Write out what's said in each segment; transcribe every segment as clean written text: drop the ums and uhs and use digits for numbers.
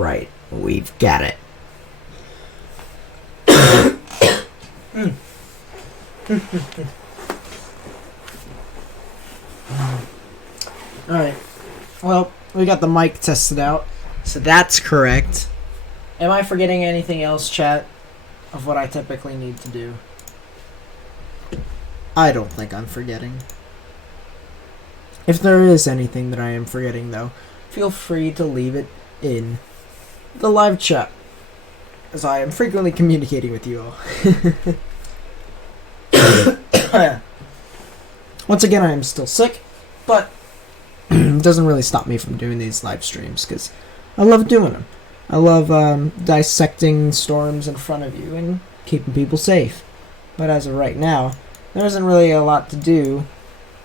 Right, we've got it. Alright, well, we got the mic tested out, so that's correct. Am I forgetting anything else, chat, of what I typically need to do? I don't think I'm forgetting. If there is anything that I am forgetting, though, feel free to leave it in the live chat, as I am frequently communicating with you all. Once again, I am still sick, but it doesn't really stop me from doing these live streams, because I love doing them. I love dissecting storms in front of you and keeping people safe. But as of right now, there isn't really a lot to do.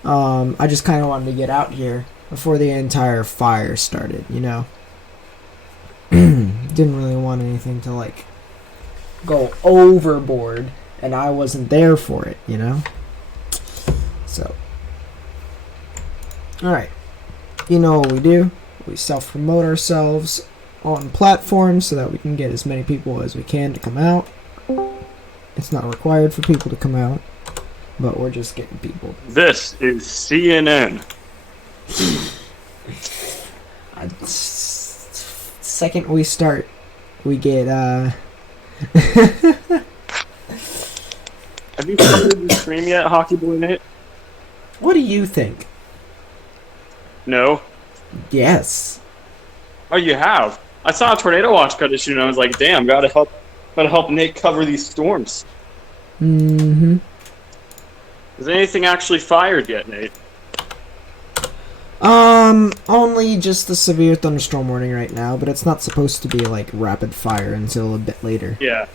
I just kind of wanted to get out here before the entire fire started, you know? Didn't really want anything to, like, go overboard, and I wasn't there for it, you know? So. Alright. You know what we do? We self-promote ourselves on platforms so that we can get as many people as we can to come out. It's not required for people to come out, but we're just getting people. This is CNN. Second we start, we get, Have you covered the stream yet, Hockey Boy Nate? What do you think? No. Yes. Oh, you have? I saw a tornado watch cut issue and I was like, damn, gotta help Nate cover these storms. Mm-hmm. Is anything actually fired yet, Nate? Only just the severe thunderstorm warning right now, but it's not supposed to be like rapid fire until a bit later. Yeah.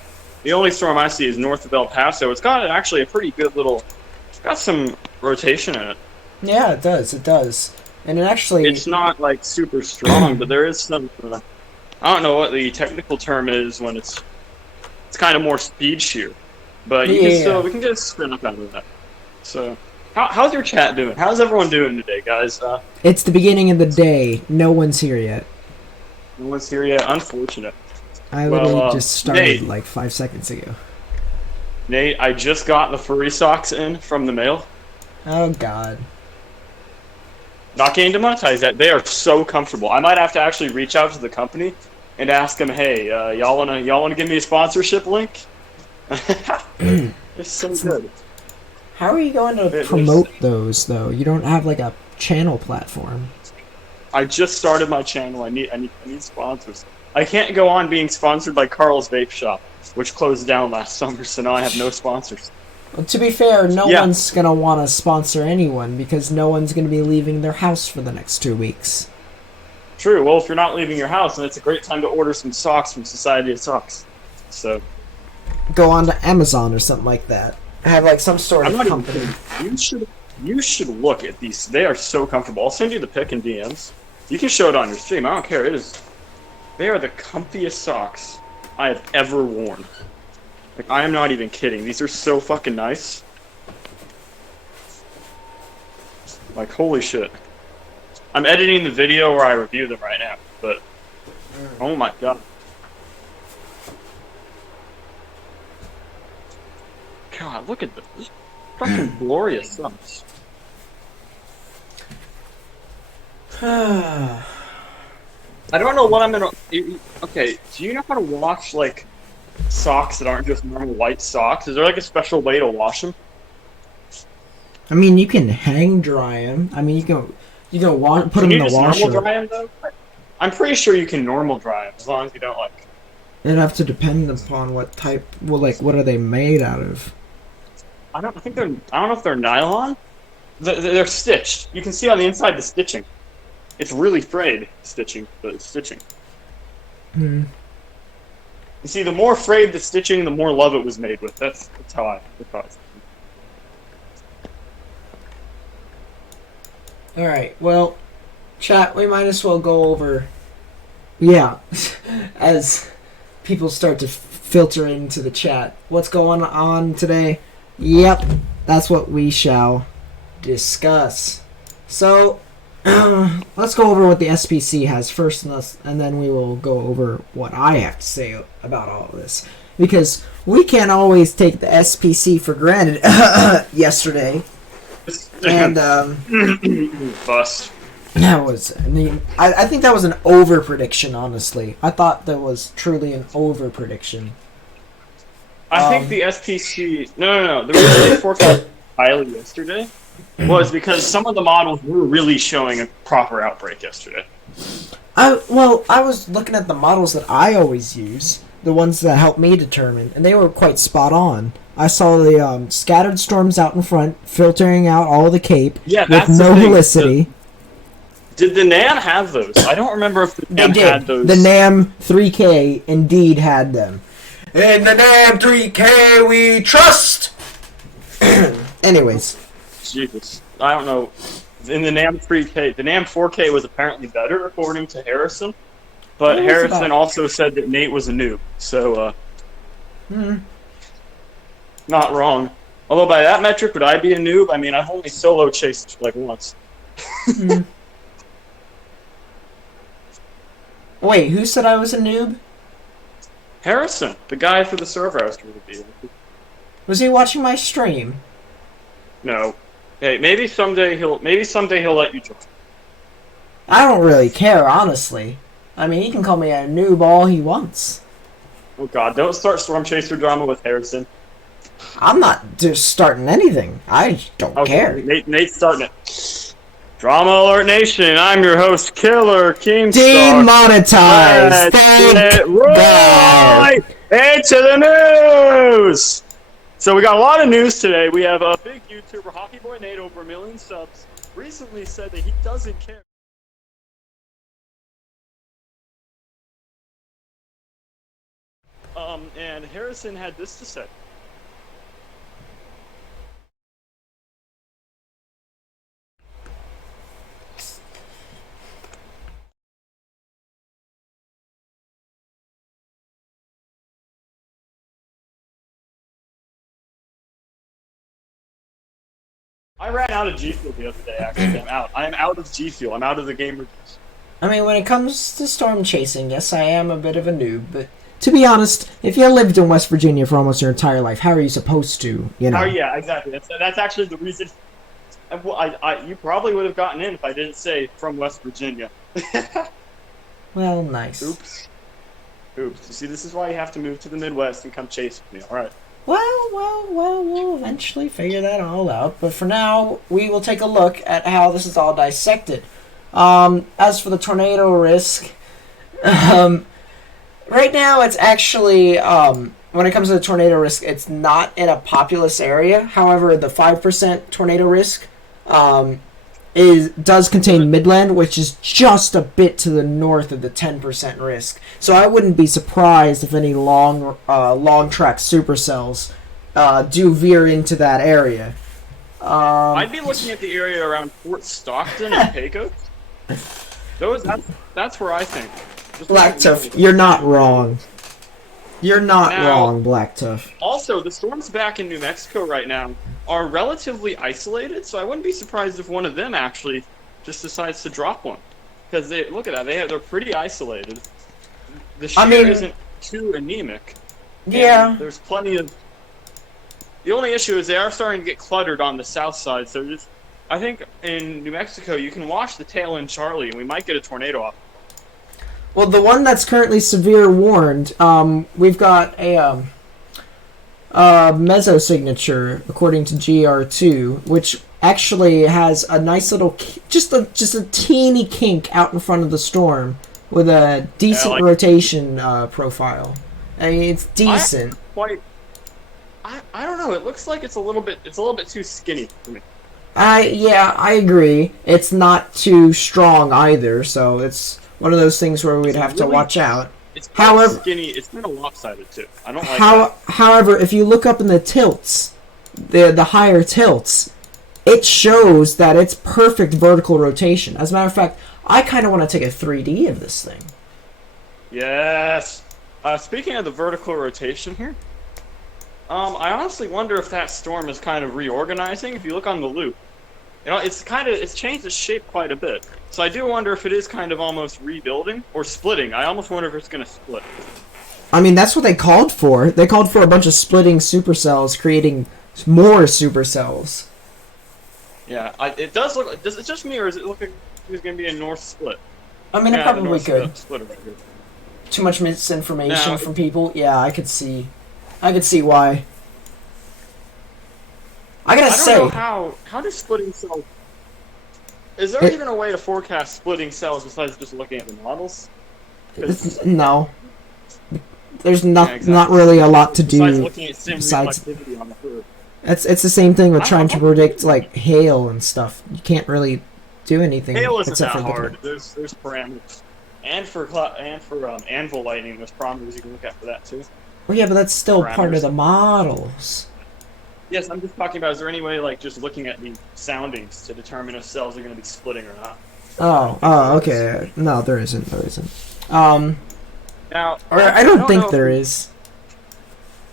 The only storm I see is north of El Paso. It's got actually a pretty good little... It's got some rotation in it. Yeah, it does. It does. And it actually... It's not, like, super strong, but there is some... I don't know what the technical term is when it's kind of more speed shear. But you can still... We can get a spin up out of that. So... How's your chat doing? How's everyone doing today, guys? It's the beginning of the day. No one's here yet. No one's here yet. Unfortunate. I literally just started Nate, like 5 seconds ago. Nate, I just got the furry socks in from the mail. Oh, God. Not getting demonetized yet. They are so comfortable. I might have to actually reach out to the company and ask them, hey, y'all wanna give me a sponsorship link? It's so good. How are you going to promote those, though? You don't have, like, a channel platform. I just started my channel. I need sponsors. I can't go on being sponsored by Carl's Vape Shop, which closed down last summer, so now I have no sponsors. Well, to be fair, no one's going to want to sponsor anyone, because no one's going to be leaving their house for the next 2 weeks. True. Well, if you're not leaving your house, then it's a great time to order some socks from Society of Socks. So... Go on to Amazon or something like that. Have like some sort of company. You should look at these. They are so comfortable. I'll send you the pic in DMs. You can show it on your stream. I don't care. They are the comfiest socks I have ever worn. Like, I am not even kidding. These are so fucking nice. Like, holy shit. I'm editing the video where I review them right now, but oh my god. God, look at this. Fucking glorious socks. I don't know what I'm gonna... Okay, do you know how to wash, like, socks that aren't just normal white socks? Is there, like, a special way to wash them? I mean, you can hang dry them. I mean, you can put them in the washer. Can you normal dry them, though? I'm pretty sure you can normal dry them, as long as you don't, like... It'd have to depend upon what type... Well, like, what are they made out of? I don't know if they're nylon. They're stitched. You can see on the inside the stitching. It's really frayed stitching, but it's stitching. Hmm. You see, the more frayed the stitching, the more love it was made with. That's how I thought. Alright, well, chat, we might as well go over... Yeah, as people start to filter into the chat. What's going on today? Yep, that's what we shall discuss. So, Let's go over what the SPC has first, and then we will go over what I have to say about all of this. Because we can't always take the SPC for granted. Yesterday, and Bust. that was. I think that was an over prediction. Honestly, I thought that was truly an over prediction. I think the SPC. No. The reason they forecast highly yesterday was because some of the models were really showing a proper outbreak yesterday. I was looking at the models that I always use, the ones that help me determine, and they were quite spot on. I saw the scattered storms out in front, filtering out all the Cape with no helicity. Did the NAM have those? I don't remember if the NAM had those. The NAM 3K indeed had them. In the NAM 3K we trust! Anyways. Jesus. I don't know. In the NAM 3K, the NAM 4K was apparently better, according to Harrison. But Harrison also said that Nate was a noob. So, not wrong. Although by that metric, would I be a noob? I mean, I've only solo chased like once. Wait, who said I was a noob? Harrison, the guy for the server I was going to be. Was he watching my stream? No. Hey, maybe someday he'll let you join. I don't really care, honestly. I mean, he can call me a noob all he wants. Oh God, don't start Storm Chaser drama with Harrison. I'm not just starting anything. I don't care. Nate's starting it. Drama Alert Nation, I'm your host, Killer Keemstar. Demonetized! Thank God! Into the news! So we got a lot of news today. We have a big YouTuber, Hockey Boy Nate, over 1 million subs, recently said that he doesn't care. And Harrison had this to say. I ran out of G Fuel the other day, actually. I'm out. I am out of G Fuel. I'm out of the game reviews. I mean, when it comes to storm chasing, yes, I am a bit of a noob, but to be honest, if you lived in West Virginia for almost your entire life, how are you supposed to, you know? Oh, yeah, exactly. That's actually the reason. You probably would have gotten in if I didn't say from West Virginia. Well, nice. Oops. You see, this is why you have to move to the Midwest and come chase with me, alright? Well, we'll eventually figure that all out. But for now, we will take a look at how this is all dissected. As for the tornado risk, right now it's actually, when it comes to the tornado risk, it's not in a populous area. However, the 5% tornado risk does contain Midland, which is just a bit to the north of the 10% risk. So I wouldn't be surprised if any long track supercells do veer into that area. I'd be looking at the area around Fort Stockton and Pecos. That's where I think. Blacktuff, you're not wrong. You're not wrong, Blacktuff. Also, the storms back in New Mexico right now are relatively isolated, so I wouldn't be surprised if one of them actually just decides to drop one. Because look at that, they're pretty isolated. The shear isn't too anemic. Yeah. There's plenty of. The only issue is they are starting to get cluttered on the south side. So I think in New Mexico you can watch the tail end Charlie, and we might get a tornado off. Well, the one that's currently severe warned, we've got a meso signature according to GR2, which actually has a nice little, just a teeny kink out in front of the storm with a decent rotation profile. I mean, it's decent. I don't know. It looks like it's a little bit too skinny for me. Yeah, I agree. It's not too strong either, so it's one of those things where we'd have to watch out. It's kind of skinny. It's kind of lopsided too. I don't like that. However, if you look up in the tilts, the higher tilts, it shows that it's perfect vertical rotation. As a matter of fact, I kind of want to take a 3D of this thing. Yes. Speaking of the vertical rotation here, I honestly wonder if that storm is kind of reorganizing. If you look on the loop, You know, it's changed its shape quite a bit. So I do wonder if it is kind of almost rebuilding or splitting. I almost wonder if it's going to split. I mean, that's what they called for. They called for a bunch of splitting supercells, creating more supercells. Yeah, it does look. Does it just me, or is it look like there's going to be a north split? I mean, it probably could. Split right here. Too much misinformation from people. Yeah, I could see why. I gotta say, I don't know how does splitting cells. Is there even a way to forecast splitting cells besides just looking at the models? No. There's not really a lot to do. Besides looking at sim reflectivity on the hood. It's the same thing with trying to predict like hail and stuff. You can't really do anything. Hail isn't that hard. There's parameters, and for anvil lightning, there's parameters you can look at for that too. Well, yeah, but that's still part of the models. Yes, I'm just talking about. Is there any way, like, just looking at the soundings to determine if cells are going to be splitting or not? Oh, okay. No, there isn't. There isn't. Now, I don't think there is.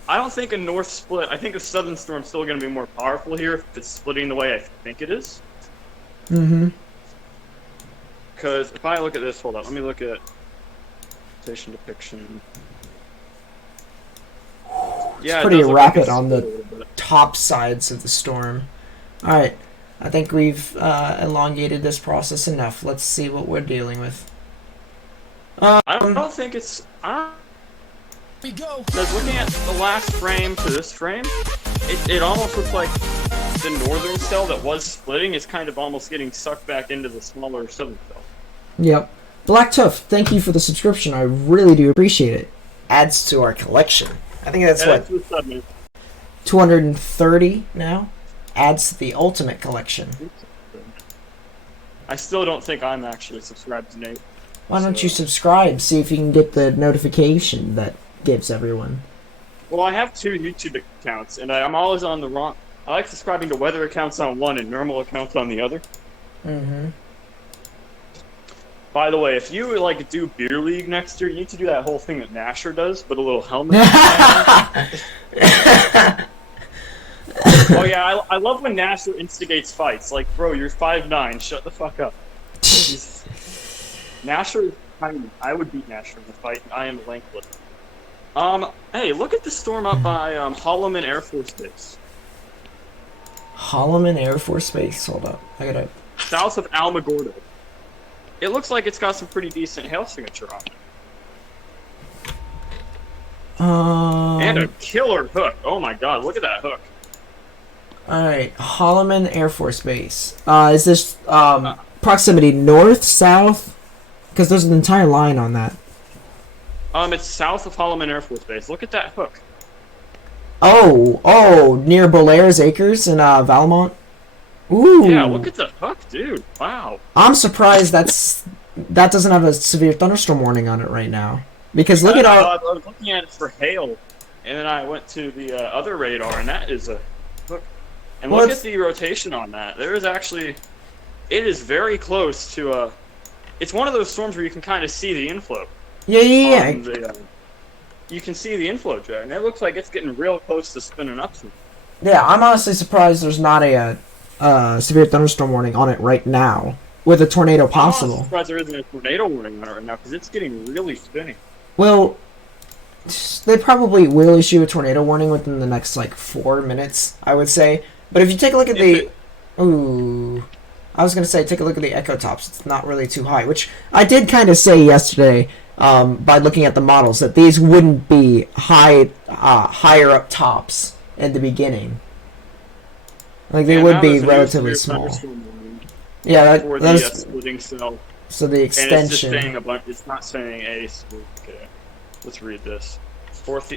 I don't think a north split. I think a southern storm's still going to be more powerful here if it's splitting the way I think it is. Mm-hmm. Because if I look at this, hold on, let me look at rotation depiction. Yeah, it's pretty rapid on the top sides of the storm. Alright, I think we've elongated this process enough. Let's see what we're dealing with. I don't think it's... we go. Because looking at the last frame to this frame, it almost looks like the northern cell that was splitting is kind of almost getting sucked back into the smaller southern cell. Yep. Black Tuff, thank you for the subscription. I really do appreciate it. Adds to our collection. I think that's what, 230 now? Adds to the ultimate collection. I still don't think I'm actually subscribed to Nate. Why don't you subscribe? See if you can get the notification that gives everyone. Well, I have 2 YouTube accounts, and I'm always on the wrong... I like subscribing to weather accounts on one and normal accounts on the other. Mm-hmm. By the way, if you like do beer league next year, you need to do that whole thing that Nasher does, but a little helmet. Oh yeah, I love when Nasher instigates fights. Like, bro, you're 5'9", shut the fuck up. Nasher is tiny. I would beat Nasher in the fight. I am lengthless. Hey, look at the storm up by Holloman Air Force Base. Holloman Air Force Base. Hold up, I gotta. South of Alamogordo. It looks like it's got some pretty decent hail signature on it. And a killer hook. Oh my god, look at that hook. Alright, Holloman Air Force Base. Is this proximity north, south? Because there's an entire line on that. It's south of Holloman Air Force Base. Look at that hook. Oh, near Belair's Acres in Valmont? Ooh. Yeah, look at the hook, dude. Wow. I'm surprised that doesn't have a severe thunderstorm warning on it right now. Because look at all... I was looking at it for hail, and then I went to the other radar, and that is a hook. And look at the rotation on that. There is actually... It is very close to it's one of those storms where you can kind of see the inflow. Yeah. You can see the inflow jet, and it looks like it's getting real close to spinning up. Yeah, I'm honestly surprised there's not a severe thunderstorm warning on it right now, with a tornado possible. I'm surprised there isn't a tornado warning on it right now, because it's getting really spinny. Well, they probably will issue a tornado warning within the next, 4 minutes, I would say. But if you take a look at I was going to say, take a look at the echo tops. It's not really too high, which I did kind of say yesterday by looking at the models, that these wouldn't be higher up tops in the beginning. Like, they would be relatively small. Yeah, that's splitting cell. So the extension. And it's just saying a bunch. It's not saying a. Okay, let's read this.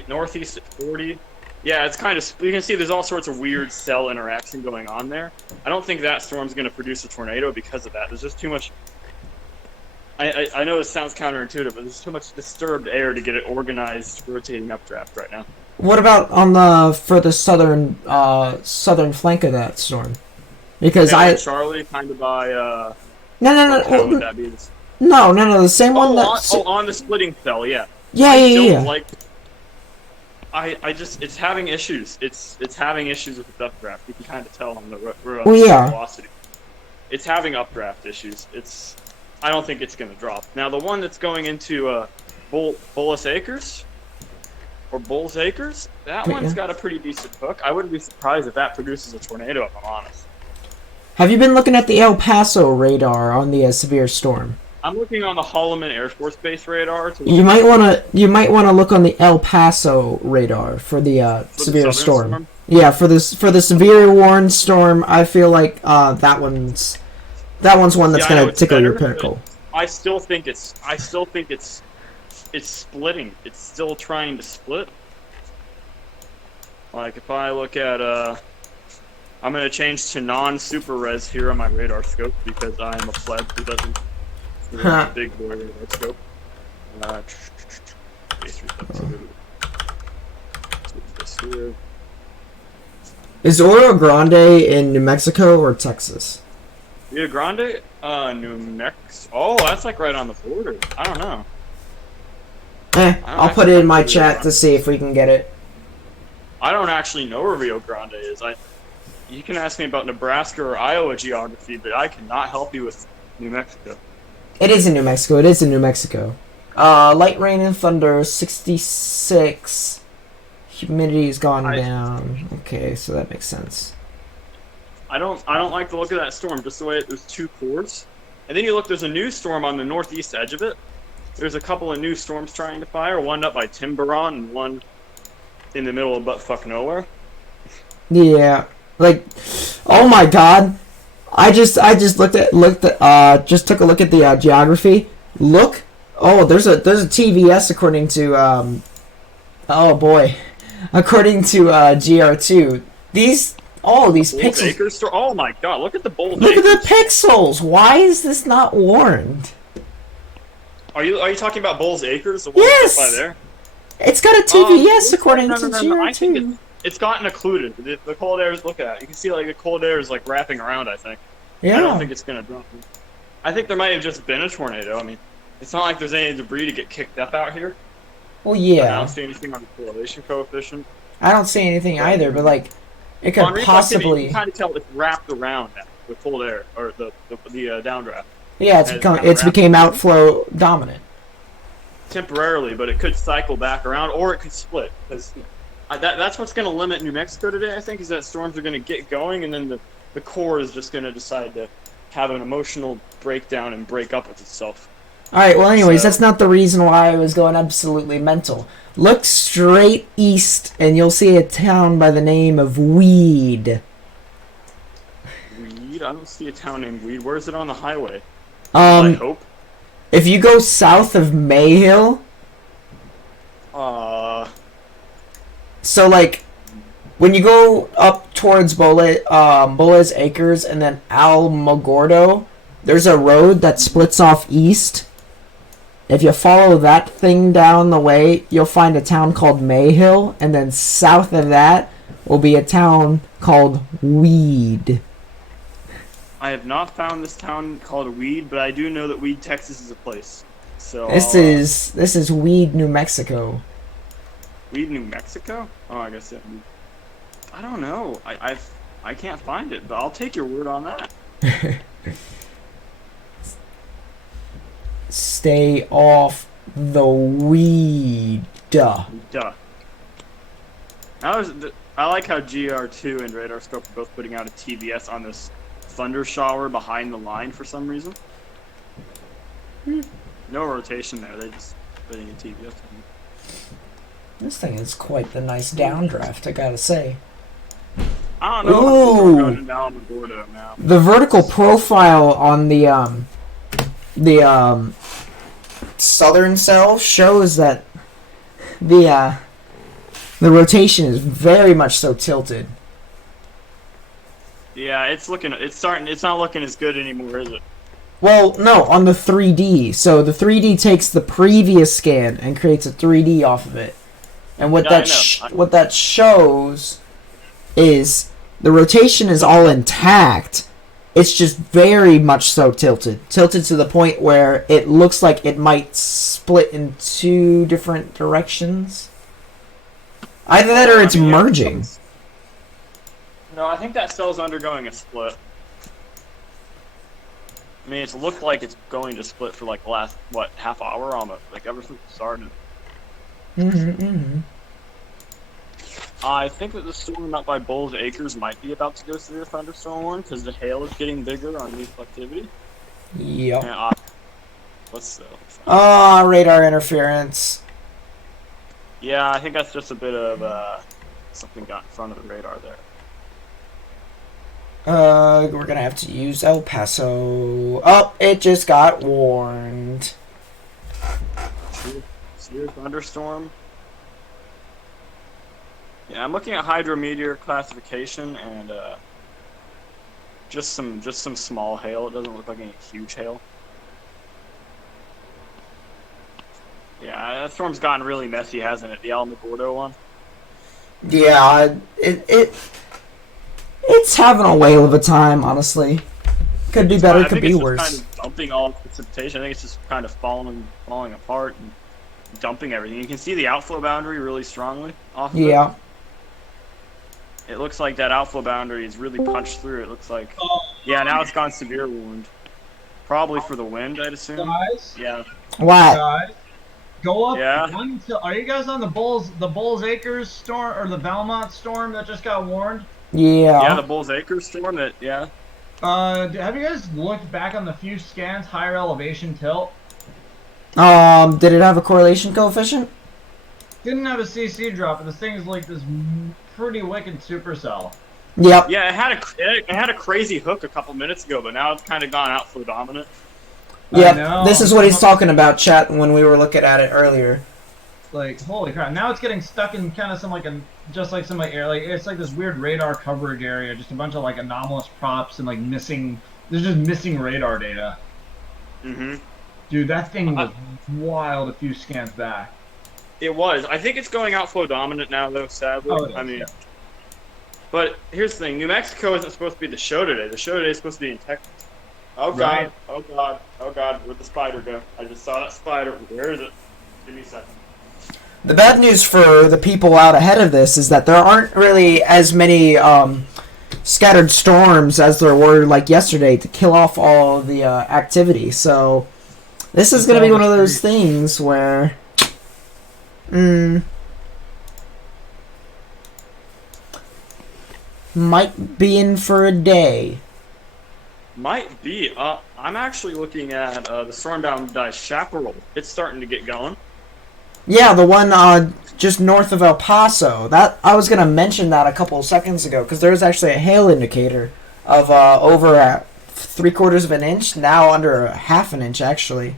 Northeast at 40. Yeah, it's kind of. You can see there's all sorts of weird cell interaction going on there. I don't think that storm's going to produce a tornado because of that. There's just too much. I know this sounds counterintuitive, but there's too much disturbed air to get it organized, rotating updraft right now. What about on the further southern flank of that storm? Because Charlie, kind of by No. What would that be? No. The same one that. On the splitting cell, yeah. Yeah. It's having issues. It's having issues with the updraft. You can kind of tell on the Well, yeah. velocity. It's having updraft issues. I don't think it's going to drop. Now, the one that's going into Bullis Acres, or Bulls Acres, that one's got a pretty decent hook. I wouldn't be surprised if that produces a tornado, if I'm honest. Have you been looking at the El Paso radar on the severe storm? I'm looking on the Holloman Air Force Base radar. You might wanna look on the El Paso radar for the severe storm. Yeah, for the severe warned storm, I feel like that one's one that's gonna tickle your pinnacle. I still think it's splitting. It's still trying to split. Like if I look at I'm gonna change to non-super res here on my radar scope because I am a pleb who doesn't. Big boy radar scope. Is Oro Grande in New Mexico or Texas? Rio Grande? New Mexico. Oh, that's like right on the border. I don't know. I'll put it in my chat to see if we can get it. I don't actually know where Rio Grande is. You can ask me about Nebraska or Iowa geography, but I cannot help you with New Mexico. It is in New Mexico. It is in New Mexico. Light rain and thunder, 66. Humidity's gone down. Okay, so that makes sense. I don't like the look of that storm, just the way there's two cores. And then you look, there's a new storm on the northeast edge of it. There's a couple of new storms trying to fire, one up by Timberon and one in the middle of buttfuck nowhere. Yeah. Like, oh my god. I just looked at just took a look at the geography. Look, there's a TVS according to oh boy, according to GR2. These pixels. Oh my god, look at the Bulls. Look at the pixels. Why is this not warned? Are you talking about Bulls Acres? The one yes. by there. It's got a TVS according to GR2. I think it's gotten occluded. The cold air is, look at it. You can see like the cold air is like wrapping around, I think. Yeah. I don't think it's going to drop. I think there might have just been a tornado. I mean, it's not like there's any debris to get kicked up out here. Well, yeah. I don't see anything on the correlation coefficient. I don't see anything either, but like, it could possibly... You can kind of tell it's wrapped around now with cold air, or the downdraft. Yeah, it's became outflow dominant. Temporarily, but it could cycle back around, or it could split. Because that's what's going to limit New Mexico today, I think, is that storms are going to get going, and then the core is just going to decide to have an emotional breakdown and break up with itself. Alright, well anyways, that's not the reason why I was going absolutely mental. Look straight east, and you'll see a town by the name of Weed. Weed? I don't see a town named Weed. Where is it on the highway? I hope. If you go south of Mayhill... So, like, when you go up towards Bolas Acres and then Alamogordo, there's a road that splits off east. If you follow that thing down the way, you'll find a town called Mayhill, and then south of that will be a town called Weed. I have not found this town called Weed, but I do know that Weed, Texas is a place. So this is Weed, New Mexico. Weed, New Mexico? Oh, I guess that. I don't know. I can't find it, but I'll take your word on that. Stay off the weed. Duh. I like how GR2 and Radar Scope are both putting out a TVS on this thunder shower behind the line for some reason. No rotation there. They're just putting a TVS. This thing is quite the nice downdraft, I gotta say. I don't know. Ooh. We're going down the border now. The vertical profile on the southern cell shows that the rotation is very much so tilted. Yeah, it's not looking as good anymore, is it? Well, no, on the 3D. So the 3D takes the previous scan and creates a 3D off of it. And what that shows is the rotation is all intact. It's just very much so tilted. Tilted to the point where it looks like it might split in two different directions. Either that or it's merging. No, I think that cell's undergoing a split. I mean, it's looked like it's going to split for like the last half hour almost, like ever since it started. I think that the storm out by Bulls Acres might be about to go through a thunderstorm warning because the hail is getting bigger on new activity. Yep. And what's the? Radar interference. Yeah, I think that's just a bit of something got in front of the radar there. We're gonna have to use El Paso. Oh, it just got warned. Severe thunderstorm. Yeah, I'm looking at hydrometeor classification and just some small hail. It doesn't look like any huge hail. Yeah, that storm's gotten really messy, hasn't it? The Alamogordo one. Yeah, it's having a whale of a time, honestly. Could be better, could be worse. I think it's just kind of dumping all the precipitation. I think it's just kind of falling apart and dumping everything. You can see the outflow boundary really strongly off of it. It looks like that outflow boundary is really punched through. It looks like, yeah, now it's gone severe warned. Probably for the wind, I'd assume. Guys? Yeah. What? Guys, go up Yeah. Are you guys on the Bulls Acres storm or the Valmont storm that just got warned? Yeah, the Bulls Acres storm that, yeah. Have you guys looked back on the few scans, higher elevation tilt? Did it have a correlation coefficient? Didn't have a CC drop, but this thing is like this pretty wicked supercell. Yep. Yeah, it had a crazy hook a couple minutes ago, but now it's kind of gone outflow dominant. Yep. This is what he's talking about, chat, when we were looking at it earlier. Like, holy crap! Now it's getting stuck in kind of some just like some air. Like it's like this weird radar coverage area, just a bunch of like anomalous props and like missing. There's just missing radar data. Dude, that thing was wild a few scans back. It was. I think it's going outflow dominant now, though. Sadly, I mean. But here's the thing: New Mexico isn't supposed to be the show today. The show today is supposed to be in Texas. Oh god! Right. Oh god! Oh god! Where'd the spider go? I just saw that spider. Where is it? Give me a second. The bad news for the people out ahead of this is that there aren't really as many scattered storms as there were like yesterday to kill off all the activity. So this is going to be one of those things where might be in for a day. Might be. I'm actually looking at the storm-bound Chaparral. It's starting to get going. Yeah, the one just north of El Paso. That I was gonna mention that a couple of seconds ago because there was actually a hail indicator of over at 3/4 of an inch, now under a half an inch actually.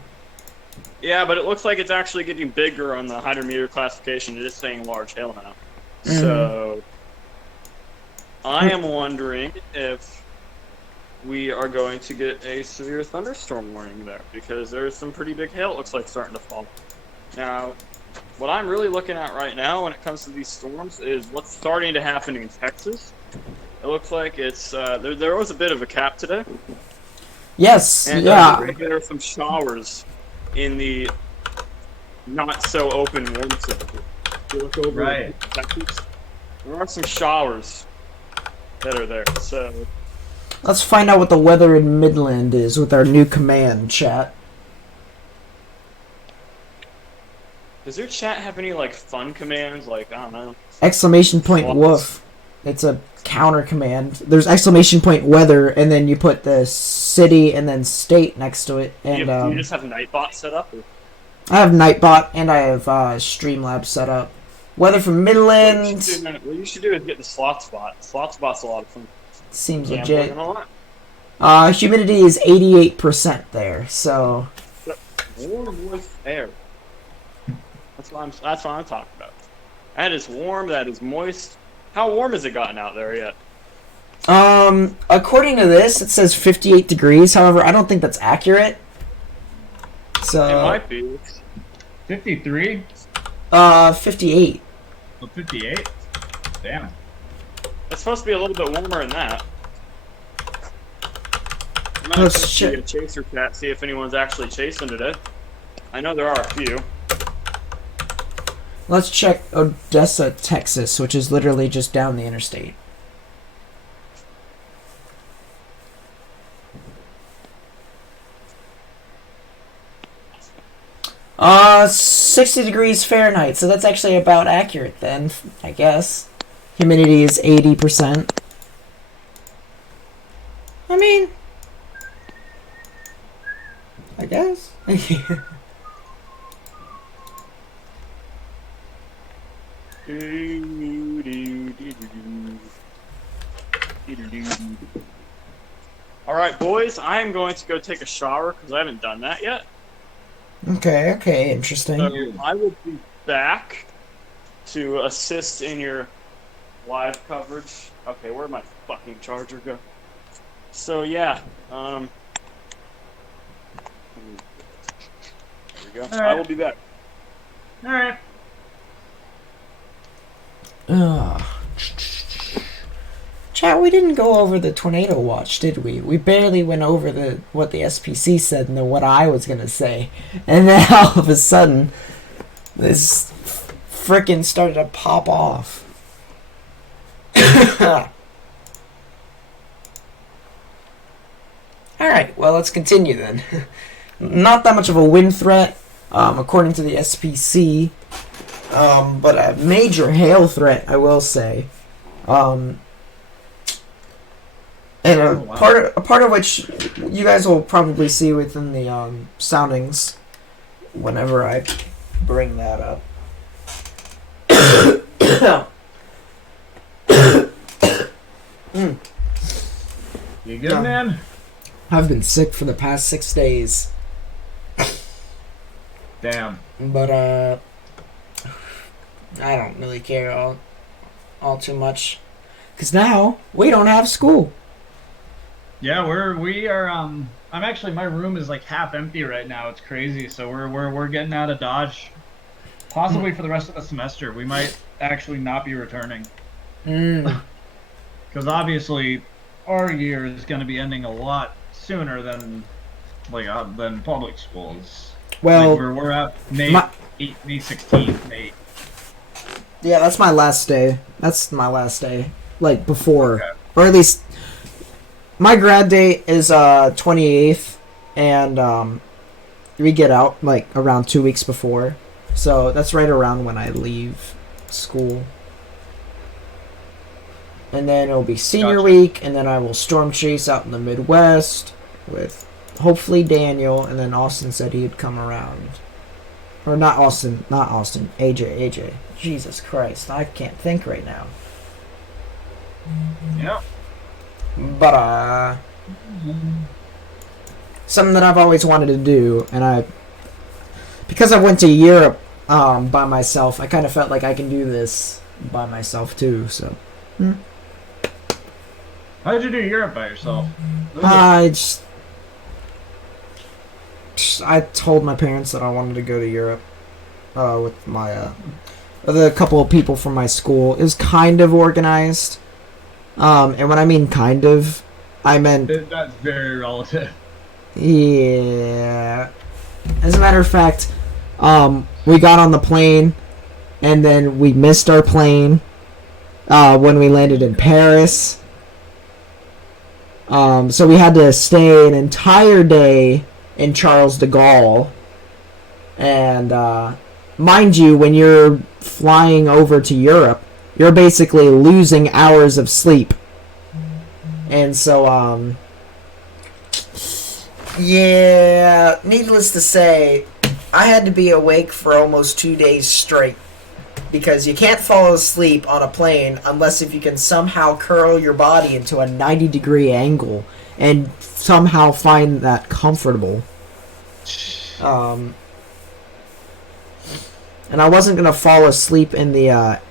Yeah, but it looks like it's actually getting bigger on the hydrometeor classification. It is saying large hail now. So I am wondering if we are going to get a severe thunderstorm warning there because there's some pretty big hail. It looks like starting to fall. Now, what I'm really looking at right now when it comes to these storms is what's starting to happen in Texas. It looks like it's there was a bit of a cap today. Yes, and, yeah. There are some showers in the not so open warm zone. If you look over at Texas, there are some showers that are there. So let's find out what the weather in Midland is with our new command, chat. Does your chat have any like fun commands? Like I don't know. Exclamation point woof. It's a counter command. There's exclamation point weather, and then you put the city and then state next to it. And you just have Nightbot set up? Or? I have Nightbot and I have Streamlabs set up. Weather from Midland. What you should do is get the slot spot. Slot spot's a lot of fun. Seems legit. Humidity is 88% there, so. Warm with air. That's what I'm talking about. That is warm. That is moist. How warm has it gotten out there yet? According to this, it says 58 degrees. However, I don't think that's accurate. So it might be. 53? 58. Oh, 58? Damn. It's supposed to be a little bit warmer than that. I'm Oh, gonna shit. a chaser chat, see if anyone's actually chasing today. I know there are a few. Let's check Odessa, Texas, which is literally just down the interstate. 60 degrees Fahrenheit, so that's actually about accurate then, I guess. Humidity is 80%. I mean, I guess. Alright, boys, I am going to go take a shower because I haven't done that yet. Okay, interesting. So I will be back to assist in your live coverage. Okay, where'd my fucking charger go? So yeah, there we go. All right. I will be back. All right. Chat, we didn't go over the tornado watch, did we? We barely went over what the SPC said and then what I was gonna say. And then all of a sudden, this frickin' started to pop off. Alright, well, let's continue then. Not that much of a wind threat, according to the SPC, but a major hail threat, I will say. And a part of which you guys will probably see within the soundings whenever I bring that up. You good, man? I've been sick for the past 6 days. Damn. But I don't really care all too much, cause now we don't have school. Yeah, we are. I'm actually, my room is like half empty right now. It's crazy. So we're getting out of Dodge, possibly for the rest of the semester. We might actually not be returning. Because obviously, our year is going to be ending a lot sooner than than public schools. Well, like we're at May 16th, May. Yeah, that's my last day. That's my last day. Like before, Okay. or at least my grad date is 28th, and we get out like around 2 weeks before, so that's right around when I leave school. And then it'll be senior week, and then I will storm chase out in the Midwest with hopefully Daniel, and then Austin said he'd come around. Or not Austin, AJ. Jesus Christ, I can't think right now. Yeah. But something that I've always wanted to do, and because I went to Europe by myself, I kind of felt like I can do this by myself too. So. How did you do Europe by yourself? I told my parents that I wanted to go to Europe with my the couple of people from my school. It was kind of organized, and when I mean kind of, I meant That's very relative. Yeah. As a matter of fact, we got on the plane, and then we missed our plane when we landed in Paris. So we had to stay an entire day in Charles de Gaulle. And mind you, when you're flying over to Europe, you're basically losing hours of sleep. And so, yeah, needless to say, I had to be awake for almost 2 days straight. Because you can't fall asleep on a plane unless if you can somehow curl your body into a 90-degree angle and somehow find that comfortable. And I wasn't going to fall asleep in the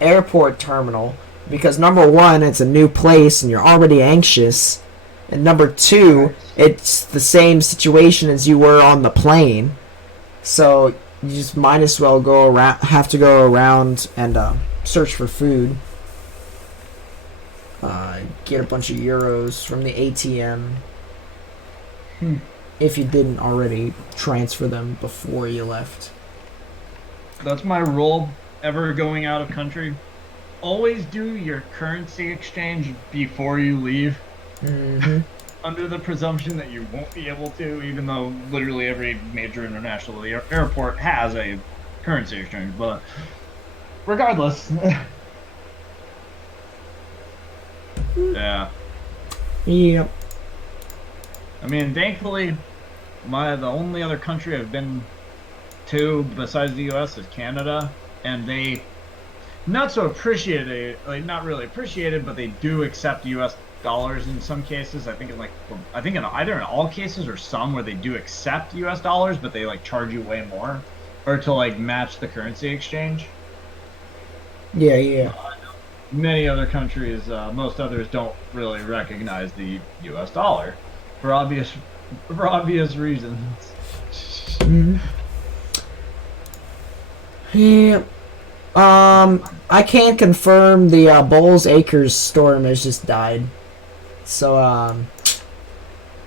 airport terminal because, number one, it's a new place and you're already anxious. And number two, it's the same situation as you were on the plane. So you just might as well have to go around and search for food. Get a bunch of euros from the ATM. If you didn't already transfer them before you left. That's my rule ever going out of country. Always do your currency exchange before you leave. under the presumption that you won't be able to, even though literally every major international airport has a currency exchange. But regardless, yeah. Yep. I mean, thankfully, the only other country I've been to besides the U.S. is Canada, and they not so appreciated, like not really appreciated, but they do accept U.S. dollars in some cases. I think in either in all cases or some where they do accept U.S. dollars, but they like charge you way more, or to like match the currency exchange. Yeah, yeah. Many other countries, most others don't really recognize the U.S. dollar for obvious reasons. Mm. Yeah. I can't confirm the Bowles Acres storm has just died. So,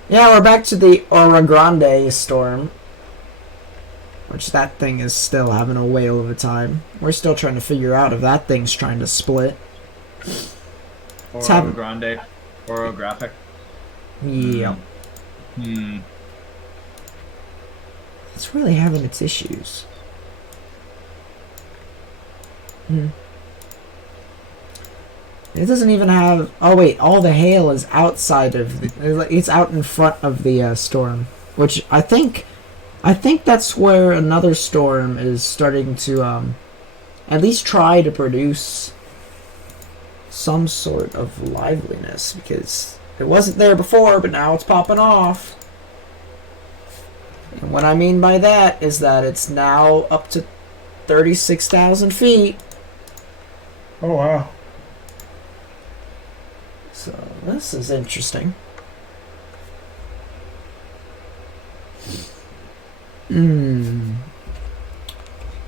yeah, we're back to the Ora Grande storm. Which that thing is still having a whale of a time. We're still trying to figure out if that thing's trying to split. Ora Grande. Orographic. Yeah. Hmm. It's really having its issues. Hmm. It doesn't even have... Oh, wait. All the hail is outside of... It's out in front of the storm. Which I think that's where another storm is starting to at least try to produce some sort of liveliness. Because it wasn't there before, but now it's popping off. And what I mean by that is that it's now up to 36,000 feet. Oh, wow. So, this is interesting.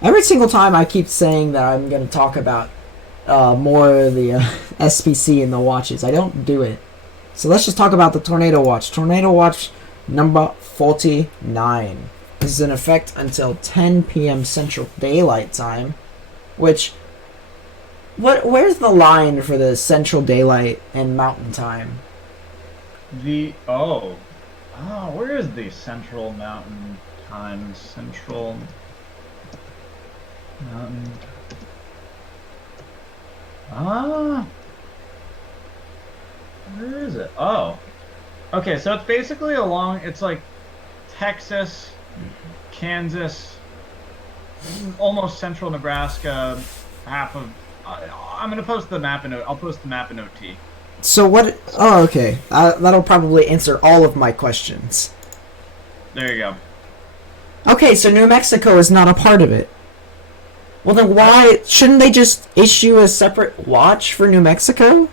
Every single time I keep saying that I'm going to talk about more of the SPC and the watches, I don't do it. So let's just talk about the Tornado Watch. Tornado Watch number 49. This is in effect until 10 p.m. Central Daylight Time, which... Where's the line for the Central Daylight and Mountain Time? Where is the Central Mountain Time? Central Mountain. Where is it? Oh, okay. So it's basically it's like Texas, Kansas, almost central Nebraska, half of. I'm gonna post the map I'll post the map in OT. So what? Oh, okay. That'll probably answer all of my questions. There you go. Okay, so New Mexico is not a part of it. Well, then why shouldn't they just issue a separate watch for New Mexico?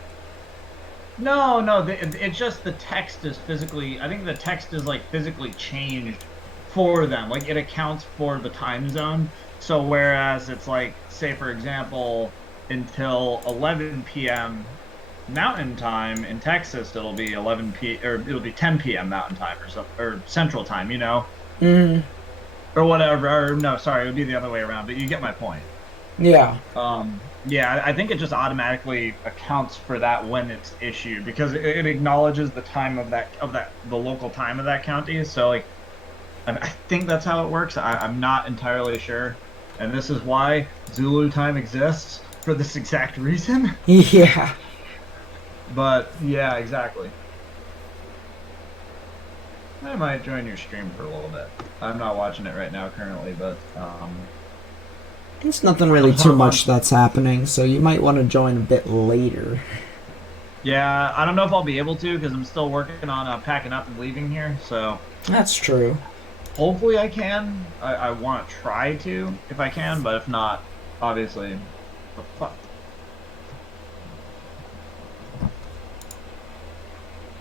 No. It's just the text is physically. I think the text is like physically changed for them. Like it accounts for the time zone. So whereas it's like, say for example, until 11 p.m. Mountain Time in Texas, it'll be 10 p.m. Mountain Time or Central Time, you know, or whatever. Or no, sorry, it would be the other way around. But you get my point. Yeah. Yeah, I think it just automatically accounts for that when it's issued because it acknowledges the time of the local time of that county. So like, I think that's how it works. I'm not entirely sure, and this is why Zulu time exists for this exact reason. Yeah. But yeah, exactly. I might join your stream for a little bit. I'm not watching it right now currently, but there's nothing really too much that's happening, so you might want to join a bit later. Yeah, I don't know if I'll be able to because I'm still working on packing up and leaving here. So that's true. Hopefully I can. I want to try to if I can, but if not, obviously. What the fuck?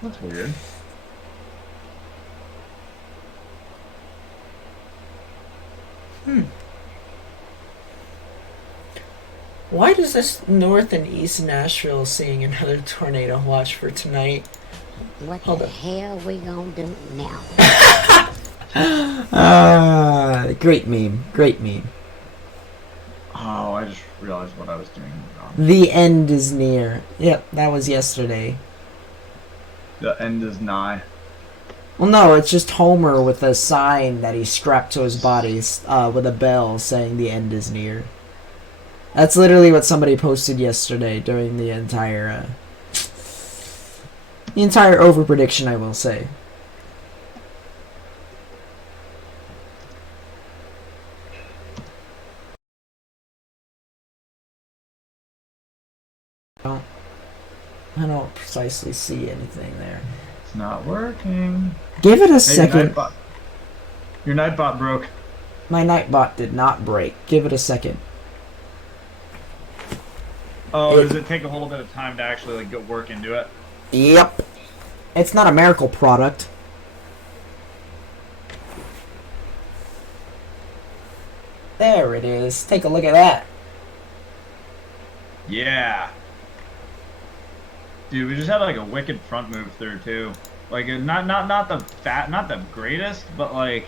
That's weird. Why does this North and East Nashville seeing another tornado watch for tonight? What the hell we gonna do now? Great meme. Great meme. Oh, I just realized what I was doing wrong. The end is near. Yep, that was yesterday. The end is nigh. Well, no, it's just Homer with a sign that he strapped to his body with a bell saying the end is near. That's literally what somebody posted yesterday during the entire over prediction, I will say. I don't precisely see anything there. It's not working. Give it a second. Your Nightbot broke. My Nightbot did not break. Give it a second. Oh, does it take a little bit of time to actually like get work into it? Yep. It's not a miracle product. There it is. Take a look at that. Yeah. Dude, we just had like a wicked front move through too. Like not the greatest, but like,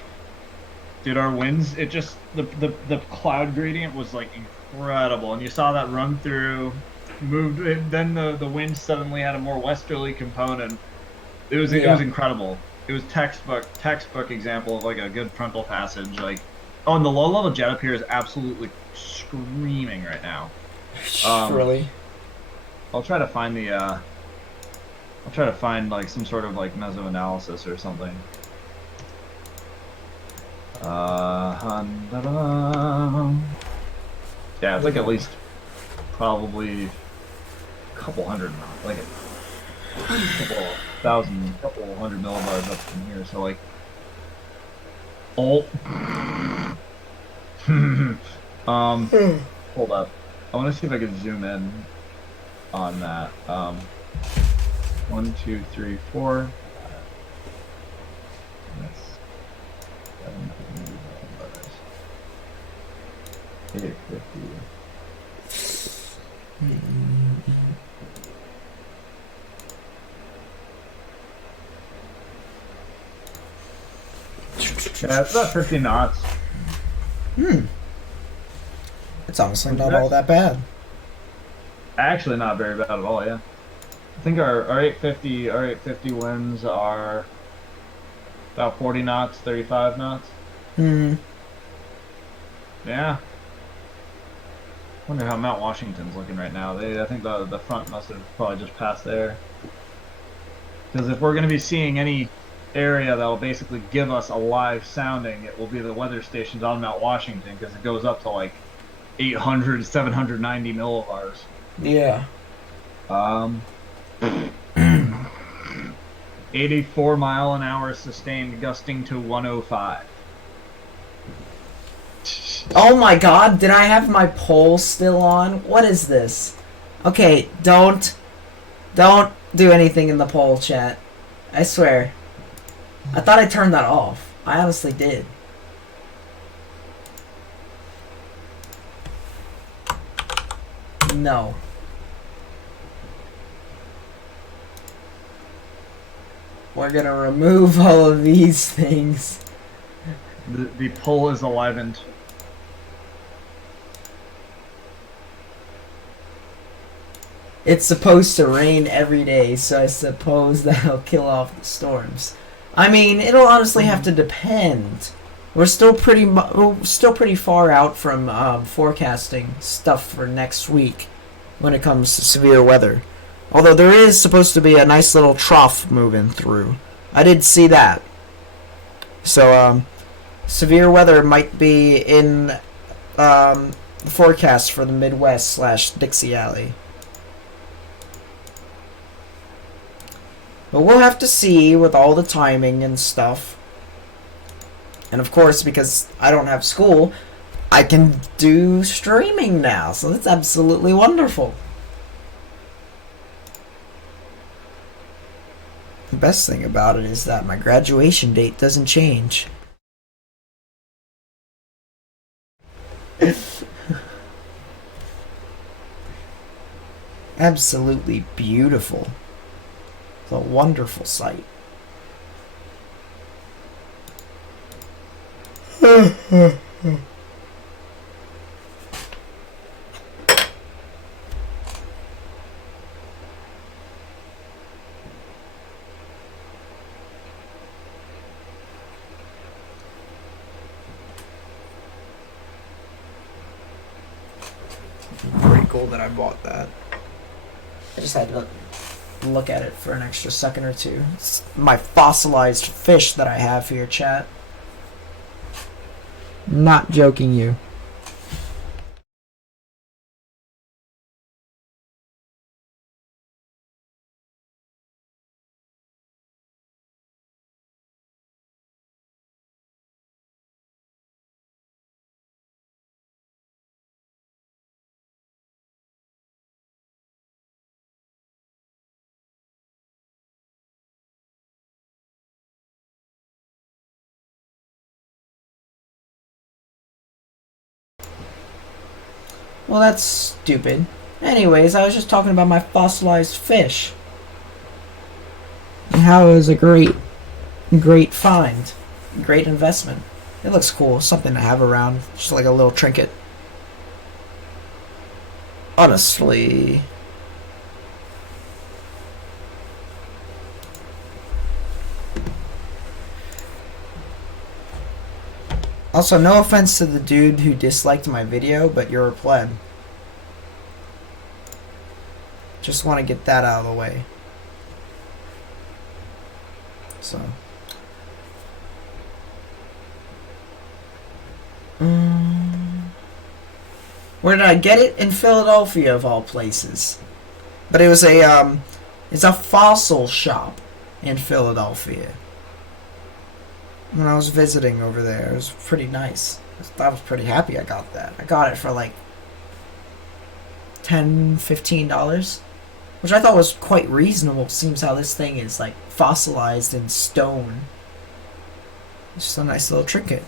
dude, our winds, it just the cloud gradient was like incredible, and you saw that run through, moved. Then the wind suddenly had a more westerly component. It was incredible. It was textbook example of like a good frontal passage. Like, oh, and the low level jet up here is absolutely screaming right now. Really? I'll try to find the I'll try to find like some sort of like meso-analysis or something. Yeah, it's like at least probably a couple hundred, like a couple hundred millibars up from here. So like, hold up. I want to see if I can zoom in on that. 1, 2, 3, 4. That's 850. Yeah, it's about 50 knots. It's honestly not all that bad. Actually, not very bad at all. Yeah, I think our 850 winds are about 40 knots, 35 knots. Yeah. Wonder how Mount Washington's looking right now. I think the front must have probably just passed there. Because if we're going to be seeing any area that will basically give us a live sounding, it will be the weather stations on Mount Washington, because it goes up to like 800, 790 millibars. Yeah. 84 mile an hour sustained, gusting to 105. Oh my god, did I have my poll still on? What is this? Okay, don't do anything in the poll chat. I swear. I thought I turned that off. I honestly did. No. We're gonna remove all of these things. The poll is alivened. It's supposed to rain every day, so I suppose that'll kill off the storms. I mean, it'll honestly have to depend. We're still pretty far out from forecasting stuff for next week when it comes to severe weather. Although there is supposed to be a nice little trough moving through. I did see that. So, severe weather might be in the forecast for the Midwest / Dixie Alley. But we'll have to see with all the timing and stuff. And of course, because I don't have school, I can do streaming now. So that's absolutely wonderful. The best thing about it is that my graduation date doesn't change. Absolutely beautiful. It's a wonderful sight. cool that I bought that. I just had to look at it for an extra second or two. It's my fossilized fish that I have here, chat. Not joking you. Well, that's stupid. Anyways, I was just talking about my fossilized fish. And how it was a great find. Great investment. It looks cool. Something to have around. Just like a little trinket. Honestly. Also, no offense to the dude who disliked my video, but you're a pleb. Just want to get that out of the way. So. Where did I get it? In Philadelphia, of all places. But it was it's a fossil shop in Philadelphia. When I was visiting over there, it was pretty nice. I was pretty happy I got that. I got it for like $10, $15, which I thought was quite reasonable. Seems how this thing is like fossilized in stone. It's just a nice little trinket.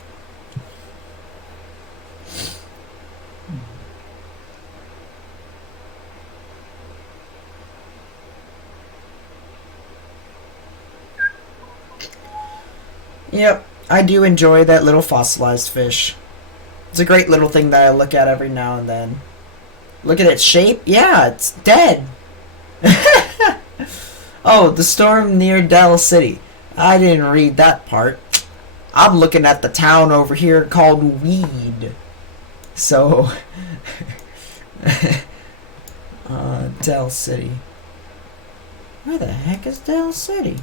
Yep, I do enjoy that little fossilized fish. It's a great little thing that I look at every now and then. Look at its shape. Yeah, it's dead. Oh, the storm near Del City. I didn't read that part. I'm looking at the town over here called Weed. So, Del City. Where the heck is Del City?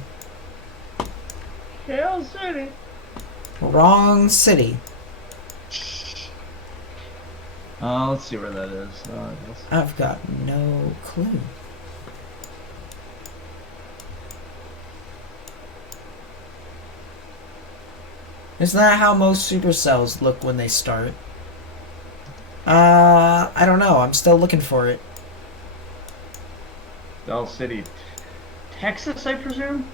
Del City. Wrong city. Let's see where that is. I've got no clue. Isn't that how most supercells look when they start? I don't know. I'm still looking for it. Del City, Texas, I presume?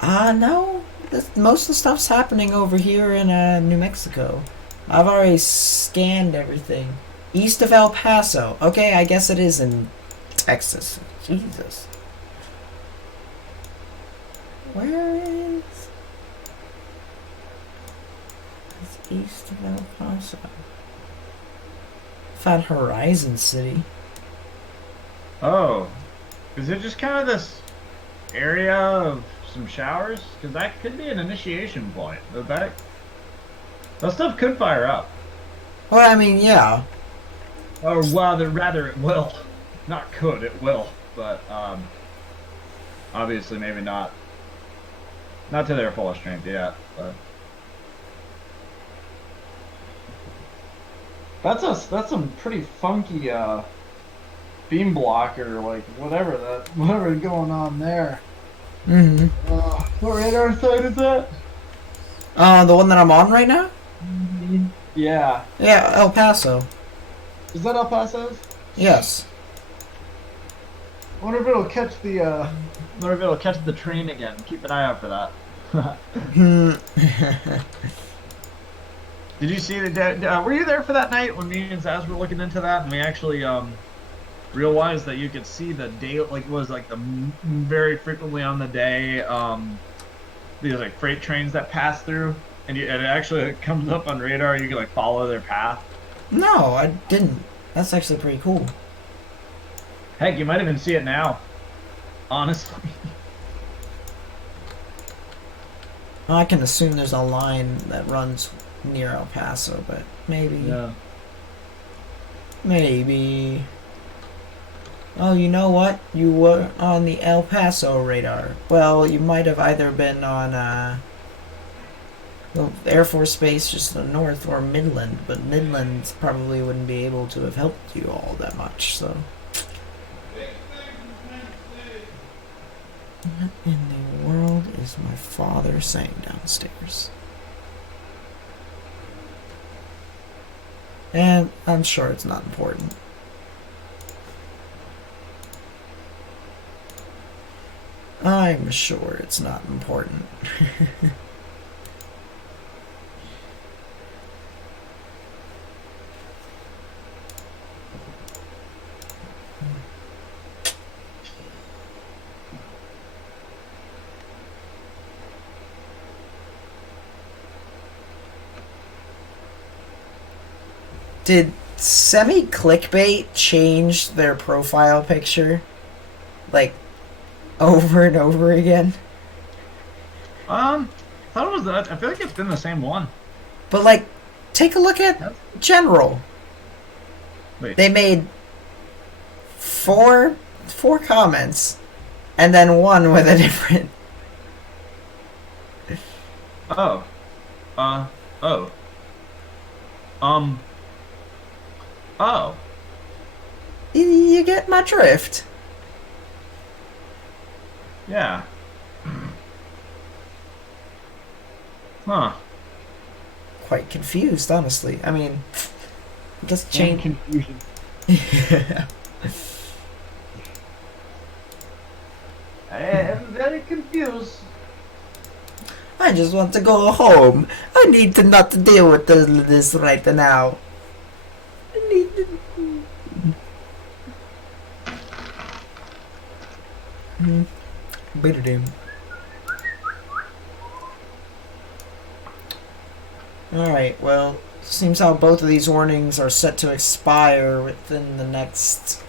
No. Most of the stuff's happening over here in New Mexico. I've already scanned everything. East of El Paso. Okay, I guess it is in Texas. Jesus. Where is... It's east of El Paso. Found Horizon City. Oh. Is it just kind of this area of some showers? Because that could be an initiation point. That stuff could fire up. Well, I mean, yeah. Or rather it will. Not could, it will. But obviously maybe not. Not to their fullest strength yet. But that's some pretty funky beam blocker, like whatever is going on there. Mm-hmm. What radar site is that? The one that I'm on right now? Yeah. Yeah, El Paso. Is that El Paso's? Yes. I wonder if it'll catch the train again. Keep an eye out for that. Did you see the? Were you there for that night when me and Zaz were looking into that, and we actually realized that you could see the day, like it was like the very frequently on the day these like freight trains that pass through, and it actually comes up on radar. You can like follow their path. No, I didn't. That's actually pretty cool. Heck, you might even see it now. Honestly. I can assume there's a line that runs near El Paso, but maybe. Yeah. Maybe. Oh, you know what? You were on the El Paso radar. Well, you might have either been on the Air Force Base just to the north or Midland, but Midland probably wouldn't be able to have helped you all that much, so. What in the world is my father saying downstairs? And I'm sure it's not important. I'm sure it's not important. Did semi-clickbait change their profile picture? Like, over and over again? I thought it was that. I feel like it's been the same one. But, like, take a look at General. Wait. They made four comments, and then one with a different... Oh. Oh. Oh. You get my drift. Yeah. Huh. Quite confused, honestly. I mean, I guess change... confusion. Yeah. I am very confused. I just want to go home. I need to not deal with this right now. I need to... Better damn. Alright, well, seems how both of these warnings are set to expire within the next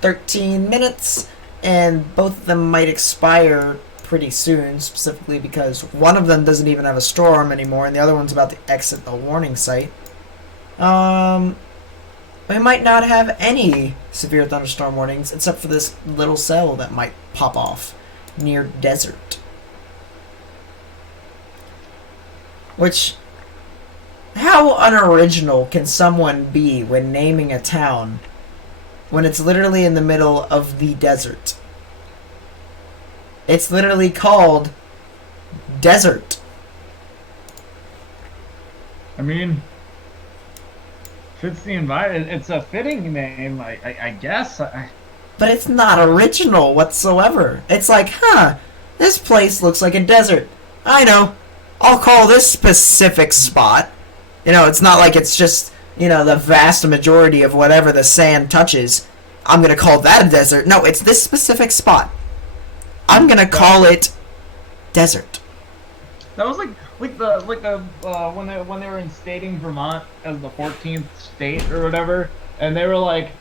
13 minutes, and both of them might expire pretty soon, specifically because one of them doesn't even have a storm anymore, and the other one's about to exit the warning site. We might not have any severe thunderstorm warnings, except for this little cell that might pop off near desert. Which... how unoriginal can someone be when naming a town when it's literally in the middle of the desert? It's literally called Desert. I mean, fits the environment. It's a fitting name, I guess. But it's not original whatsoever. It's like, huh, this place looks like a desert. I know. I'll call this specific spot. You know, it's not like it's just, you know, the vast majority of whatever the sand touches. I'm going to call that a desert. No, it's this specific spot. I'm going to call it Desert. That was like when they were instating Vermont as the 14th state or whatever, and they were like,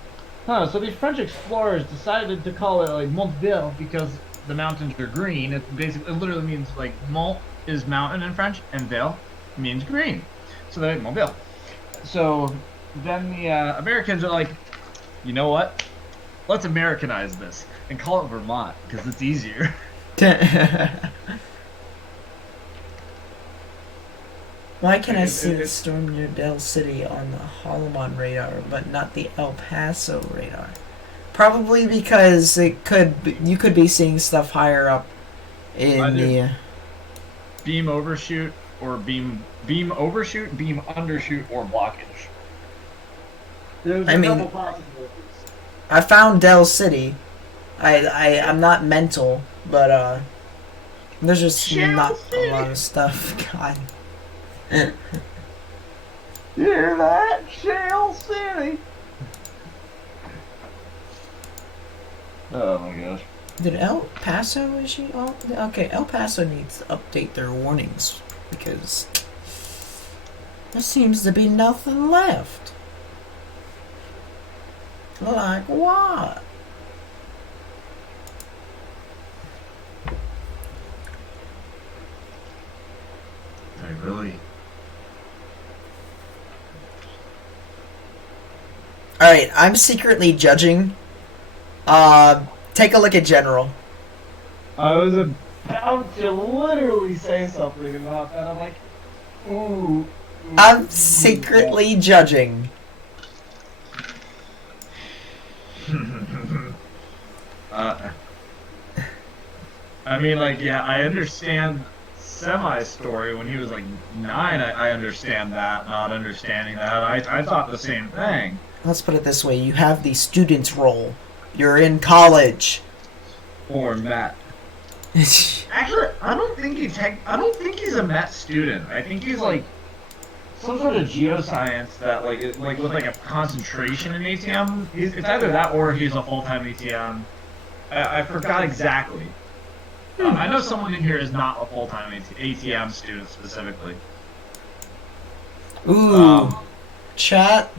huh, so these French explorers decided to call it like Montville because the mountains are green. It literally means like Mont is mountain in French, and Ville means green. So they're like Montville. So then the Americans are like, you know what? Let's Americanize this and call it Vermont because it's easier. Why can I see the storm near Del City on the Holloman radar, but not the El Paso radar? Probably because you could be seeing stuff higher up in Either the beam overshoot or beam overshoot, beam undershoot, or blockage. There's I a mean, couple possibilities. I found Del City. I'm not mental, but there's just Shell not City. a lot of stuff. God. Hear that, Shell City? Oh my gosh. Did El Paso issue? Oh, okay. El Paso needs to update their warnings because there seems to be nothing left. Like what? I really. Alright, I'm secretly judging Take a look at general. I was about to literally say something about that. I'm like, ooh. I'm secretly judging. I mean, like, yeah, I understand semi-story. When he was like 9, I understand that. Not understanding that, I thought the same thing. Let's put it this way: you have the student's role. You're in college. Or Met. Actually, I don't think he's a Met student. I think he's like some sort of geoscience that like with like a concentration in ATM. It's either that or he's a full-time ATM. I forgot exactly. I know someone in here is not a full-time ATM student specifically. Ooh, chat.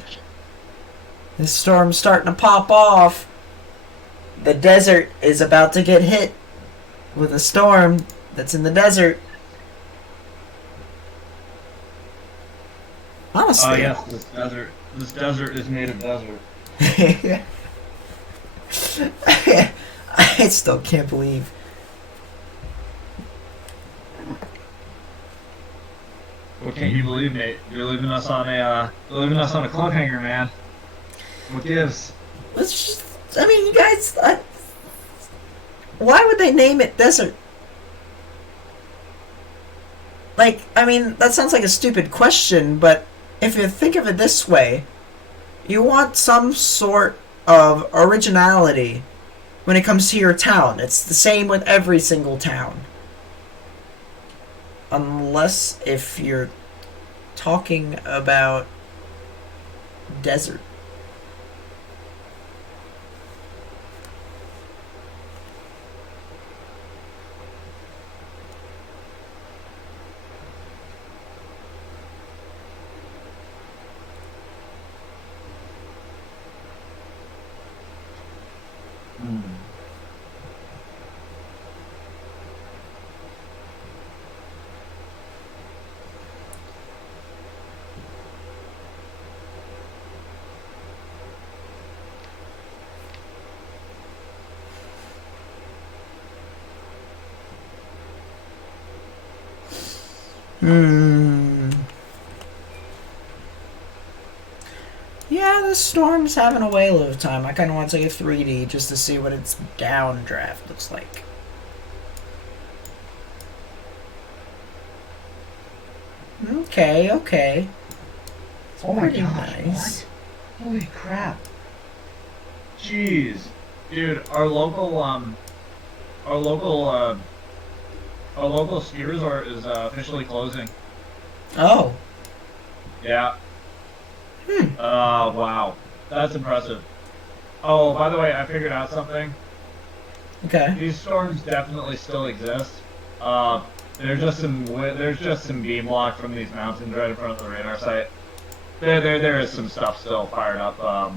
This storm's starting to pop off. The desert is about to get hit with a storm that's in the desert. Honestly. Oh yes, this desert is made of desert. I still can't believe. What can't you believe, Nate? You're leaving us on a cliffhanger, man. What gives? Let's just, I mean, you guys, why would they name it desert? Like, I mean, that sounds like a stupid question, but if you think of it this way, you want some sort of originality when it comes to your town. It's the same with every single town. Unless if you're talking about desert. Yeah, this storm's having a whale of a time. I kind of want to take a 3D just to see what its downdraft looks like. Okay. It's pretty nice. What? Holy crap! Jeez, dude, our local ski resort is officially closing. Oh. Yeah. Wow. That's impressive. Oh, by the way, I figured out something. Okay. These storms definitely still exist. There's just some beam block from these mountains right in front of the radar site. There is some stuff still fired up.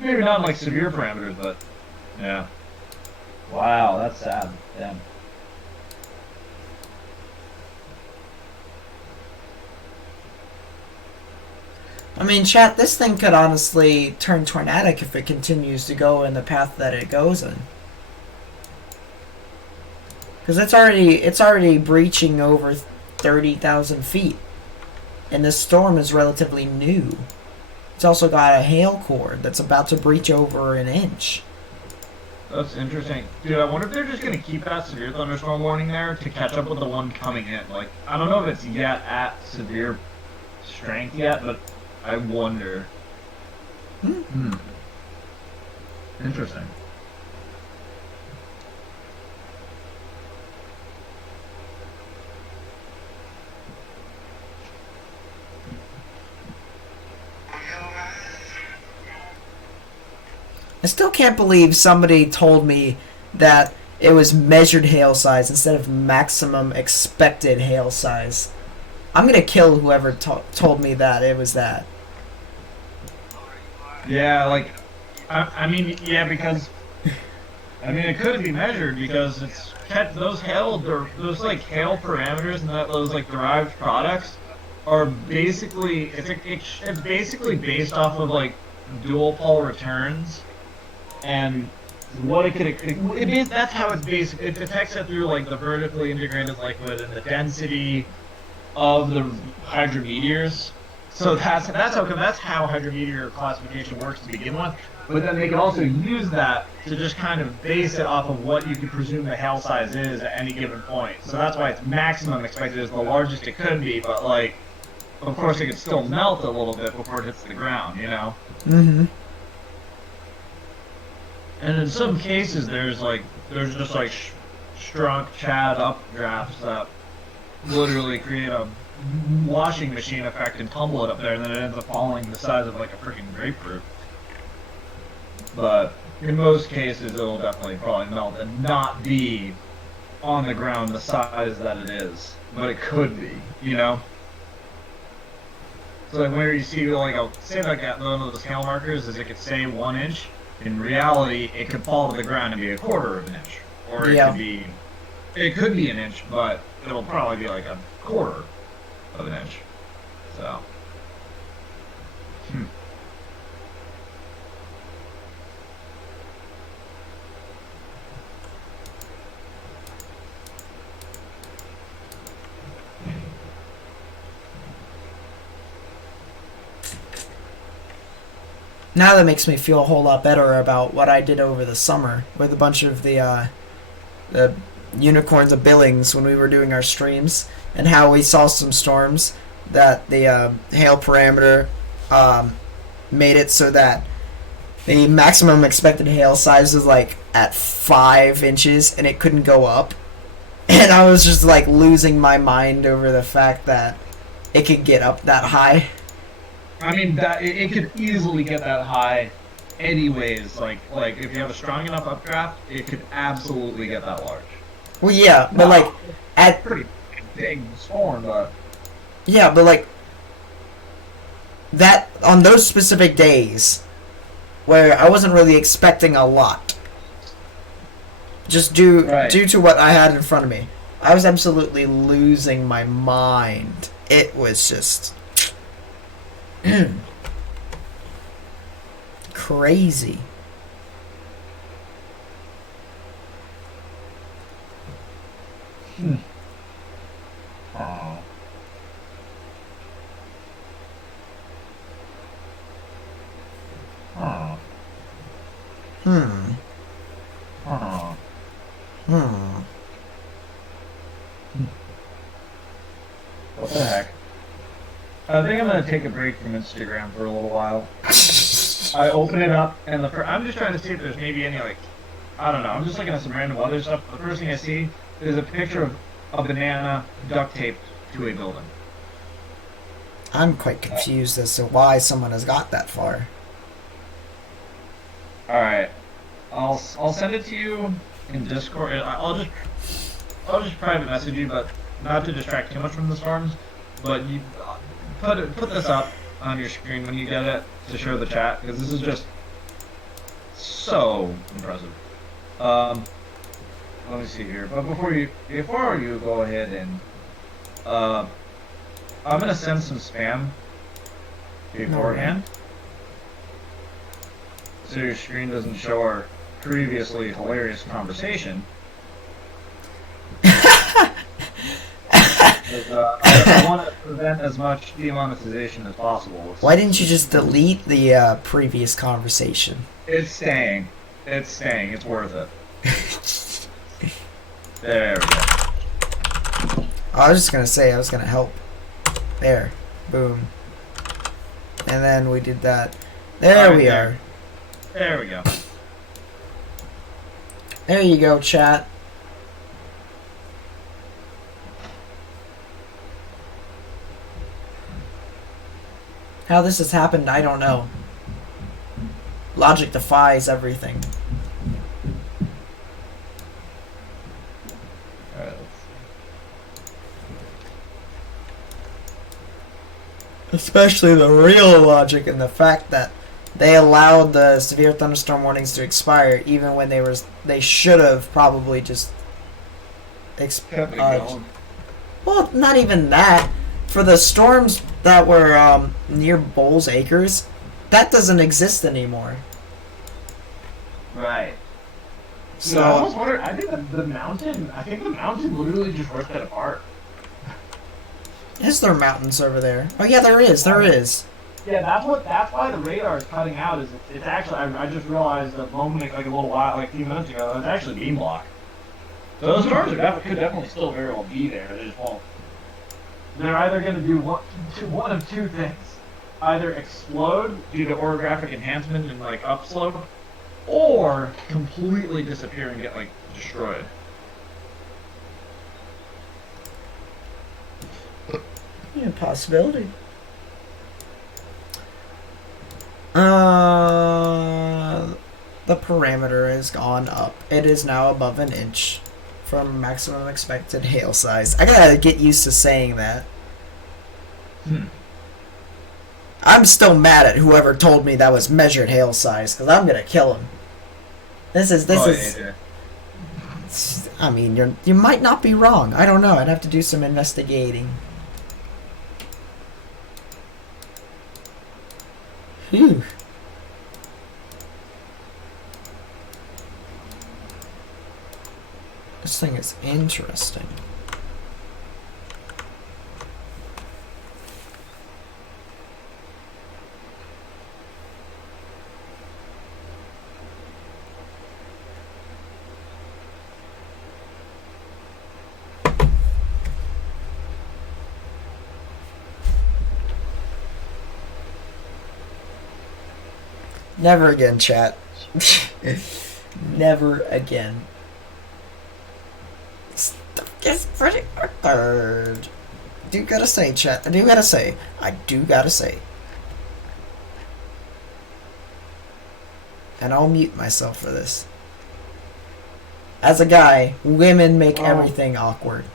Maybe not like severe parameters, but yeah. Wow, that's sad. Damn. I mean, chat, this thing could honestly turn tornadic if it continues to go in the path that it goes in. Because it's already breaching over 30,000 feet. And this storm is relatively new. It's also got a hail core that's about to breach over an inch. That's interesting. Dude, I wonder if they're just going to keep that severe thunderstorm warning there to catch up with the one coming in. Like, I don't know if it's yet at severe strength yet, but I wonder. Interesting. I still can't believe somebody told me that it was measured hail size instead of maximum expected hail size. I'm gonna kill whoever told me that it was that. Yeah, like, I mean, yeah, because, I mean, it could be measured because it's those hail parameters and those like derived products are basically it's basically based off of like dual pole returns and what that's how it's based. It detects it through like the vertically integrated liquid and the density of the hydrometeors. So that's how hydrometeor classification works to begin with. But then they can also use that to just kind of base it off of what you could presume the hail size is at any given point. So that's why its maximum expected is the largest it could be, but like, of course it could still melt a little bit before it hits the ground, you know? Mm-hmm. And in some cases there's just like strunk Chad updrafts that literally create a washing machine effect and tumble it up there, and then it ends up falling the size of like a freaking grapefruit. But in most cases, it'll definitely probably melt and not be on the ground the size that it is, but it could be, you know. So like where you see like say like one of the scale markers is it could say 1 inch. In reality, it could fall to the ground and be a quarter of an inch, or it could be an inch, but it'll probably be like a quarter of an inch. So. Now that makes me feel a whole lot better about what I did over the summer with a bunch of the unicorns of Billings when we were doing our streams, and how we saw some storms that the hail parameter made it so that the maximum expected hail size was like at 5 inches and it couldn't go up. And I was just like losing my mind over the fact that it could get up that high. I mean, that it could easily get that high anyways. Like if you have a strong enough updraft, it could absolutely get that large. Well, yeah, but like at pretty big storm, but yeah, but like that on those specific days where I wasn't really expecting a lot, just due to what I had in front of me, I was absolutely losing my mind. It was just crazy. Oh. Oh. Oh. What the heck? I think I'm gonna take a break from Instagram for a little while. I open it up, and I'm just trying to see if there's maybe any, like, I don't know, I'm just looking at some random other stuff. The first thing I see is a picture of a banana duct taped to a building. I'm quite confused as to why someone has got that far. Alright. I'll send it to you in Discord. I'll just private message you, but not to distract too much from the storms. But you put this up on your screen when you get it to show the chat, because this is just so impressive. Let me see here. But before you go ahead and I'm gonna send some spam beforehand, so your screen doesn't show our previously hilarious conversation. I want to prevent as much demonetization as possible. Why didn't you just delete the previous conversation? It's staying. It's staying. It's worth it. There we go. I was just gonna say I was gonna help. There. Boom. And then we did that. There we are. There we go. There you go, chat. How this has happened, I don't know. Logic defies everything. Alright, Especially the real logic and the fact that they allowed the severe thunderstorm warnings to expire even when they should have probably just well, not even that. For the storms that were near Bowles Acres, that doesn't exist anymore. Right. So I almost wonder. I think the mountain. I think the mountain literally just ripped it apart. is there mountains over there? Oh yeah, there is. There is. Yeah, that's why the radar is cutting out. Is it's actually I just realized a moment like a little while like a few minutes ago it's actually beam block. So those storms could definitely still very well be there. They just won't. They're either going to do one of two things: either explode due to orographic enhancement and like upslope, or completely disappear and get like destroyed. Yeah, possibility. The parameter has gone up. It is now above an inch from maximum expected hail size. I gotta get used to saying that. I'm still mad at whoever told me that was measured hail size, because I'm gonna kill him. This is. Yeah. I mean, you might not be wrong. I don't know. I'd have to do some investigating. Phew. This thing is interesting. Never again, chat. Never again. Stuff gets pretty awkward. I do gotta say, chat. I do gotta say. And I'll mute myself for this. As a guy, women make everything awkward.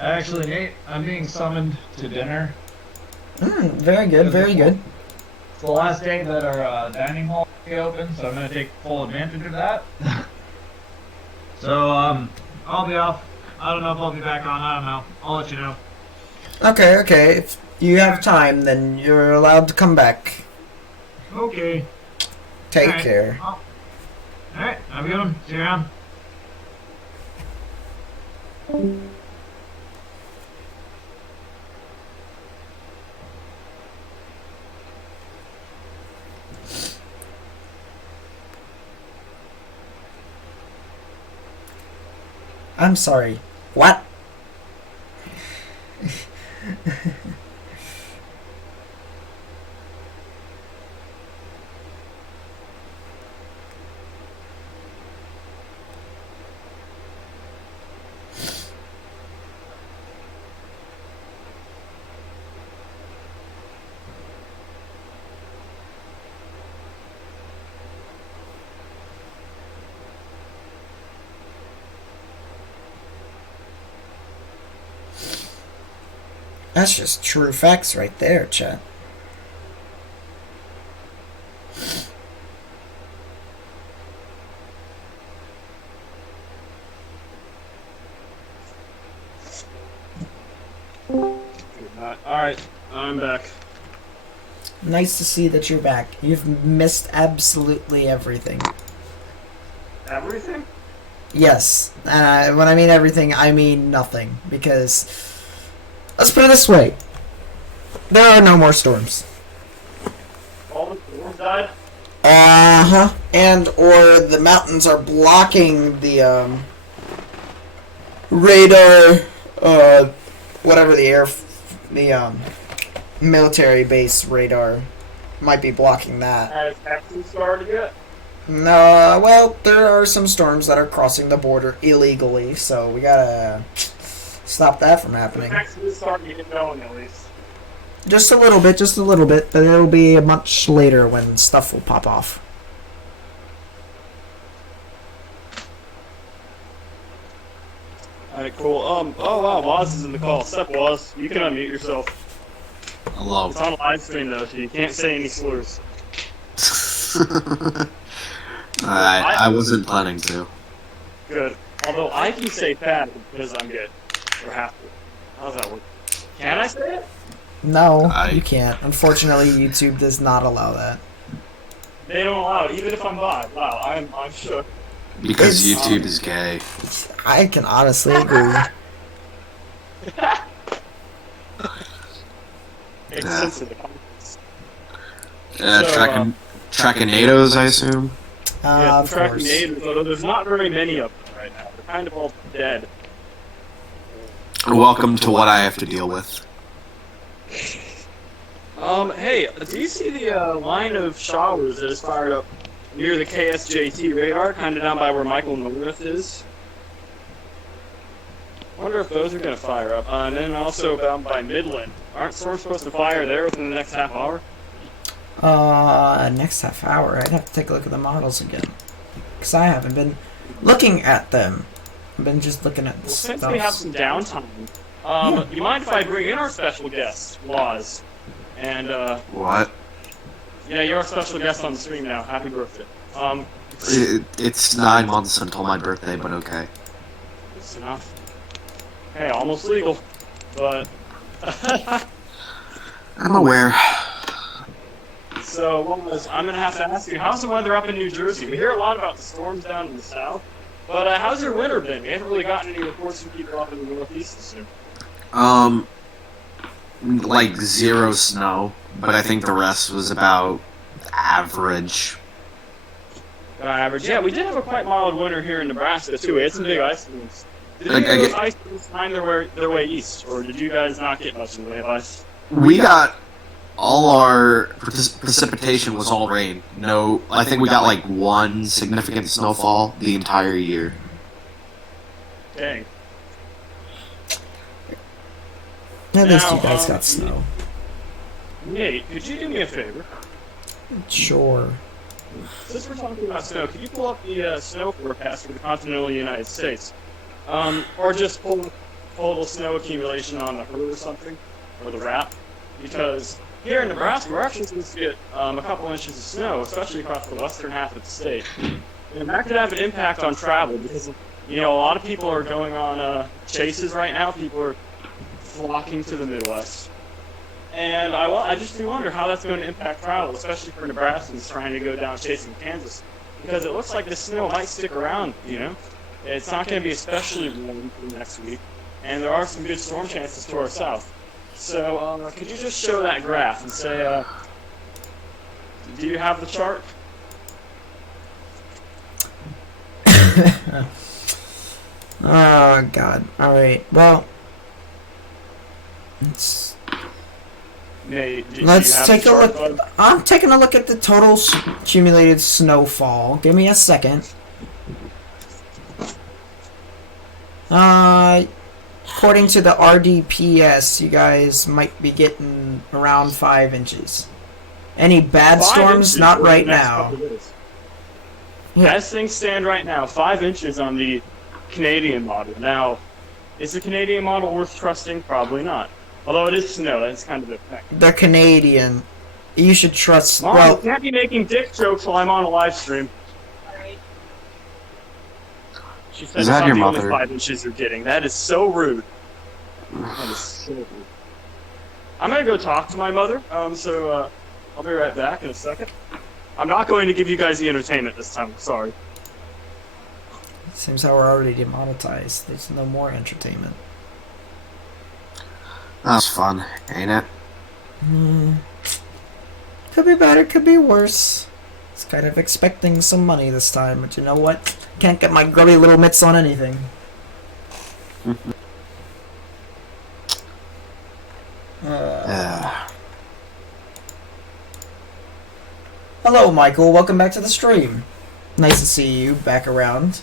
Actually, Nate, I'm being summoned to dinner. Very good, very good. It's the last day that our dining hall will be open, so I'm going to take full advantage of that. So, I'll be off. I don't know if I'll be back on. I don't know. I'll let you know. Okay. If you have time, then you're allowed to come back. Okay. Take Alright. care. Alright, have a good one. See you around. I'm sorry. What? That's just true facts right there, chat. Alright, I'm back. Nice to see that you're back. You've missed absolutely everything. Everything? Yes. When I mean everything, I mean nothing. Because, let's put it this way. There are no more storms. All the storms died? Uh-huh. And or the mountains are blocking the radar, whatever the military base radar might be blocking that. Has Texas started yet? No, well, there are some storms that are crossing the border illegally, so we gotta stop that from happening. Texas is starting to get going at least. Just a little bit, but it'll be much later when stuff will pop off. Alright, cool. Oh wow, Woz is in the call. Sup, Woz? You can unmute yourself. Hello. It's on a live stream though, so you can't say any slurs. I wasn't planning to. Good. Although I can say fat because I'm good. Or have to. How's that work? Can I say it? No, you can't. Unfortunately, YouTube does not allow that. They don't allow it, even if I'm by. Wow, I'm shook. Because It's- YouTube is gay. I can honestly agree. It's Yeah. sensitive. the comments. Tracking-nados, I assume? Yeah, Of tracking course. natives, although there's not very many of them right now. They're kind of all dead. Welcome to what I have to deal with. Hey, do you see the line of showers that is fired up near the KSJT radar, kind of down by where Michael North is? I wonder if those are going to fire up. And then also down by Midland. Aren't storms supposed to fire there within the next half hour? Next half hour, I'd have to take a look at the models again. Because I haven't been looking at them. I've been just looking at the Well, since stuff. we have some downtime, do you mind if I bring in our special guest, Waz? And, What? yeah, you're our special guest on the stream now. Happy birthday. It's 9 months until my birthday, but okay. That's enough. Hey, almost legal. But, I'm aware. so, I'm going to have to ask you, how's the weather up in New Jersey? We hear a lot about the storms down in the south, but how's your winter been? We haven't really gotten any reports from people up in the northeast this year. Like 0 snow, but I think the rest was about average. Average. Yeah, we did have a quite mild winter here in Nebraska, too. We had some big ice storms. Did any of those ice storms find their way east, or did you guys not get much in the way of ice? We got all our precipitation was all rain. No, I think we got like 1 significant snowfall the entire year. Dang. At least you Now, guys got snow. Nate, could you do me a favor? Sure. Since we're talking about snow, could you pull up the snow forecast for the continental United States? Or just pull total snow accumulation on the herd or something? Or the wrap? Because here in Nebraska, we're actually supposed to get a couple inches of snow, especially across the western half of the state. And that could have an impact on travel because, a lot of people are going on chases right now. People are flocking to the Midwest. And I just do wonder how that's going to impact travel, especially for Nebraskans trying to go down chasing Kansas. Because it looks like the snow might stick around, It's not going to be especially warm for next week. And there are some good storm chances to our south. So, could you just show that graph and say, do you have the chart? Oh, God. Alright, well. Nate, do you Let's have take the a chart, look. bud? I'm taking a look at the total accumulated snowfall. Give me a second. According to the RDPS, you guys might be getting around 5 inches. Any bad 5 storms? inches Not over the right next now. couple days. Yeah. As things stand right now, 5 inches on the Canadian model. Now, is the Canadian model worth trusting? Probably not. Although it is snow, that's kind of the thing. They're Canadian. You should trust. Mom, Well, you can't be making dick jokes while I'm on a live stream. She said Is it's that not your the only mother? 5 inches you're getting. That is so rude. That is so rude. I'm gonna go talk to my mother, so I'll be right back in a second. I'm not going to give you guys the entertainment this time, sorry. seems how we're already demonetized. There's no more entertainment. That's fun, ain't it? Could be better, could be worse. It's kind of expecting some money this time, but you know what? Can't get my grubby little mitts on anything. Hello, Michael. Welcome back to the stream. Nice to see you back around.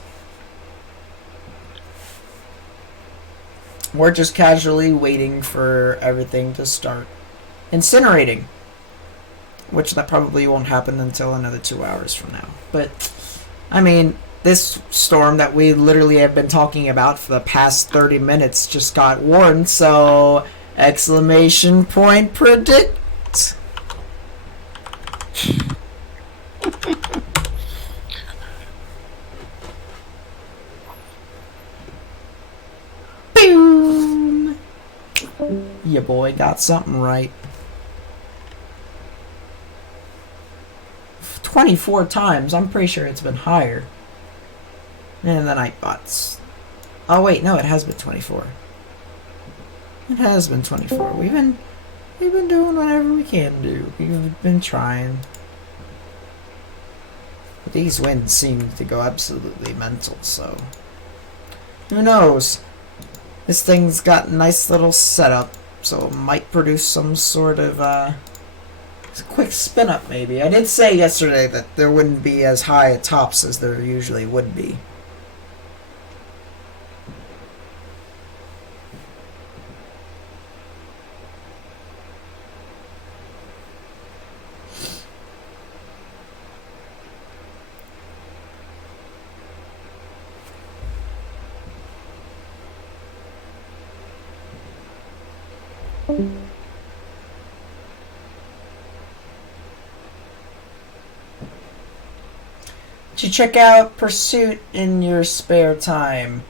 We're just casually waiting for everything to start incinerating. Which that probably won't happen until another 2 hours from now. But, I mean, this storm that we literally have been talking about for the past 30 minutes just got warned, so... Exclamation point predict! Boom! Ya boy got something right. 24 times. I'm pretty sure it's been higher. And then I bought... Oh, wait, no, it has been 24. It has been 24. We've been doing whatever we can do. We've been trying. But these winds seem to go absolutely mental, so... Who knows? This thing's got a nice little setup, so it might produce some sort of, it's a quick spin up, maybe. I did say yesterday that there wouldn't be as high at tops as there usually would be. Did you check out Pursuit in your spare time?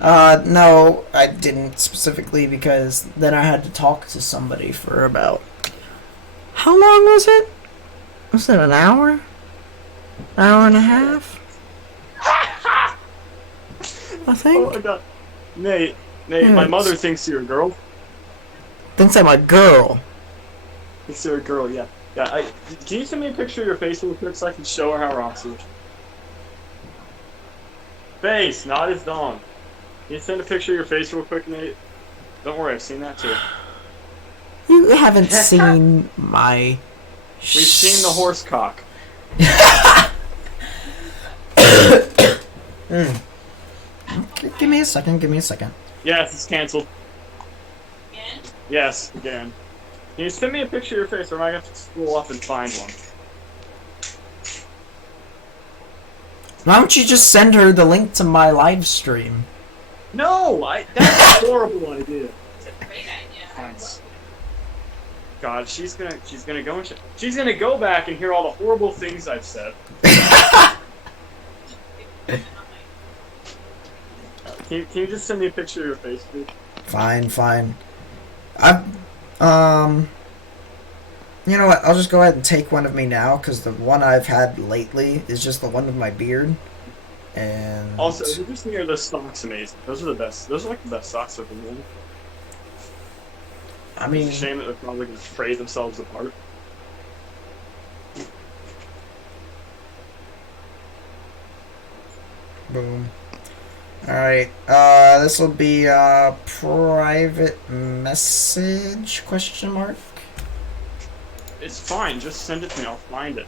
No, I didn't specifically because then I had to talk to somebody for about... How long was it? Was it an hour? Hour and a half? I think. Oh my god. Nate, my mother thinks you're a girl. Thinks I'm a girl. Thinks you're a girl, yeah. Yeah, can you send me a picture of your face real quick so I can show her how rocks are? Face, not his dong. Can you send a picture of your face real quick, Nate? Don't worry, I've seen that too. You haven't seen my... We've seen the horse cock. Give me a second. Yes, it's cancelled. Again? Yes, again. Can you send me a picture of your face or am I going to have to scroll up and find one? Why don't you just send her the link to my live stream? No! That's a horrible idea. It's a great idea. Thanks. God, she's gonna go and she's gonna go back and hear all the horrible things I've said. Can you just send me a picture of your face, please? Fine. You know what? I'll just go ahead and take one of me now, because the one I've had lately is just the one with my beard. And also, if you just near the socks, amazing. Those are the best. Those are like the best socks I've been wearing. I mean, It's a shame that they're probably gonna fray themselves apart. boom. Alright, this will be a private message, question mark? It's fine, just send it to me, I'll find it.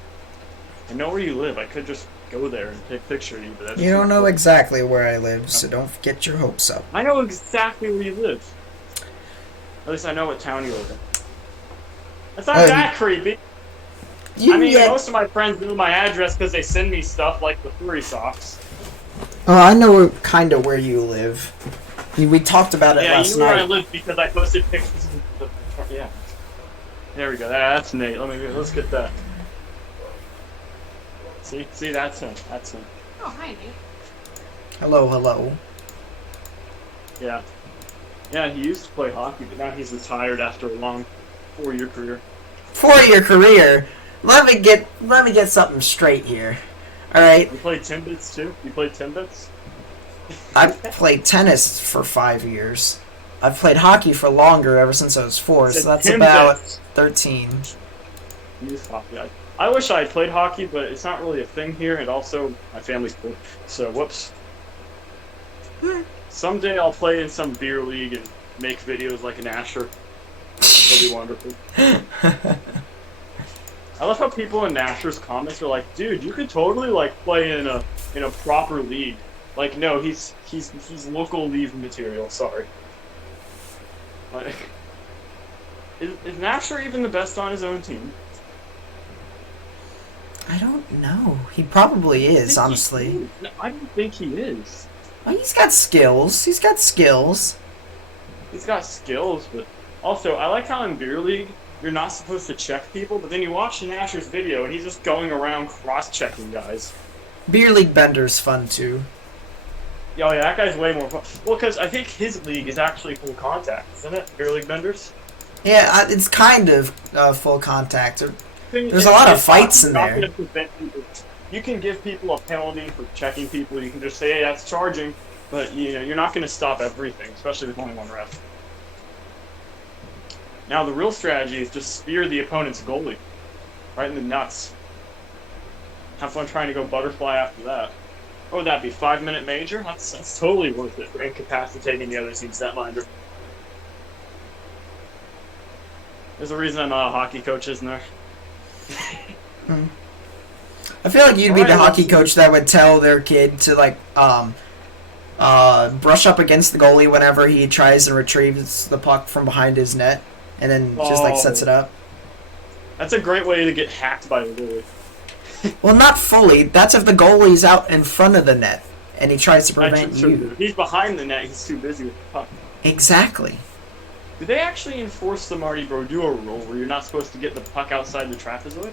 I know where you live, I could just go there and take a picture of you, but that's You don't too know close. exactly where I live, so don't get your hopes up. I know exactly where you live. At least I know what town you live in. That's not that creepy. I mean, most of my friends know my address because they send me stuff like the furry socks. Oh, I know kind of where you live. We talked about it Yeah, last you know where I night. live because I posted pictures of the... Yeah. There we go. That's Nate. Let's get that. See, that's him. That's him. Oh, hi, Nate. Hello. Yeah. Yeah, he used to play hockey, but now he's retired after a long 4-year career. 4-year career? Let me get something straight here. Alright, You played Timbits too? You played Timbits? I've played tennis for 5 years. I've played hockey for longer, ever since I was 4, so that's about 13. Youth hockey. I wish I had played hockey, but it's not really a thing here, and also my family's poor. So, whoops. Someday I'll play in some beer league and make videos like an Asher. It'll be wonderful. I love how people in Nasher's comments are like, dude, you could totally like play in a proper league. Like, no, he's local league material, sorry. Like, is Nasher even the best on his own team? I don't know. He probably is, honestly. No, I don't think he is. Well, he's got skills. He's got skills. He's got skills, but also I like how in beer league you're not supposed to check people, but then you watch Nasher's video and he's just going around cross-checking guys. Beer league bender's fun too. Oh yeah, that guy's way more fun. Well, because I think his league is actually full contact, isn't it? Beer league benders. Yeah, it's kind of full contact. There's a lot of fights in there. You can give people a penalty for checking people. You can just say, hey, that's charging. But you're not going to stop everything, especially with only one ref. Now the real strategy is just spear the opponent's goalie. Right in the nuts. Have fun trying to go butterfly after that. What would that be, 5-minute major? That's totally worth it for incapacitating the other team's netminder. There's a reason I'm not a hockey coach, isn't there? I feel like you'd be the hockey coach that would tell their kid to like brush up against the goalie whenever he tries and retrieves the puck from behind his net, and then just like sets it up. That's a great way to get hacked by the goalie. Well, not fully. That's if the goalie's out in front of the net and he tries to prevent you. If he's behind the net, he's too busy with the puck. Exactly. Did they actually enforce the Marty Brodeur rule where you're not supposed to get the puck outside the trapezoid?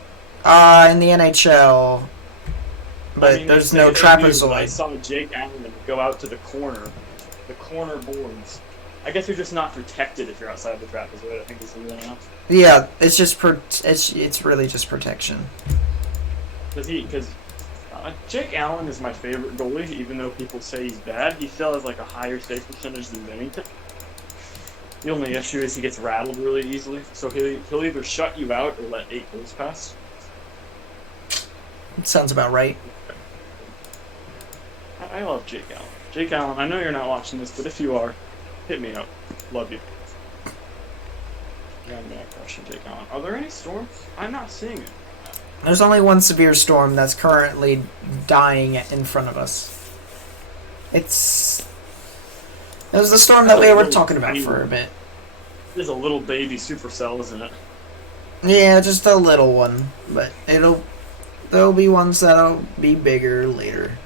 In the NHL, but there's no trapezoid. I saw Jake Allen go out to the corner boards. I guess you're just not protected if you're outside the trapezoid. I think is the real answer. Yeah, it's just it's really just protection. Because Jake Allen is my favorite goalie, even though people say he's bad. He still has like a higher save percentage than Bennington. The only issue is he gets rattled really easily, so he'll either shut you out or let 8 goals pass. Sounds about right. I love Jake Allen. Jake Allen, I know you're not watching this, but if you are, hit me up. Love you. Yeah, I'm not crushing Jake Allen. Are there any storms? I'm not seeing it. There's only one severe storm that's currently dying in front of us. It was the storm that we were talking about for a bit. There's a little baby supercell, isn't it? Yeah, just a little one, but there'll be ones that'll be bigger later.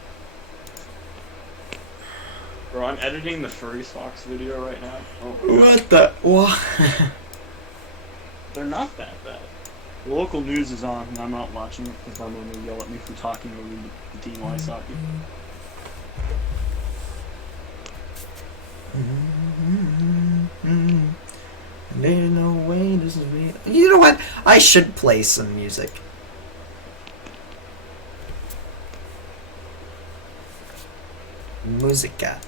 Bro, I'm editing the Furry Socks video right now. What? They're not that bad. The local news is on, and I'm not watching it because I'm going to yell at me for talking over the Team Ice Hockey. There's no way this is real. You know what? I should play some music. Musica.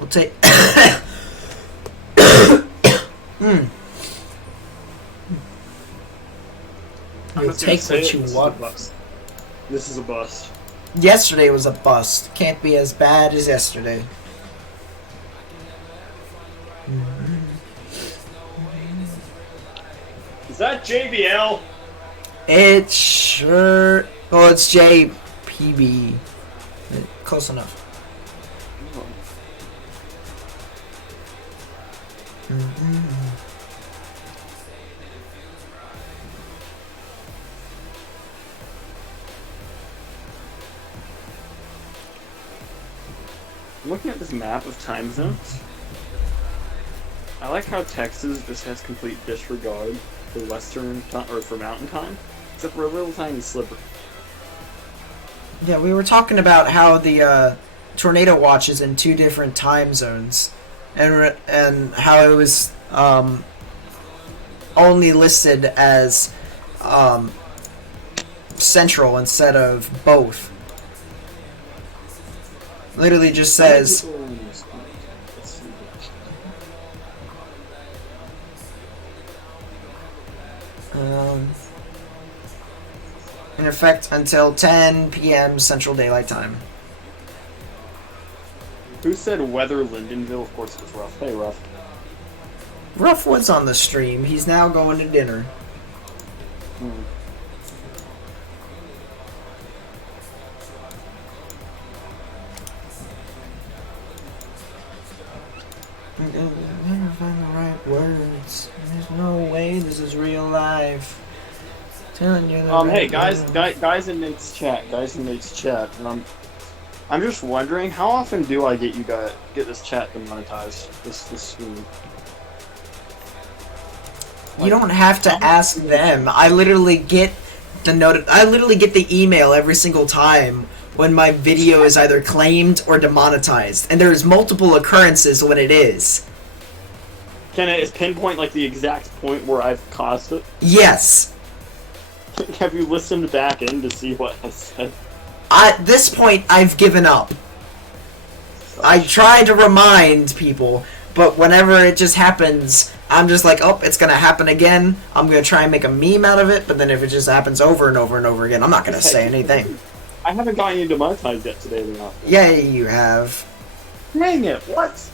We'll take. You'll take what you want. This is a bust. Yesterday was a bust. Can't be as bad as yesterday. Is that JBL? It's sure. Oh, it's JPB. Close enough. Looking at this map of time zones, I like how Texas just has complete disregard for Western or for Mountain Time, except for a little tiny sliver. Yeah, we were talking about how the tornado watch is in 2 different time zones, and how it was only listed as central instead of both. Literally just says in effect until 10 p.m. Central Daylight Time. Who said weather Lindenville? Of course it was Ruff. Hey, Ruff. Ruff was on the stream. He's now going to dinner. I never find the right words. There's no way this is real life. Telling you the Hey guys in Nate's chat, I'm just wondering, how often do I get this chat to monetize this stream? You don't have to ask them. I literally get I literally get the email every single time when my video is either claimed or demonetized, and there's multiple occurrences when it is. Can it pinpoint like the exact point where I've caused it? Yes. Have you listened back in to see what I said? At this point, I've given up. I try to remind people, but whenever it just happens, I'm just like, oh, it's gonna happen again. I'm gonna try and make a meme out of it, but then if it just happens over and over and over again, I'm not gonna say anything. I haven't gotten you demonetized yet today, though. Yeah, you have. Dang it, what?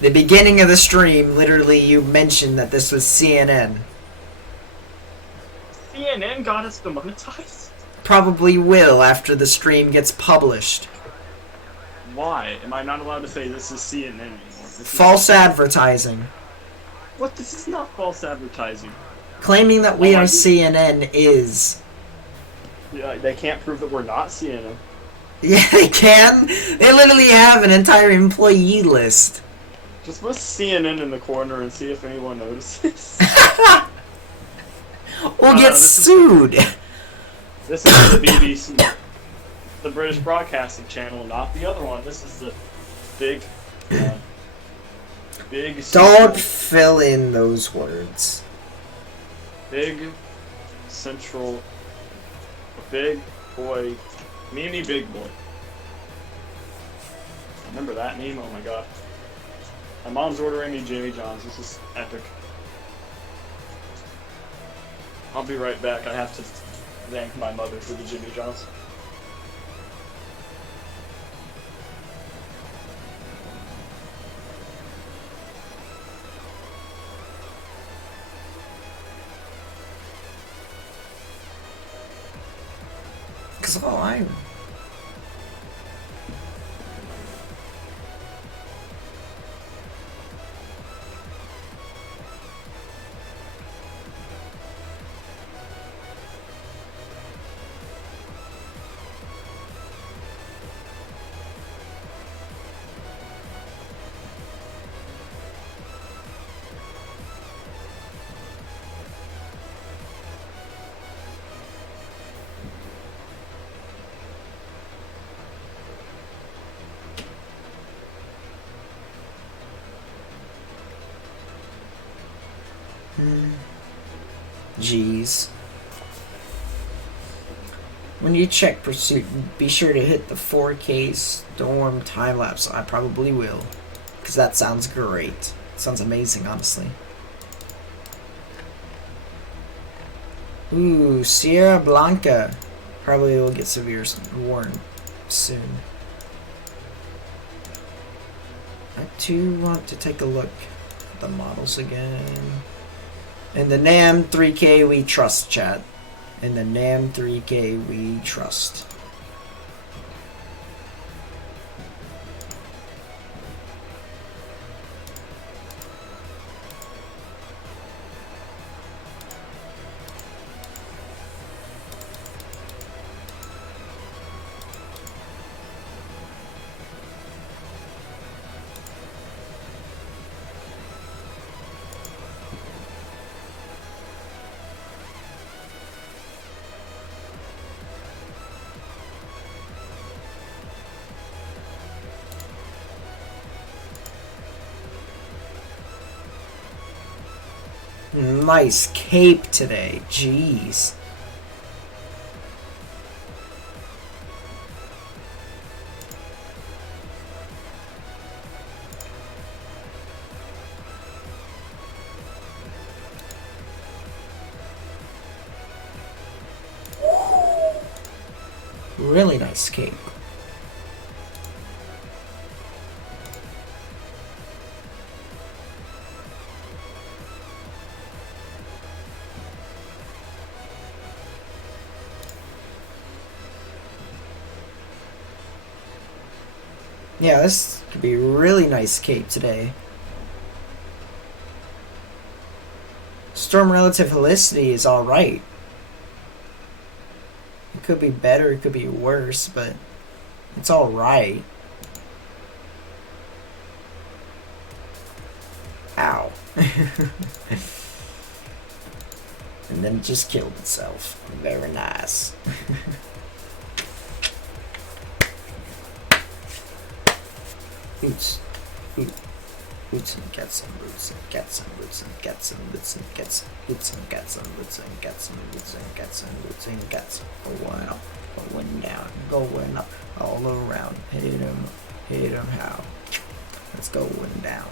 The beginning of the stream, literally, you mentioned that this was CNN. CNN got us demonetized? Probably will after the stream gets published. Why? Am I not allowed to say this is CNN anymore? False advertising. What? This is not false advertising. Claiming that we are CNN is. Yeah, they can't prove that we're not CNN. Yeah, they can. They literally have an entire employee list. Just put CNN in the corner and see if anyone notices. We'll get sued. This is the BBC, the British Broadcasting Channel, not the other one. This is the big, big. Don't fill in those words. Big central, big boy, Mimi Big Boy. Remember that name? Oh my god. My mom's ordering me Jimmy John's. This is epic. I'll be right back. I have to thank my mother for the Jimmy John's. Cause all I. Jeez. When you check Pursuit, be sure to hit the 4K Storm time-lapse. I probably will. Because that sounds great. Sounds amazing, honestly. Ooh, Sierra Blanca. Probably will get severe warn soon. I do want to take a look at the models again. In the NAM 3K we trust, chat. In the NAM 3K we trust. Nice cape today, jeez. Really nice cape. Yeah, this could be a really nice cape today. Storm Relative Helicity is alright. It could be better, it could be worse, but it's alright. Ow. And then it just killed itself. Very nice. Boots. Boots and get some boots and get some boots and get some boots and get some boots and get some boots and get some boots and get some boots and get some. Going up, going down, going up, all around. Hit 'em how? It's going down.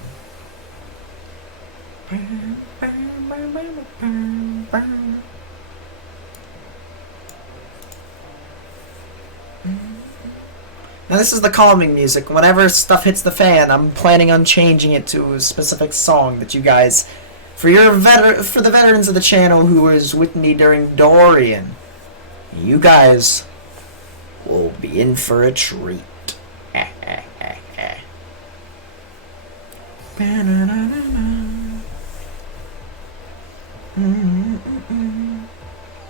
Now this is the calming music. Whenever stuff hits the fan, I'm planning on changing it to a specific song that you guys, for the veterans of the channel who was with me during Dorian, you guys will be in for a treat.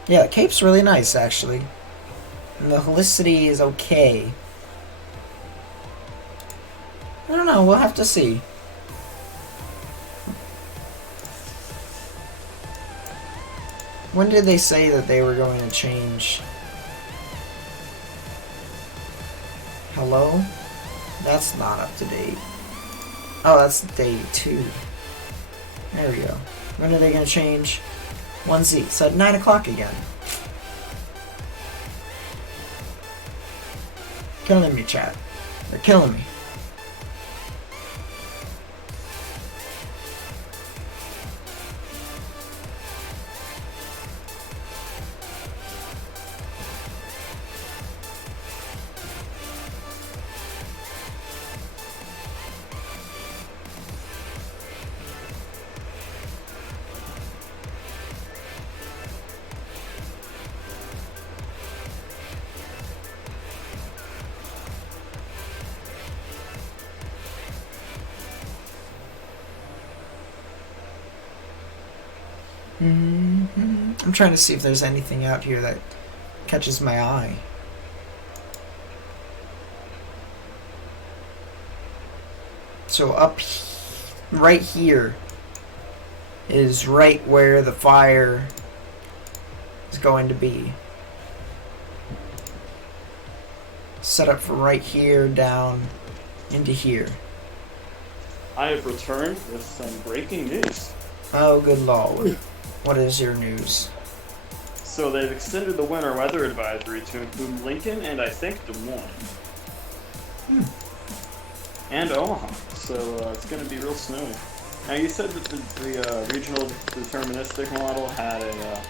Yeah, the cape's really nice actually. And the helicity is okay. I don't know, we'll have to see. When did they say that they were going to change? Hello? That's not up to date. Oh, that's day 2. There we go. When are they going to change? 1Z. So at 9 o'clock again. Killing me, chat. They're killing me. I'm trying to see if there's anything out here that catches my eye. So right here is right where the fire is going to be. Set up from right here down into here. I have returned with some breaking news. Oh, good lord. What is your news? So they've extended the winter weather advisory to include Lincoln and I think Des Moines. And Omaha. So it's going to be real snowy. Now you said that the regional deterministic model had a,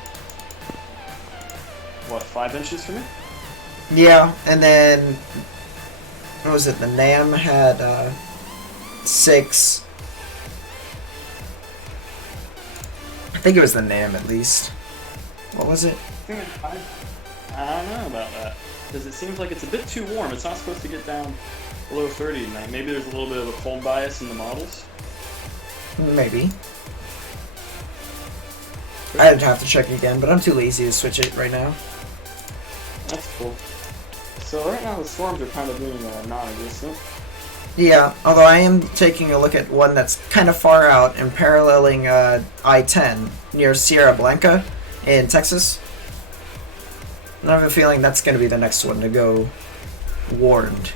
5 inches for me? Yeah, and then, what was it, the NAM had 6. I think it was the NAM at least. What was it? I don't know about that. Because it seems like it's a bit too warm. It's not supposed to get down below 30 tonight. Maybe there's a little bit of a cold bias in the models. Maybe. I'd have to check again, but I'm too lazy to switch it right now. That's cool. So right now the storms are kind of being non-existent. Yeah, although I am taking a look at one that's kind of far out and paralleling I-10 near Sierra Blanca in Texas. And I have a feeling that's going to be the next one to go warned.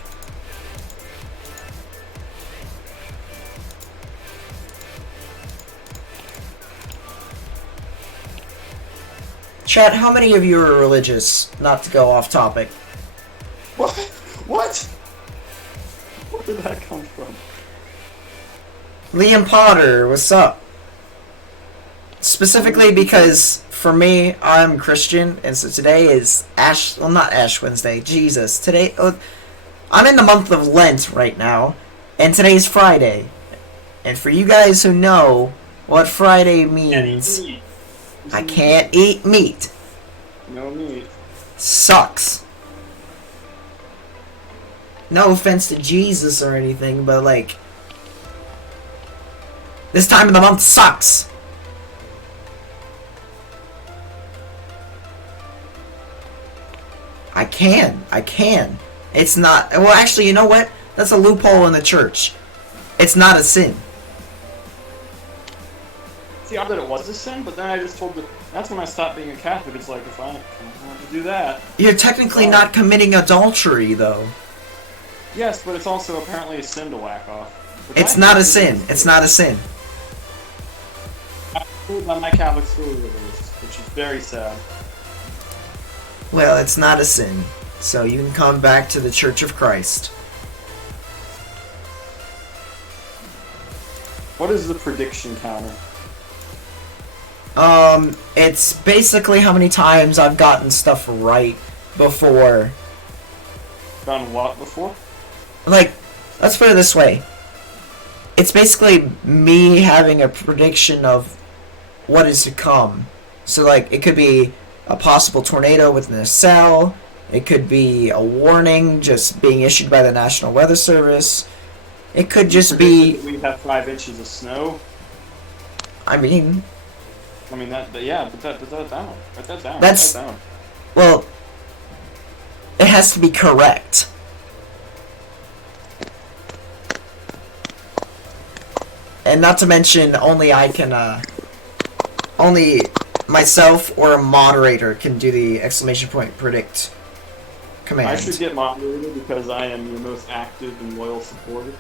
Chat, how many of you are religious? Not to go off topic. What? What? Where did that come from? Liam Potter, what's up? Specifically because, for me, I'm Christian, and so today is not Ash Wednesday, Jesus. Today, I'm in the month of Lent right now, and today's Friday. And for you guys who know what Friday means, I can't eat meat. No meat. Sucks. No offense to Jesus or anything, but like, this time of the month sucks. I can. It's not, well actually, you know what? That's a loophole in the church. It's not a sin. See, I thought it was a sin, but then I just told that's when I stopped being a Catholic. It's like, if I don't want to do that. You're technically not committing adultery, though. Yes, but it's also apparently a sin to whack off. It's not a sin. It's not a sin. I'm told by my Catholic school it is, which is very sad. Well, it's not a sin. So you can come back to the Church of Christ. What is the prediction counter? It's basically how many times I've gotten stuff right before. Done what before? Like, let's put it this way. It's basically me having a prediction of what is to come. So, like, it could be a possible tornado within a cell. It could be a warning just being issued by the National Weather Service. It could just be... We have 5 inches of snow. I mean, yeah, put that down. Write that down. That's- Write that down. well, it has to be correct. And not to mention, only I can, only myself or a moderator can do the exclamation point predict command. I should get moderated because I am your most active and loyal supporter.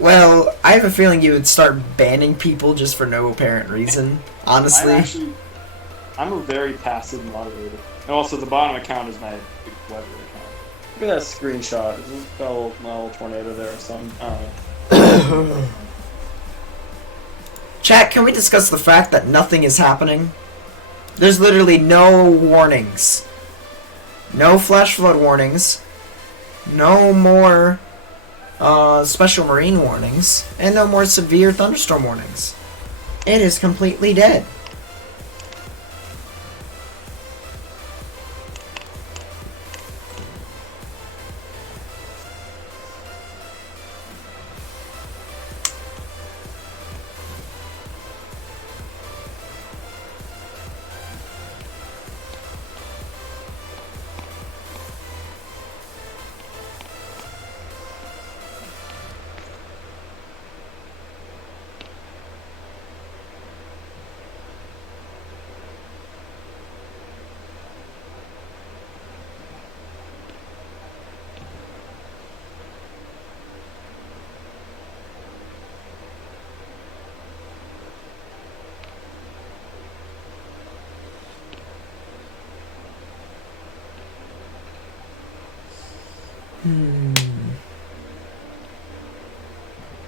Well, I have a feeling you would start banning people just for no apparent reason, honestly. I'm a very passive moderator. And also, the bottom account is my big weather account. Look at that screenshot. Is a little tornado there or something? I don't know. Chat, can we discuss the fact that nothing is happening? There's literally no warnings. No flash flood warnings. No more special marine warnings. And no more severe thunderstorm warnings. It is completely dead.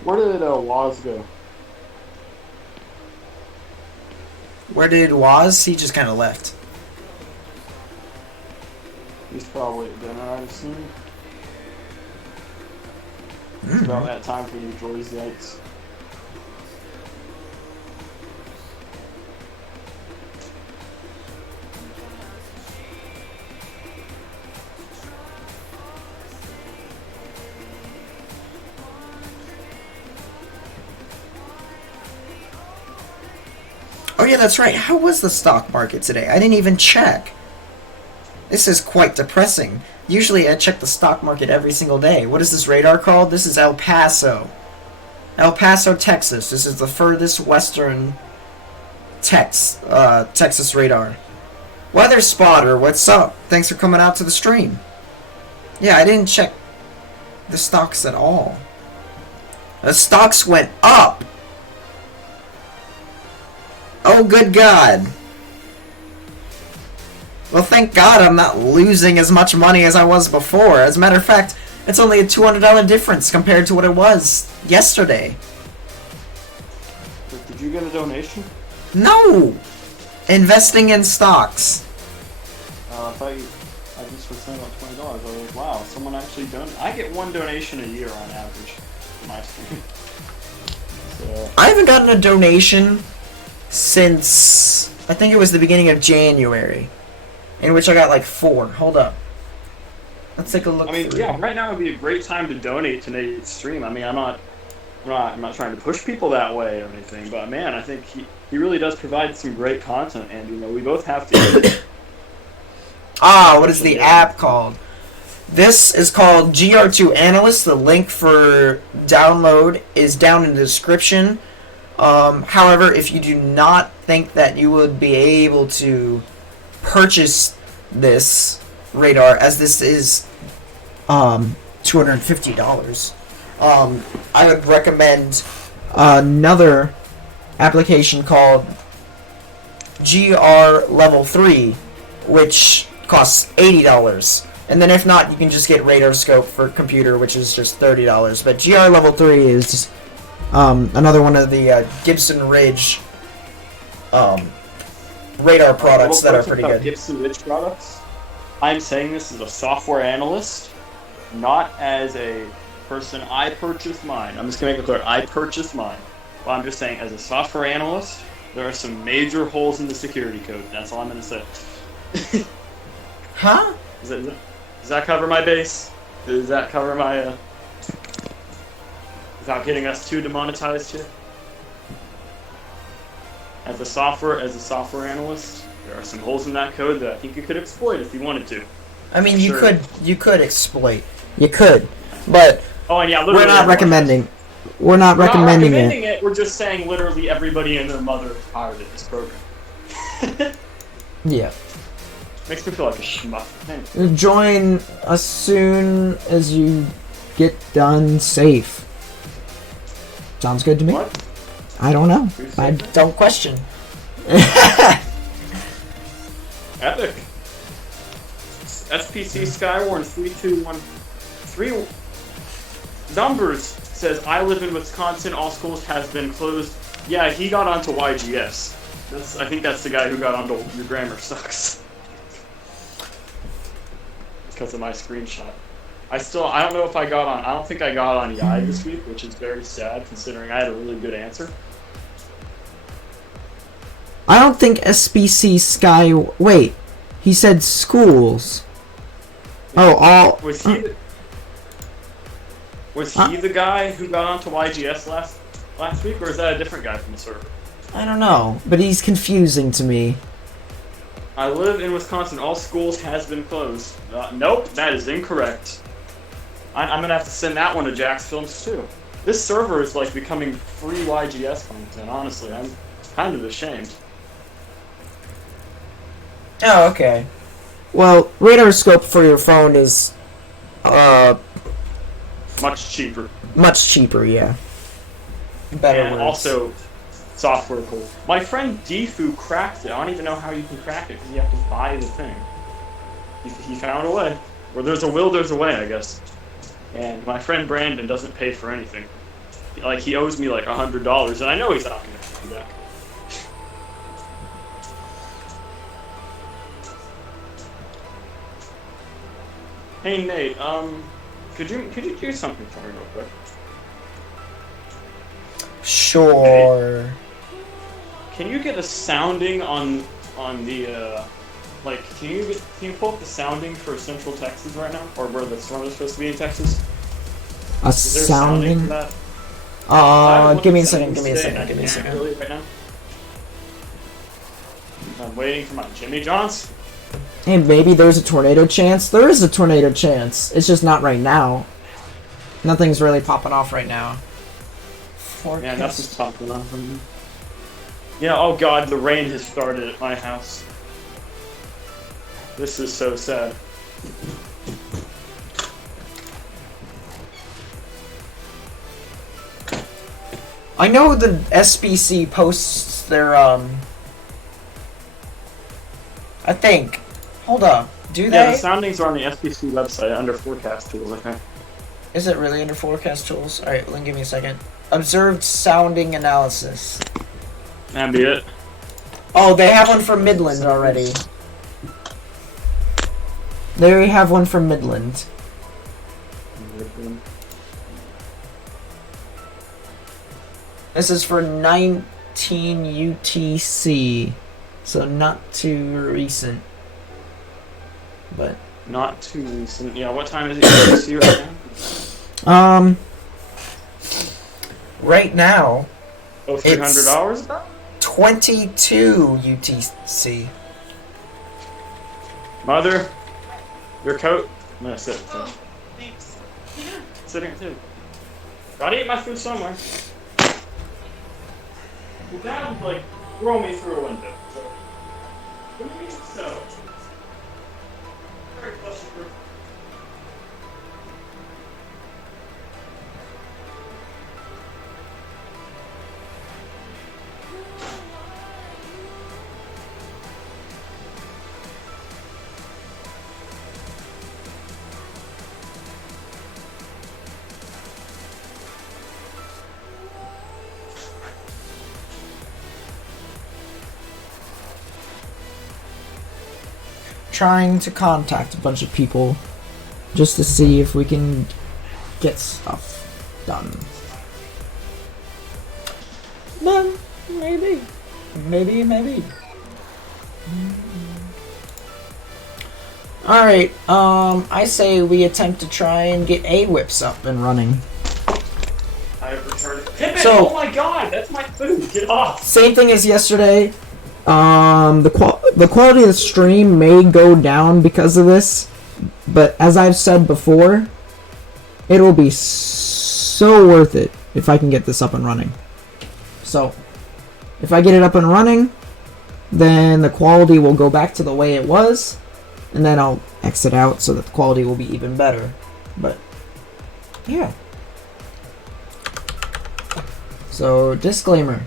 Where did Waz go? Where did Waz? He just kind of left. He's probably at dinner, I'd assume. It's about that time for you to enjoy his lights. Oh yeah, that's right. How was the stock market today? I didn't even check. This is quite depressing. Usually I check the stock market every single day. What is this radar called? This is El Paso. El Paso, Texas. This is the furthest western Texas radar. Weather Spotter, what's up? Thanks for coming out to the stream. Yeah, I didn't check the stocks at all. The stocks went up! Oh, good God. Well, thank God I'm not losing as much money as I was before. As a matter of fact, it's only a $200 difference compared to what it was yesterday. Did you get a donation? No! Investing in stocks. I just was saying about $20. I was like, wow, someone actually donated. I get 1 donation a year on average for my stream. So, I haven't gotten a donation since, I think it was the beginning of January, in which I got like 4. Hold up. Let's take a look. I mean, through. yeah, right now would be a great time to donate to Nate's stream. I mean, I'm not trying to push people that way or anything, but man, I think he really does provide some great content, and you know, we both have to. What is the app called? This is called GR2 Analyst. The link for download is down in the description. However, if you do not think that you would be able to purchase this radar, as this is $250, I would recommend another application called GR Level 3, which costs $80. And then if not, you can just get Radar Scope for computer, which is just $30. But GR Level 3 is another one of the Gibson Ridge radar products that are pretty good. Gibson Ridge products. I'm saying this as a software analyst, not as a person. I purchased mine. I'm just going to make it clear. I purchased mine. Well, I'm just saying, as a software analyst, there are some major holes in the security code. That's all I'm going to say. Huh? Does that cover my base? Does that cover my, without getting us too demonetized here? As a software analyst, there are some holes in that code that I think you could exploit if you wanted to. I mean, you could exploit. You could, but oh, and yeah, we're not recommending. We're not recommending it. We're just saying literally everybody and their mother is pirated this program. Yeah. Makes me feel like a schmuck. Join as soon as you get done safe. Sounds good to me. What? I don't know. I don't question. Epic. SPC Skywarn 3213 numbers says I live in Wisconsin. All schools has been closed. Yeah, he got onto YGS. I think that's the guy who got onto Your Grammar Sucks. Because of my screenshot. I don't know if I got on. I don't think I got on EI this week, which is very sad considering I had a really good answer. I don't think SBC Sky. Wait, he said schools. Oh, all. Was he? Was he the guy who got onto YGS last week, or is that a different guy from the server? I don't know, but he's confusing to me. I live in Wisconsin. All schools has been closed. Nope, that is incorrect. I'm gonna have to send that one to Jack's Films too. This server is like becoming free YGS content. Honestly, I'm kind of ashamed. Oh, okay. Well, radar scope for your phone is Much cheaper. much cheaper, yeah. Better And words. also, software cool. My friend Defu cracked it. I don't even know how you can crack it because you have to buy the thing. He found a way. Where there's a will, there's a way, I guess. And my friend Brandon doesn't pay for anything. Like, he owes me like $100, and I know he's not going to pay back. Hey Nate, could you do something for me real quick? Sure. Can you get a sounding on the can you pull up the sounding for Central Texas right now, or where the storm is supposed to be in Texas? A Is there sounding for sounding. that? Give me a second. Give me a second. I Give me a can't second. really right now. I'm waiting for my Jimmy Johns. Hey, maybe there's a tornado chance. There is a tornado chance. It's just not right now. Nothing's really popping off right now. Yeah, nothing's popping off. Yeah. Oh God, the rain has started at my house. This is so sad. I know the SBC posts their I think. Hold up. Do Yeah, they? the soundings are on the SPC website under forecast tools, I think. Is it really under forecast tools? Alright, well, then give me a second. Observed sounding analysis. That'd be it. Oh, they have one for Midland already. They already have one for Midland. This is for 19 UTC. So not too recent. But Not too recent. Yeah, what time is it UTC right now? right now Oh, $300? 22 UTC. Mother, your coat. I'm gonna sit. Thanks. Sitting here too. Gotta eat my food somewhere. That would like throw me through a window. So, what do you mean so? Very question for. Trying to contact a bunch of people just to see if we can get stuff done. But maybe. Alright, I say we attempt to try and get A-Whips up and running. I have returned. Pippin! So- Oh my god, that's my food! Get off! Same thing as yesterday. The quality of the stream may go down because of this, but as I've said before, it will be so worth it if I can get this up and running. So, if I get it up and running, then the quality will go back to the way it was, and then I'll exit out so that the quality will be even better. But, yeah. So, disclaimer.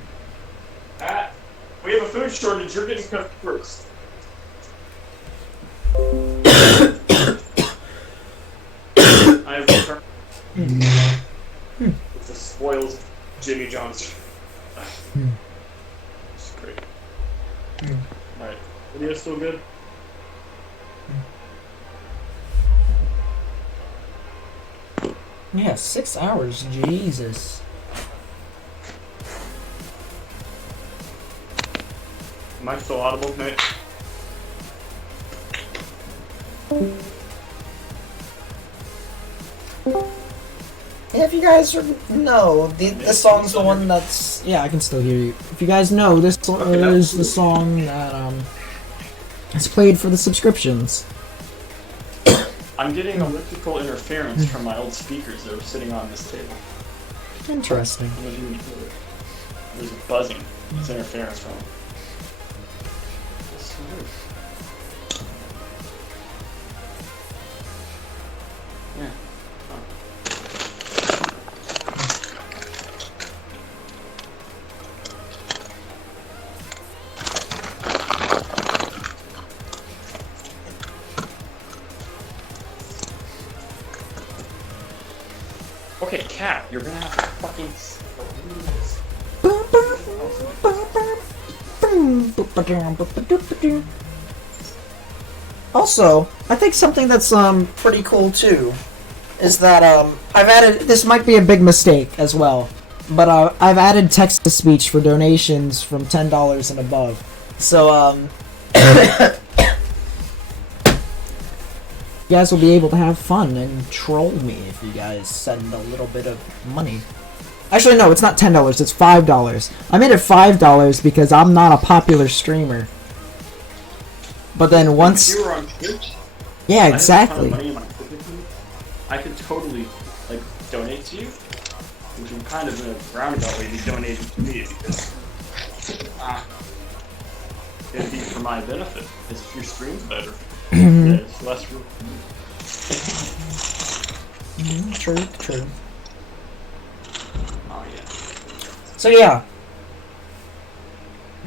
We have a food shortage, you're getting cooked first. I have returned. With the spoiled Jimmy John's. It's great. Alright, video still good? Yeah, 6 hours, Jesus. Am I still audible, Nate? If you guys know, this song's the one that's... Yeah, I can still hear you. If you guys know, this is the song that, is played for the subscriptions. I'm getting electrical interference from my old speakers that are sitting on this table. Interesting. There's a buzzing. It's interference from them. That's so weird. Yeah. Okay, Cat, you're gonna have to fucking. Also, I think something that's pretty cool too is that I've added, this might be a big mistake as well, but I've added text to speech for donations from $10 and above. So you guys will be able to have fun and troll me if you guys send a little bit of money. Actually, no, it's not $10, it's $5. I made it $5 because I'm not a popular streamer. But then once... If you were on Twitch, yeah, exactly. I have a ton of money in my Twitter feed, I could totally, like, donate to you, which would kind of in a roundabout way be donating to me because it'd be for my benefit. Because if your stream's better, there's less room for me. True. Oh, yeah. So yeah.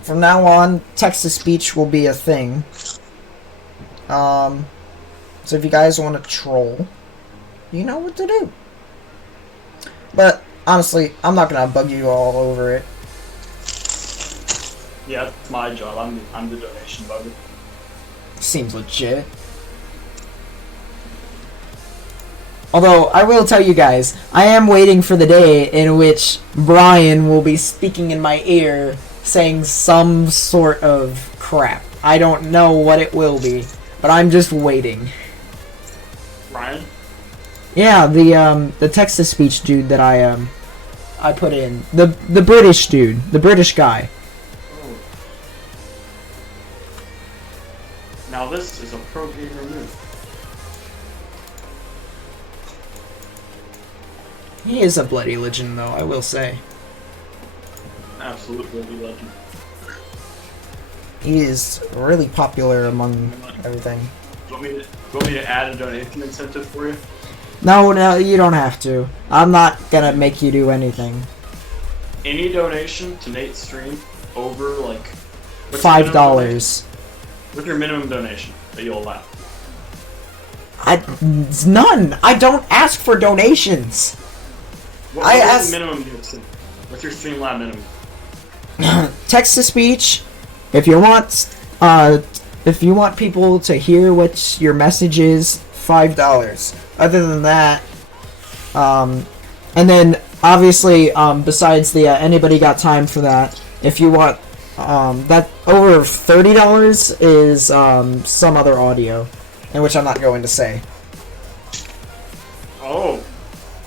From now on, text-to-speech will be a thing. So if you guys want to troll, you know what to do. But, honestly, I'm not gonna bug you all over it. Yeah, that's my job. I'm the donation bugger. Seems legit. Although, I will tell you guys, I am waiting for the day in which Brian will be speaking in my ear, saying some sort of crap. I don't know what it will be, but I'm just waiting. Ryan? Yeah, the text-to-speech dude that I put in. The British dude. The British guy. Oh. Now this is a pro gamer move. He is a bloody legend, though, I will say. absolute Billy legend. He is really popular among everything. Do you want me to add a donation incentive for you? No, you don't have to. I'm not gonna make you do anything. Any donation to Nate's stream over like what's your minimum donation? $5. What's your minimum donation that you'll allow? None. I don't ask for donations. What's the minimum you accept? What's your Streamlab minimum? Text to speech. If you want people to hear what your message is, $5. Other than that, and then obviously, besides the anybody got time for that, if you want that over $30 is some other audio, in which I'm not going to say. Oh,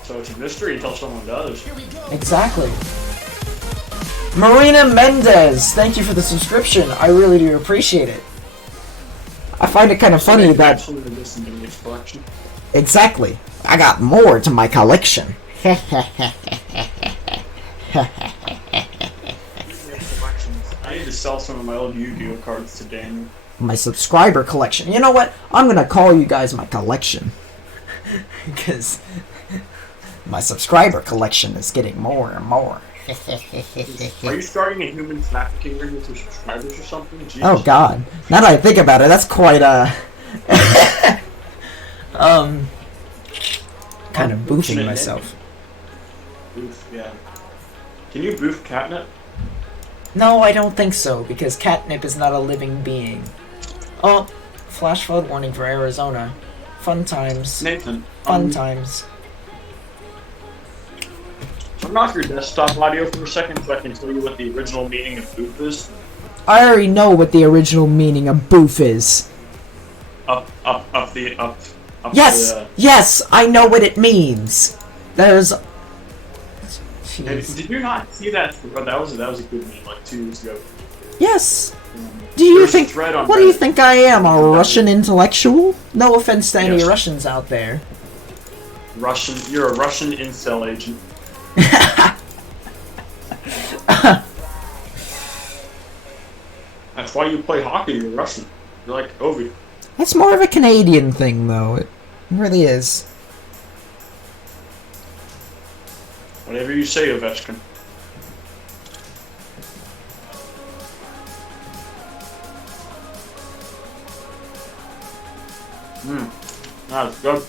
so it's a mystery until someone does. Exactly. Marina Mendez, thank you for the subscription. I really do appreciate it. I find it kind of funny that... Absolutely listen to Nate's collection. Exactly. I got more to my collection. I need to sell some of my old Yu-Gi-Oh cards to Daniel. My subscriber collection. You know what? I'm gonna call you guys my collection. Because my subscriber collection is getting more and more. Are you starting a human trafficking ring with your subscribers or something? Jeez. Oh god. Now that I think about it, that's quite kind of boofing myself. Boof, yeah. Can you boof catnip? No, I don't think so, because catnip is not a living being. Oh, flash flood warning for Arizona. Fun times. Nathan. Fun times. Turn off your desktop audio for a second so I can tell you what the original meaning of boof is. I already know what the original meaning of boof is. Up Yes! the, Yes! I know what it means! There's... Jeez. Did you not see that? Oh, that was a good meme like 2 years ago. Yes! Do you think... What do you think I am, a Russian intellectual? No offense to any Russians out there. You're a Russian incel agent. That's why you play hockey, you're Russian. You're like Ovi. That's more of a Canadian thing, though. It really is. Whatever you say, Ovechkin. That's good.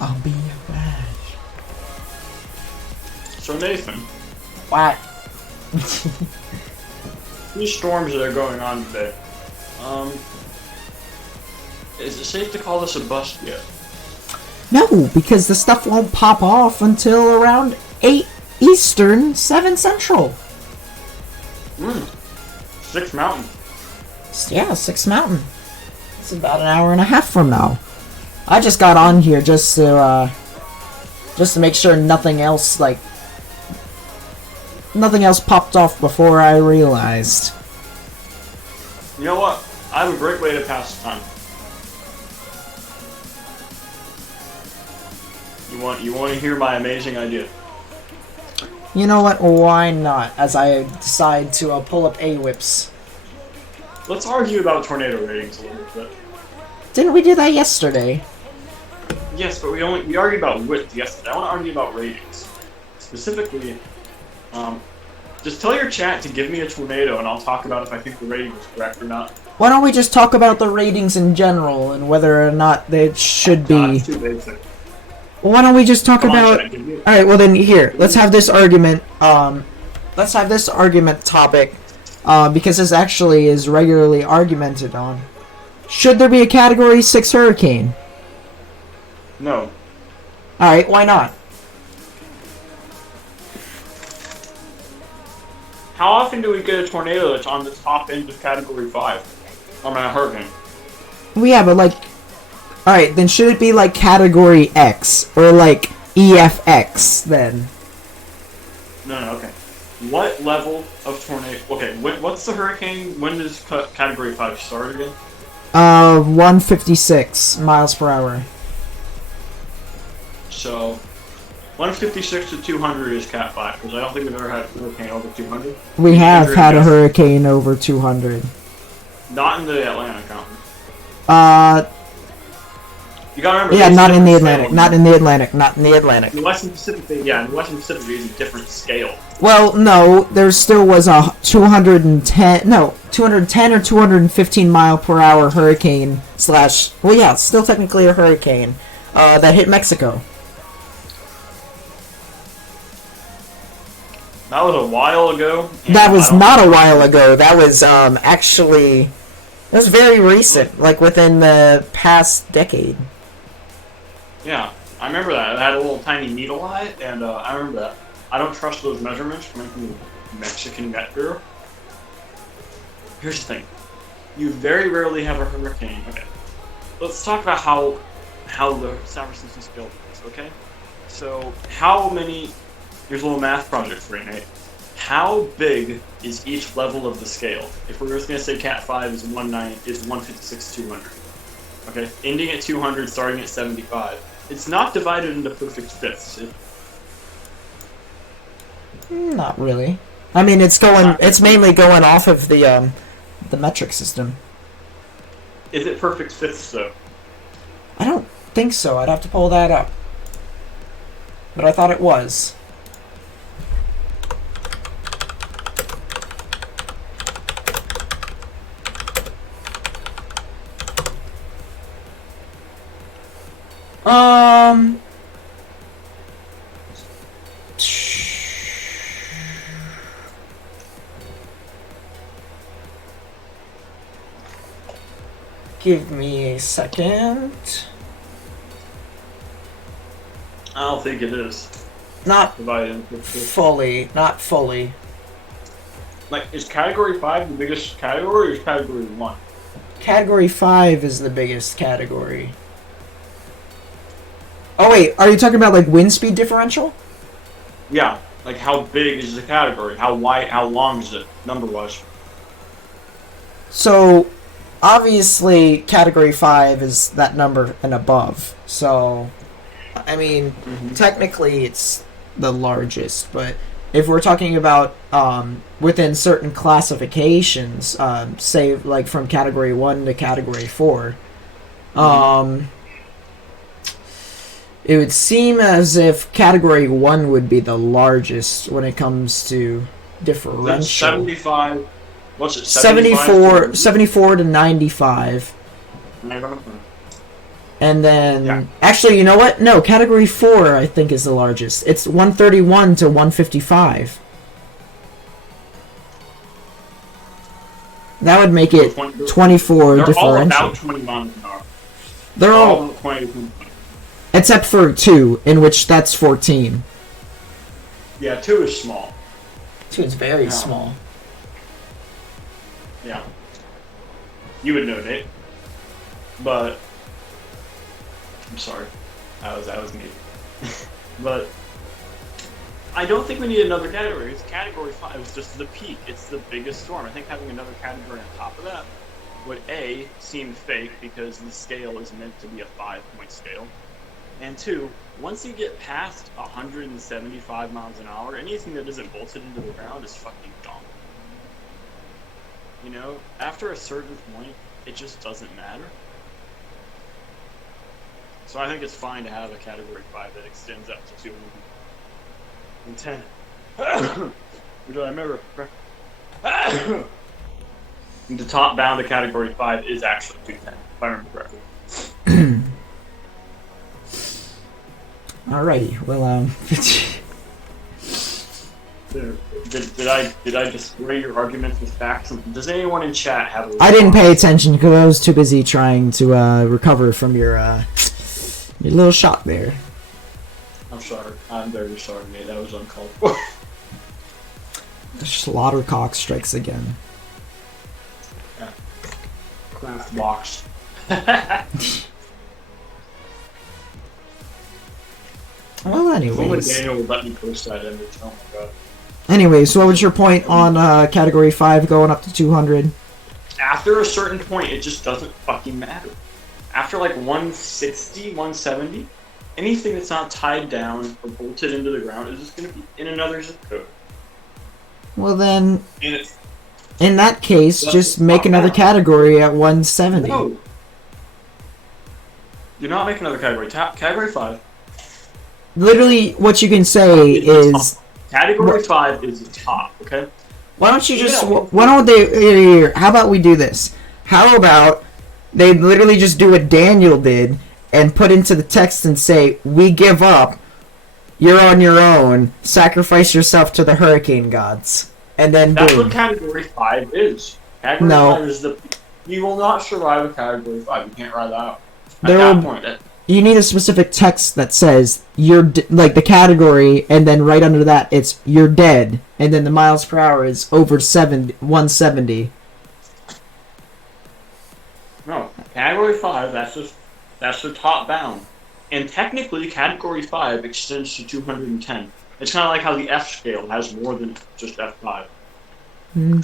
I'll be your badge. So Nathan, What? these storms that are going on today, is it safe to call this a bust yet? No, because the stuff won't pop off until around 8 Eastern, 7 Central. 6 Mountain. Yeah, 6 Mountain. It's about an hour and a half from now. I just got on here just to make sure nothing else popped off before I realized. You know what? I have a great way to pass the time. You want to hear my amazing idea? You know what? Why not? As I decide to pull up A-Whips. Let's argue about tornado ratings a little bit. Didn't we do that yesterday? Yes, but we argued about width yesterday. I want to argue about ratings. Specifically, just tell your chat to give me a tornado and I'll talk about if I think the rating was correct or not. Why don't we just talk about the ratings in general and whether or not they should be... It's too basic. Why don't we just talk about... Alright, well then, here, let's have this argument, let's have this argument topic, because this actually is regularly argumented on. Should there be a Category 6 hurricane? No. Alright, why not? How often do we get a tornado that's on the top end of Category 5? I mean, a hurricane. Well, yeah, but like... Alright, then should it be like Category X, or like EFX, then? No, okay. What level of tornado? Okay, what's the hurricane? When does Category 5 start again? 156 miles per hour. So, 156 to 200 is Cat 5, because I don't think we've ever had a hurricane over 200. We have had a hurricane over 200. Not in the Atlantic, Uh, you gotta remember. yeah, there's not in the different Atlantic. scale. Not in the Atlantic. Not in the Atlantic. The Western Pacific, yeah, the Western Pacific is a different scale. Well, no, there still was a 210 or 215 mile per hour hurricane slash. Well, yeah, it's still technically a hurricane that hit Mexico. That was a while ago. and That I was don't- not a while ago. That was actually. It was very recent, like within the past decade. Yeah, I remember that. It had a little tiny needle on it, and I remember that. I don't trust those measurements coming from the Mexican Met Bureau. Here's the thing. You very rarely have a hurricane. Okay. Let's talk about how the San Francisco scale works, okay? So, how many... Here's a little math project for you, Nate. How big is each level of the scale? If we're just going to say Cat 5 is 156 to 200. Okay? Ending at 200, starting at 75. It's not divided into perfect fifths. Not really. I mean, it's going. It's mainly going off of the metric system. Is it perfect fifths, though? I don't think so. I'd have to pull that up. But I thought it was. Give me a second. I don't think it is Not divided into fifths. fully. Not fully. Like, is Category 5 the biggest category, or is Category 1? Category 5 is the biggest category. Oh wait, are you talking about like wind speed differential? Yeah. Like, how big is the category? How wide, how long is it, number-wise? So, obviously, Category 5 is that number and above. So, I mean, technically it's the largest, but if we're talking about within certain classifications, say like from Category 1 to Category 4, it would seem as if Category 1 would be the largest when it comes to differential. 75. What's it? 74 to 95. And then, Yeah. actually, you know what? No, Category 4, I think, is the largest. It's 131 to 155. That would make it 24 They're all differential. about 20 miles an hour. They're all, 20. except for 2, in which that's 14. Yeah, 2 is small. 2 is very Yeah. small. Yeah. You would know, Nate. But I'm sorry. That was me. But I don't think we need another category. It's Category 5 is just the peak. It's the biggest storm. I think having another category on top of that would A, seem fake because the scale is meant to be a 5-point scale. And 2, once you get past 175 miles an hour, anything that isn't bolted into the ground is fucking dumb. You know, after a certain point, it just doesn't matter. So I think it's fine to have a Category 5 that extends up to 210. Which I remember. The top bound of Category 5 is actually 210, if I remember correctly. Alrighty, well, Did I destroy your arguments with facts? Does anyone in chat have a I didn't pay attention because I was too busy trying to recover from your little shock there. I'm sorry. I'm very sorry, mate. That was uncalled for. Slaughtercock strikes again. Craft box. Well, If only anyways. Daniel would let me post that image. Oh my god. Anyways, what was your point on Category 5 going up to 200? After a certain point, it just doesn't fucking matter. After like 160, 170, anything that's not tied down or bolted into the ground is just going to be in another zip code. Well then, And it's in that case, That's just make not another bad. category at 170. no. Do not make another category. Category 5. Literally, what you can say is, Category 5 is the top, okay? why don't you just, Yeah. why don't they, here, how about we do this? How about they literally just do what Daniel did and put into the text and say, we give up, you're on your own, sacrifice yourself to the hurricane gods. And then That's boom. what Category 5 is. Category No. 5 is the... You will not survive a Category 5. You can't ride that out. At There that will- point, You need a specific text that says you're like the category, and then right under that it's you're dead, and then the miles per hour is over 170. no. Category 5, that's the top bound. And technically, Category 5 extends to 210. It's kind of like how the F scale has more than just F5. Hmm.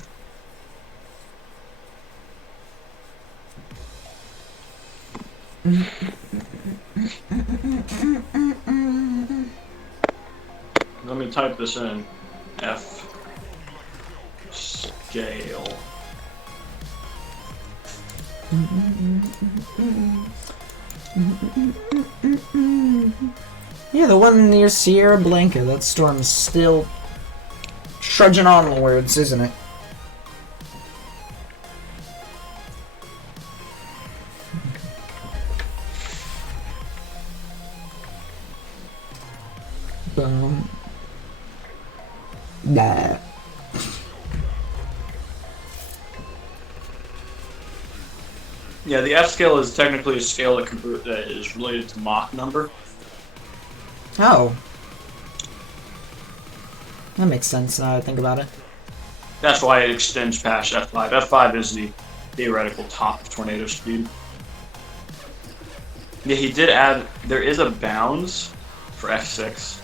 Let me type this in. F scale. Yeah, the one near Sierra Blanca. That storm's still trudging onwards, isn't it? Boom. Nah. Yeah, the F scale is technically a scale that is related to Mach number. Oh. That makes sense now that I think about it. That's why it extends past F5. F5 is the theoretical top of tornado speed. Yeah, he did add, there is a bounds for F6,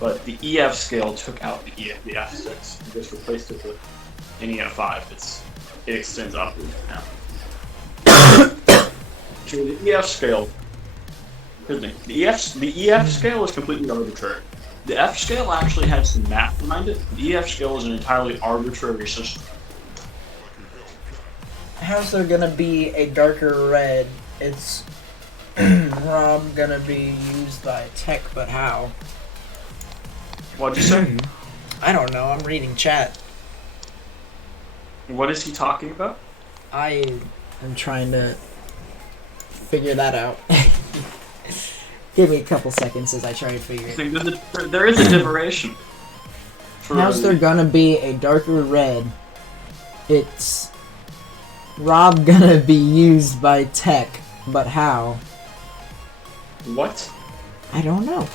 but the EF scale took out the F6 and just replaced it with an EF5. It extends upward now. So the EF scale, here's the thing, the EF scale is completely arbitrary. The F scale actually has some math behind it. The EF scale is an entirely arbitrary system. How's there gonna be a darker red? It's Rob gonna be used by tech, but how? What'd you say? I don't know. I'm reading chat. What is he talking about? I am trying to figure that out. Give me a couple seconds as I try to figure I it. think there is a diversion. How's there gonna be a darker red? It's Rob gonna be used by tech, but how? What? I don't know.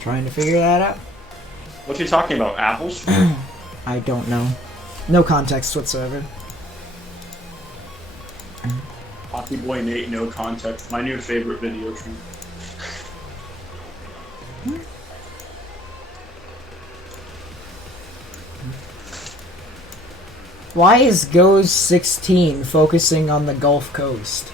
Trying to figure that out. What's he talking about? Apples? I don't know. No context whatsoever. Hockey Boy Nate, no context. My new favorite video treat. Why is Goes 16 focusing on the Gulf Coast?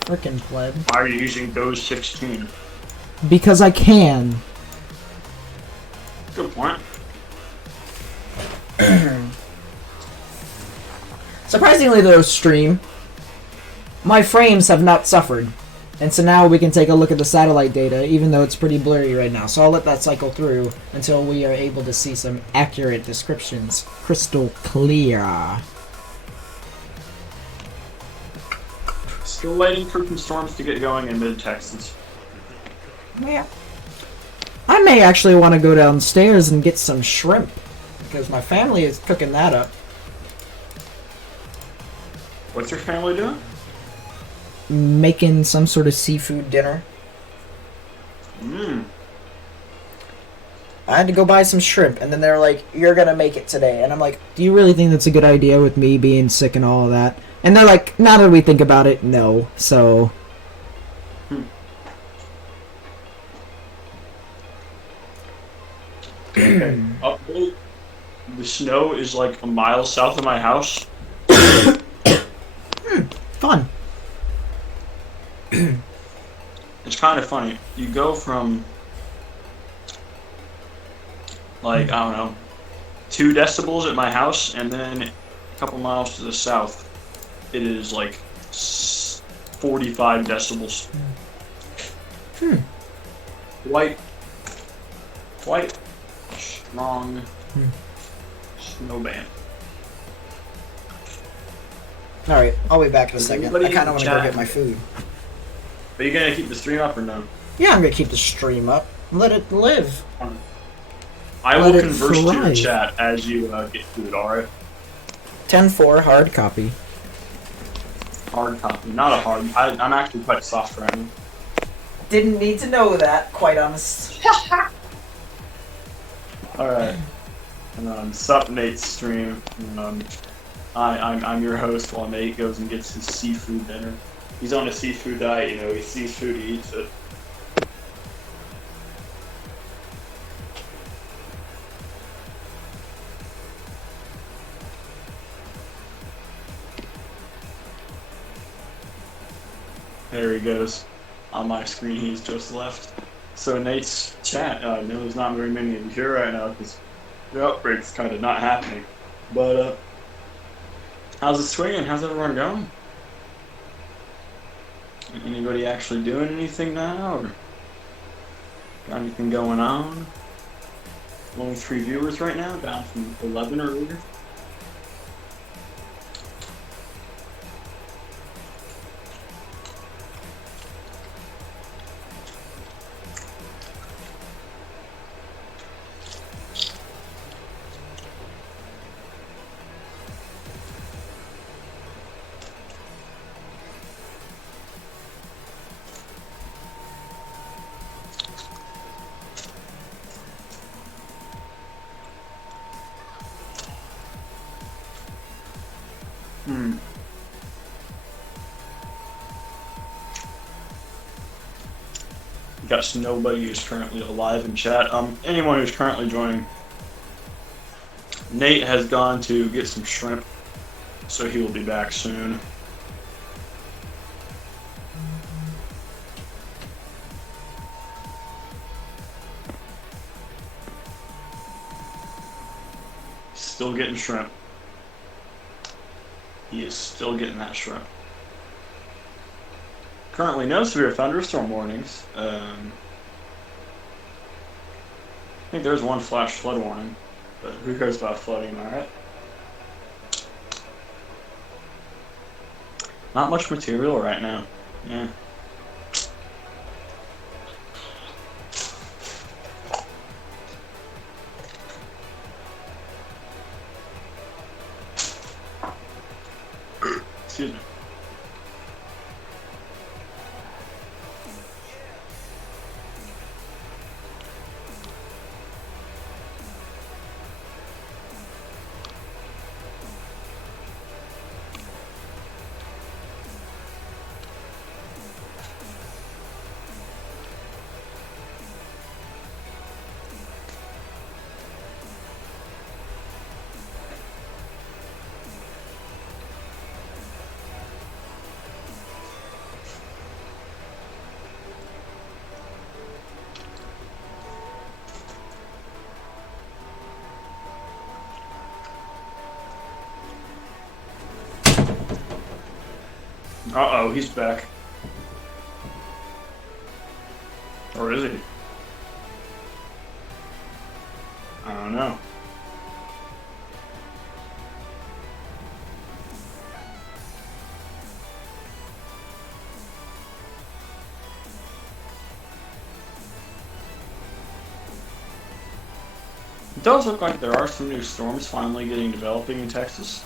Frickin' pleb. Why are you using those 16? Because I can. Good point. Surprisingly though, stream, my frames have not suffered. And so now we can take a look at the satellite data, even though it's pretty blurry right now. So I'll let that cycle through until we are able to see some accurate descriptions. Crystal clear. Still waiting for some storms to get going in mid-Texas. Yeah. I may actually want to go downstairs and get some shrimp, because my family is cooking that up. What's your family doing? Making some sort of seafood dinner. Mmm. I had to go buy some shrimp, and then they're like, you're gonna make it today. And I'm like, do you really think that's a good idea with me being sick and all of that? And they're like, now that we think about it, no. So... Okay. Update. The snow is like a mile south of my house. Fun. It's kind of funny. You go from like I don't know, 2 decibels at my house, and then a couple miles to the south, it is like 45 decibels. Hmm. Quite strong snow band. All right, I'll be back in a second. Anybody I kind of want to go chat? get my food. Are you gonna keep the stream up or no? Yeah, I'm gonna keep the stream up. Let it live. I Let will it converse to your thrive. chat as you get food. All right. 10-4 hard copy. Hard copy, not a hard. I'm actually quite soft right now. Didn't need to know that, quite honest. All right. Sup Nate's stream. I'm your host while Nate goes and gets his seafood dinner. He's on a seafood diet, you know. He sees food, he eats it. There he goes. On my screen, he's just left. So Nate's chat, no, there's not very many of you here right now because the outbreak's kind of not happening. But how's it swinging? How's everyone going? Anybody actually doing anything now, or got anything going on? Only 3 viewers right now, down from 11 earlier. Guess nobody is currently alive in chat. Anyone who's currently joining, Nate has gone to get some shrimp, so he will be back soon. Still getting shrimp. He is still getting that shrimp. Currently no severe thunderstorm warnings. I think there's one flash flood warning, but who cares about flooding, alright? Not much material right now. Yeah. Excuse me. Uh-oh, he's back. Or is he? I don't know. It does look like there are some new storms finally developing in Texas.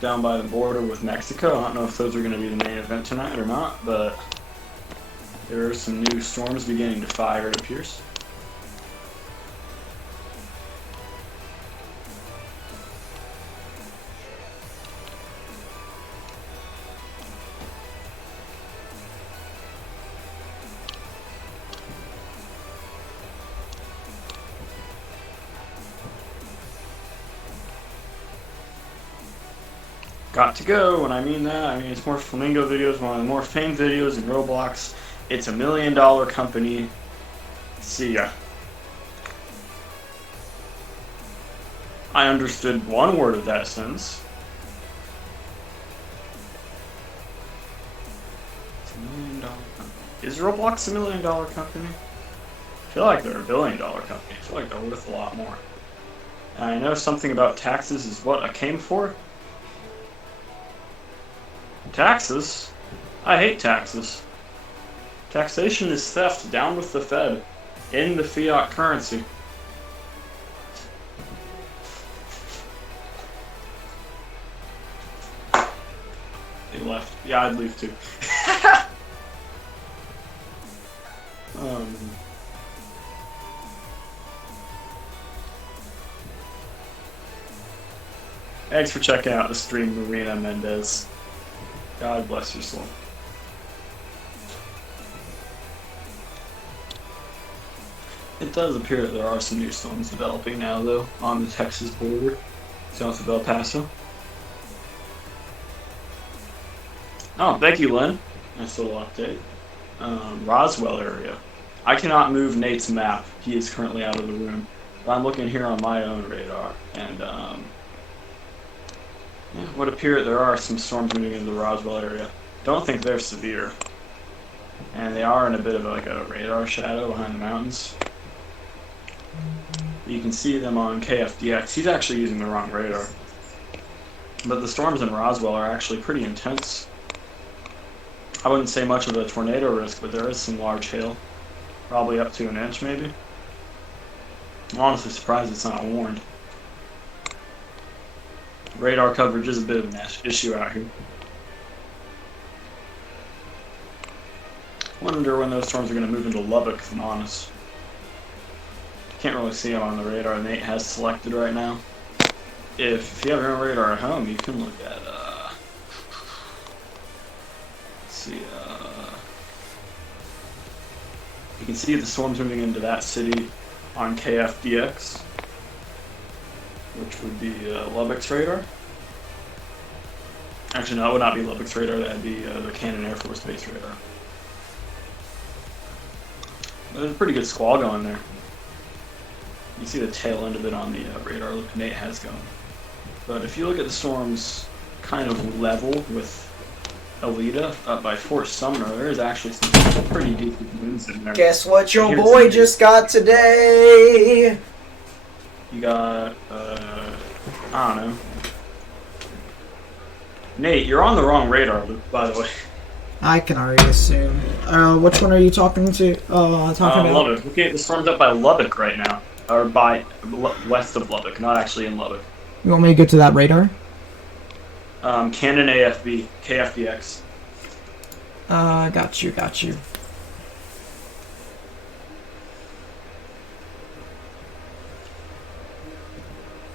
Down by the border with Mexico. I don't know if those are going to be the main event tonight or not, but there are some new storms beginning to fire, it appears. got to go. When I mean that, I mean it's more Flamingo videos, one of the more famed videos in Roblox. It's $1 million company. See ya. I understood one word of that sentence. It's $1 million company. Is Roblox $1 million company? I feel like they're $1 billion company. I feel like they're worth a lot more. And I know something about taxes is what I came for. Taxes? I hate taxes. Taxation is theft. Down with the Fed. In the fiat currency. They left. Yeah, I'd leave too. Thanks for checking out the stream, Marina Mendez. God bless your soul. It does appear that there are some new storms developing now, though, on the Texas border, south of El Paso. Oh, thank you, Lynn. Nice little update. Roswell area. I cannot move Nate's map. He is currently out of the room. But I'm looking here on my own radar, and yeah, it would appear there are some storms moving into the Roswell area. Don't think they're severe. And they are in a bit of like a radar shadow behind the mountains. You can see them on KFDX. He's actually using the wrong radar. But the storms in Roswell are actually pretty intense. I wouldn't say much of a tornado risk, but there is some large hail. Probably up to an inch, maybe. I'm honestly surprised it's not warned. Radar coverage is a bit of an issue out here. Wonder when those storms are going to move into Lubbock, if I'm honest. Can't really see them on the radar Nate has selected right now. If you have your own radar at home, you can look at, let's see, you can see the storms moving into that city on KFDX, which would be Lubbock's radar. Actually, no, it would not be Lubbock's radar, that would be the Cannon Air Force Base radar. There's a pretty good squall going there. You see the tail end of it on the radar look Nate has going. But if you look at the storms kind of level with Alita up by Fort Sumner, there is actually some pretty decent winds in there. Guess what your boy just got today? You got, I don't know. Nate, you're on the wrong radar, by the way. I can already assume. Which one are you talking to? Talking about? Lubbock. Okay, the storm's up by Lubbock right now. Or by west of Lubbock, not actually in Lubbock. You want me to get to that radar? Canon AFB, KFDX. Got you.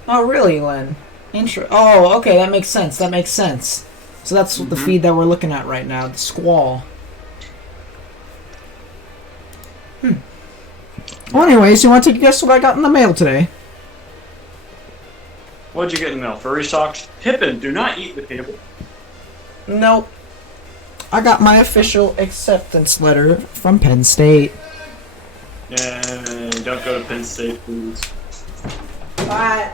Oh, really, Len? Oh, okay, that makes sense. So that's the feed that we're looking at right now, the squall. Well, anyways, you want to guess what I got in the mail today? What'd you get in the mail? Furry socks? Pippin, do not eat the table. Nope. I got my official acceptance letter from Penn State. Yeah, don't go to Penn State, please. Bye.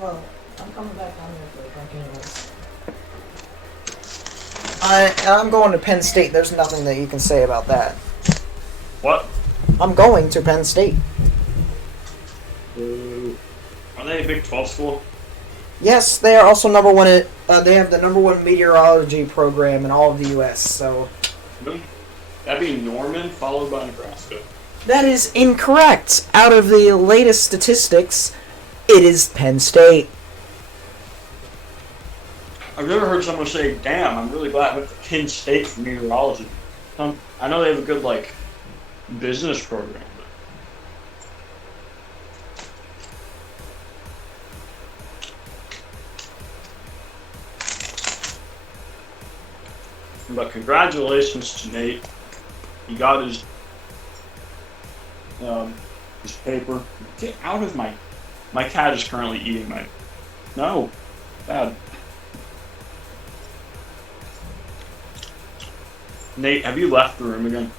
Well, I'm coming back on here for a drink anyways. I'm going to Penn State. There's nothing that you can say about that. What? I'm going to Penn State. Are they a Big 12 school? Yes, they are also number one. They have the #1 meteorology program in all of the U.S. So that'd be Norman, followed by Nebraska. that is incorrect. Out of the latest statistics, it is Penn State. I've never heard someone say, "Damn, I'm really glad I went to Penn State for meteorology." I know they have a good business program. But congratulations to Nate. He got his paper. Get out of my My cat is currently eating my... No. Bad. Nate, have you left the room again?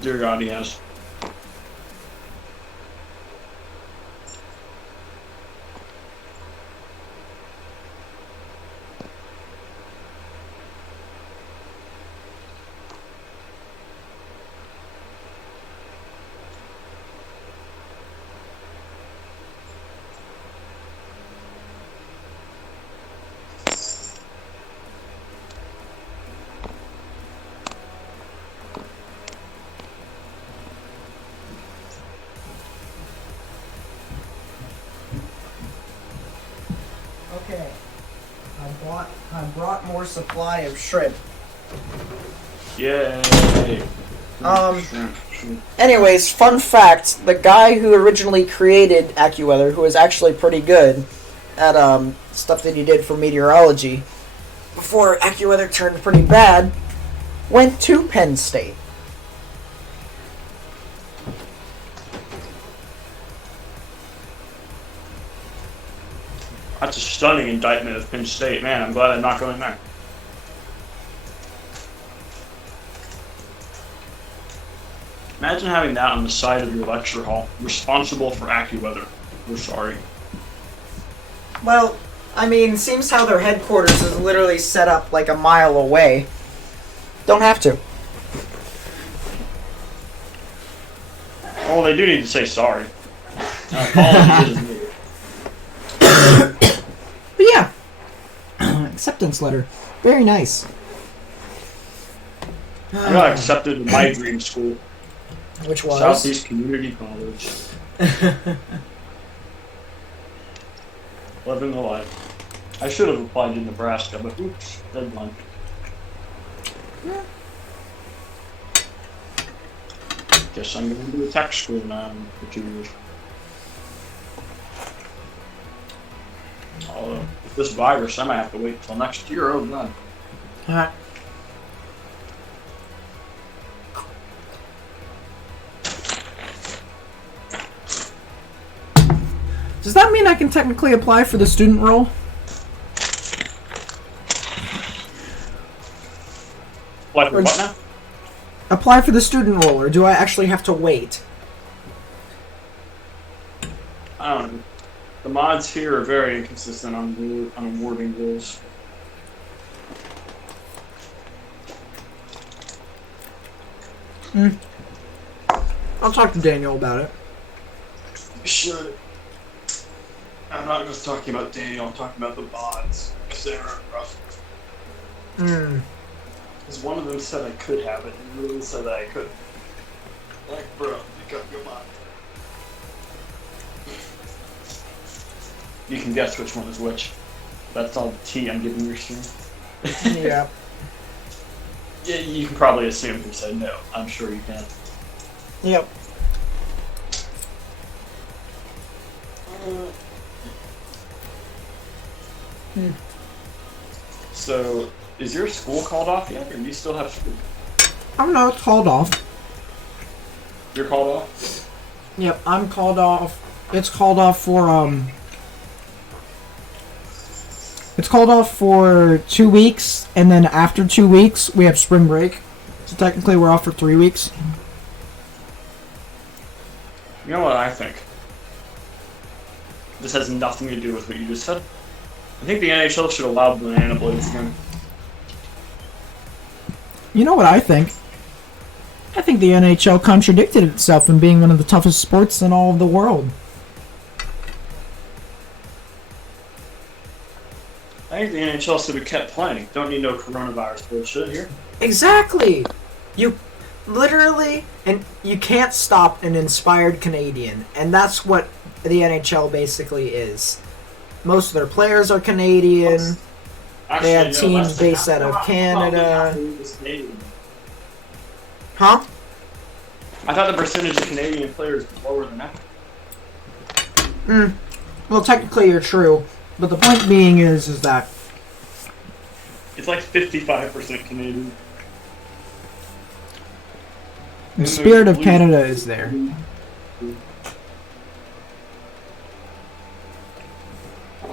Dear God, he has. Okay. I brought more supply of shrimp. Yay! Anyways, fun fact, the guy who originally created AccuWeather, who was actually pretty good at stuff that he did for meteorology, before AccuWeather turned pretty bad, went to Penn State. That's a stunning indictment of Penn State. Man, I'm glad I'm not going there. Imagine having that on the side of your lecture hall. Responsible for AccuWeather. We're sorry. Well, I mean, seems how their headquarters is literally set up like a mile away. Don't have to. Oh, they do need to say sorry. Apology is needed. But yeah, acceptance letter. Very nice. I got accepted to my dream school. Which was? Southeast Community College. Living the life. I should have applied to Nebraska, but oops, deadline. Guess I'm going to do a tech school now for 2 years. Although, with this virus, I might have to wait until next year. Oh, God. Alright. Does that mean I can technically apply for the student role? What now? Apply for the student role, or do I actually have to wait? I don't know. The mods here are very inconsistent on awarding rules. I'll talk to Daniel about it. You should. I'm not just talking about Daniel, I'm talking about the mods. Because they're rough. Because one of them said I could have it, and the other one said that I couldn't. Like, bro, pick up your mod. You can guess which one is which. That's all the tea I'm giving your stream. Yeah. Yeah, you can probably assume who said no. I'm sure you can. Yep. So, is your school called off yet, or do you still have school? I'm not called off. You're called off? Yep, I'm called off. It's called off for, It's called off for 2 weeks, and then after 2 weeks, we have spring break. So technically, we're off for 3 weeks. You know what I think? This has nothing to do with what you just said. I think the NHL should allow banana blades again. You know what I think? I think the NHL contradicted itself in being one of the toughest sports in all of the world. I think the NHL should have kept playing. Don't need no coronavirus bullshit here. Exactly! You literally, and you can't stop an inspired Canadian, and that's what the NHL basically is. Most of their players are Canadian. Actually, They have no, teams that's based out of Canada. Huh? I thought the percentage of Canadian players was lower than that. Well, technically you're true, but the point being is that It's like 55% Canadian. the spirit of Canada is there.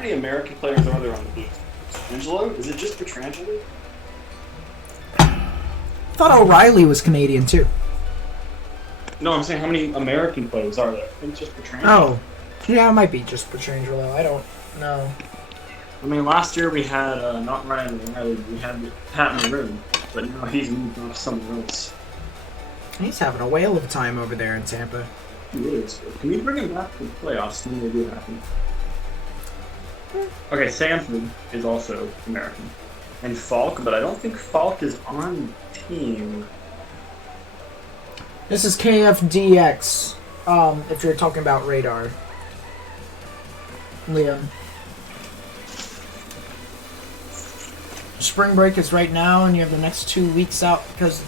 many American players are there on the Blues? Petrangelo? Is it just Petrangelo? I thought O'Reilly was Canadian too. No, I'm saying how many American players are there? I think just Petrangelo. Oh, yeah, it might be just Petrangelo. I don't know. I mean, last year we had not Ryan O'Reilly, we had Pat Maroon, but now he's moved on to somewhere else. He's having a whale of a time over there in Tampa. He is. Can we bring him back to the playoffs when they do happen? Okay, Sanford is also American. And Falk, but I don't think Falk is on the team. This is KFDX, if you're talking about radar. Liam. Spring break is right now, and you have the next 2 weeks out because of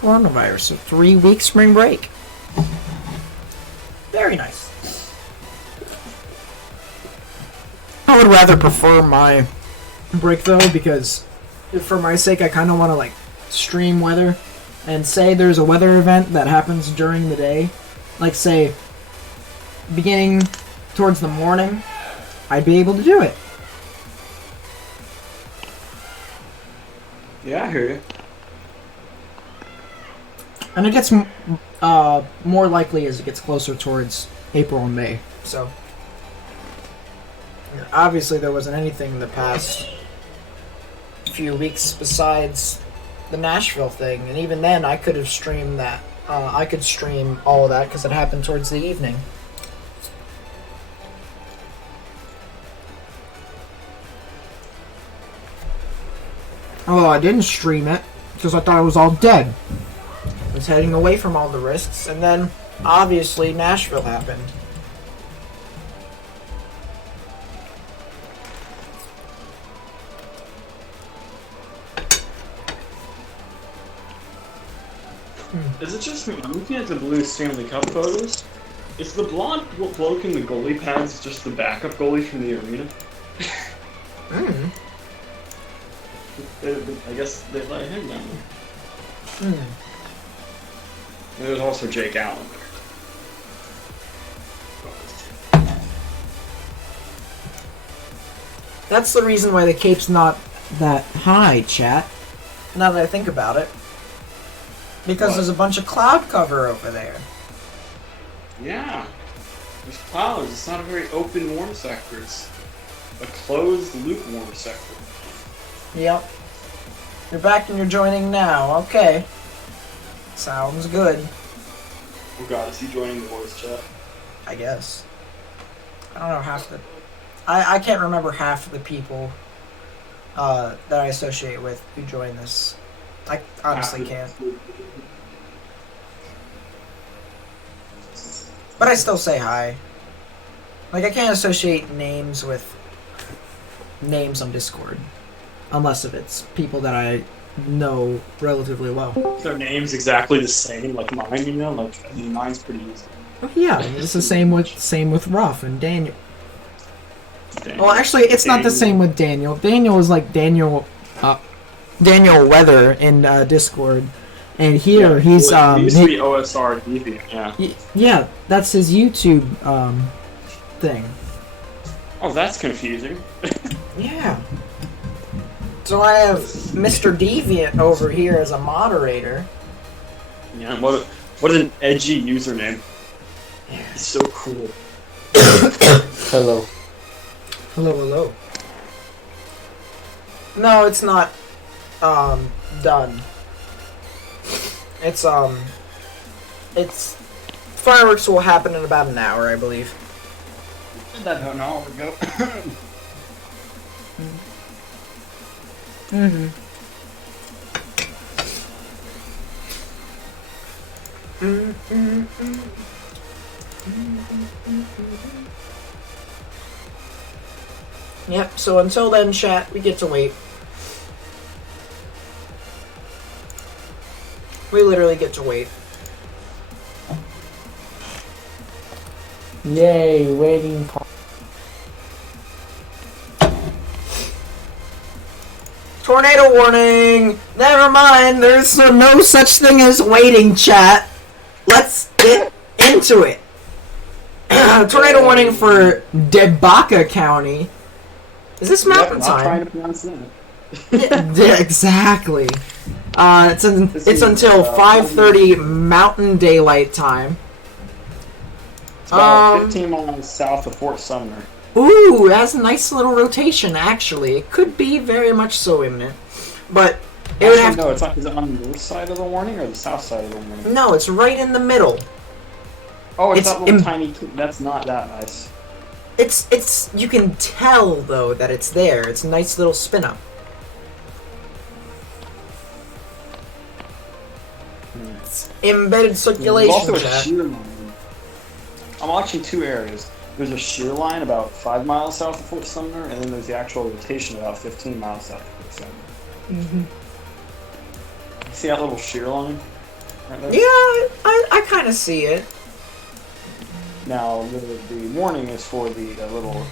coronavirus. So 3 weeks spring break. Very nice. I would rather prefer my break though, because for my sake, I kind of want to like stream weather, and say there's a weather event that happens during the day, like say beginning towards the morning, I'd be able to do it. Yeah, I hear you. And it gets more likely as it gets closer towards April and May. So obviously there wasn't anything in the past few weeks besides the Nashville thing, and even then I could have streamed that. I could stream all of that because it happened towards the evening. Although I didn't stream it because I thought it was all dead. I was heading away from all the risks, and then obviously Nashville happened. Is it just me? I'm looking at the Blue Stanley Cup photos. Is the blonde bloke in the goalie pads just the backup goalie from the arena? I guess they let him down there. And there's also Jake Allen there. That's the reason why the Cape's not that high, chat. Now that I think about it. Because there's a bunch of cloud cover over there. Yeah. There's clouds. It's not a very open warm sector. It's a closed lukewarm sector. Yep. You're back and you're joining now. Okay. Sounds good. Oh god, is he joining the voice chat? I guess. I don't know half the... I can't remember half of the people that I associate with who join this. I honestly can't. But I still say hi. Like, I can't associate names with names on Discord. Unless if it's people that I know relatively well. Their names exactly the same, like mine, you know? Like, I mean, mine's pretty easy. Oh, yeah, it's the same with Ruff and Daniel. Daniel. Well, actually, it's not the same with Daniel. Daniel is like Daniel Weather in Discord, and here he's he used to be OSR Deviant, yeah. Yeah, that's his YouTube thing. Oh, that's confusing. Yeah. So I have Mr. Deviant over here as a moderator. Yeah, what an edgy username. Yeah. It's so cool. Hello. Hello, hello. No, it's not done. It's fireworks will happen in about an hour, I believe. Did that about an hour ago. Yep, so until then, chat, we get to wait. We literally get to wait. Yay, waiting. Tornado warning! Never mind, there's no such thing as waiting, chat. Let's get into it. Tornado warning for Debaka County. Is this Yep, mountain not trying time? to pronounce that. Yeah, exactly. It's This is, until 5:30 40 Mountain Daylight Time. It's about Um, 15 miles south of Fort Sumner. Ooh, it has a nice little rotation. Actually, it could be very much so imminent, but it would Actually, have. no, it's not. Is it on the north side of the warning or the south side of the warning? No, it's right in the middle. Oh, it's It's that little im- tiny. That's not that nice. It's. You can tell though that it's there. It's a nice little spin up. It's embedded There's circulation. also a Chat. shear line. I'm watching two areas. There's a shear line about 5 miles south of Fort Sumner, and then there's the actual rotation about 15 miles south of Fort Sumner. Mm-hmm. See that little shear line? Right there? Yeah, I kind of see it. Now, the warning is for the little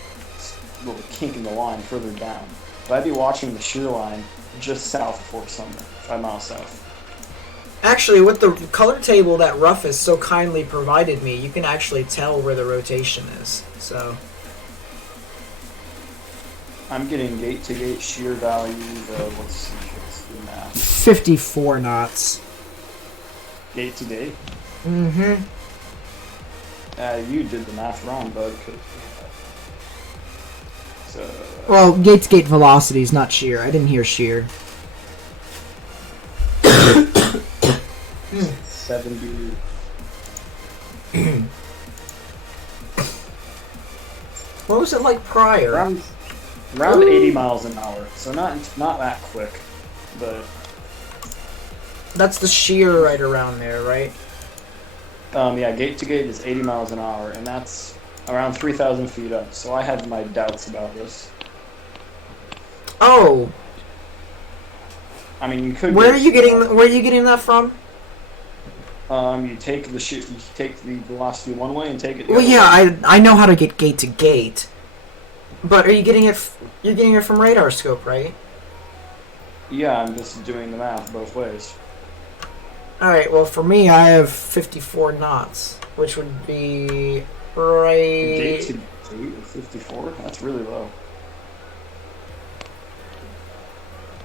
kink in the line further down. But I'd be watching the shear line just south of Fort Sumner, 5 miles south. Actually, with the color table that Ruff so kindly provided me, you can actually tell where the rotation is. So, I'm getting gate-to-gate shear values of, let's see, what's the math? 54 knots. Gate-to-gate? Mm-hmm. You did the math wrong, bud. So, Well, gate-to-gate velocities, not shear. I didn't hear shear. 70. What was it like prior? Around 80 miles an hour, so not that quick, but That's the shear right around there, right? yeah, gate to gate is 80 miles an hour, and that's around 3,000 feet up. So I had my doubts about this. Oh, I mean, you could. where are you getting that from? You take you take the velocity one way and take it. The Well, other yeah, way. I know how to get gate to gate, but are you getting it? You're getting it from radar scope, right? Yeah, I'm just doing the math both ways. All right. Well, for me, I have 54 knots, which would be right. Gate to gate of 54. That's really low.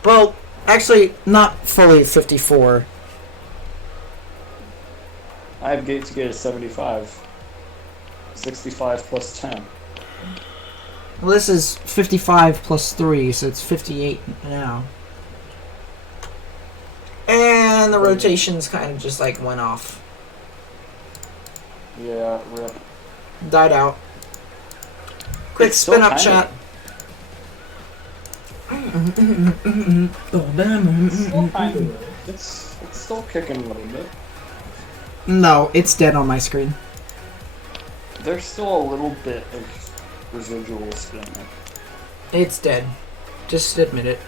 Well, actually, not fully 54. I have gate to gate of 75. 65 plus 10. Well, this is 55 plus 3, so it's 58 now. And the rotations kind of just like went off. Yeah, rip. Died out. Quick It's spin still up, tiny. chat. Still kind of. It's still kicking a little bit. No, it's dead on my screen. There's still a little bit of residual spin there. It's dead. Just admit it.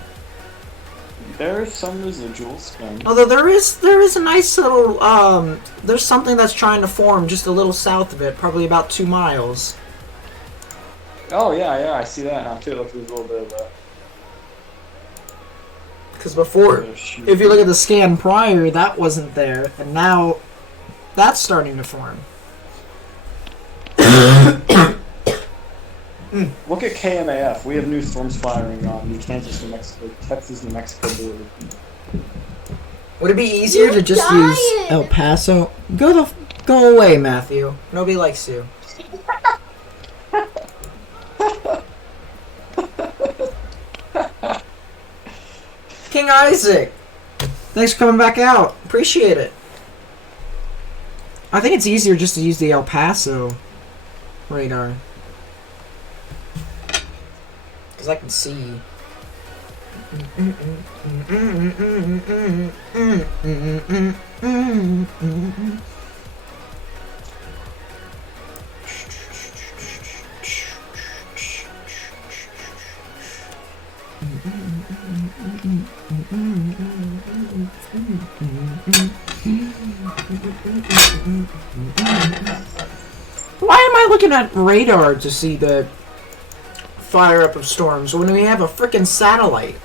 There's some residual spin. Although there is a nice little there's something that's trying to form just a little south of it, probably about 2 miles. Oh yeah, I see that now too. There's a little bit of a. Because before, if you look at the scan prior, that wasn't there, and now that's starting to form. Look at KMAF. We have new storms firing on the Texas, New Mexico border. Would it be easier to just use El Paso? Go away, Matthew. Nobody likes you. King Isaac, thanks for coming back out. Appreciate it. I think it's easier just to use the El Paso radar. Because I can see. Why am I looking at radar to see the fire up of storms when we have a frickin' satellite?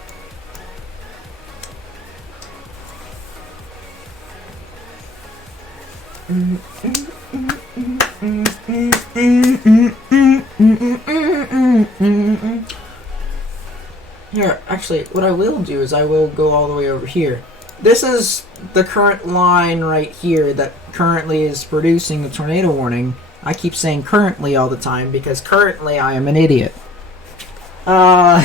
actually, what I will do is I will go all the way over here. This is the current line right here that currently is producing the tornado warning. I keep saying currently all the time because currently I am an idiot. Now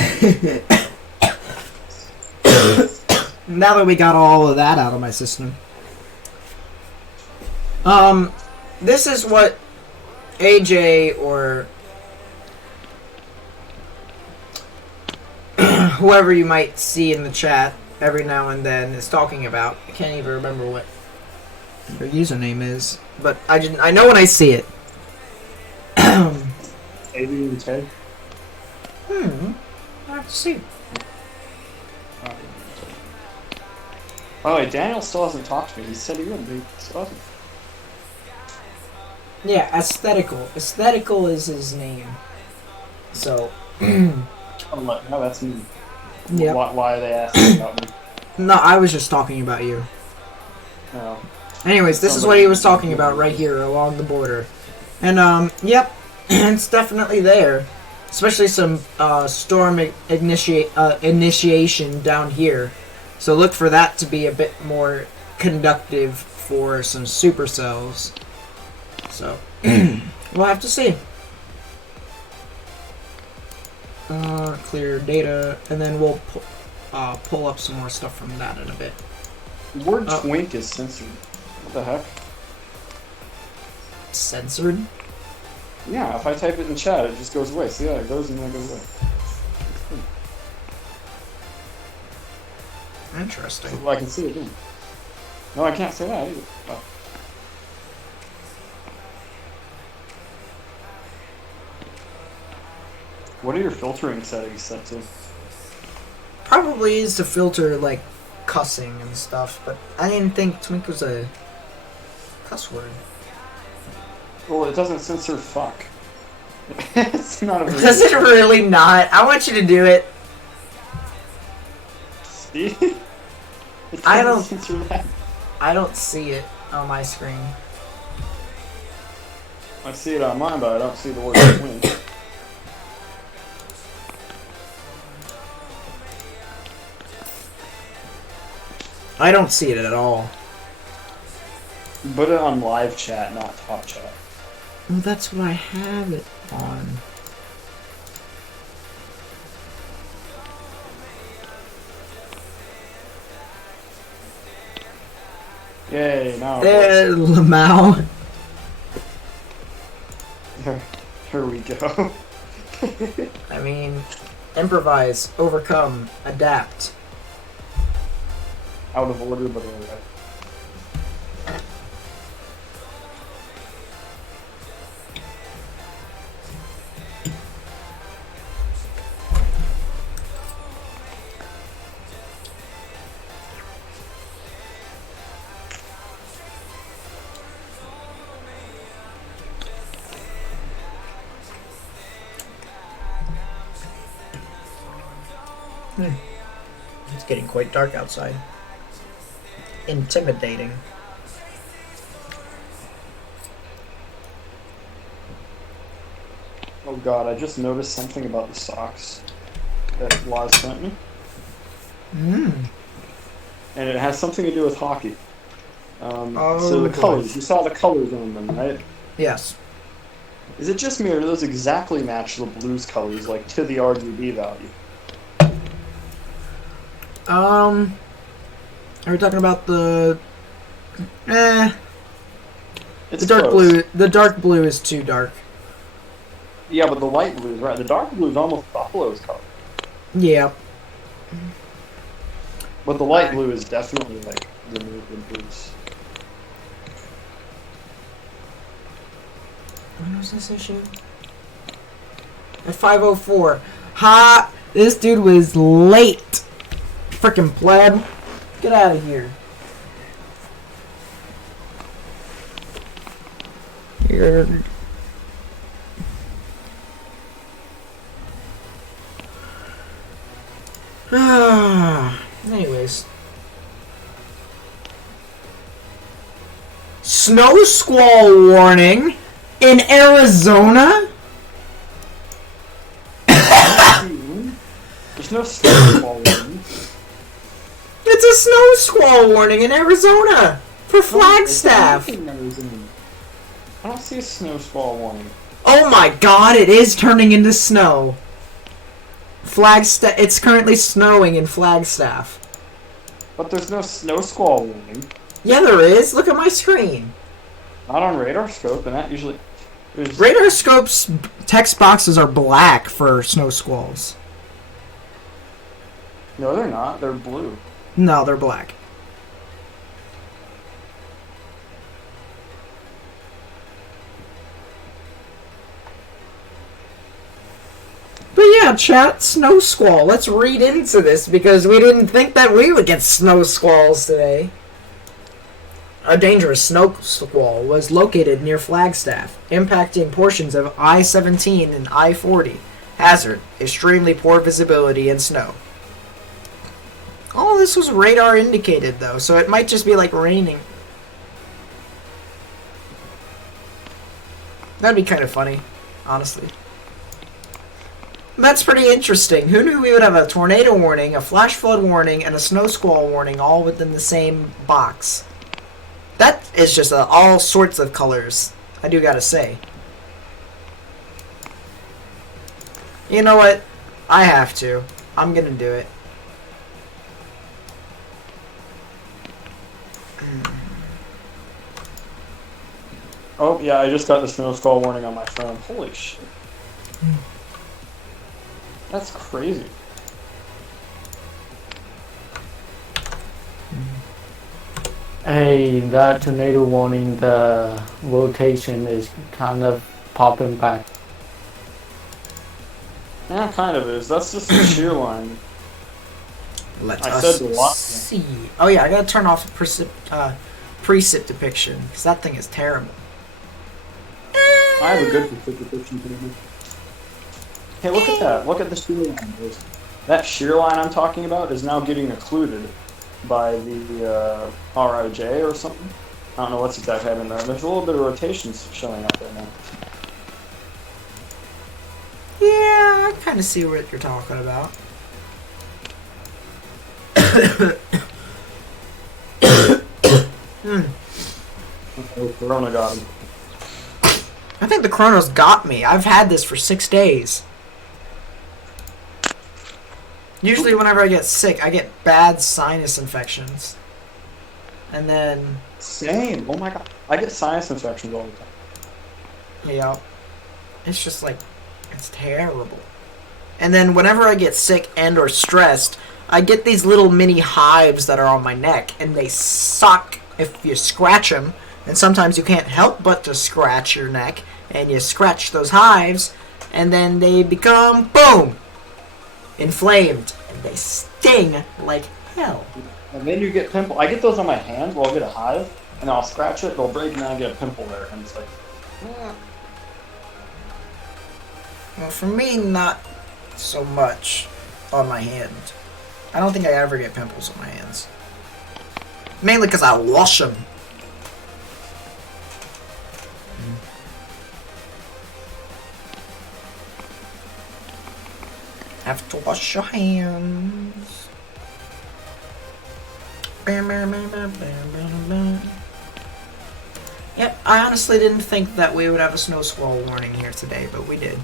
that we got all of that out of my system. This is what AJ or whoever you might see in the chat every now and then is talking about. I can't even remember what their username is, but I know when I see it. AB and Ted. I have to see. Oh wait, Daniel still hasn't talked to me. He said he would, but he still hasn't. Yeah, aesthetical. Aesthetical is his name. So. Oh, look, no, that's me. Yeah. Why are they asking about me? No, I was just talking about you. No. Anyways, this is what he was talking about right here along the border. And, yep, it's definitely there. Especially some, storm initiation down here. So look for that to be a bit more conductive for some supercells. So, we'll have to see. Clear data, and then we'll pull up some more stuff from that in a bit. The word twink is censored. What the heck? Censored? Yeah, if I type it in chat, it just goes away. See, yeah, it goes and then it goes away. Interesting. Well, I can see it again. No, I can't say that either. Oh. What are your filtering settings set to? Probably is to filter, like, cussing and stuff, but I didn't think twink was a cuss word. Well, it doesn't censor fuck. It's not a Does it really not? I want you to do it. See? It I doesn't don't- censor that. I don't see it on my screen. I see it on mine, but I don't see the word twink. I don't see it at all. Put it on live chat, not top chat. Well, that's what I have it on. Yay, now it There, Lamau. works. Here we go. I mean, improvise, overcome, adapt. Out of order, but alright. It's getting quite dark outside. Intimidating. Oh god, I just noticed something about the socks that Laz sent me. And it has something to do with hockey. So the boy. colors, you saw the colors on them, right? Yes. Is it just me, or do those exactly match the Blues colors, like to the RGB value? Are we talking about the? It's The dark close. blue. The dark blue is too dark. Yeah, but the light blue is right. The dark blue is almost Buffalo's color. Yeah. But the light blue is definitely like the blues. When was this issue? At 5:04. Ha! This dude was late. Frickin' pleb. Get out of here. You're... Anyways. Snow squall warning in Arizona? There's no snow quality. snow squall warning in Arizona for Flagstaff. I don't see a snow squall warning. Oh my god, it is turning into snow. Flagstaff. It's currently snowing in Flagstaff. But there's no snow squall warning. Yeah, there is. Look at my screen. Not on radar scope, and that usually. Radar scope's text boxes are black for snow squalls. No, they're not. They're blue. No, they're black. But yeah, chat, snow squall. Let's read into this because we didn't think that we would get snow squalls today. A dangerous snow squall was located near Flagstaff, impacting portions of I-17 and I-40. Hazard, extremely poor visibility and snow. All this was radar indicated though, so it might just be like raining. That'd be kind of funny, honestly. That's pretty interesting. Who knew we would have a tornado warning, a flash flood warning, and a snow squall warning all within the same box? That is just all sorts of colors, I do gotta say. You know what? I have to. I'm gonna do it. Oh, yeah, I just got the snow squall warning on my phone. Holy shit. That's crazy. Hey, that tornado warning, the rotation is kind of popping back. Yeah, kind of is. That's just a shear line. Let I us said what? see. Oh yeah, I gotta turn off the precip depiction, because that thing is terrible. I have a good precipitation table. Hey, look at that. Look at the shear line. That shear line I'm talking about is now getting occluded by the RIJ or something. I don't know what's exactly happening there. There's a little bit of rotation showing up there now. Yeah, I kind of see what you're talking about. Oh, Corona got him. I think the Chronos got me. I've had this for 6 days. Usually whenever I get sick, I get bad sinus infections. And then... Same. Oh my god. I get sinus infections all the time. Yeah. It's just like... It's terrible. And then whenever I get sick and or stressed, I get these little mini hives that are on my neck. And they suck if you scratch them. And sometimes you can't help but to scratch your neck. And you scratch those hives. And then they become, boom! Inflamed. And they sting like hell. And then you get pimple. I get those on my hands where I'll get a hive. And I'll scratch it, it'll break, and then I get a pimple there. And it's like... Well, for me, not so much on my hand. I don't think I ever get pimples on my hands. Mainly because I wash them. Have to wash your hands. Yep, I honestly didn't think that we would have a snow squall warning here today, but we did.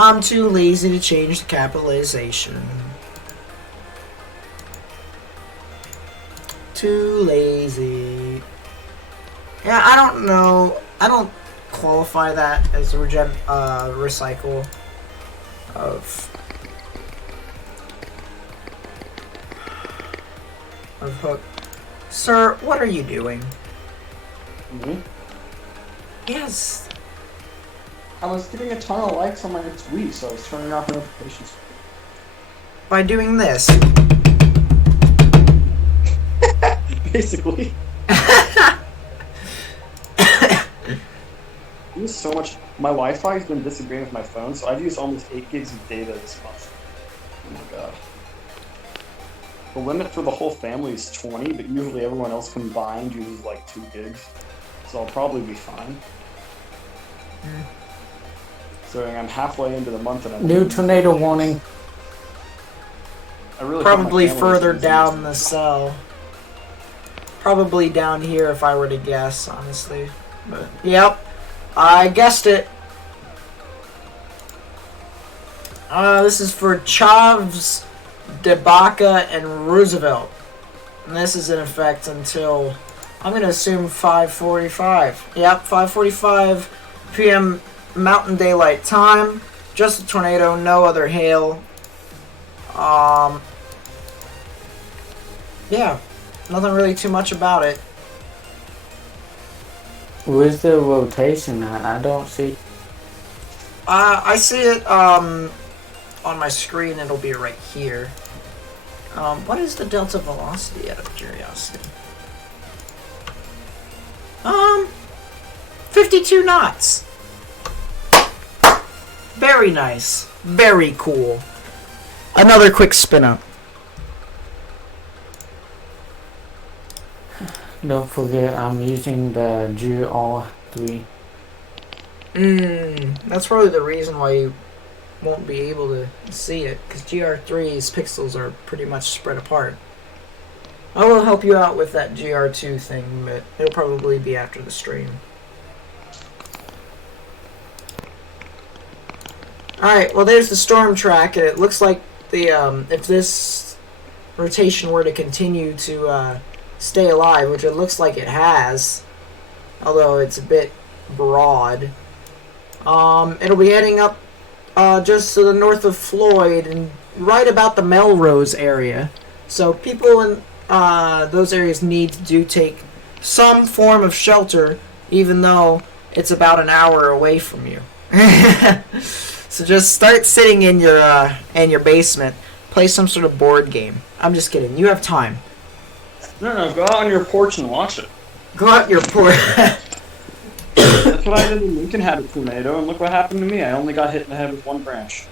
I'm too lazy to change the capitalization. Too lazy. Yeah, I don't know. I don't qualify that as a recycle of hook. Sir, what are you doing? Me? Yes. I was getting a ton of likes on my tweet, so I was turning off notifications. By doing this. Basically. I use so much. My Wi-Fi has been disagreeing with my phone, so I've used almost 8 gigs of data this month. Oh my god. The limit for the whole family is 20, but usually everyone else combined uses like 2 gigs. So I'll probably be fine. So I'm halfway into the month and I'm New tornado warning. I really hope Probably my family further isn't down using the this. cell. Probably down here if I were to guess, honestly. But yep, I guessed it. This is for Chavs, Debaka, and Roosevelt. And this is in effect until, I'm going to assume 5:45. Yep, 5:45 p.m. Mountain Daylight Time. Just a tornado, no other hail. Yeah, nothing really too much about it. Where's the rotation at? I don't see. I see it on my screen. It'll be right here. What is the delta velocity out of curiosity? 52 knots. Very nice. Very cool. Another quick spin up. Don't forget, I'm using the GR3. That's probably the reason why you won't be able to see it, because GR3's pixels are pretty much spread apart. I will help you out with that GR2 thing, but it'll probably be after the stream. Alright, well there's the storm track, and it looks like the if this rotation were to continue to stay alive, which it looks like it has, although it's a bit broad, it'll be heading up just to the north of Floyd and right about the Melrose area. So people in those areas do take some form of shelter, even though it's about an hour away from you. So just start sitting in your basement, play some sort of board game. I'm just kidding. You have time. No, go out on your porch and watch it. Go out your porch. That's what I did when Lincoln had a tornado, and look what happened to me. I only got hit in the head with one branch.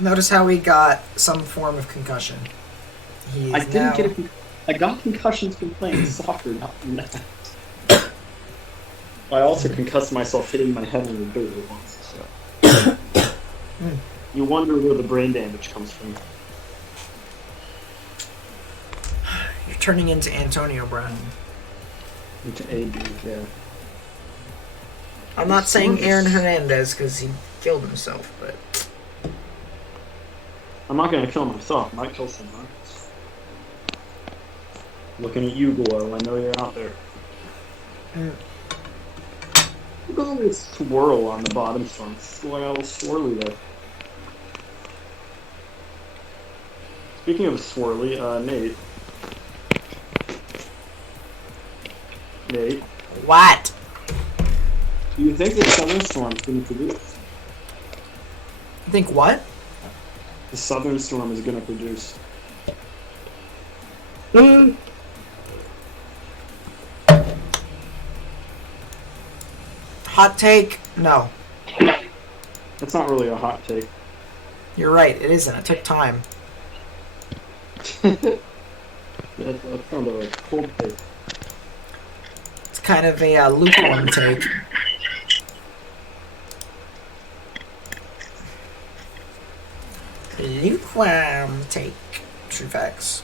Notice how he got some form of concussion. I didn't get I got concussions from playing soccer, not from that. I also concussed myself hitting my head on the dirt once, so... You wonder where the brain damage comes from. You're turning into Antonio Brown. Into AB, yeah. I'm not saying Aaron Hernandez because he killed himself, but... I'm not gonna kill myself, I might kill someone. Looking at you, Glow, I know you're out there. Look at all this swirl on the bottom storm. It's like a little swirly there. Speaking of swirly, Nate. Nate, What? do you think the southern storm is going to produce? You think what? The southern storm is going to produce. Hot take? No. That's not really a hot take. You're right, it isn't. It took time. That's kind of a cold take. It's kind of a lukewarm take. Lukewarm take. True facts.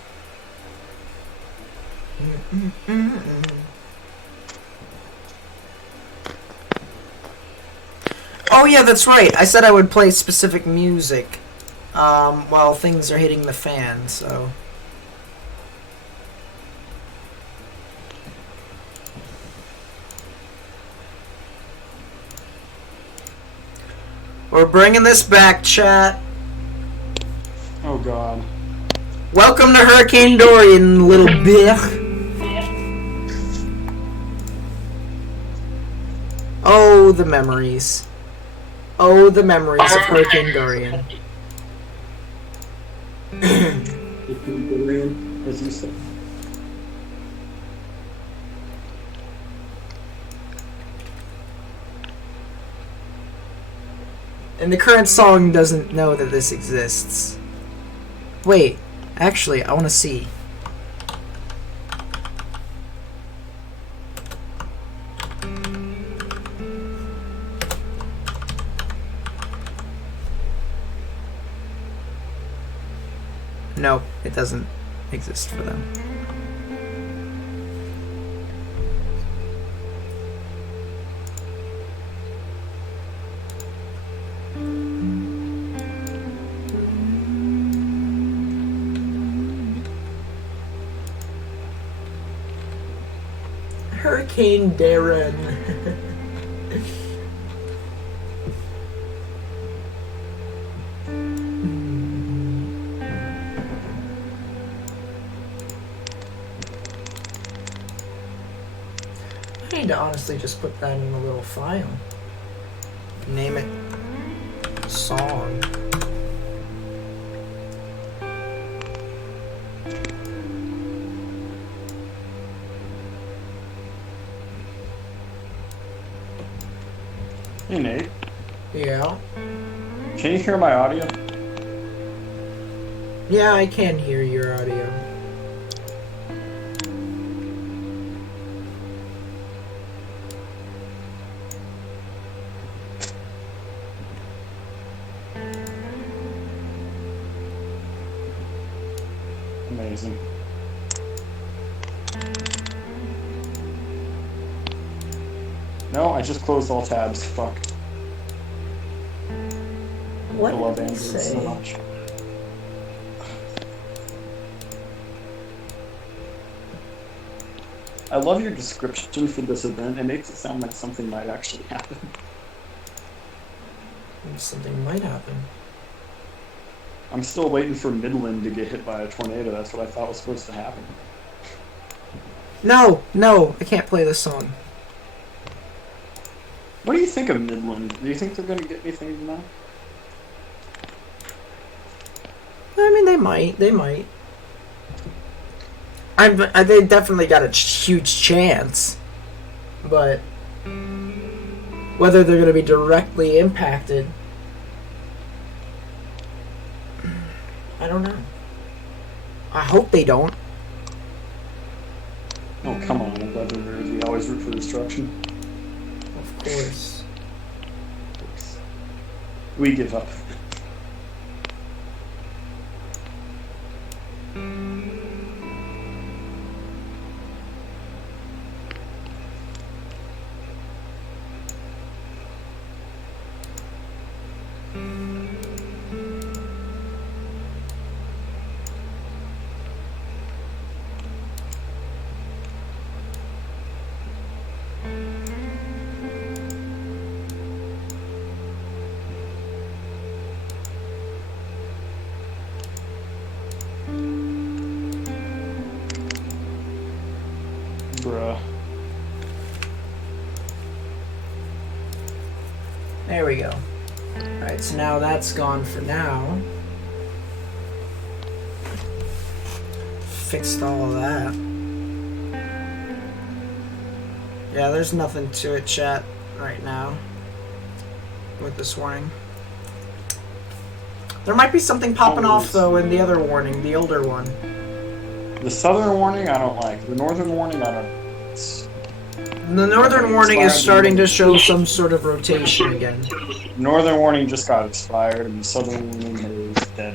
Oh yeah, that's right. I said I would play specific music while things are hitting the fan, so... We're bringing this back, chat. Oh god. Welcome to Hurricane Dorian, little bitch. Oh, the memories. Oh, the memories of Hurricane Dorian. As you said. And the current song doesn't know that this exists. Wait, actually, I want to see. Nope, it doesn't exist for them. Hurricane Darren. I need to honestly just put that in a little file. Name it song. Hey Nate, Yeah. can you hear my audio? Yeah, I can hear your audio. Amazing. No, I just closed all tabs. Fuck. What I love did it Android so say? much. I love your description for this event. It makes it sound like something might actually happen. Something might happen. I'm still waiting for Midland to get hit by a tornado. That's what I thought was supposed to happen. No, no, I can't play this song. What do you think of Midland? Do you think they're going to get anything now? I mean, they might. They might. They definitely got a huge chance, but whether they're going to be directly impacted, I don't know. I hope they don't. Oh, come on. I'm glad they're nerds. We always root for destruction. Of course. We give up. Bruh. There we go. Alright, so now that's gone for now. Fixed all of that. Yeah, there's nothing to it, chat, right now. With this warning. There might be something popping off, though, in the other warning, the older one. The southern warning, I don't like. The northern warning, I don't. It's... The northern warning is starting to show some sort of rotation again. Northern warning just got expired, and the southern warning is dead.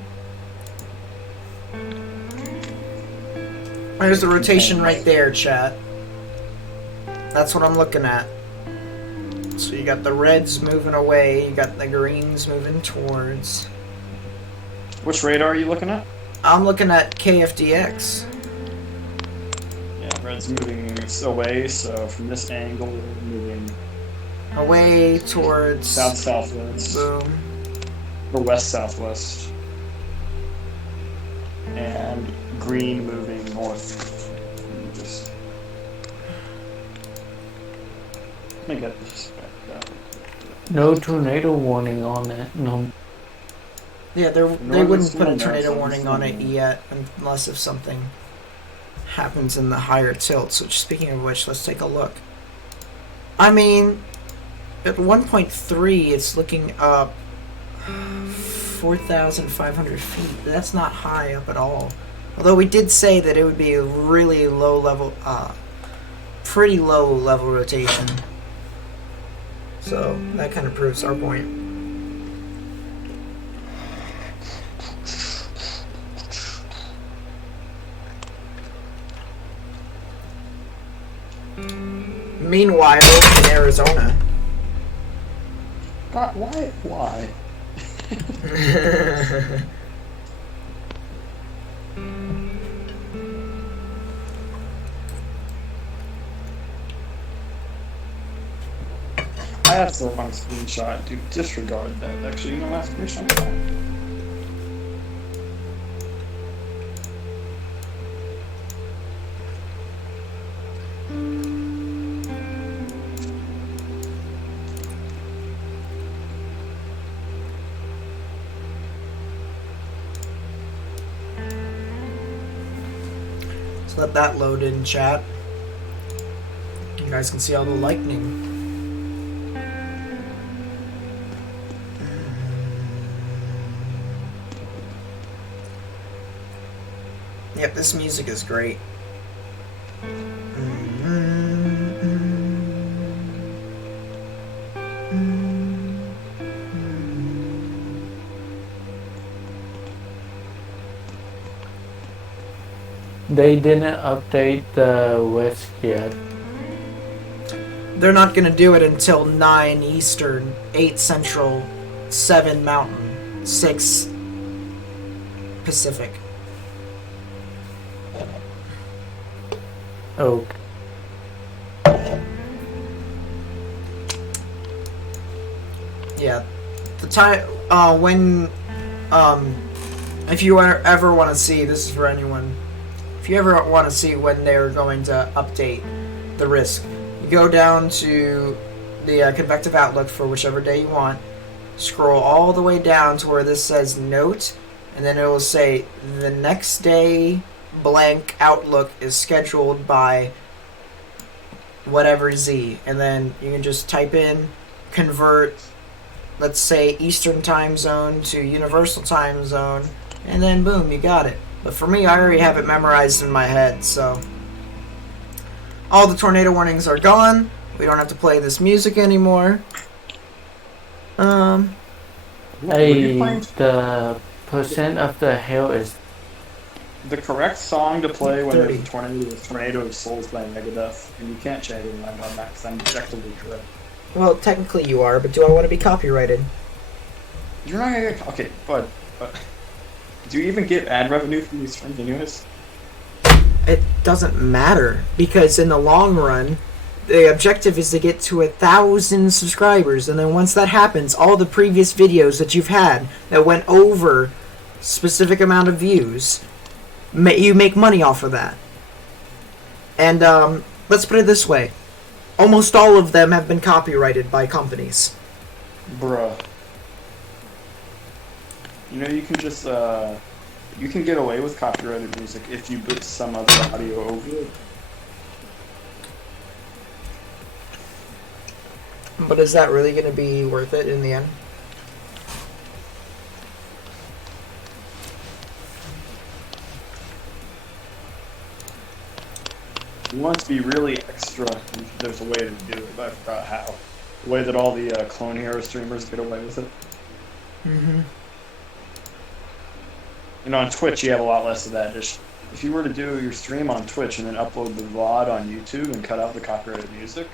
There's the rotation right there, chat. That's what I'm looking at. So you got the reds moving away, you got the greens moving towards. Which radar are you looking at? I'm looking at KFDX. Yeah, red's moving away, so from this angle, moving Away towards... south-southwest. Boom. Or west-southwest. And green moving north. Just... Let me get this back. No tornado warning on it. No. Yeah, they Northern wouldn't put a storm, tornado northern warning on it storm. yet, unless if something happens in the higher tilts. Which, speaking of which, let's take a look. I mean, at 1.3, it's looking up 4,500 feet. That's not high up at all. Although we did say that it would be a really low level, pretty low level rotation. So that kind of proves our point. Meanwhile, in Arizona. God, why? I have the wrong screenshot. Dude, disregard that. Actually, you know that screenshot? So let that load in chat. You guys can see all the lightning. Yep, this music is great. They didn't update the risk yet. They're not going to do it until 9 Eastern, 8 Central, 7 Mountain, 6 Pacific. Okay. Yeah, the time when if you ever want to see, this is for anyone, if you ever want to see when they're going to update the risk, you go down to the convective outlook for whichever day you want, scroll all the way down to where this says note, and then it will say the next day blank outlook is scheduled by whatever Z, and then you can just type in convert, let's say Eastern time zone to Universal time zone, and then boom, you got it. But for me, I already have it memorized in my head, so all the tornado warnings are gone. We don't have to play this music anymore. Hey, the percent of the hail is The correct song to play when 30. there's a tornado is Tornado of Souls by Megadeth, and you can't change it on that because I'm objectively correct. Well, technically you are, but do I want to be copyrighted? You're not gonna get... Okay, but do you even get ad revenue from these streams anyways? It doesn't matter, because in the long run, the objective is to get to 1,000 subscribers, and then once that happens, all the previous videos that you've had that went over specific amount of views, you make money off of that. And let's put it this way, almost all of them have been copyrighted by companies. Bruh. You know, you can just, you can get away with copyrighted music if you put some other audio over it. But is that really going to be worth it in the end? You want it to be really extra, there's a way to do it, but I forgot how. The way that all the Clone Hero streamers get away with it. Mm-hmm. You know, on Twitch you have a lot less of that. Just if you were to do your stream on Twitch and then upload the VOD on YouTube and cut out the copyrighted music,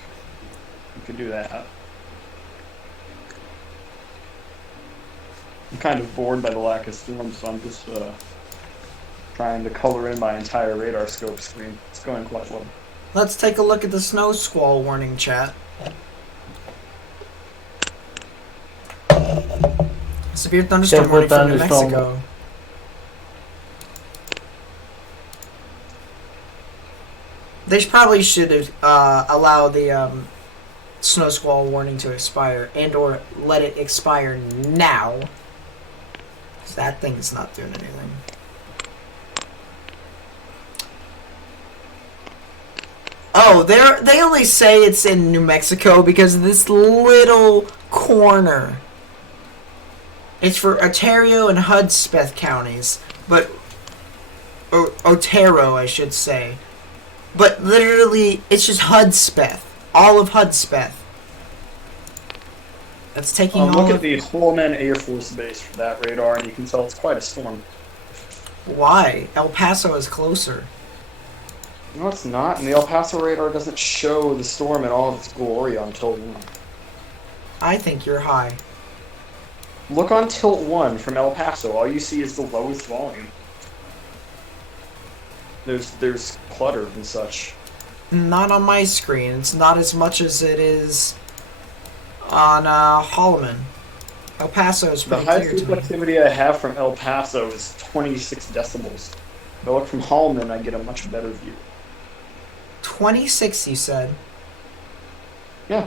you could do that. I'm kind of bored by the lack of storms, so I'm just trying to color in my entire radar scope screen. It's going quite well. Let's take a look at the snow squall warning, chat. Severe thunderstorm warning for New Mexico. They probably should allow the snow squall warning to expire, and or let it expire now. 'Cause that thing is not doing anything. Oh, they only say it's in New Mexico because of this little corner. It's for Ontario and Hudspeth counties, but Otero, I should say. But literally, it's just Hudspeth, all of Hudspeth. That's taking all Look of... at the Holman Air Force Base for that radar, and you can tell it's quite a storm. Why? El Paso is closer. No, it's not, and the El Paso radar doesn't show the storm in all of its glory on Tilt 1. I think you're high. Look on Tilt 1 from El Paso, all you see is the lowest volume. There's clutter and such. Not on my screen. It's not as much as it is on Holloman. El Paso is The pretty highest clear to me. reflectivity I have from El Paso is 26 decibels. If I look from Holloman, I get a much better view. 26, you said? Yeah.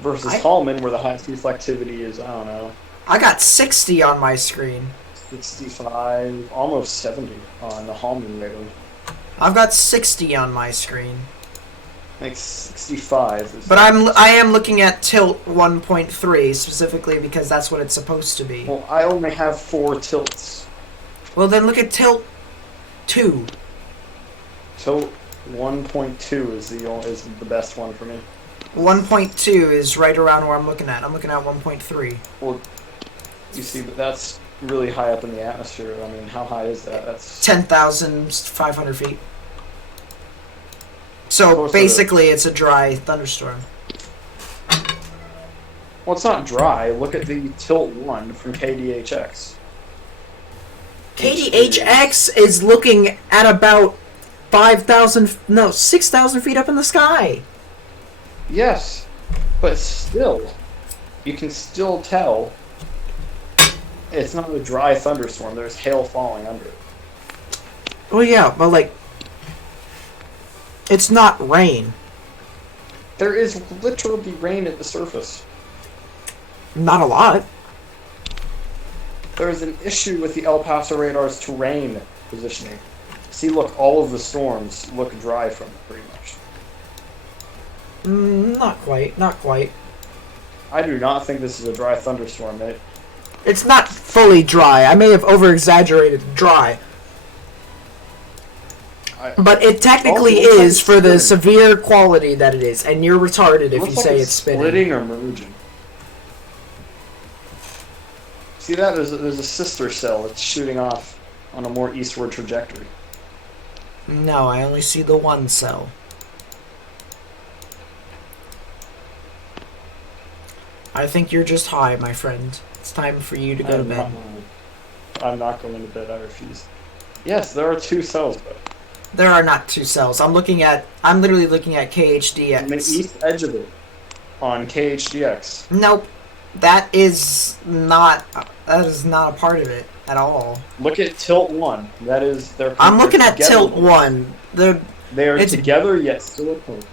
Versus I- Holloman, where the highest reflectivity is, I don't know, I got 60 on my screen. 65, almost 70 on the Holloman radar. I've got 60 on my screen. Like 65. But I am looking at tilt 1.3 specifically because that's what it's supposed to be. Well, I only have 4 tilts. Well, then look at tilt 2. Tilt 1.2 is the best one for me. 1.2 is right around where I'm looking at. I'm looking at 1.3. Well, you see, but that's really high up in the atmosphere. I mean, how high is that? That's 10,500 feet. So Close to basically, it's a dry thunderstorm. well, it's not dry. Look at the Tilt 1 from KDHX. KDHX is looking at about 6,000 feet up in the sky. Yes, but still, you can still tell it's not a dry thunderstorm. There's hail falling under it. Well, yeah, but like, it's not rain. There is literally rain at the surface. Not a lot. There is an issue with the El Paso radar's terrain positioning. See, look, all of the storms look dry from it, pretty much. Not quite. Not quite. I do not think this is a dry thunderstorm. It's not fully dry. I may have over-exaggerated dry. But it technically Also, looks like is it's for the spinning. severe quality that it is, and you're retarded if Looks you like say it's spinning. splitting or merging. See that? There's a sister cell that's shooting off on a more eastward trajectory. No, I only see the one cell. I think you're just high, my friend. It's time for you to go to bed. I'm not going to bed. I refuse. Yes, there are 2 cells, though. There are not 2 cells. I'm literally looking at On the KHDX. east edge of it, on KHDX. Nope. That is not a part of it at all. Look at Tilt 1. That is their. I'm looking at together. tilt 1. They are it's- together yet still apart.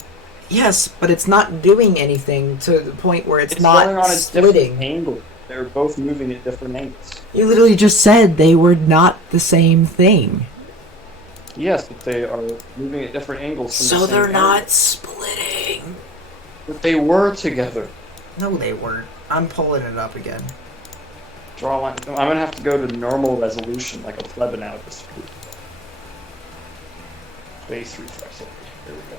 Yes, but it's not doing anything to the point where it's It's going not on a splitting. different angle. They're both moving at different angles. You literally just said they were not the same thing. Yes, but they are moving at different angles. From So the same they're angle. not splitting. But they were together. No, they weren't. I'm pulling it up again. Draw a line. I'm gonna have to go to normal resolution, like a pleb analysis. Base refresh. There we go.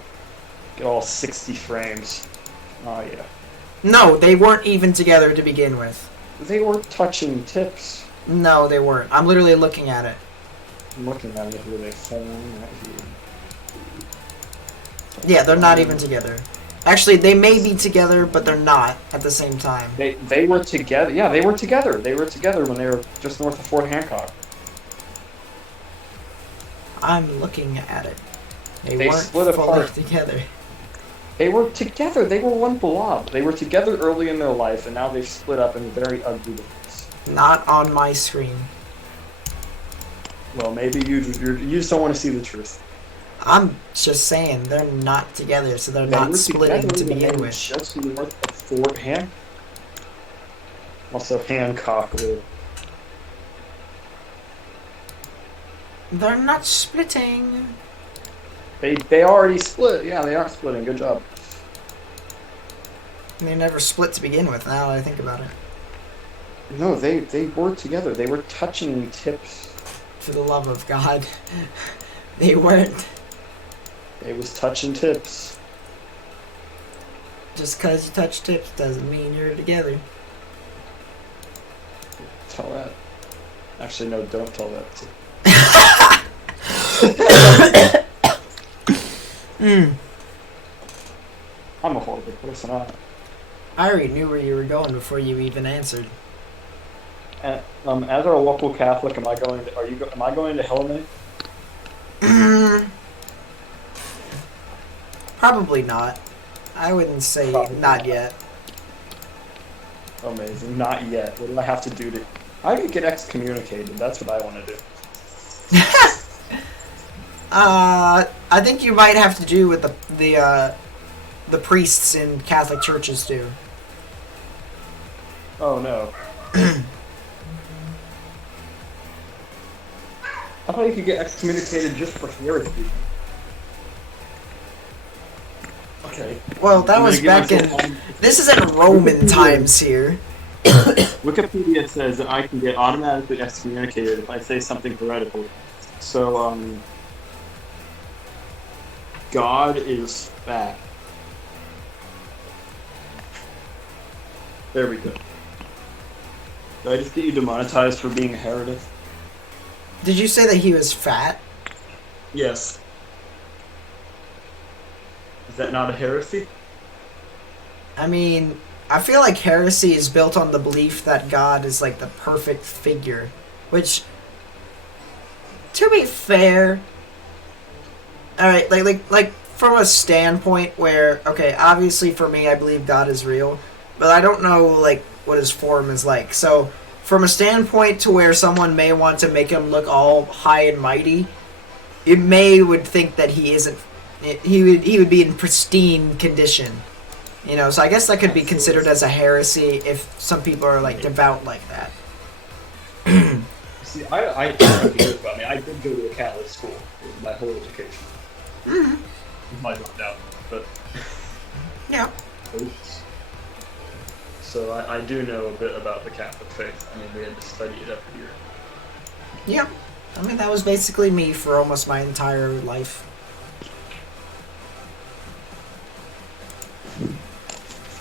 Get all 60 frames. Oh yeah. No, they weren't even together to begin with. They were touching tips. No, they weren't. I'm literally looking at it. I'm looking at it with a phone right here. Yeah, they're not even together. Actually, they may be together, but they're not at the same time. They were together. Yeah, they were together. They were together when they were just north of Fort Hancock. I'm looking at it. They They weren't split fully apart. together. They were together. They were one blob. They were together early in their life, and now they've split up in very ugly ways. Not on my screen. Well, maybe you just don't want to see the truth. I'm just saying they're not together, so they're They not were splitting together to when begin they were with. just north of Fort Han. Also, Hancock. They're not splitting. They already split. Yeah, they are splitting. Good job. They never split to begin with. Now that I think about it. No, they were together. They were touching tips. For the love of God, they weren't. They was touching tips. Just because you touch tips doesn't mean you're together. Tell that. Actually, no, don't tell that. I'm a horrible person. I already knew where you were going before you even answered. As our local Catholic, am I going to? Am I going to hell, mate? Probably not. I wouldn't say Probably not yet. Amazing. Not yet. What do I have to do to? I could get excommunicated. That's what I want to do. I think you might have to do with the priests in Catholic churches too. Oh no. I thought you could get excommunicated just for heresy. Okay. Well, that I'm was gonna back give in. myself- This is in Roman times here. Wikipedia says that I can get automatically excommunicated if I say something heretical. So, God is fat. There we go. Did I just get you demonetized for being a heretic? Did you say that he was fat? Yes. Is that not a heresy? I mean, I feel like heresy is built on the belief that God is like the perfect figure, which, to be fair, all right, like from a standpoint where, okay, obviously for me, I believe God is real, but I don't know like what his form is like. So, from a standpoint to where someone may want to make him look all high and mighty, it would think that he isn't. He would be in pristine condition. You know, so I guess that could be considered as a heresy if some people are like devout like that. See, I don't know about me. I did go to a Catholic school for my whole education. I dropped out, but Yeah. So I do know a bit about the Catholic faith. I mean, we had to study it every year. Yeah. I mean, that was basically me for almost my entire life.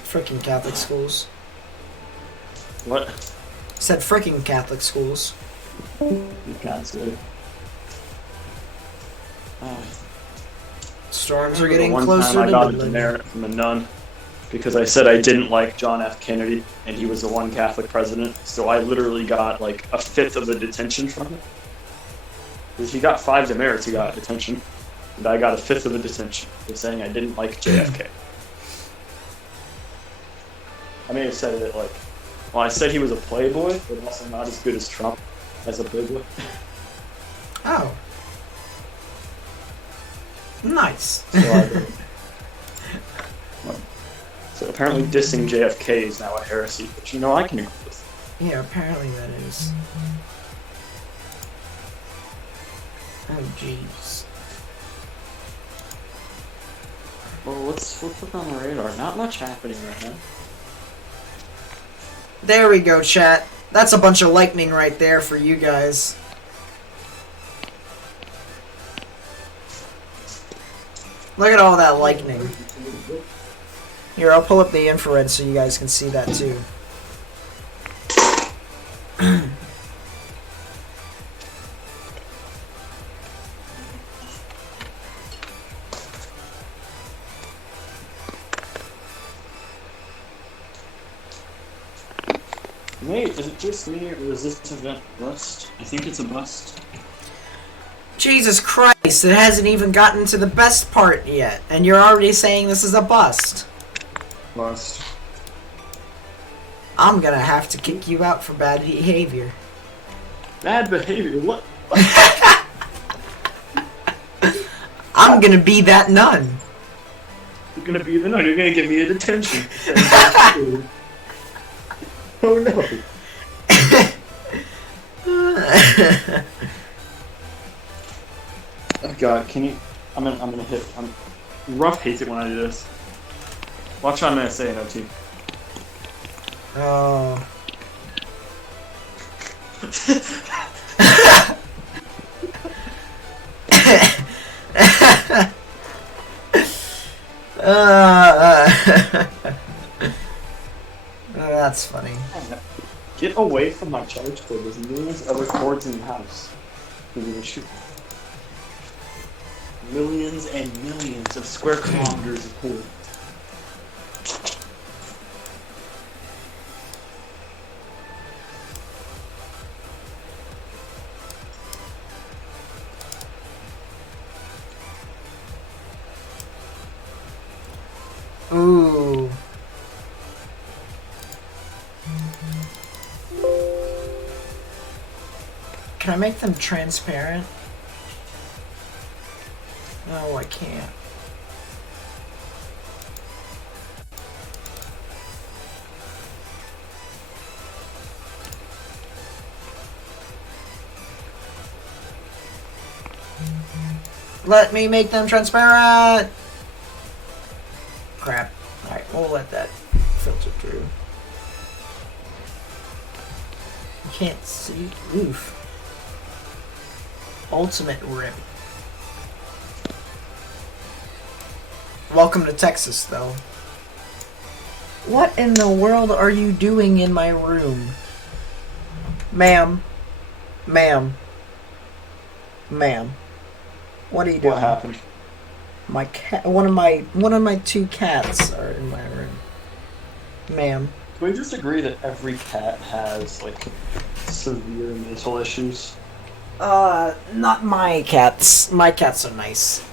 Frickin' Catholic schools. What? Said frickin' Catholic schools. You can't say. Storms are getting one closer time I to got a Midland. demerit from a nun because I said I didn't like John F. Kennedy, and he was the one Catholic president. So I literally got like a fifth of the detention from it. Because he got 5 demerits, he got detention, and I got a fifth of the detention for saying I didn't like JFK. I may have said it like, well, I said he was a playboy, but also not as good as Trump as a playboy. Oh. Nice. So apparently dissing JFK is now a heresy, which I can agree with. Yeah, apparently that is. Oh, jeez. Well, let's look on the radar. Not much happening right now. There we go, chat. That's a bunch of lightning right there for you guys. Look at all that lightning. Here, I'll pull up the infrared so you guys can see that too. Wait, is it just me, or is this event bust? I think it's a bust. Jesus Christ, it hasn't even gotten to the best part yet, and you're already saying this is a bust. Bust. I'm gonna have to kick you out for bad behavior. Bad behavior? What? I'm I'm gonna be that nun. You're gonna be the nun. You're gonna give me a detention. Oh no. Oh god, can you? I'm gonna hit. Rough hates it when I do this. Watch what I'm gonna say, NOT. Oh. That's funny. Get away from my charge cord. There's millions of other cords in the house. You're gonna shoot. Millions and millions of square kilometers of cord. Ooh. Can I make them transparent? No, I can't. Let me make them transparent! Crap. Alright, we'll let that filter through. You can't see. Oof. Ultimate rim. Welcome to Texas, though. What in the world are you doing in my room? Ma'am. Ma'am. Ma'am. What are you doing? What happened? My cat. One of my two cats are in my room. Ma'am. Can we just agree that every cat has like severe mental issues? Not my cats. My cats are nice.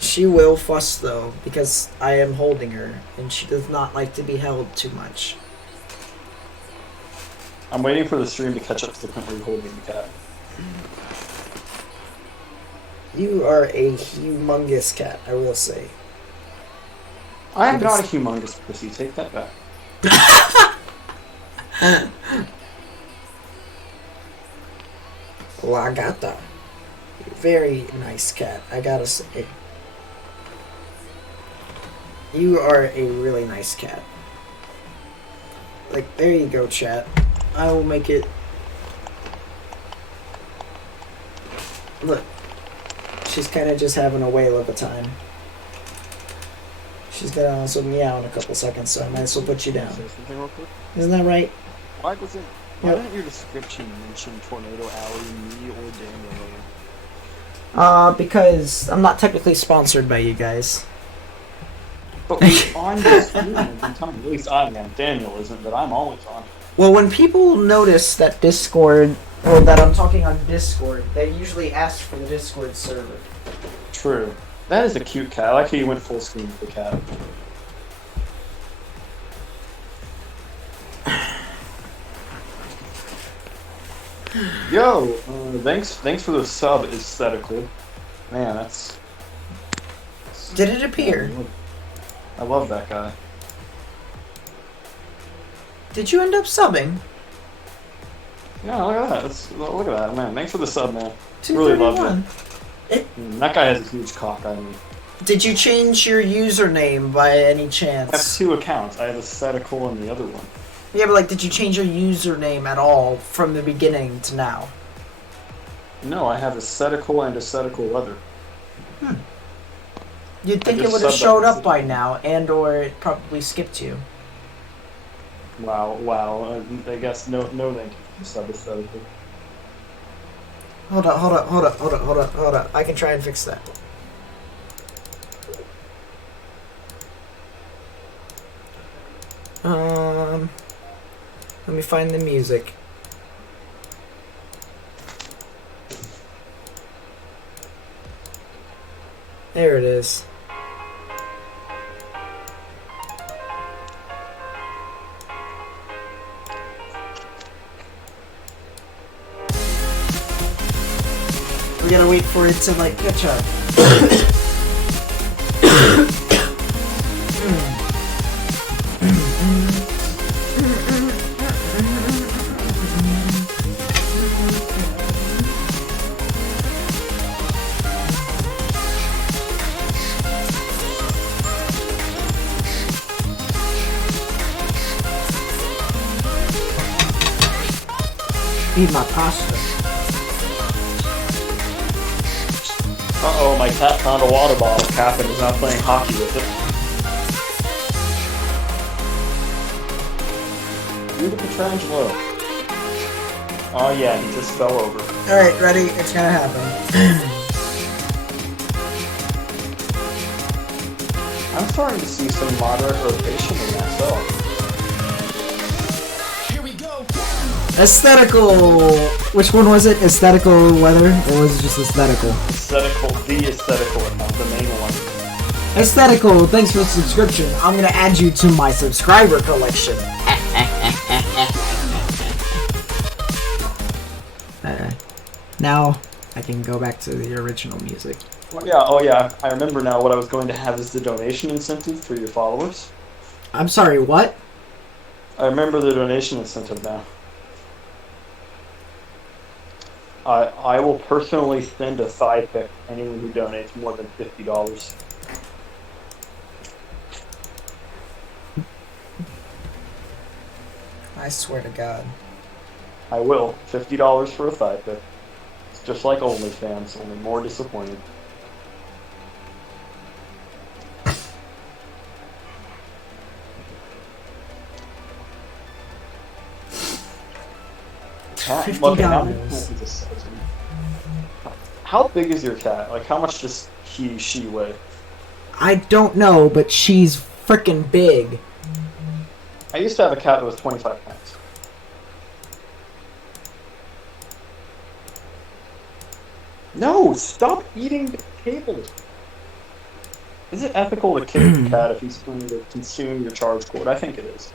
She will fuss though, because I am holding her, and she does not like to be held too much. I'm waiting for the stream to catch up to the point where you're holding the cat. You are a humongous cat, I will say. I am not a humongous pussy. Take that back. La Gata. Very nice cat, I gotta say. You are a really nice cat. Like, there you go, chat. I will make it... Look. She's kind of just having a whale of a time. She's gonna also meow in a couple seconds, so I might as well put you down. Say something real quick. Isn't that right? Why didn't your description mention Tornado Alley, me, or Daniel? Because I'm not technically sponsored by you guys. But we're on this stream every time. At least I am. Daniel isn't, but I'm always on. Well, when people notice that Discord, or that I'm talking on Discord, they usually ask for the Discord server. True. That is a cute cat. I like how you went full screen with the cat. Yo, thanks for the sub, aesthetically. Man, that's... Did it appear? I love that guy. Did you end up subbing? Yeah, look at that. Look at that, man. Thanks for the sub, man. Really loved it. That guy has a huge cock on me. Did you change your username by any I have chance? 2 accounts. I have aesthetical and the other one. Yeah, but like, did you change your username at all from the beginning to now? No, I have aesthetical and aesthetical other. You'd think I it just would have subbed showed on up by now, and or it probably skipped you. Wow. I guess no thank you for the sub aesthetically. Hold up. I can try and fix that. Let me find the music. There it is. gotta wait for it to like catch up. Eat my pasta. Uh-oh, my cat found a water bottle cap and is now playing hockey with it. Do the Petrangelo. Oh yeah, he just fell over. Alright, ready? It's gonna happen. I'm starting to see some moderate rotation in that cell. Aesthetical! Which one was it? Aesthetical weather? Or was it just aesthetical? The aesthetical account, the main one. Aesthetical, thanks for the subscription. I'm gonna add you to my subscriber collection. Now, I can go back to the original music. Oh yeah, I remember now what I was going to have as the donation incentive for your followers. I'm sorry, what? I remember the donation incentive now. I will personally send a thigh pic to anyone who donates more than $50. I swear to God. I will. $50 for a thigh pic. It's just like OnlyFans, only more disappointing. Cat? $50. How big is your cat? Like, how much does she weigh? I don't know, but she's frickin' big. I used to have a cat that was 25 pounds. No! Stop eating the table! Is it ethical to kick the cat if he's trying to consume your charge cord? I think it is.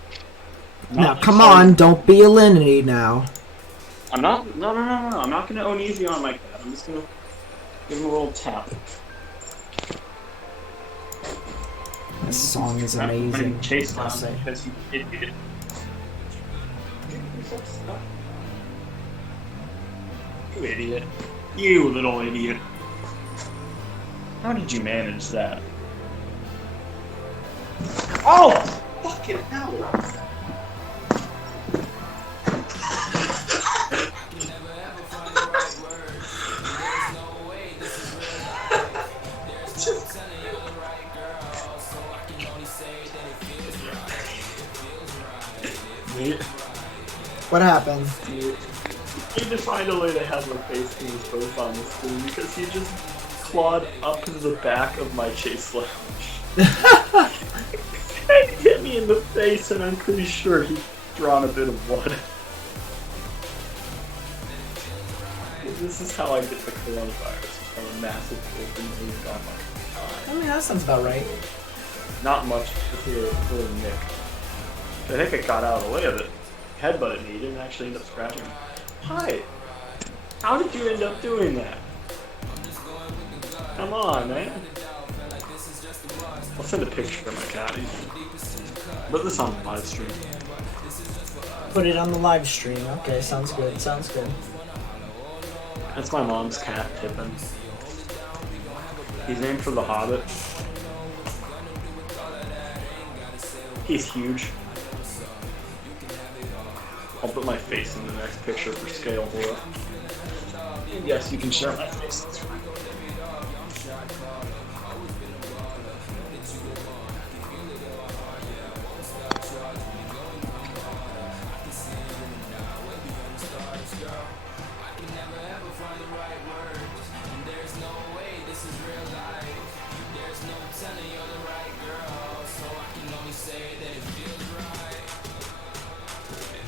Now, come on, don't be a Linity now. I'm not. No. I'm not gonna own easy on my cat. I'm just gonna give him a little tap. This song is amazing. Chase I'll him say. because he idiot. You idiot. You little idiot. How did you manage that? Oh! Fucking hell! What happened? He just find a way to have my face things both on the screen because he just clawed up to the back of my chase lounge. And he hit me in the face, and I'm pretty sure he's drawn a bit of blood. This is how I get the coronavirus, from a massive open wound on my eye. I mean, that sounds about right. Not much to hear a little nick. I think it got out of the way of it. Headbutted me, didn't actually end up scratching me. Hi! How did you end up doing that? Come on, man. I'll send a picture of my cat. Put this on the live stream. Put it on the live stream. Okay, sounds good, sounds good. That's my mom's cat, Pippin. He's named for the Hobbit. He's huge. I'll put my face in the next picture for scale for it. Yes, you can share my face. That's fine.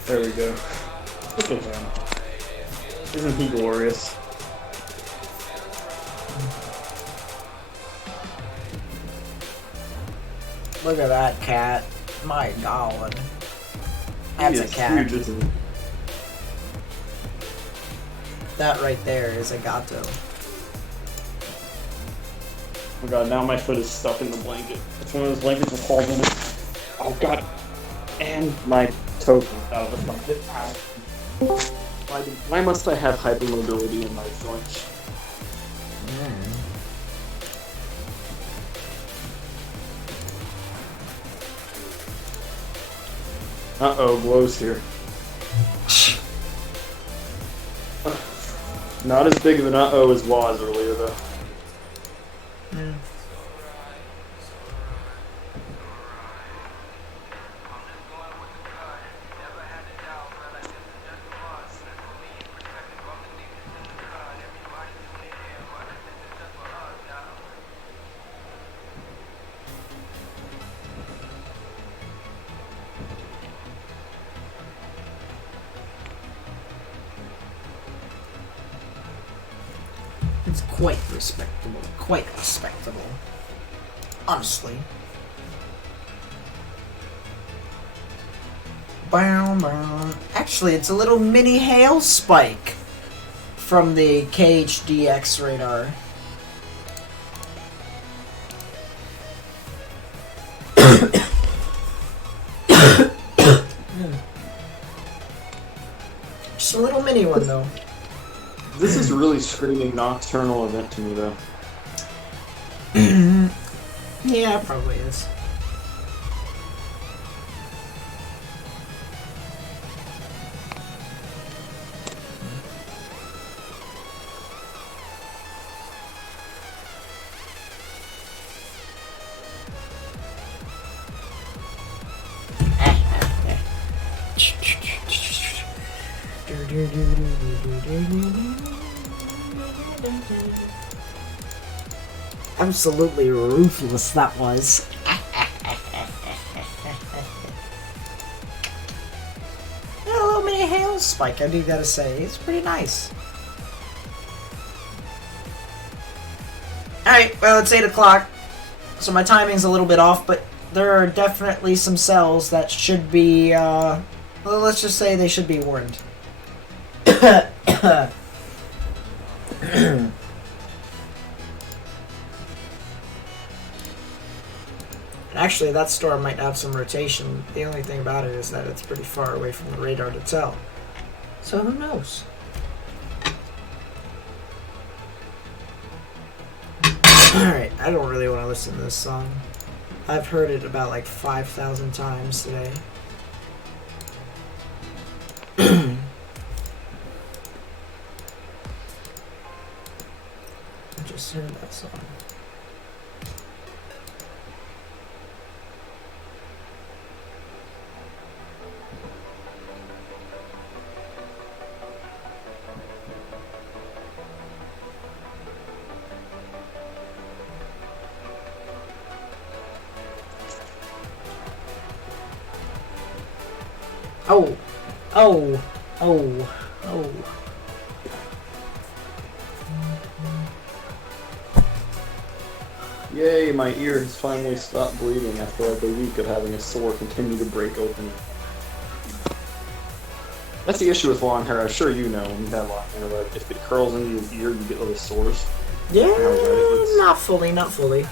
There we go. Look at him. Isn't he glorious? Look at that cat. My God. That's He a is cat. huge, isn't he? That right there is a gato. Oh god, now my foot is stuck in the blanket. It's one of those blankets with holes in it. Oh god. And my toe comes out of the blanket. Why must I have hypermobility in my joints? Uh-oh, Glow's here. Not as big of an uh-oh as was earlier, though. It's quite respectable. Quite respectable. Honestly. Bow, bow. Actually, it's a little mini hail spike from the KHDX radar. Just a little mini one, though. This is really screaming nocturnal event to me, though. Yeah, it probably is. Absolutely ruthless that was. Yeah, a little mini hail spike, I do gotta say. It's pretty nice. Alright, well, it's 8 o'clock, so my timing's a little bit off, but there are definitely some cells that should be, well, let's just say they should be warned. Actually, that storm might have some rotation. The only thing about it is that it's pretty far away from the radar to tell. So who knows? Alright, I don't really want to listen to this song. I've heard it about like 5,000 times today. I just heard that song. Oh, oh, oh, oh. Yay, my ear has finally stopped bleeding after like a week of having a sore continue to break open. That's the issue with long hair. I'm sure you know when you have long hair, like if it curls into your ear, you get little sores. Yeah, It's- not fully, not fully.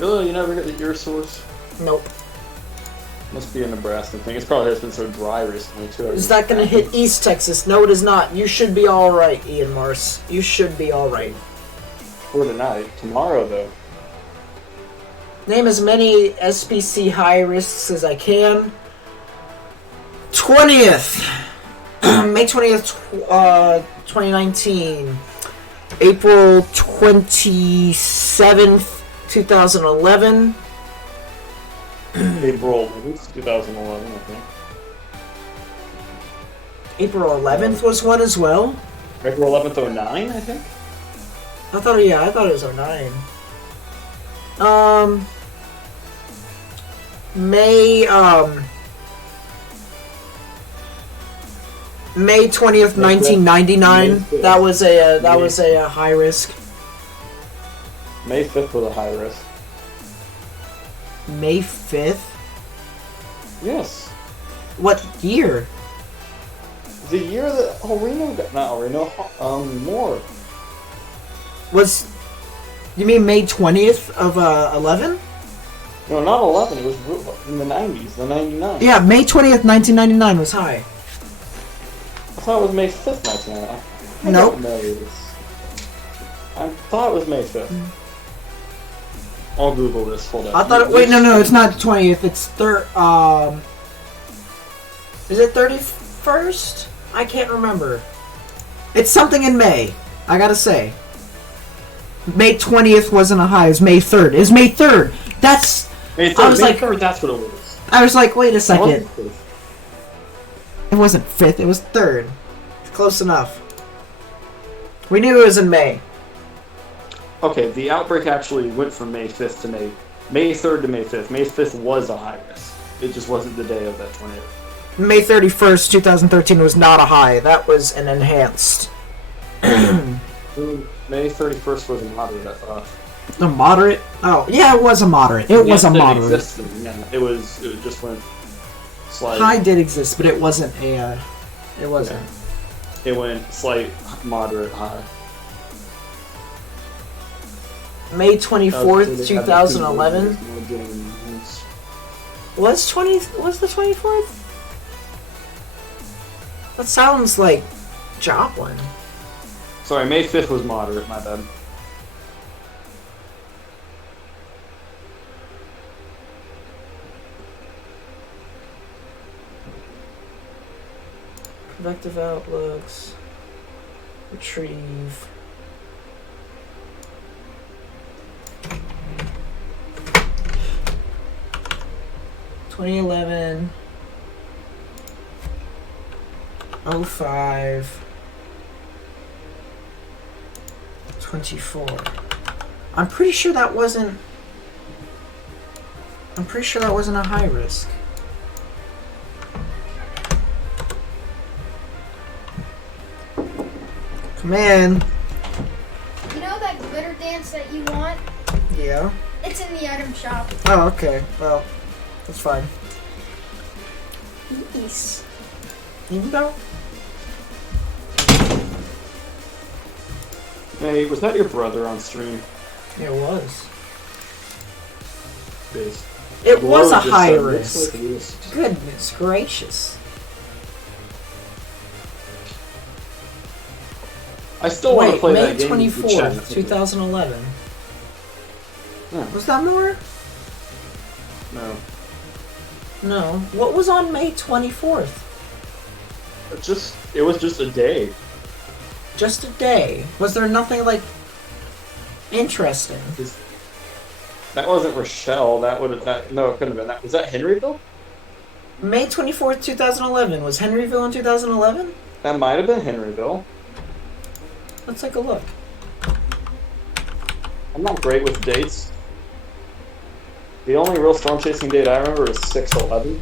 Really, you never get the ear sores? Nope. Must be a Nebraska thing. It's probably has been so dry recently too. Is that gonna hit East Texas? No, it is not. You should be alright, Ian Mars. You should be alright. For tonight. Tomorrow, though. Name as many SPC high risks as I can. 20th! May 20th, 2019. April 27th, 2011. April 2011, I think. April 11th was one as well? April 11th, 09, I think? I thought it was 09. May 20th, 1999. That was a high risk. May 5th was a high risk. May 5th? Yes. What year? The year that Reno got, not Reno, Moore. Was You mean May 20th of 11? No, not 11. It was in the 90s, the 99. Yeah, May 20th, 1999 was high. I thought it was May 5th, 1999. Nope. I thought it was May 5th. I'll Google this. Hold on. I thought. Wait, no, it's not 20th. It's Is it 31st? I can't remember. It's something in May. I gotta say. May 20th wasn't a high. It was May 3rd. It was May 3rd. That's. May 3rd. I was May like, 3rd, that's what it was. I was like, wait a second. It wasn't 5th. It wasn't 5th. It was 3rd. Close enough. We knew it was in May. Okay, the outbreak actually went from May 5th to May 3rd to May 5th. May 5th was a high risk. It just wasn't the day of that tornado. May 31st, 2013 was not a high. That was an enhanced. May 31st was a moderate, I thought. A moderate? Oh, yeah, it was a moderate. It was a moderate. Existed, yeah. It just went slight. High did exist, but it wasn't a. It wasn't. It went slight, moderate, high. May 24th, 2011. Was the 24th? That sounds like Joplin. Sorry, May 5th was moderate, my bad. Productive outlooks. Retrieve. (2011) 05 24. I'm pretty sure that wasn't a high risk. Come in. You know that glitter dance that you want? Yeah. It's in the item shop. Oh, okay. Well, that's fine. Yes. You can go. Hey, was that your brother on stream? It was. Biz. It was a Just high said, risk. looks like it is. Goodness gracious. I still want to Wait, play May that game. 24th, 2011. Yeah. Was that more? No. No. What was on May 24th? It was just a day. Just a day. Was there nothing, like, interesting? That wasn't Rochelle. No, it couldn't have been that. Was that Henryville? May 24th, 2011. Was Henryville in 2011? That might have been Henryville. Let's take a look. I'm not great with dates. The only real storm chasing date I remember is 6/11.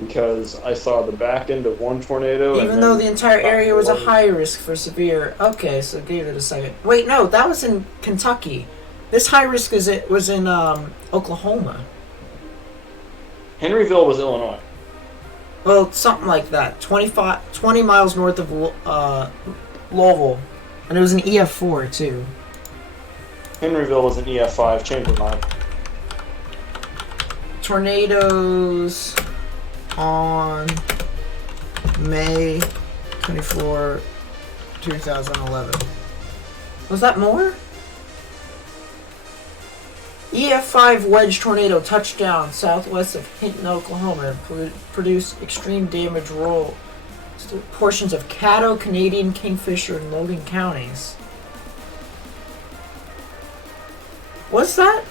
Because I saw the back end of one tornado. Even though the entire area was a high risk for severe. Okay, so give it a second. Wait, no, that was in Kentucky. This high risk was in Oklahoma. Henryville was Illinois. Well, something like that. 20 miles north of Louisville. And it was an EF4, too. Henryville was an EF5. Change your mind. Tornadoes on May 24, 2011. Was that more? EF5 wedge tornado touchdown southwest of Hinton, Oklahoma, produced extreme damage roll to portions of Caddo, Canadian, Kingfisher, and Logan counties. What's that?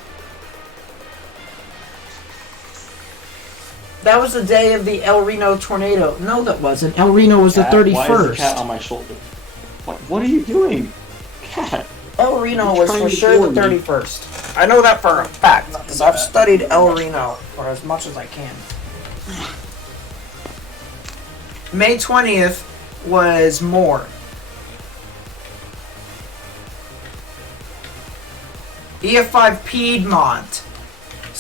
That was the day of the El Reno tornado. No, that wasn't. El Reno was Cat, the 31st. Why is the cat on my shoulder? What are you doing? Cat. El Reno I'm was trying for to sure the warn you. 31st. I know that for a fact, because I've studied El Reno for as much as I can. May 20th was more. EF5 Piedmont.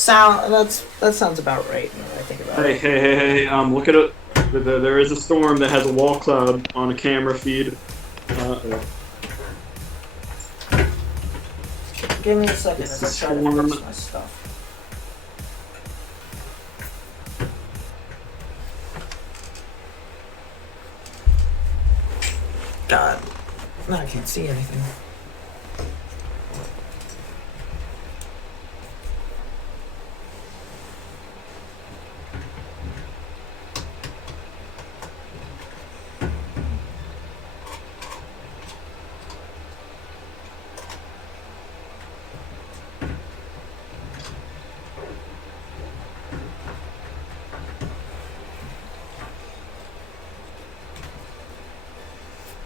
That sounds about right when I think about it. Hey, look at it. There is a storm that has a wall cloud on a camera feed. Give me a second It's as I try to storm. fix my stuff. God. Now I can't see anything.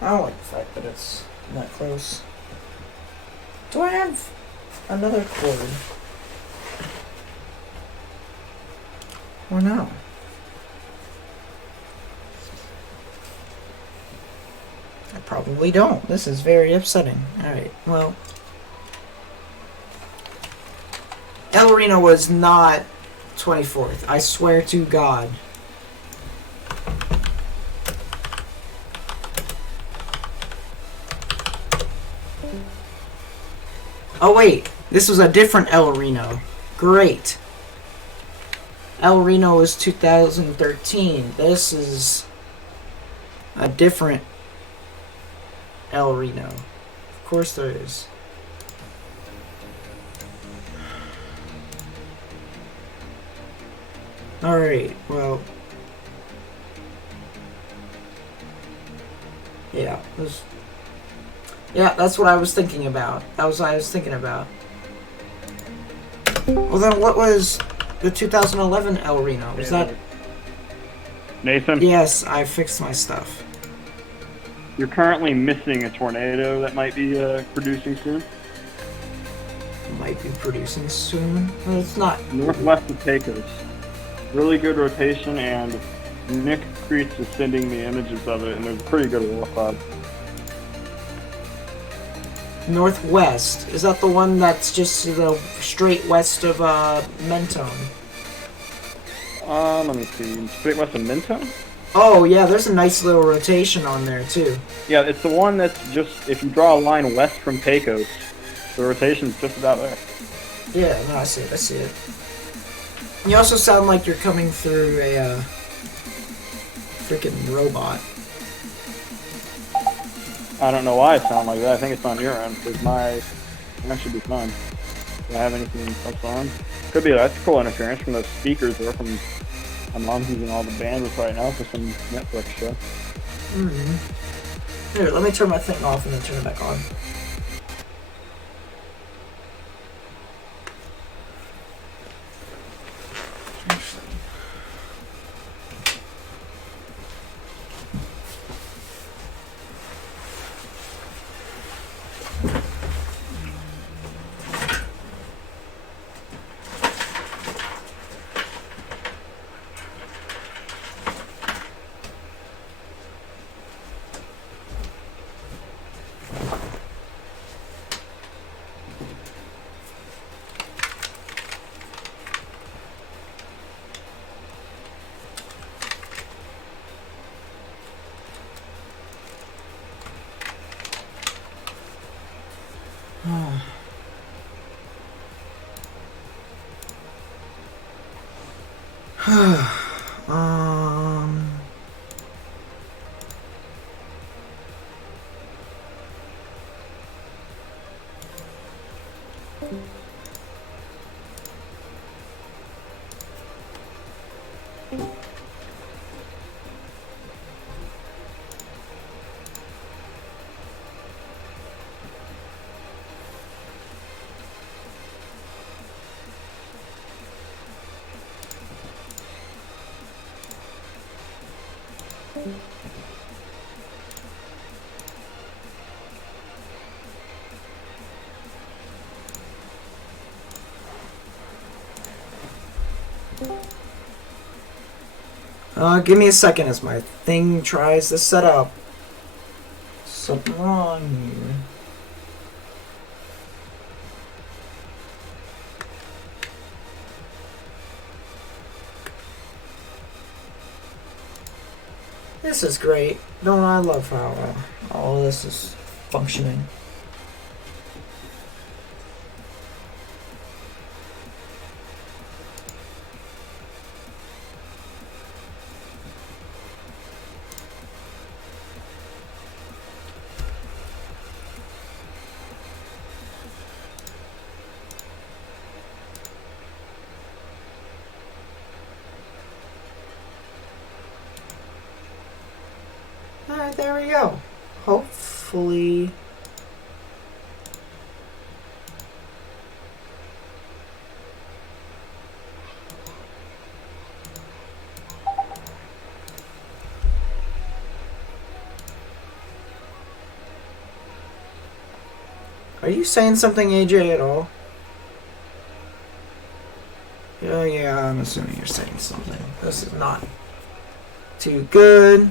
I don't like the fact that it's not close. Do I have another cord? Or no? I probably don't. This is very upsetting. Alright, well. El Reno was not 24th. I swear to God. Oh wait, this was a different El Reno. Great. El Reno was 2013. This is a different El Reno. Of course there is. Alright, well. Yeah, that's what I was thinking about. That was what I was thinking about. Well then, what was the 2011 El Reno? Was that... Nathan? Yes, I fixed my stuff. You're currently missing a tornado that might be producing soon. Might be producing soon. But it's not. Northwest of Pecos. Really good rotation, and Nick Creets is sending me images of it, and there's a pretty good roll cloud. Northwest. Is that the one that's just the straight west of Mentone? Let me see. Straight west of Mentone? Oh yeah, there's a nice little rotation on there too. Yeah, it's the one that's just, if you draw a line west from Pecos, the rotation's just about there. Yeah, no, I see it, I see it. You also sound like you're coming through a freaking robot. I don't know why it sounds like that. I think it's on your end, because mine should be fine. Do I have anything else on? Could be electrical interference from those speakers or from my mom's using all the bandwidth right now for some Netflix show. Mm-hmm. Here, let me turn my thing off and then turn it back on. Give me a second as my thing tries to set up. Something wrong here. This is great. Don't I love how all this is functioning. Alright, there we go. Hopefully... Are you saying something, AJ, at all? Yeah, I'm assuming you're saying something. This is not too good.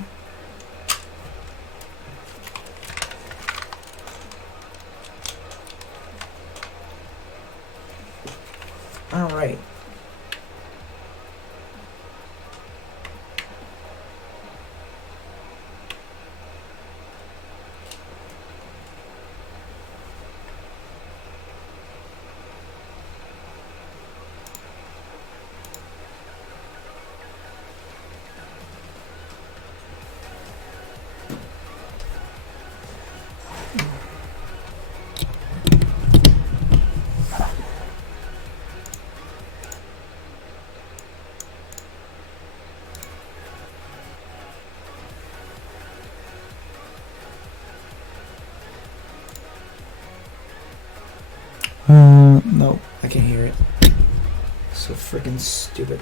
Alright. No, I can hear it. So freaking stupid.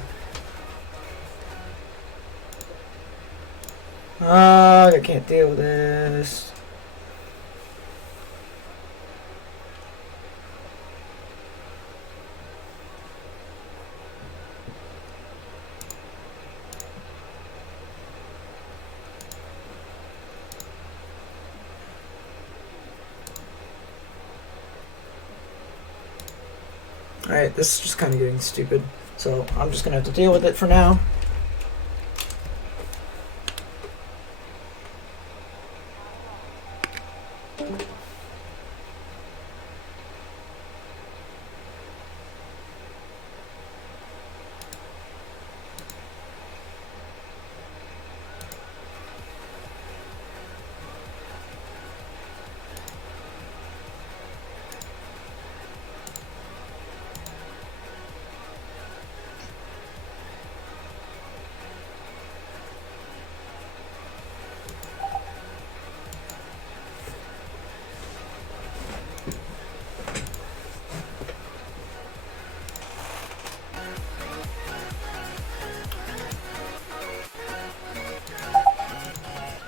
I can't deal with this. Alright, this is just kind of getting stupid, so I'm just gonna have to deal with it for now.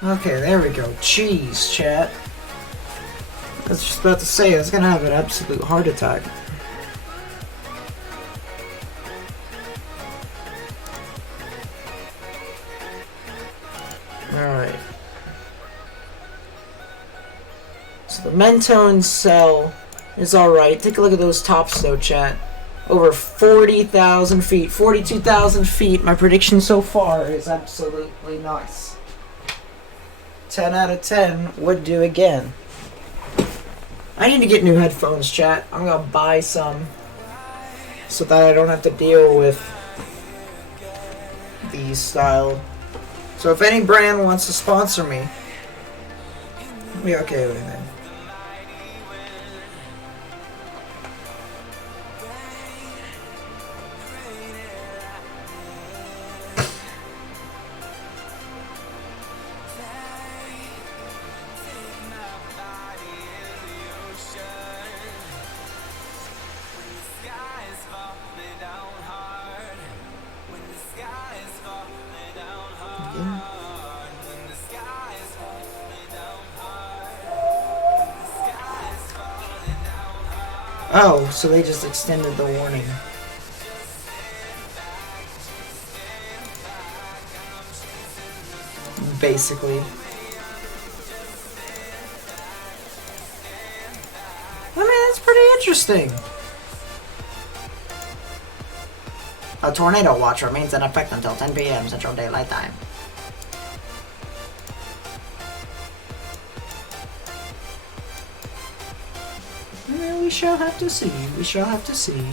Okay, there we go. Jeez, chat. I was just about to say, I was gonna have an absolute heart attack. Alright. So the Mentone cell is alright. Take a look at those tops though, chat. Over 40,000 feet. 42,000 feet. My prediction so far is absolutely nice. 10 out of 10 would do again. I need to get new headphones, chat. I'm gonna buy some so that I don't have to deal with these style. So if any brand wants to sponsor me, I'll be okay with it. Oh, so they just extended the warning. Basically. I mean, that's pretty interesting. A tornado watch remains in effect until 10 p.m. Central Daylight Time. We shall have to see. We shall have to see.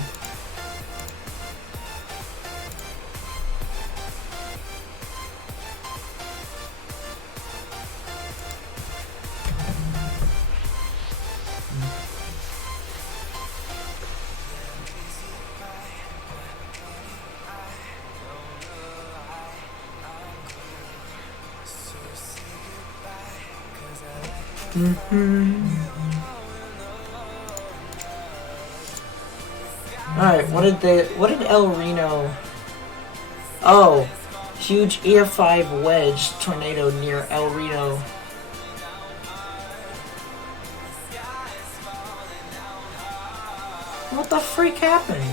Alright, what did El Reno... Oh, huge EF5 wedge tornado near El Reno. What the freak happened?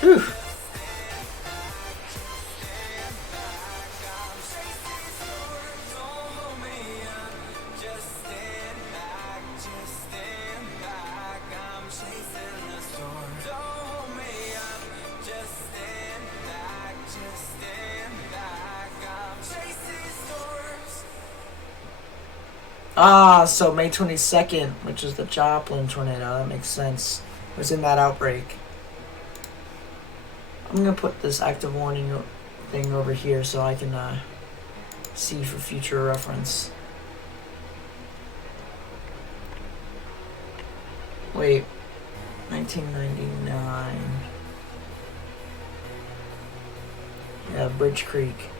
Whew. Ah, so May 22nd, which is the Joplin tornado, that makes sense. Was in that outbreak. I'm gonna put this active warning thing over here so I can see for future reference. Wait, 1999. Yeah, Bridge Creek.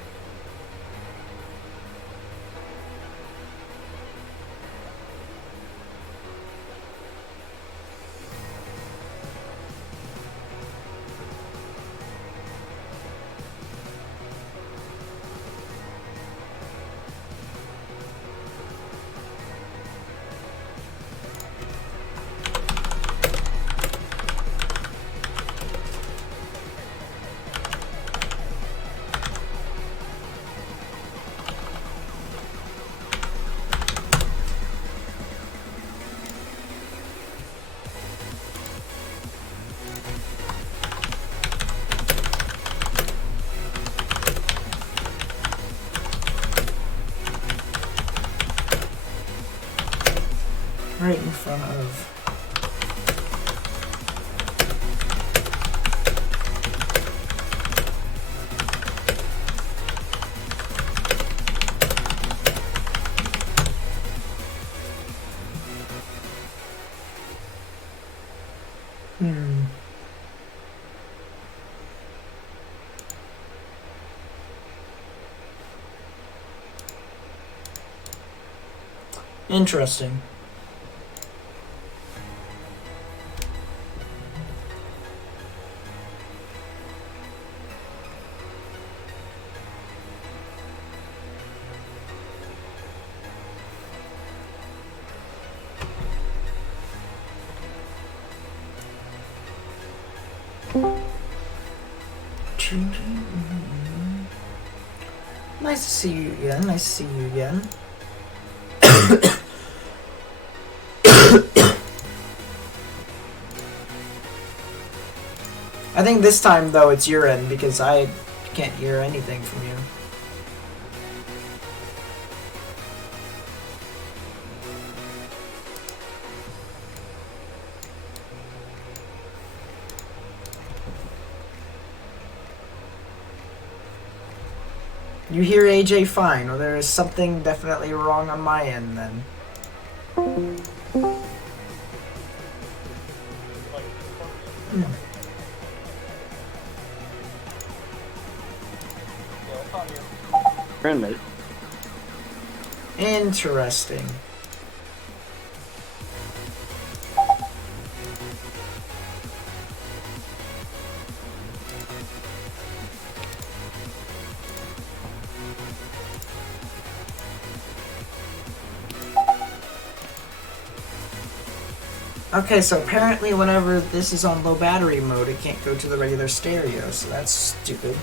Right in front of... Interesting. Nice to see you again. Nice to see you again. I think this time, though, it's your end because I can't hear anything from you. You hear AJ fine, or there is something definitely wrong on my end then. Grandmate. Interesting. Okay, so apparently whenever this is on low battery mode, it can't go to the regular stereo, so that's stupid.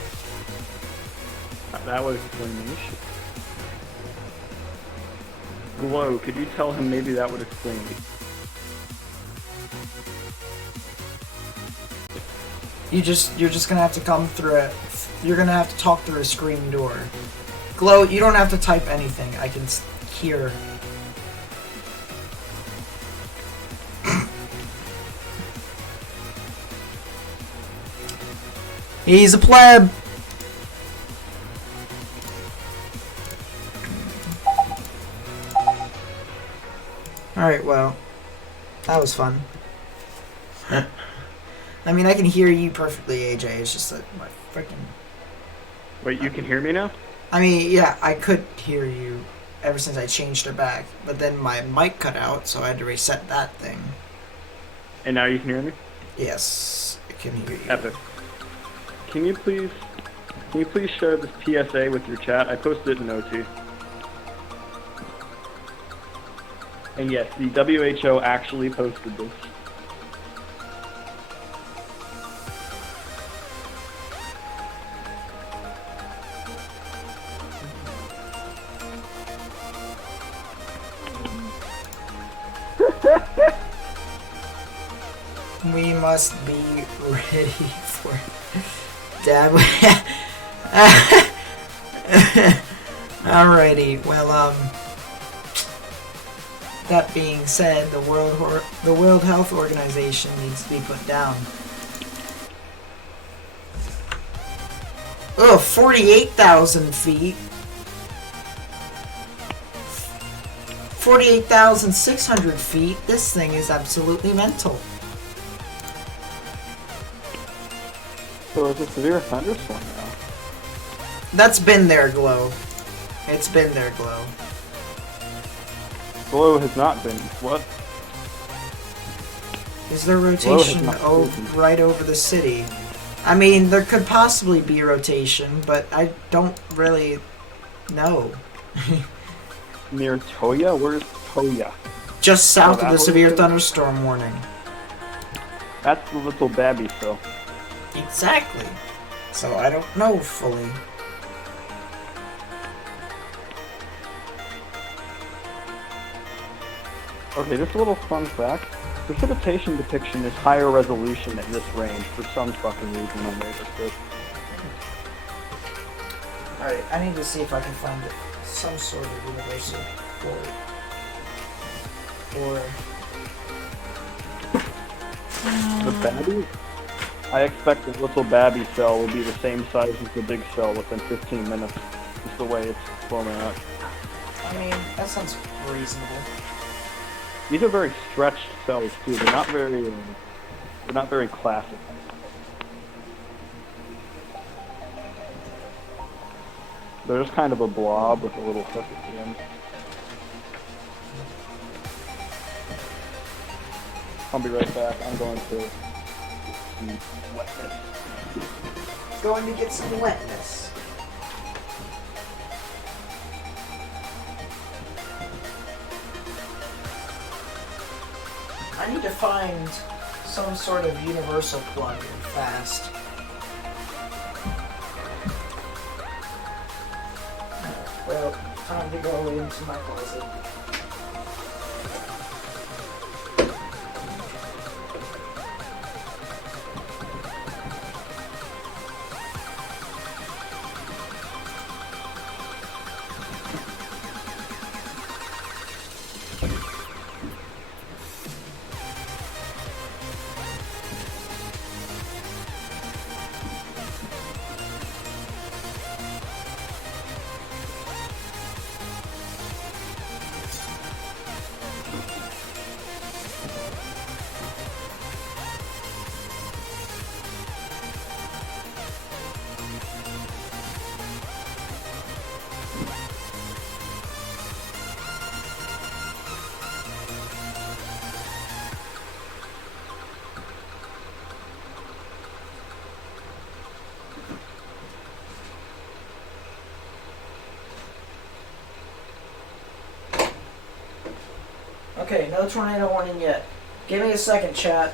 That would explain the issue. Glow, could you tell him maybe that would explain it? You're just gonna have to come through it. You're gonna have to talk through a screen door. Glow, you don't have to type anything. I can hear. He's a pleb. Alright, well, that was fun. I mean, I can hear you perfectly, AJ. It's just that my freaking. Wait, you can hear me now? I mean, yeah, I could hear you ever since I changed it back, but then my mic cut out, so I had to reset that thing. And now you can hear me? Yes, I can hear you. Epic. Can you please share this PSA with your chat? I posted it in OT. And yes, the WHO actually posted this. We must be ready for dab. Alrighty, well, that being said, the World Health Organization needs to be put down. Oh, 48,000 feet. 48,600 feet. This thing is absolutely mental. So is it severe thunderstorm now? That's been there, Glow. It's been there, Glow. Glow has not been. What? Is there rotation right over the city? I mean, there could possibly be rotation, but I don't really know. Near Toya? Where's Toya? Just south of the that severe was- thunderstorm warning. That's the little babby cell. Exactly. So I don't know fully. Okay, just a little fun fact. Precipitation depiction is higher resolution at this range for some fucking reason on Laserscope. Alright, I need to see if I can find some sort of universal port. Or... The babby? I expect the little babby cell will be the same size as the big cell within 15 minutes. Just the way it's forming up. I mean, that sounds reasonable. These are very stretched cells too. They're not very classic. They're just kind of a blob with a little hook at the end. I'll be right back. I'm going to some wetness. Going to get some wetness. I need to find some sort of universal plug and fast. Well, time to go into my closet. Okay, no tornado warning yet. Give me a second, chat.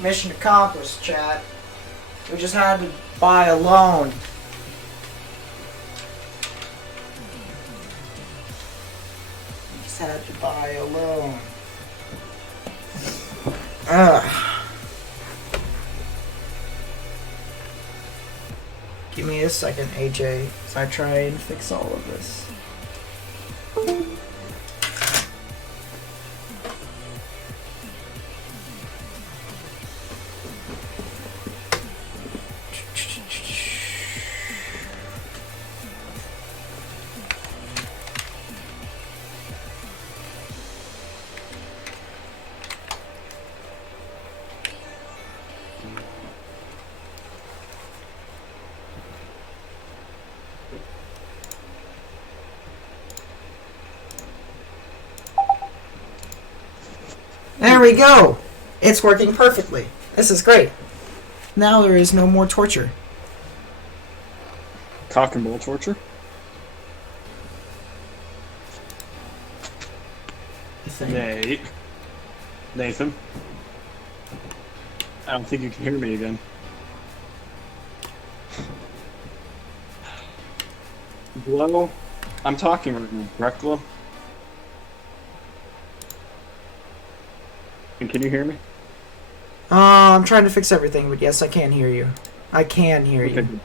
Mission accomplished, chat. We just had to buy a loan. We just had to buy a loan. Ugh. Give me a second, AJ, as I try and fix all of this. There we go! It's working perfectly. This is great. Now there is no more torture. Cock and bull torture? I think. Nate. Nathan. I don't think you can hear me again. Hello? I'm talking right now, correct, Glow? And can you hear me? I'm trying to fix everything, but yes, I can hear you. I can hear Okay, you. good.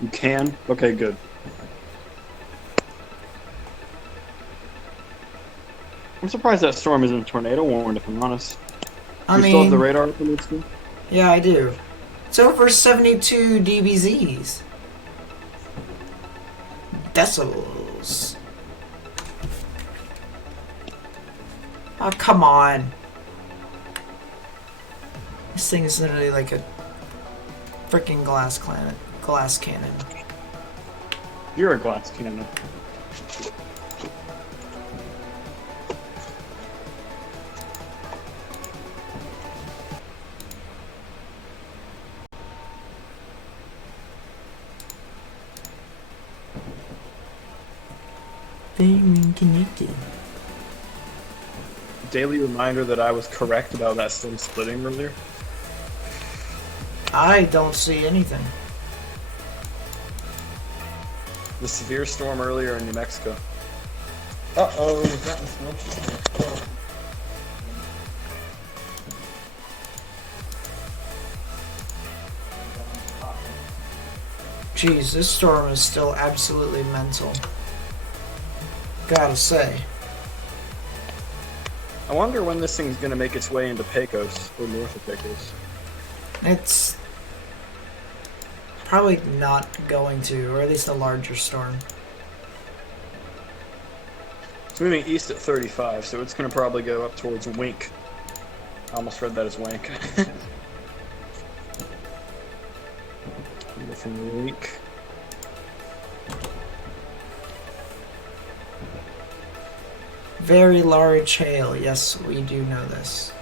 You can? Okay, good. I'm surprised that storm isn't tornado warned, if I'm honest. I You still have mean, the radar up in this thing? yeah, I do. It's over 72 dBzs. Decibels. Oh, come on. This thing is literally like a freaking glass cannon. You're a glass cannon. Being connected. Daily reminder that I was correct about that storm splitting earlier. I don't see anything. The severe storm earlier in New Mexico. Uh-oh, was that in snow? Jeez, this storm is still absolutely mental. Gotta say. I wonder when this thing's gonna make its way into Pecos, or north of Pecos. It's probably not going to, or at least a larger storm. It's moving east at 35, so it's gonna probably go up towards Wink. I almost read that as Wank. Go from Wink. Very large hail. Yes, we do know this.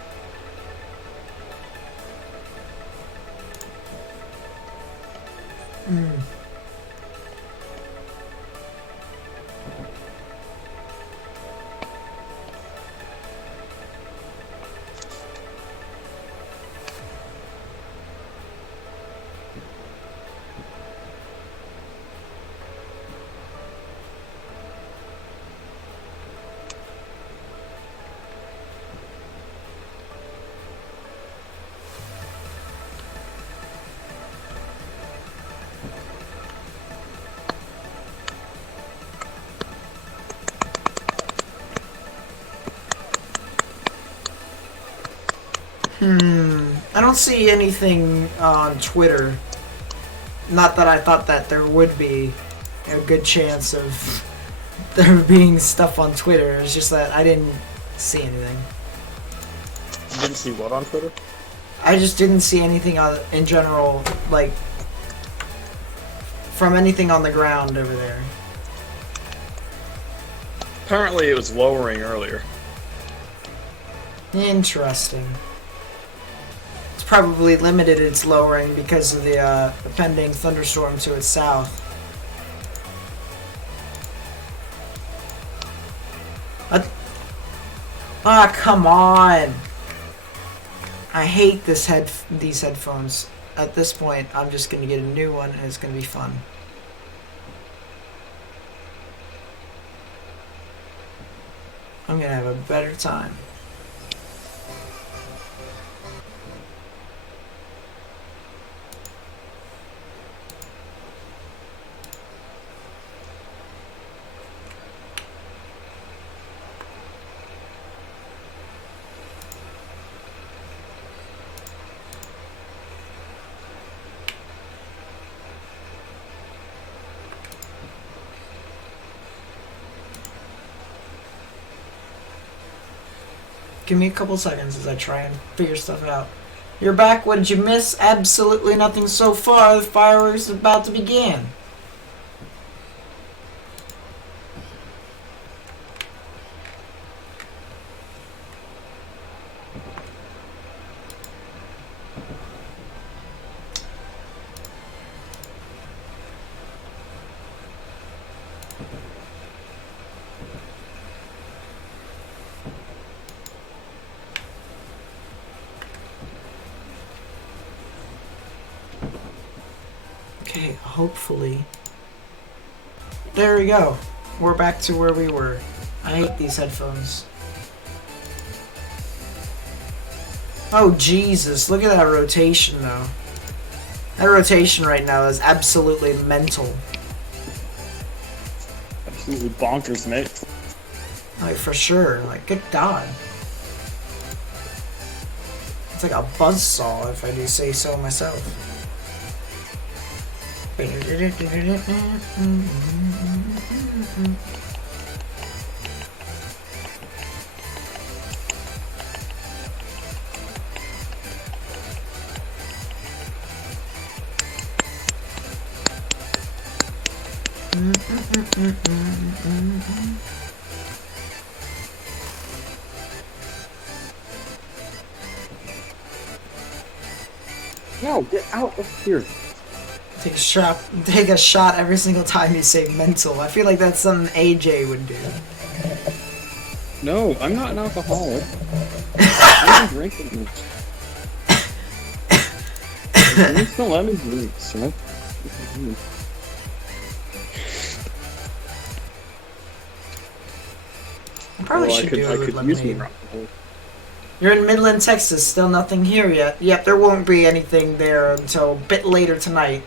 I don't see anything on Twitter. Not that I thought that there would be a good chance of there being stuff on Twitter. It's just that I didn't see anything. You didn't see what on Twitter? I just didn't see anything in general, like, from anything on the ground over there. Apparently it was lowering earlier. Interesting. It's probably limited its lowering because of the pending thunderstorm to its south. Come on! I hate these headphones. At this point, I'm just gonna get a new one and it's gonna be fun. I'm gonna have a better time. Give me a couple seconds as I try and figure stuff out. You're back. What did you miss? Absolutely nothing so far. The fireworks are about to begin. Okay, hopefully. There we go. We're back to where we were. I hate these headphones. Oh, Jesus. Look at that rotation, though. That rotation right now is absolutely mental. Absolutely bonkers, mate. Like, for sure. Like, good God. It's like a buzzsaw, if I do say so myself. No, get out of here. Take a shot every single time you say mental. I feel like that's something AJ would do. No, I'm not an alcoholic. I don't drink it. Just don't let me drink, sir. I probably should do I it with could use lemonade. more alcohol. You're in Midland, Texas. Still nothing here yet. Yep, there won't be anything there until a bit later tonight.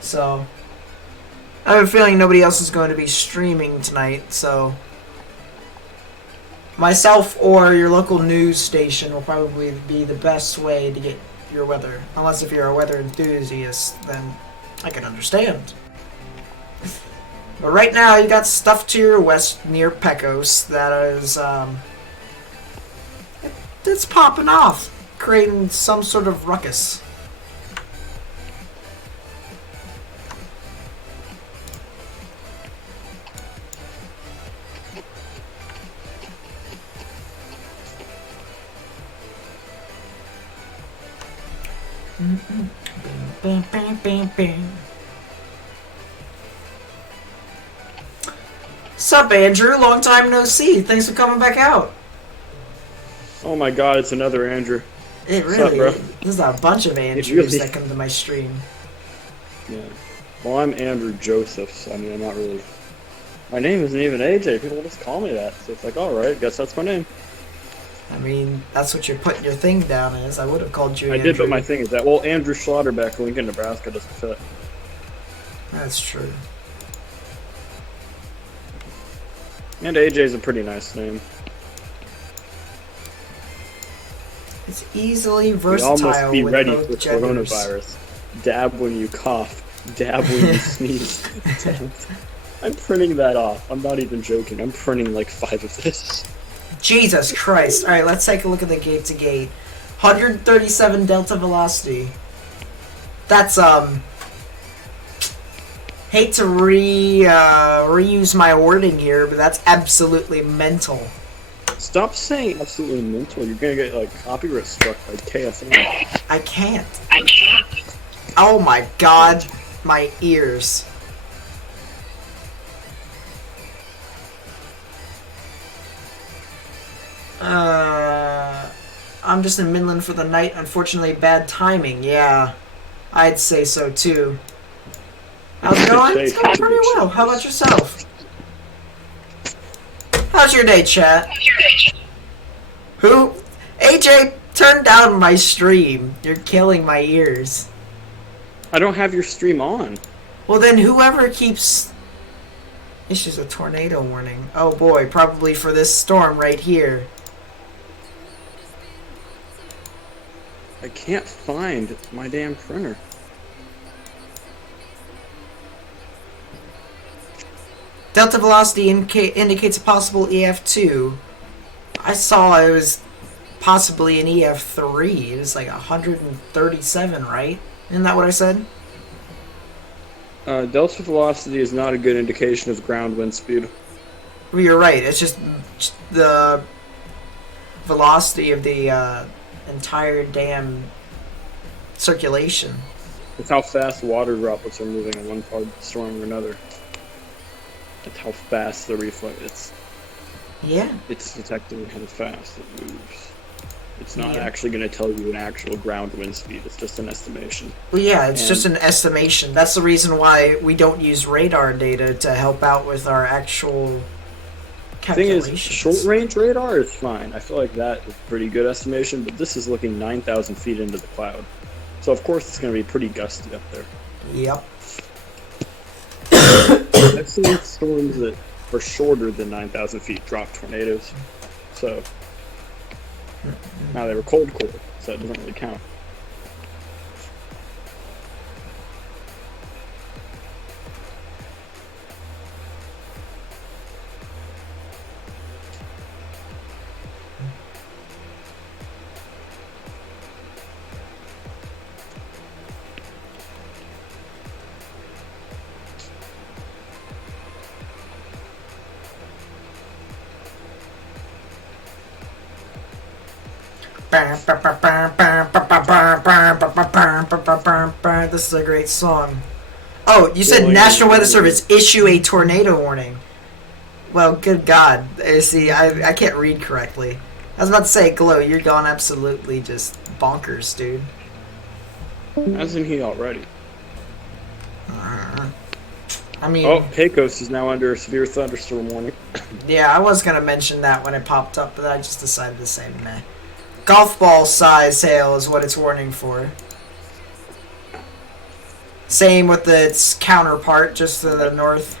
So, I have a feeling nobody else is going to be streaming tonight, so myself or your local news station will probably be the best way to get your weather. Unless if you're a weather enthusiast, then I can understand. But right now, you got stuff to your west near Pecos that is, it's popping off, creating some sort of ruckus. Bam, bam, bam, bam. Sup, Andrew? Long time no see. Thanks for coming back out. Oh my god, it's another Andrew. It What's up, really bro? is. There's a bunch of Andrews really- that come to my stream. Yeah. Well, I'm Andrew Josephs. I mean, I'm not really... My name isn't even AJ. People just call me that. So it's like, alright, guess that's my name. I mean, that's what you're putting your thing down as. I would have called you I Andrew. did, but my thing is that, well, Andrew Schlotterbeck, Lincoln, Nebraska doesn't fit. That's true. And AJ's a pretty nice name. It's easily We versatile all must be with ready both for genders. coronavirus. Dab when you cough. Dab when you sneeze. I'm printing that off. I'm not even joking. I'm printing like 5 of this. Jesus Christ. Alright, let's take a look at the gate to gate. 137 delta velocity. That's, hate to reuse my wording here, but that's absolutely mental. Stop saying absolutely mental. You're gonna get like copyright struck by KSM. I can't. Oh my god. My ears. I'm just in Midland for the night. Unfortunately, bad timing. Yeah, I'd say so too. How's it going? It's going pretty well. How about yourself? How's your day, chat? Who? AJ, turn down my stream. You're killing my ears. I don't have your stream on. Well, then whoever keeps... Issues a tornado warning. Oh boy, probably for this storm right here. I can't find my damn printer. Delta velocity indicates a possible EF2. I saw it was possibly an EF3. It was like 137, right? Isn't that what I said? Delta velocity is not a good indication of ground wind speed. Well, you're right. It's just the velocity of the entire damn circulation. It's how fast water droplets are moving in one part of the storm or another. That's how fast the reflex. Yeah. It's detecting how fast it moves. It's not Yeah. actually going to tell you an actual ground wind speed. It's just an estimation. Well, yeah, it's And- just an estimation. That's the reason why we don't use radar data to help out with our actual The thing is, calculations. short range radar is fine. I feel like that is a pretty good estimation, but this is looking 9,000 feet into the cloud. So of course it's going to be pretty gusty up there. Yep. I've seen storms that are shorter than 9,000 feet drop tornadoes. So now they were cold, so it doesn't really count. This is a great song. Oh, you said Going National Weather in- Service issue a tornado warning. Well, good God. See, I can't read correctly. I was about to say, Glow, you're gone absolutely just bonkers, dude. Hasn't he already? I mean, Oh, Pecos is now under a severe thunderstorm warning. yeah, I was going to mention that when it popped up, but I just decided to say meh. Golf ball size hail is what it's warning for. Same with its counterpart, just to the north.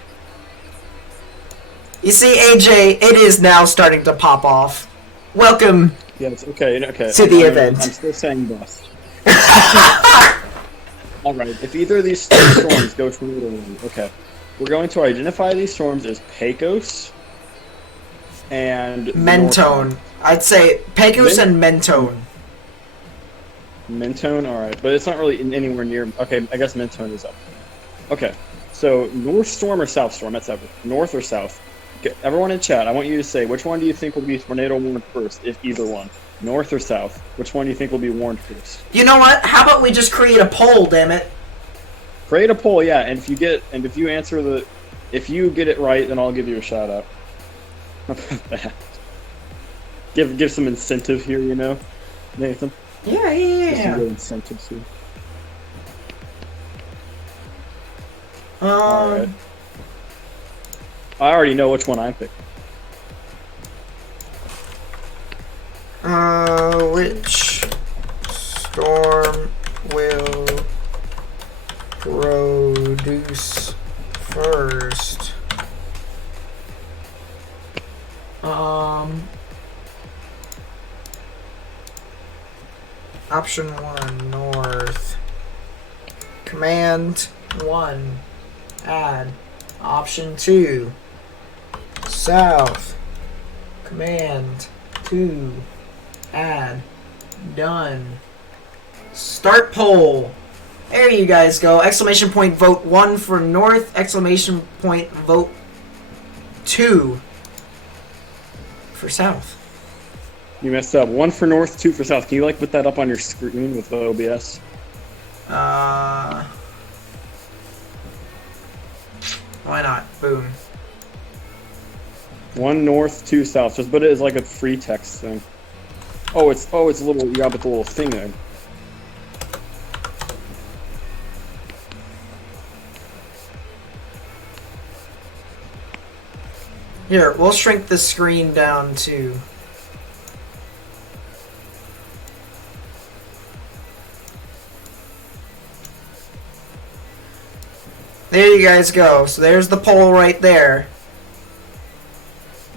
You see, AJ, it is now starting to pop off. Welcome. Yes, okay. To the event. I'm still saying bust. Alright, if either of these storms go tornado warning, okay. We're going to identify these storms as Pecos and the Mentone. North I'd say Pecos and Mentone. Mentone, alright, but it's not really anywhere near. Okay, I guess Mentone is up. Okay, so North Storm or South Storm? That's ever. North or South? Okay, everyone in chat, I want you to say which one do you think will be tornado warned first, if either one? North or South? Which one do you think will be warned first? You know what? How about we just create a poll, damn it? Create a poll, yeah, and if you get it right, then I'll give you a shout out. How about that? Give some incentive here, you know, Nathan. Yeah. Some good incentives here. Um, Alright. I already know which one I'm picking. Which storm will produce first? Option 1, north. Command 1, add. Option 2, south. Command 2, add. Done. Start poll. There you guys go. Exclamation point vote 1 for north. Exclamation point vote 2 for south. You messed up. 1 for north, 2 for south. Can you like put that up on your screen with OBS? Why not? Boom. 1 north, 2 south. Just put it as like a free text thing. Oh, it's a little. You got the little thing there. Here, we'll shrink the screen down to. There you guys go. So there's the poll right there.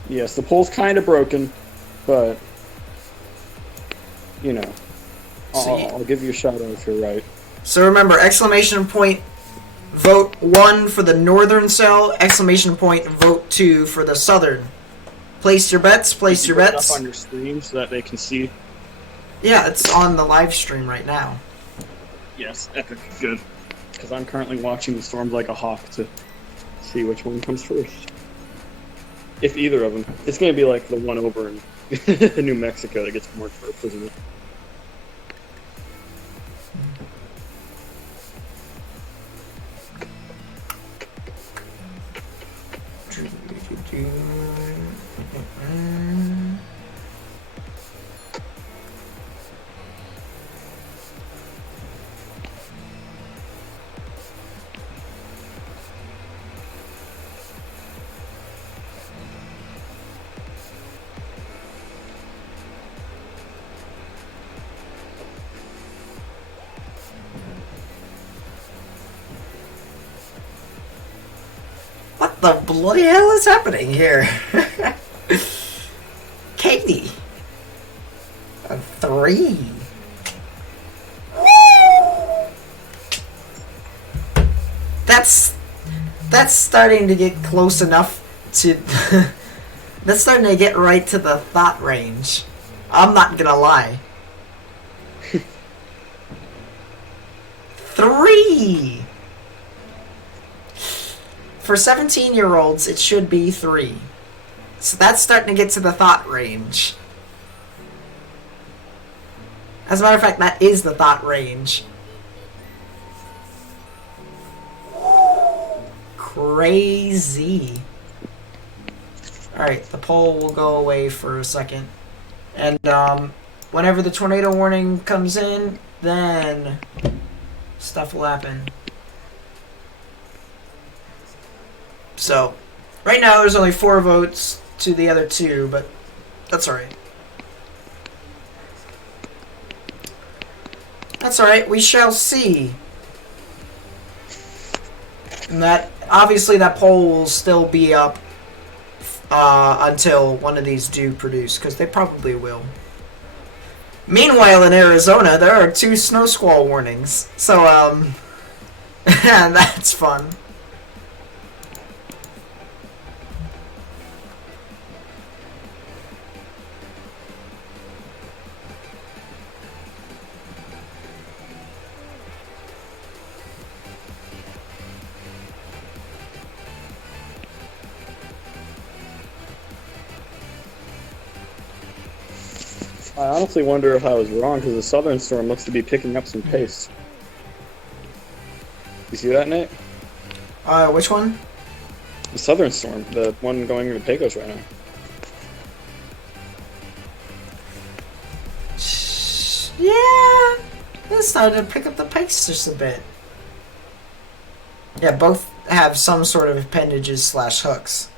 Yes, the poll's kind of broken, but you know, I'll give you a shout out if you're right. So remember, exclamation point vote 1 for the northern cell, exclamation point vote 2 for the southern. Place your bets, place your Put it bets. up on your screen so that they can see. Yeah, it's on the live stream right now. Yes, epic, good. Because I'm currently watching the storms like a hawk to see which one comes first. If either of them. It's going to be like the one over in New Mexico that gets marked first, isn't it? What the bloody hell is happening here? Katie. A 3. That's starting to get close enough to. That's starting to get right to the thought range. I'm not gonna lie. 3. For 17-year-olds, it should be 3. So that's starting to get to the thought range. As a matter of fact, that is the thought range. Crazy. Alright, the poll will go away for a second. And whenever the tornado warning comes in, then stuff will happen. So, right now there's only 4 votes to the other 2, but that's alright. That's alright, we shall see. And that, obviously that poll will still be up until one of these do produce, because they probably will. Meanwhile in Arizona, there are 2 snow squall warnings. So, that's fun. I honestly wonder if I was wrong, because the southern storm looks to be picking up some pace. You see that, Nate? Which one? The southern storm, the one going into Pecos right now. Yeah, it's starting to pick up the pace just a bit. Yeah, both have some sort of appendages / hooks.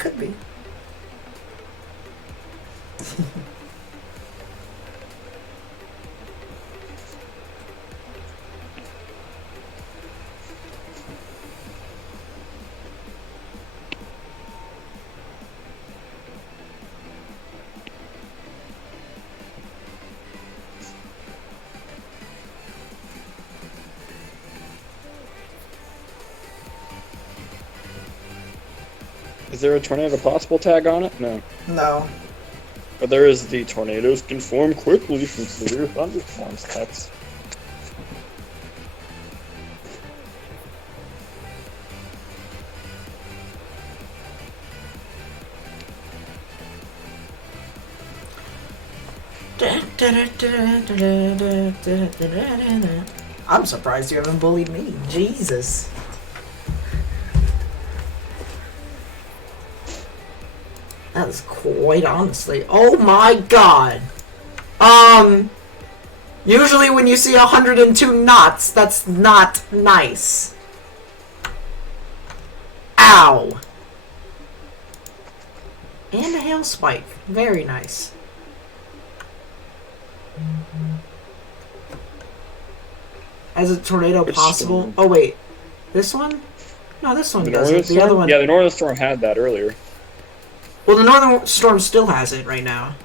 could be. Is there a tornado possible tag on it? No. No. But there is the tornadoes can form quickly from severe thunderstorms text. I'm surprised you haven't bullied me. Jesus. That is quite honestly. Oh my god. Usually when you see 102 knots, that's not nice. Ow. And a hail spike. Very nice. As a tornado Which possible. storm? Oh wait. This one? No, this one The doesn't. northern The other storm? one. Yeah, the northern storm had that earlier. Well, the northern storm still has it right now.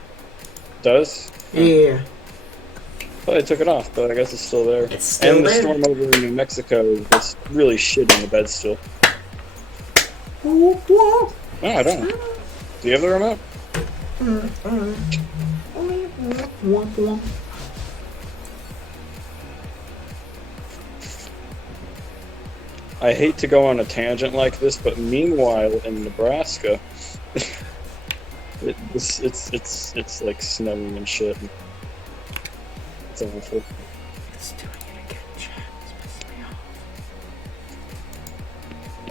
Does? Yeah. Well, they took it off, but I guess it's still there. It's still and the there. storm over in New Mexico was really shit in the bed still. Whoa, whoa. No, I don't. Do you have the remote? I hate to go on a tangent like this, but meanwhile in Nebraska, it's like snowing and shit. It's awful.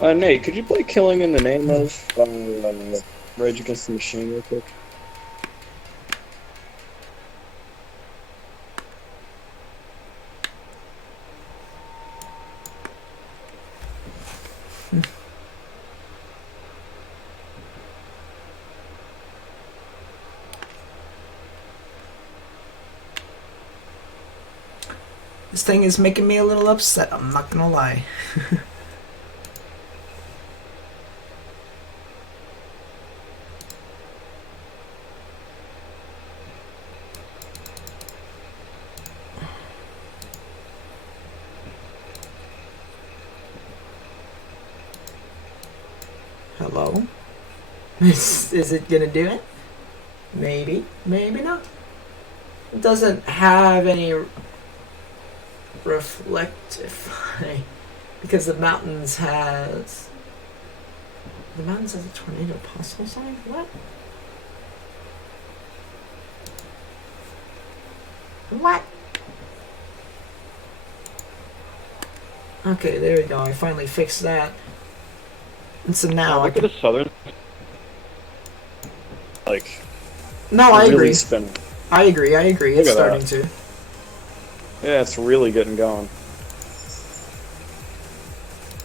Nate, could you play Killing in the Name of Rage Against the Machine real quick? This thing is making me a little upset, I'm not gonna lie. Hello? Is it gonna do it? Maybe, maybe not. It doesn't have any reflectify because the mountains has a tornado possible sign. What? What? Okay, there we go. I finally fixed that. And so now I Look at can... the southern. Like, No, I really agree. spinning. I agree. It's Look at starting that. to. Yeah, it's really getting going.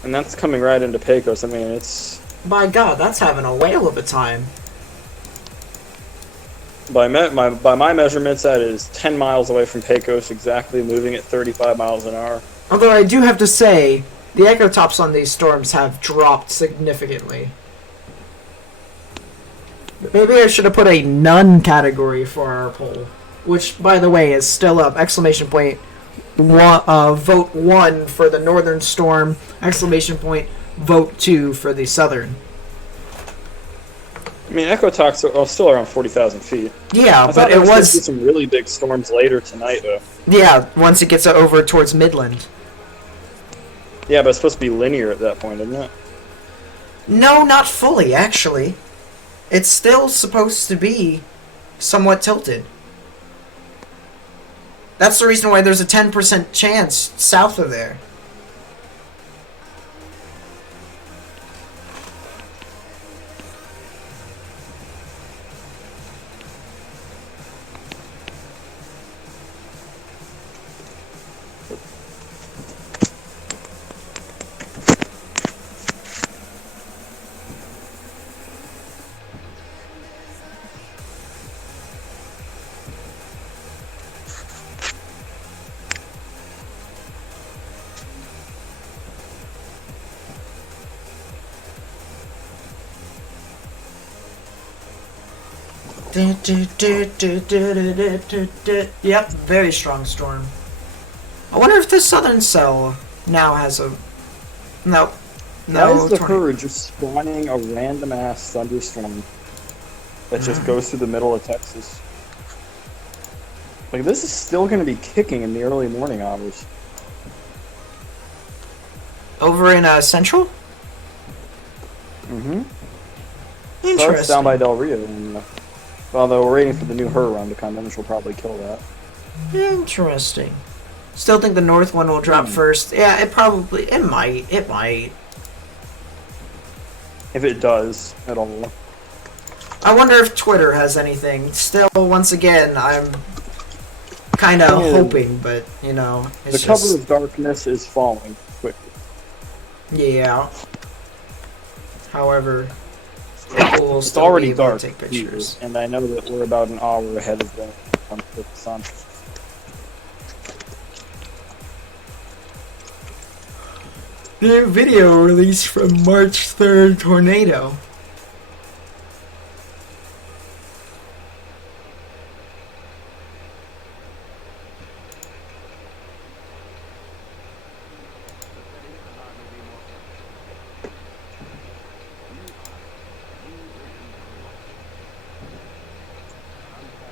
And that's coming right into Pecos. I mean, it's... By God, that's having a whale of a time. By my measurements, that is 10 miles away from Pecos, exactly, moving at 35 miles an hour. Although I do have to say, the echo tops on these storms have dropped significantly. Maybe I should have put a none category for our poll, which, by the way, is still up. Exclamation point. Vote 1 for the northern storm. Exclamation point. Vote 2 for the southern. I mean, Echo Talks are still around 40,000 feet. Yeah, I but thought it there gonna be was... some really big storms later tonight, though. Yeah, once it gets over towards Midland. Yeah, but it's supposed to be linear at that point, isn't it? No, not fully, actually. It's still supposed to be somewhat tilted. That's the reason why there's a 10% chance south of there. Yep, very strong storm. I wonder if the southern cell now has a... No. Why is the tornado. herd just spawning a random ass thunderstorm that just goes through the middle of Texas? Like, this is still going to be kicking in the early morning hours. Over in Central? Mm-hmm. Interesting. Starts down by Del Rio. And, although we're waiting for the new her run to come in, which will probably kill that. Interesting. Still think the north one will drop first. Yeah, it might. It might. If it does at all. I wonder if Twitter has anything. Still, once again, I'm kind of hoping, but, you know, it's the cover of darkness is falling quickly. Yeah. However, people will It's still already be able dark, to take pictures. and I know that we're about an hour ahead of them with the sun. New video released from March 3rd tornado.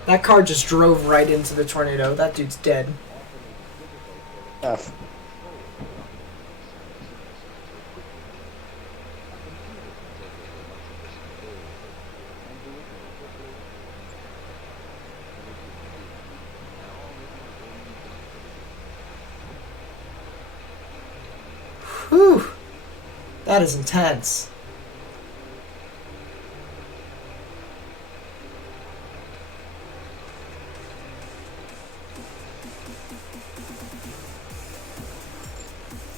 That car just drove right into the tornado. That dude's dead. F. Whew. That is intense.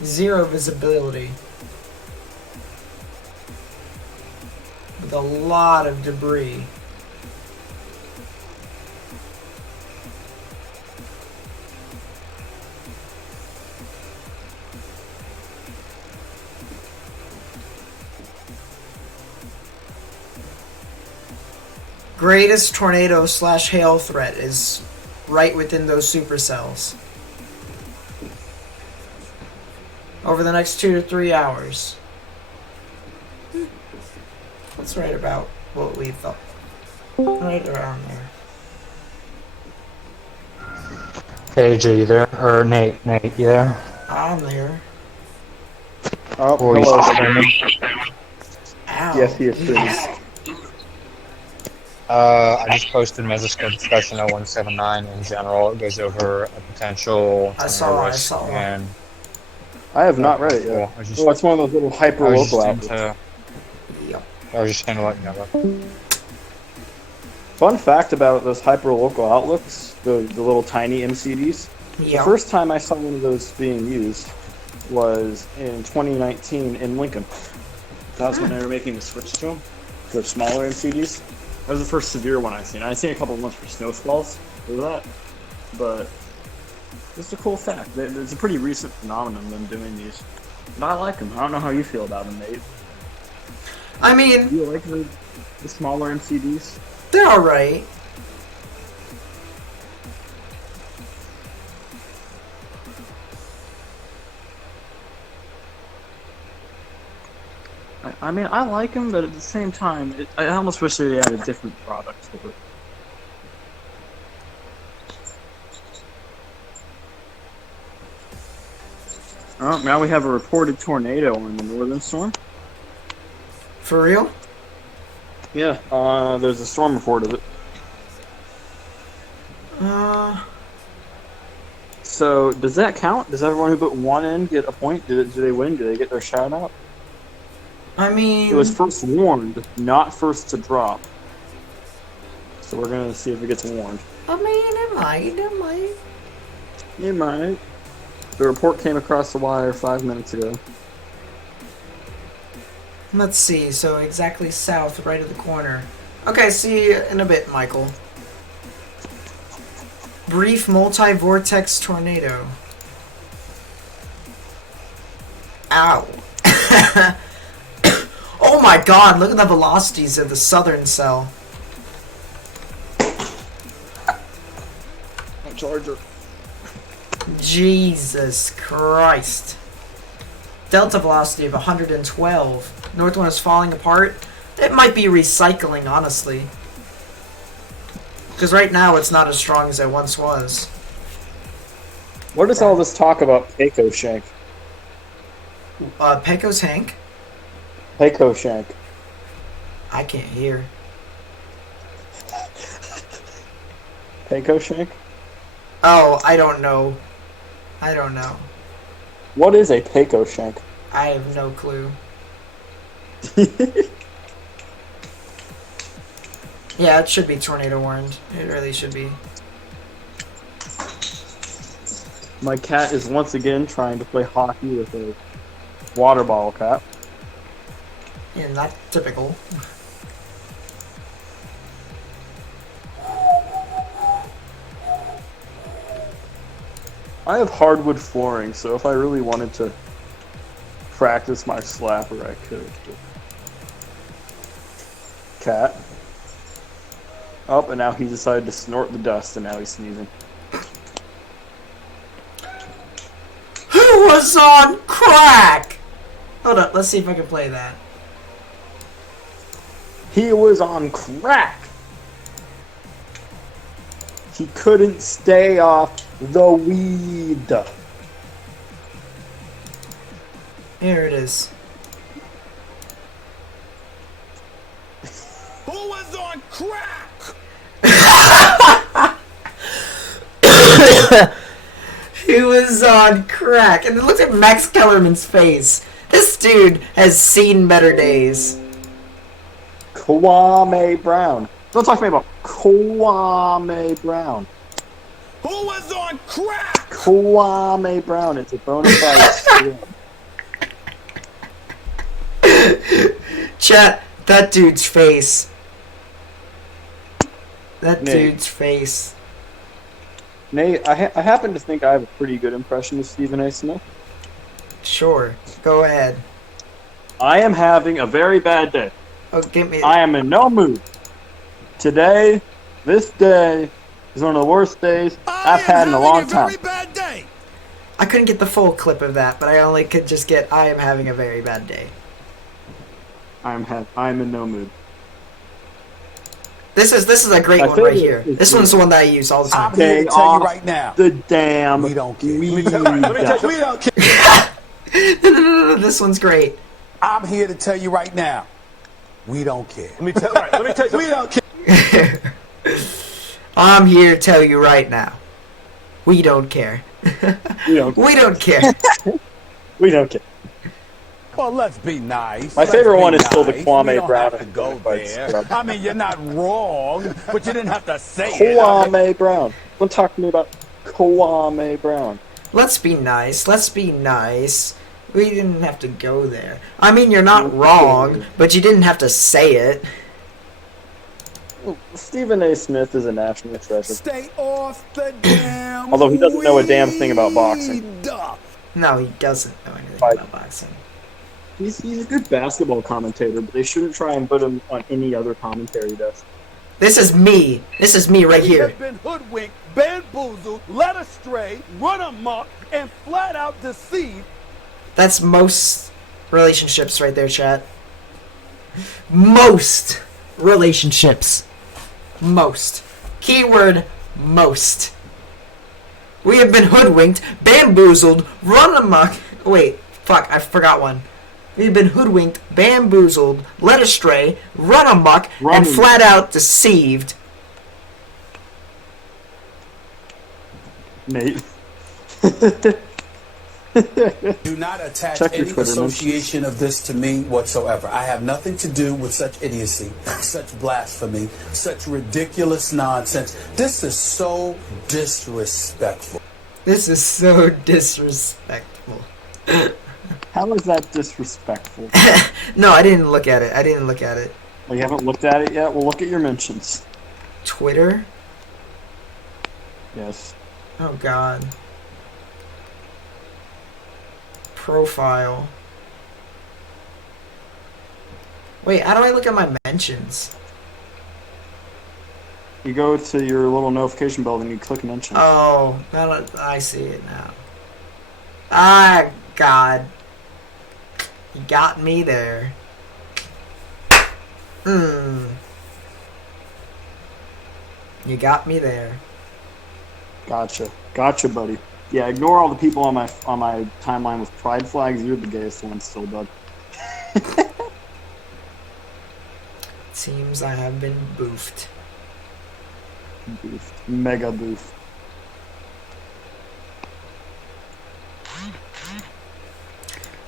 Zero visibility. With a lot of debris. Greatest tornado / hail threat is right within those supercells. Over the next 2 to 3 hours. That's right about what we thought. Right around there. Hey, Jay, you there? Or Nate, you there? I'm there. Oh, Or you hello. streaming? Ow. Yes, he is streaming. I just posted Mesosphere discussion 0179 in general. It goes over a potential I saw risk, it. and I have not read it yet. I was just, Oh, it's one of those little hyper I was just local into, outlets. Yep. I was just going to let you know that. Fun fact about those hyper local outlets, the little tiny MCDs. The Yep. first time I saw one of those being used was in 2019 in Lincoln. That was when they were making the switch to them. The smaller MCDs. That was the first severe one I've seen. I've seen a couple of ones for snow squalls for that, but it's a cool fact. It's a pretty recent phenomenon, them doing these. But I like them. I don't know how you feel about them, Nate. I mean, Do you like the smaller MCDs? they're alright. I mean, I like them, but at the same time, I almost wish they had a different product for it. Oh, now we have a reported tornado in the northern storm. For real? Yeah, there's a storm report of it. So, does that count? Does everyone who put one in get a point? Do they win? Do they get their shout out? I mean... It was first warned, not first to drop. So we're gonna see if it gets warned. I mean, it might. You might. The report came across the wire 5 minutes ago. Let's see, so exactly south, right of the corner. Okay, see you in a bit, Michael. Brief multi-vortex tornado. Ow. Oh my god, look at the velocities of the southern cell. charger. Jesus Christ. Delta velocity of 112. North one is falling apart. It might be recycling, honestly. Because right now it's not as strong as it once was. What is all this talk about Peko Shank? Pecco's Hank? Peko Shank. I can't hear. Peko Shank? Oh, I don't know. I don't know. What is a Peko Shank? I have no clue. Yeah, it should be tornado warned. It really should be. My cat is once again trying to play hockey with a water bottle cap. Yeah, not typical. I have hardwood flooring, so if I really wanted to practice my slapper, I could. But... Cat. Oh, and now he decided to snort the dust, and now he's sneezing. Who was on crack? Hold up, let's see if I can play that. He was on crack! He couldn't stay off the weed. Here it is. Who was on crack? He was on crack. And look at Max Kellerman's face. This dude has seen better days. Kwame Brown. Don't talk to me about Kwame Brown. Who was on crack? Kwame Brown. It's a bona fide scream. Chat, that dude's face. That Nate. dude's face. Nate, I happen to think I have a pretty good impression of Stephen A. Smith. Sure, go ahead. I am having a very bad day. Oh, give me. I am in no mood. Today, this day, is one of the worst days I've had in a long time. Bad day. I couldn't get the full clip of that, but I only could just get I am having a very bad day. I'm in no mood. This is a great My one right favorite here. is This one's the one that I use all the time. I'm here to tell you right now. The damn We don't care. weed. Let me tell you, we don't care. No, this one's great. I'm here to tell you right now. We don't care. Let me tell you, we don't care. I'm here to tell you right now. We don't care. We don't care. We don't care. We don't care. Well, let's be nice. My Let's favorite be one is still the nice. Kwame We don't Brown have to go Unified there. Scrub. I mean, you're not wrong, but you didn't have to say it. Kwame Brown. Don't talk to me about Kwame Brown. Let's be nice. Let's be nice. We didn't have to go there. I mean, you're not wrong, but you didn't have to say it. Stephen A. Smith is a national treasure. Stay off the damn Although he doesn't know a damn thing about boxing. weed. No, he doesn't know anything Right. about boxing. He's a good basketball commentator, but they shouldn't try and put him on any other commentary desk. This is me. This is me right We here. have been hoodwinked, bamboozled, led astray, run amok, and flat out deceived. That's most relationships right there, chat. Most relationships. Most. Keyword most. We have been hoodwinked, bamboozled, run amok. Wait, fuck, I forgot one. We've been hoodwinked, bamboozled, led astray, run amok, and flat out deceived. Nate. Do not attach Check your any Twitter, man. association of this to me whatsoever. I have nothing to do with such idiocy, such blasphemy, such ridiculous nonsense. This is so disrespectful. This is so disrespectful. How is that disrespectful? No, I didn't look at it. I didn't look at it. Well, you haven't looked at it yet? Well, look at your mentions. Twitter? Yes. Oh god. Profile. Wait, how do I look at my mentions? You go to your little notification bell, and you click mentions. Oh, I see it now. Ah, God. You got me there. You got me there. Gotcha, buddy. Yeah, ignore all the people on my timeline with pride flags. You're the gayest one still, bud. Seems I have been boofed. Boofed. Mega boof.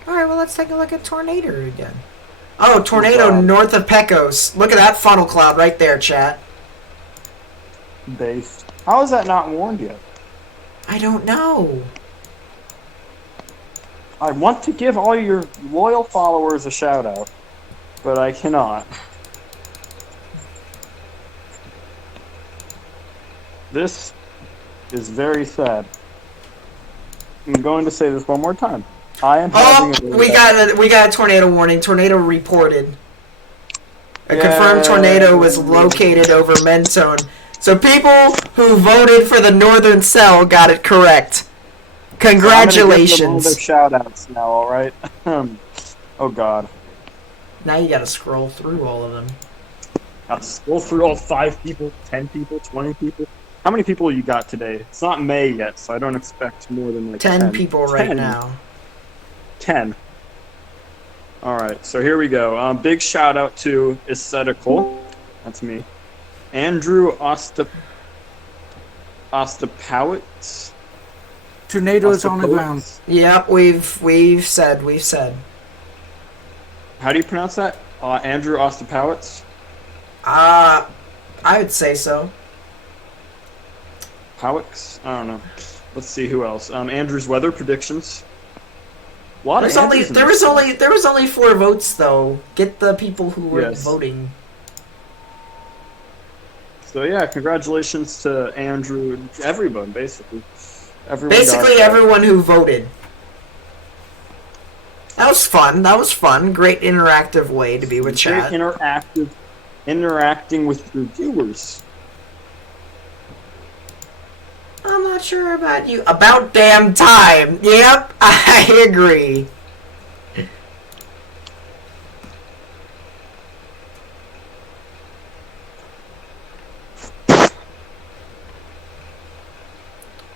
Alright, well, let's take a look at Tornado again. Oh, Tornado north of Pecos. Look at that funnel cloud right there, chat. Based. How is that not warned yet? I don't know. I want to give all your loyal followers a shout out, but I cannot. This is very sad. I'm going to say this one more time. I am having we got a tornado warning. Tornado reported. A confirmed tornado was located over Mentone. So people who voted for the northern cell got it correct. Congratulations. So shout outs now, alright? Oh god. Now you gotta scroll through all of them. Gotta scroll through all 5 people, 10 people, 20 people. How many people you got today? It's not May yet, so I don't expect more than like 10 people right now. 10. Alright, so here we go. Big shout out to Aesthetical. That's me. Andrew Ostapowitz. Tornado is on the ground. Yep, we've said. How do you pronounce that? Andrew Ostapowitz? I would say so. Powix? I don't know. Let's see who else. Andrew's weather predictions. There was only 4 votes though. Get the people who were voting. So yeah, congratulations to Andrew, everyone basically. Everyone who voted. That was fun. Great interactive way to be with chat. Interacting with your viewers. I'm not sure about you. About damn time. Yep, I agree.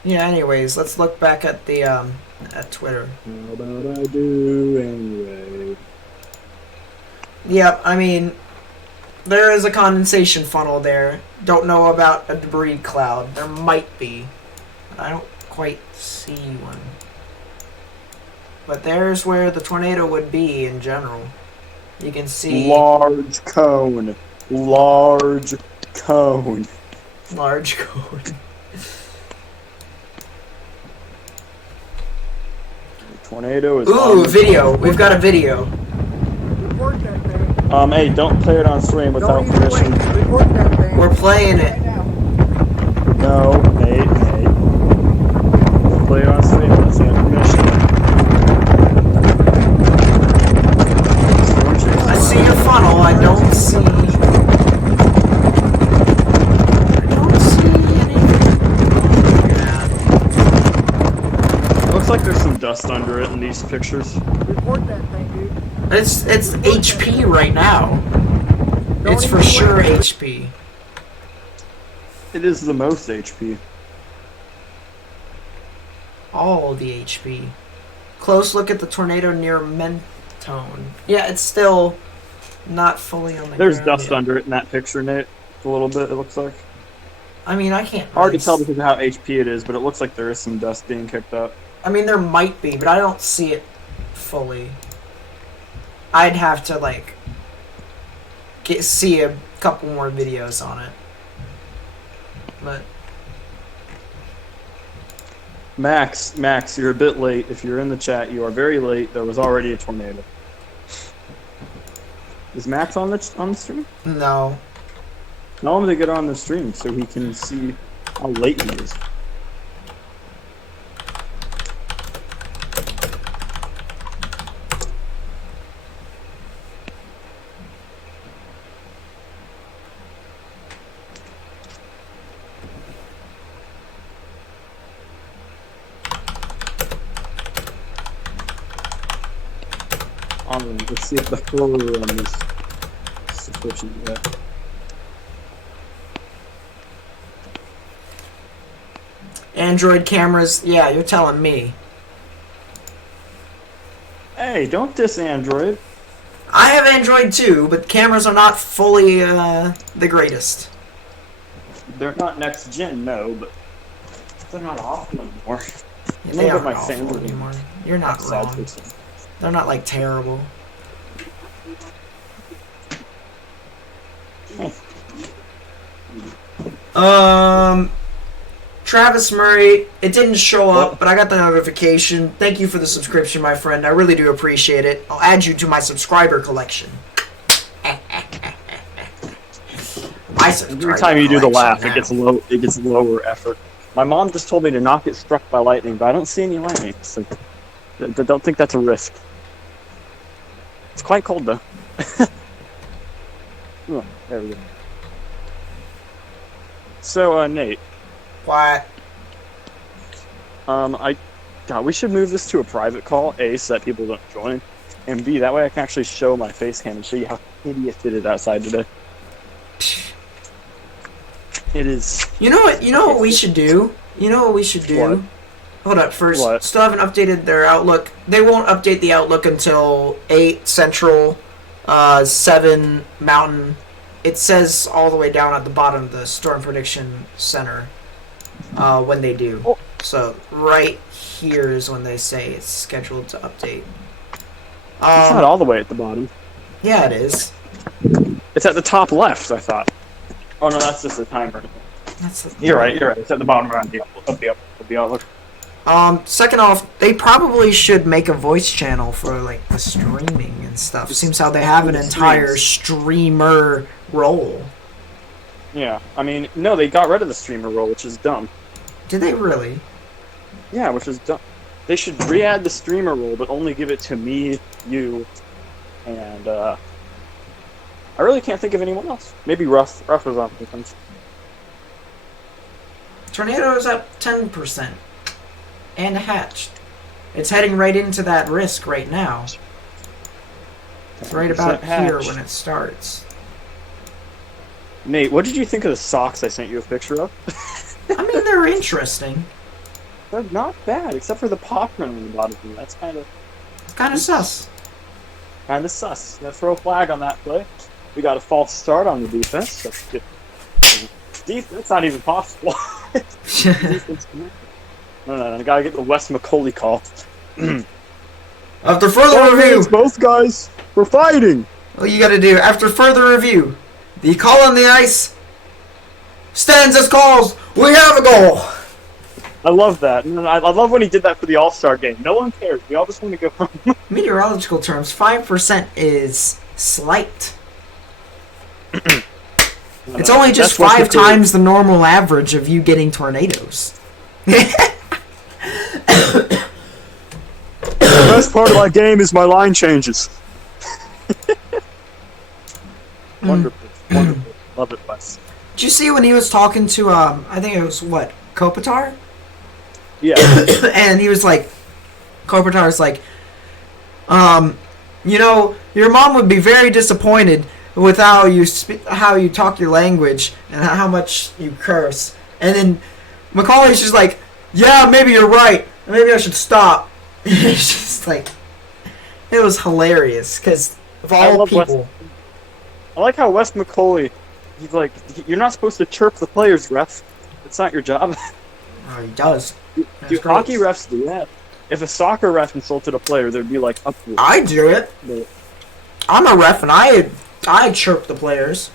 Yeah, anyways, let's look back at the at Twitter. How about I do anyway? Yep, I mean, there is a condensation funnel there. Don't know about a debris cloud. There might be. I don't quite see one. But there's where the tornado would be in general. You can see... Large cone. Large cone. Large cone. Tornado is... Ooh, video. We've got a video. Report that thing. Hey, don't play it on stream without permission. Report that thing. We're playing it. No, hey. Don't play it on stream unless you have permission. I see your funnel. I don't see anything. Yeah. Looks like there's some dust under it in these pictures. Report that thing, dude. It's HP right now. It's for sure HP. It is the most HP. All the HP. Close look at the tornado near Mentone. Yeah, it's still not fully on the ground. There's dust under it in that picture, Nate. A little bit, it looks like. I mean, I can't... Hard to tell because of how HP it is, but it looks like there is some dust being kicked up. I mean, there might be, but I don't see it fully. I'd have to, like, see a couple more videos on it. But... Max, you're a bit late. If you're in the chat, you are very late. There was already a tornado. Is Max on the stream? No. Tell him to get on the stream so he can see how late he is. Let's see if the forward run is sufficient yet. Android cameras, yeah, you're telling me. Hey, don't diss Android. I have Android too, but cameras are not fully the greatest. They're not next gen, no, but they're not awful anymore. Yeah, they aren't awful anymore. You're not wrong. They're not like terrible. Travis Murray, it didn't show up, but I got the notification. Thank you for the subscription, my friend. I really do appreciate it. I'll add you to my subscriber collection. Every time you do the laugh, it gets lower effort. My mom just told me to not get struck by lightning, but I don't see any lightning, so don't think that's a risk. It's quite cold though. Oh, there we go. So, Nate. What? God, we should move this to a private call, A, so that people don't join, and B, that way I can actually show my face cam and show you how hideous it is outside today. It is. You know what we should do? What? Hold up, first. What? Still haven't updated their Outlook. They won't update the Outlook until 8 Central, 7 Mountain. It says all the way down at the bottom of the Storm Prediction Center when they do. Oh. So right here is when they say it's scheduled to update. It's not all the way at the bottom. Yeah, it is. It's at the top left, I thought. Oh no, that's just the timer. You're right. It's at the bottom of the Outlook. Second off, they probably should make a voice channel for like the streaming and stuff. Seems how they have an entire streamer role. Yeah, I mean, no, they got rid of the streamer role, which is dumb. Did they really? Yeah, which is dumb. They should re-add the streamer role, but only give it to me, you, and I really can't think of anyone else. Maybe Ruff. Ruff was on something. Tornado is up 10%. And hatched. It's heading right into that risk right now. It's right about here when it starts. Nate, what did you think of the socks I sent you a picture of? I mean, they're interesting. They're not bad, except for the pop print on the bottom. That's kind of... It's kind of sus. Kind of sus. Gonna throw a flag on that play. We got a false start on the defense. That's good. That's not even possible. No, I gotta get the Wes McCauley call. After further review... Both guys, we're fighting! All you gotta do, after further review, the call on the ice stands as calls. We have a goal! I love that. I love when he did that for the All-Star game. No one cares. We all just want to go home. Meteorological terms, 5% is slight. It's only just 5 times the normal average of you getting tornadoes. The best part of my game is my line changes. Wonderful. Love it, Wes. Did you see when he was talking to, I think it was, Kopitar? Yeah. And he was like, Kopitar's like, you know, your mom would be very disappointed with how you talk your language and how much you curse. And then Macaulay's just like, yeah, maybe you're right. Maybe I should stop. It's just like, it was hilarious because of all people. I like how Wes McCauley, he's like, you're not supposed to chirp the players, ref. It's not your job. Oh, he does. Do hockey refs do that? If a soccer ref insulted a player, there'd be like uproar. I do it. I'm a ref and I chirp the players.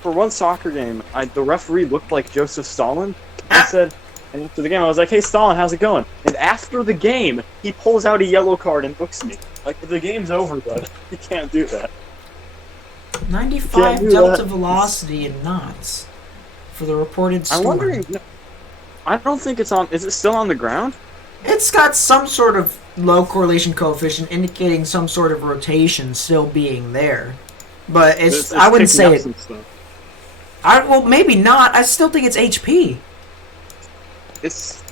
For one soccer game, the referee looked like Joseph Stalin. I said, and after the game, I was like, "Hey, Stalin, how's it going?" And after the game, he pulls out a yellow card and books me. Like, the game's over, bud. You can't do that. 95 delta velocity in knots for the reported storm. I'm wondering. I don't think it's on. Is it still on the ground? It's got some sort of low correlation coefficient indicating some sort of rotation still being there, but it's I wouldn't say it. Well, maybe not. I still think it's HP. It's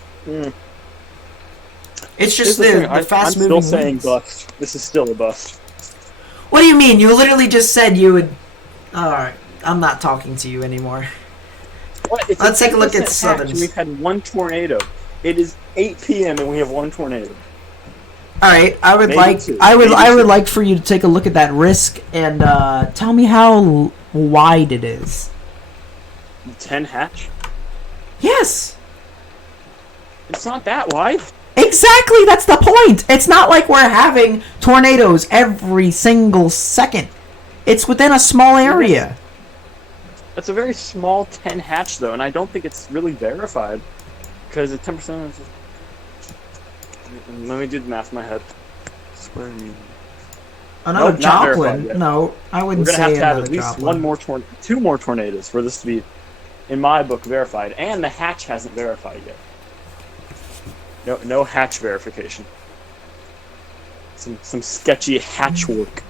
It's just Here's the thing, fast I'm moving still saying winds. bust. This is still a bust. What do you mean? You literally just said you would. Alright, I'm not talking to you anymore. What? It's Let's take a look at 10% hatch, Southerns. and we've had one tornado. It is 8 p.m. and we have one tornado. Alright, I would Maybe like two. I would Maybe I would two. like for you to take a look at that risk and tell me how wide it is. 10 hatch? Yes. It's not that wide. Exactly, that's the point. It's not like we're having tornadoes every single second. It's within a small area. It's a very small 10 hatch though, and I don't think it's really verified because it's 10%. Let me do the math in my head. Square meter. Another Nope, not verified Joplin? yet. No, I We're wouldn't gonna say have to have another at least Joplin. one more two more tornadoes for this to be, in my book, verified. And the hatch hasn't verified yet. No hatch verification. Some sketchy hatch work.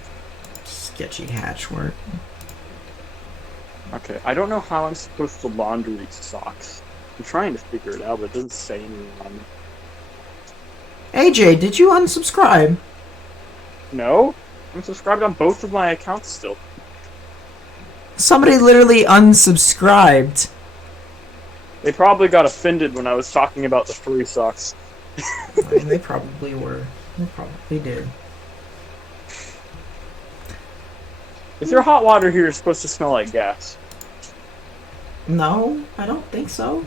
Sketchy hatch work. Okay, I don't know how I'm supposed to laundry these socks. I'm trying to figure it out, but it doesn't say anything on them. AJ, did you unsubscribe? No? I'm subscribed on both of my accounts still. Somebody literally unsubscribed. They probably got offended when I was talking about the furry socks. I mean, they probably were. They probably did. If your hot water here is supposed to smell like gas. No, I don't think so.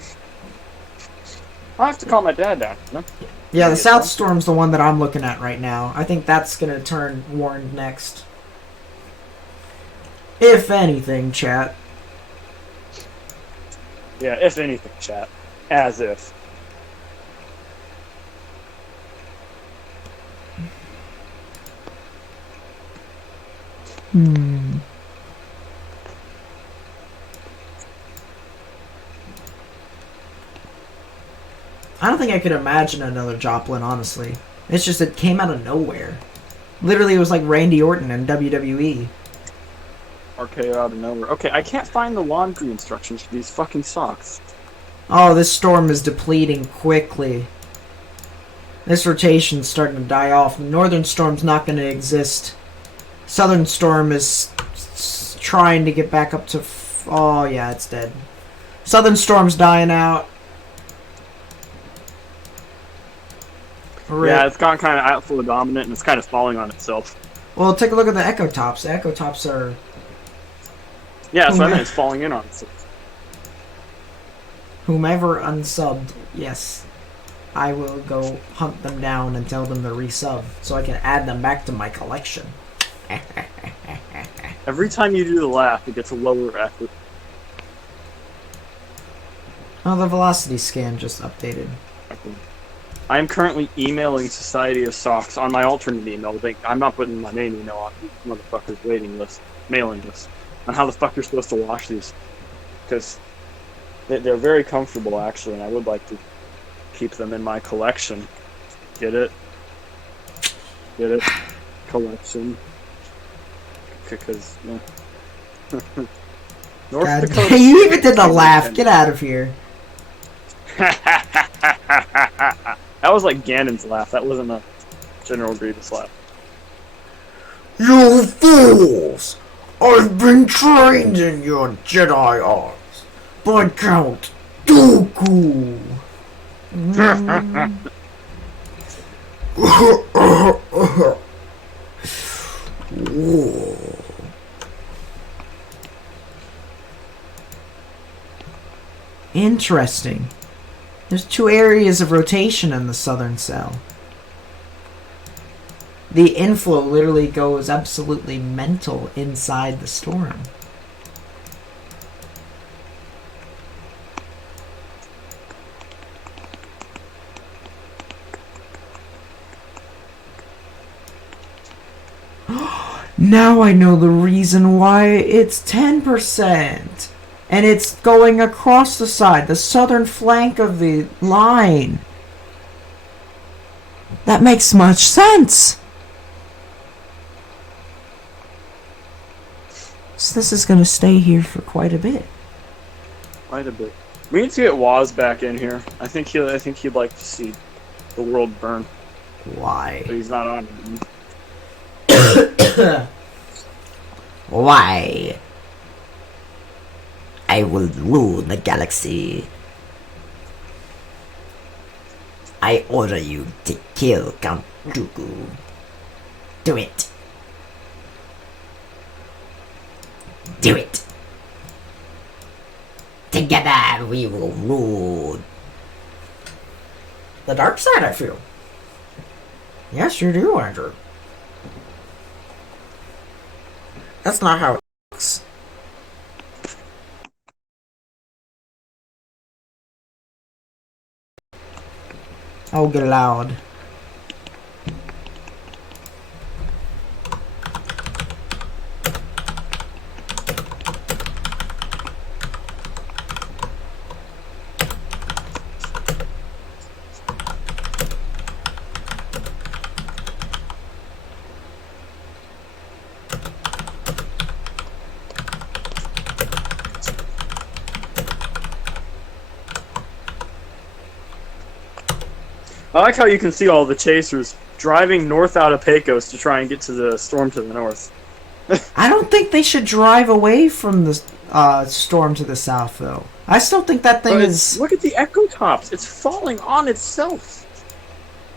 I'll have to call my dad down. No? Yeah, the South Storm's the one that I'm looking at right now. I think that's gonna turn warned next. If anything, chat. Yeah, if anything, chat. As if. I don't think I could imagine another Joplin, honestly. It's just it came out of nowhere. Literally, it was like Randy Orton in WWE. RKO out of nowhere. Okay, I can't find the laundry instructions for these fucking socks. Oh, this storm is depleting quickly. This rotation's starting to die off. The northern storm's not going to exist. Southern storm is trying to get back up to... oh, yeah, it's dead. Southern storm's dying out. Yeah, it's gone kind of out full of dominant, and it's kind of falling on itself. Well, take a look at the Echo Tops. The Echo Tops are... yeah, so I mean, it's falling in on itself. Whomever unsubbed, yes. I will go hunt them down and tell them to resub, so I can add them back to my collection. Every time you do the laugh, it gets a lower effort. Oh, the velocity scan just updated. I am currently emailing Society of Socks on my alternate email. I'm not putting my main email on the motherfucker's waiting list, mailing list, on how the fuck you're supposed to wash these. Because they're very comfortable, actually, and I would like to keep them in my collection. Get it? Get it? Collection. Because, North God, Dakota. you even did the laugh. Get out of here. That was like Ganon's laugh. That wasn't a General Grievous laugh. You fools! I've been trained in your Jedi arts by Count Dooku. Interesting. There's two areas of rotation in the southern cell. The inflow literally goes absolutely mental inside the storm. Now I know the reason why it's 10%. And it's going across the side, the southern flank of the line. That makes much sense. So this is going to stay here for quite a bit. Quite a bit. We need to get Waz back in here. I think he'd like to see the world burn. Why? But he's not on. Why? I will rule the galaxy. I order you to kill Count Dooku. Do it. Do it. Together we will rule the dark side, I feel. Yes, you do, Andrew. That's not how it works. Oh, get loud. I like how you can see all the chasers driving north out of Pecos to try and get to the storm to the north. I don't think they should drive away from the storm to the south, though. I still think that thing is... Look at the Echo Tops. It's falling on itself.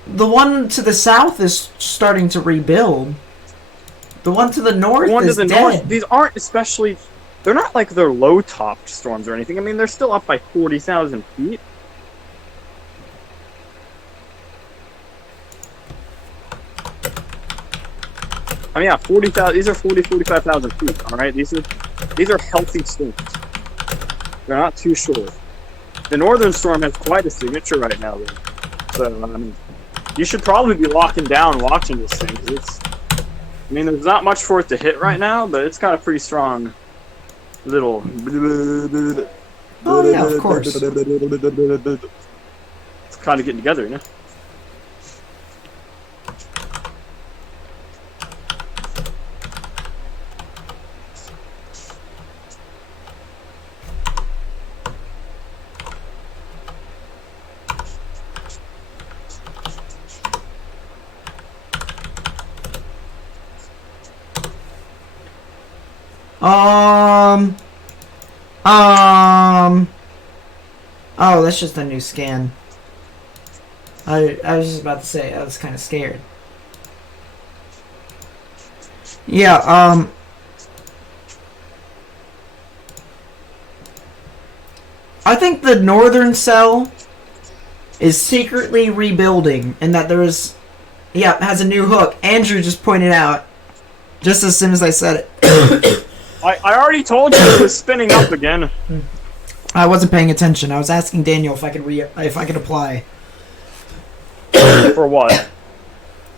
The one to the south is starting to rebuild. The one to the north is dead. North, these aren't especially... They're not like they're low-topped storms or anything. I mean, they're still up by 40,000 feet. I mean, yeah, 40,000. These are 45,000 feet. All right, these are healthy storms. They're not too short. The northern storm has quite a signature right now, though. So I mean, you should probably be locking down, watching this thing. 'Cause it's. I mean, there's not much for it to hit right now, but it's got a pretty strong little. Oh yeah, of course. It's kind of getting together, you know. Oh, that's just a new scan. I was just about to say, I was kind of scared. Yeah, I think the northern cell is secretly rebuilding, and that there is... Yeah, has a new hook. Andrew just pointed out, just as soon as I said it. I already told you it was spinning up again. I wasn't paying attention. I was asking Daniel if I could apply. For what?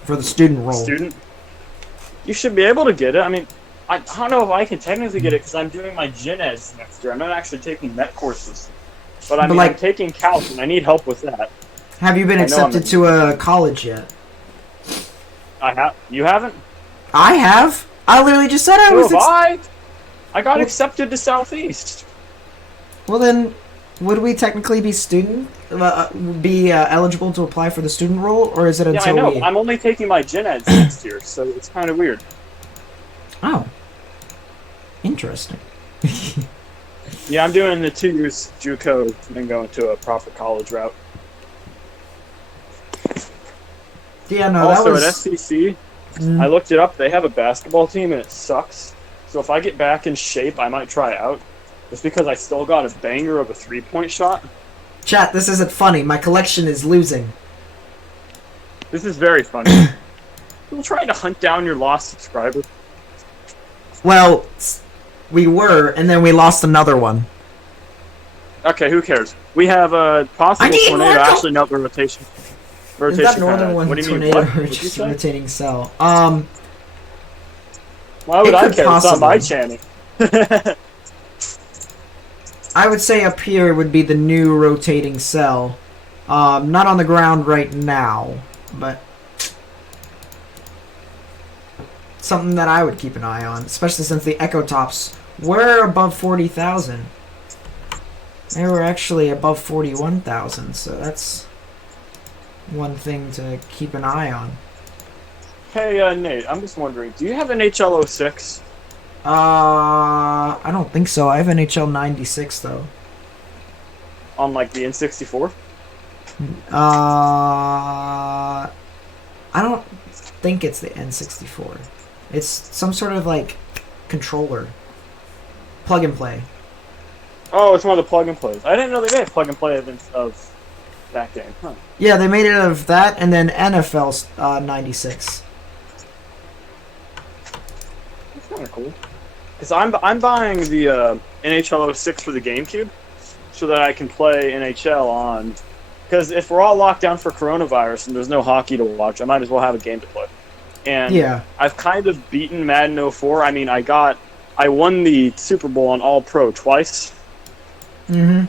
For the student role. Student? You should be able to get it. I mean, I don't know if I can technically get it because I'm doing my gen eds next year. I'm not actually taking met courses. But I mean, I'm taking calc and I need help with that. Have you been accepted to a college yet? I have. You haven't? I have. I literally just said I was. I got accepted to Southeast. Well then, would we technically be eligible to apply for the student role, or is it until? Yeah, I know. I'm only taking my gen eds next year, so it's kind of weird. Oh, interesting. Yeah, I'm doing the 2 years JUCO and then going to a proper college route. Yeah, no, also, that was... at SCC, I looked it up. They have a basketball team, and it sucks. So if I get back in shape, I might try it out. Just because I still got a banger of a three-point shot. Chat, this isn't funny. My collection is losing. This is very funny. People trying to hunt down your lost subscriber. Well, we were, and then we lost another one. Okay, who cares? We have a possible tornado. Actually, no, the rotation. Is that northern one tornado or just a rotating cell? Why would I care? It's not my channel. I would say up here would be the new rotating cell. Not on the ground right now, but something that I would keep an eye on, especially since the Echo Tops were above 40,000. They were actually above 41,000, so that's one thing to keep an eye on. Hey, Nate, I'm just wondering, do you have an HL06? I don't think so. I have NHL 96 though. On, like, the N64? I don't think it's the N64. It's some sort of, like, controller. Plug and play. Oh, it's one of the plug and plays. I didn't know they made a plug and play of that game. Huh. Yeah, they made it out of that and then NFL 96. That's kind of cool. Because I'm buying the NHL 06 for the GameCube so that I can play NHL on. Because if we're all locked down for coronavirus and there's no hockey to watch, I might as well have a game to play. And yeah. I've kind of beaten Madden 04. I mean, I won the Super Bowl on All Pro twice. Mm-hmm.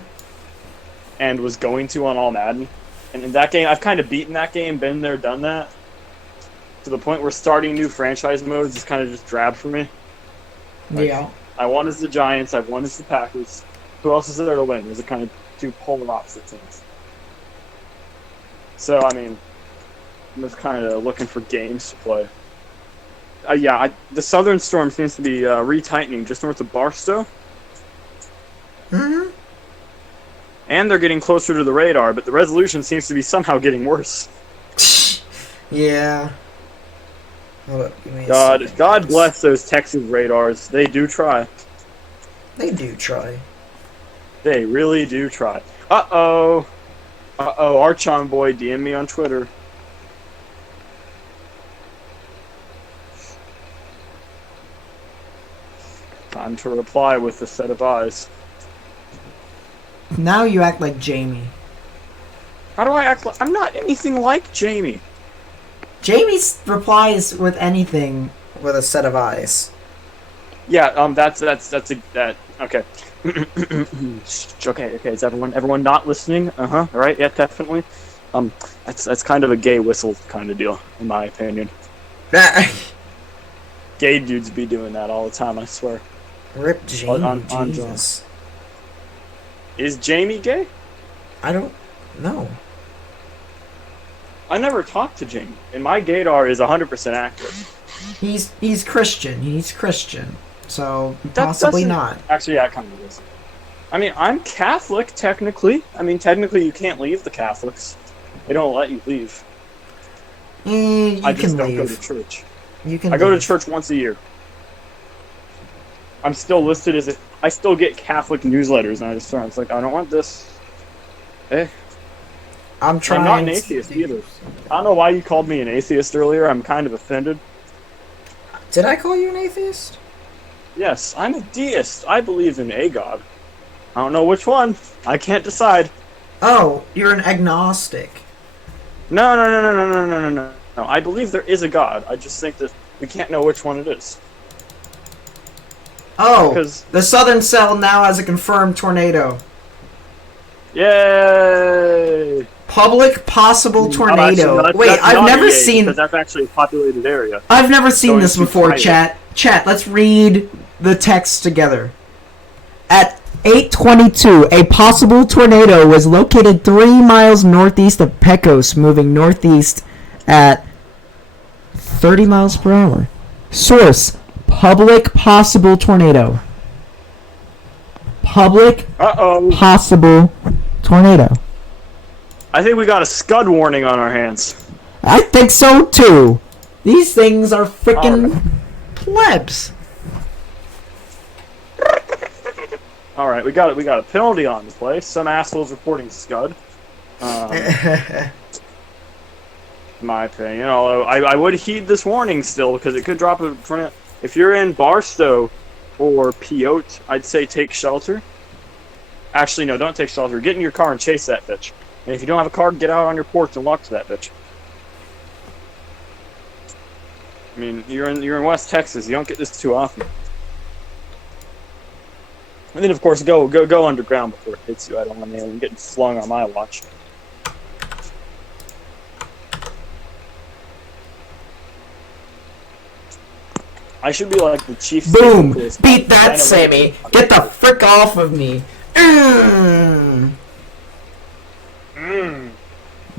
And was going to on All Madden. And in that game, I've kind of beaten that game, been there, done that. To the point where starting new franchise modes is kind of just drab for me. Like, yeah. I won as the Giants, I've won as the Packers. Who else is there to win? There's a kind of two polar opposite teams. So, I mean, I'm just kind of looking for games to play. The Southern Storm seems to be retightening just north of Barstow. Mm-hmm. And they're getting closer to the radar, but the resolution seems to be somehow getting worse. Yeah. Hold up, give me a second. God bless those Texas radars. They do try. They do try. They really do try. Uh-oh. Archon boy, DM me on Twitter. Time to reply with a set of eyes. Now you act like Jamie. How do I act like... I'm not anything like Jamie. Jamie replies with anything with a set of eyes. Yeah, okay. okay, is everyone not listening? Right, yeah, definitely. That's kind of a gay whistle kind of deal, in my opinion. Gay dudes be doing that all the time, I swear. Rip Jamie, Jesus. Is Jamie gay? I don't know. I never talked to Jamie, and my gaydar is 100% accurate. He's Christian. He's Christian, so possibly not. Actually, yeah, it kind of is. I mean, I'm Catholic, technically. I mean, technically, you can't leave the Catholics. They don't let you leave. I just don't go to church. I go to church once a year. I'm still listed as I still get Catholic newsletters, and I just it's like, I don't want this. I'm not an atheist either. I don't know why you called me an atheist earlier. I'm kind of offended. Did I call you an atheist? Yes, I'm a deist. I believe in a god. I don't know which one. I can't decide. Oh, you're an agnostic. No. No, I believe there is a god. I just think that we can't know which one it is. Oh, the southern cell now has a confirmed tornado. Yay! Public possible tornado. Wait, I've never seen... Because that's actually a populated area. I've never seen this before, chat. Chat, let's read the text together. At 8:22, a possible tornado was located 3 miles northeast of Pecos, moving northeast at 30 miles per hour. Source, public possible tornado. Public possible tornado. I think we got a scud warning on our hands. I think so too. These things are freaking plebs. All right, we got a penalty on the play. Some assholes reporting scud. In my opinion, although I would heed this warning still because it could drop a tornado. If you're in Barstow or Piote, I'd say take shelter. Actually, no, don't take shelter. Get in your car and chase that bitch. And if you don't have a car, get out on your porch and walk to that bitch. I mean, you're in West Texas. You don't get this too often. And then, of course, go underground before it hits you. I don't want anyone getting flung on my watch. I should be like the chief. Boom! Beat that, Sammy! Get the frick off of me!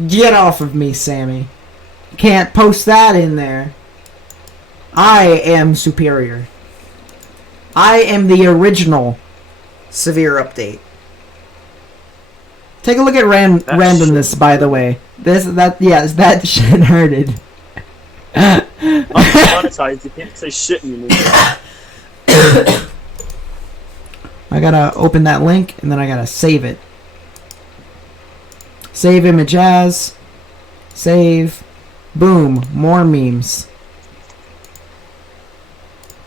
Get off of me, Sammy. Can't post that in there. I am superior. I am the original severe update. Take a look at randomness, by the way. That shit hurted. Unmonetized, you can't say shit anymore. I gotta open that link, and then I gotta save it. Save image as. Save. Boom. More memes.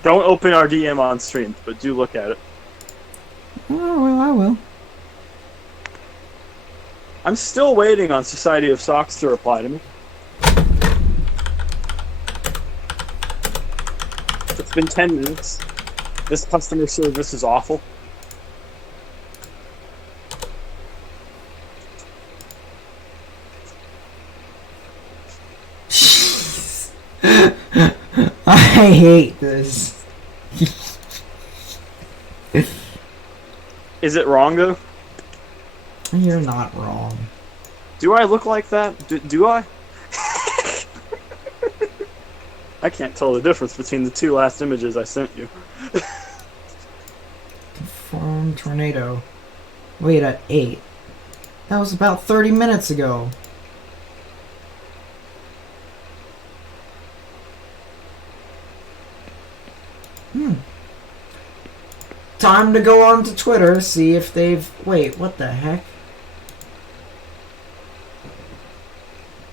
Don't open our DM on stream, but do look at it. Oh, well, I will. I'm still waiting on Society of Socks to reply to me. It's been 10 minutes. This customer service is awful. I hate this. Is it wrong, though? You're not wrong. Do I look like that? Do I? I can't tell the difference between the two last images I sent you. Confirmed tornado. Wait, at 8. That was about 30 minutes ago. Time to go on to Twitter, see if they've... Wait, what the heck?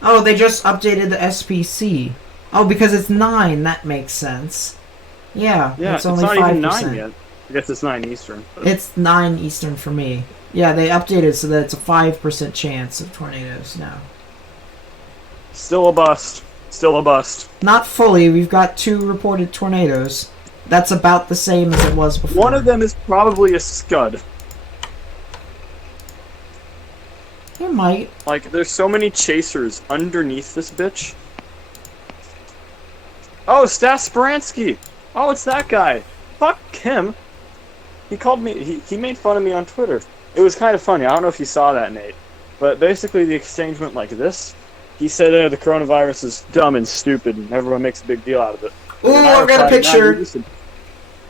Oh, they just updated the SPC. Oh, because it's 9, that makes sense. Yeah, it's only not 5%. even 9 yet. I guess it's 9 Eastern. It's 9 Eastern for me. Yeah, they updated so that it's a 5% chance of tornadoes now. Still a bust. Still a bust. Not fully, we've got 2 reported tornadoes. That's about the same as it was before. One of them is probably a scud. It might. Like, there's so many chasers underneath this bitch. Oh, Stas Speransky! Oh, it's that guy. Fuck him. He called me, he made fun of me on Twitter. It was kind of funny. I don't know if you saw that, Nate. But basically the exchange went like this. He said the coronavirus is dumb and stupid and everyone makes a big deal out of it. Ooh, I've got a picture.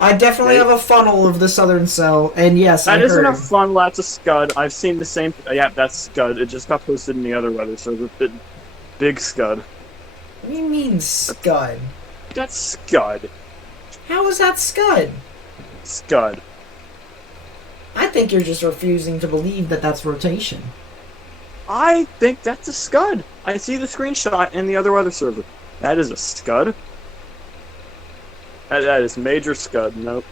I definitely Nate? have a funnel of the southern cell, and yes, That I isn't heard. a fun, that's a scud. I've seen the same, yeah, that's scud. It just got posted in the other weather, so it's a big scud. What do you mean, scud? That's scud. How is that scud? Scud. I think you're just refusing to believe that that's rotation. I think that's a scud. I see the screenshot in the other weather server. That is a scud. That is major scud. Nope.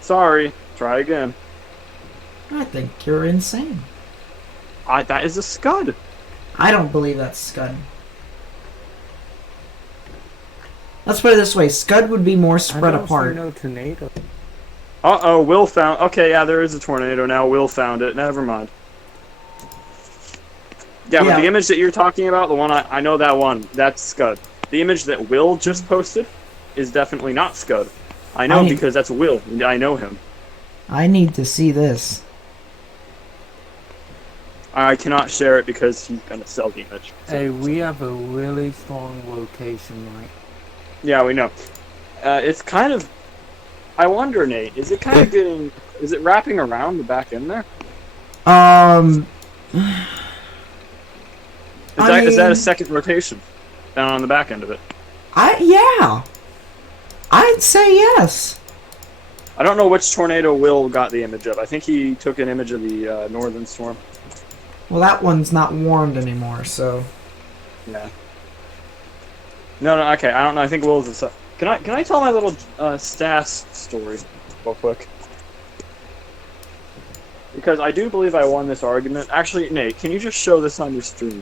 Sorry. Try again. I think you're insane. That is a scud. I don't believe that's scud. Let's put it this way: scud would be more spread apart. No tornado. Uh-oh, Will found... Okay, yeah, there is a tornado now. Will found it. Never mind. Yeah, but the image that you're talking about, the one I know that one, that's scud. The image that Will just posted is definitely not scud. I know because that's Will, and I know him. I need to see this. I cannot share it because he's gonna sell the image. Hey, we have a really strong location, right? Yeah, we know. It's kind of... I wonder, Nate, is it kind of getting... Is it wrapping around the back end there? Is that a second rotation down on the back end of it? Yeah. I'd say yes. I don't know which tornado Will got the image of. I think he took an image of the northern storm. Well, that one's not warned anymore, so... Yeah. No, okay, I don't know. I think Will's... Can I tell my little Stas story real quick? Because I do believe I won this argument. Actually, Nate, can you just show this on your stream?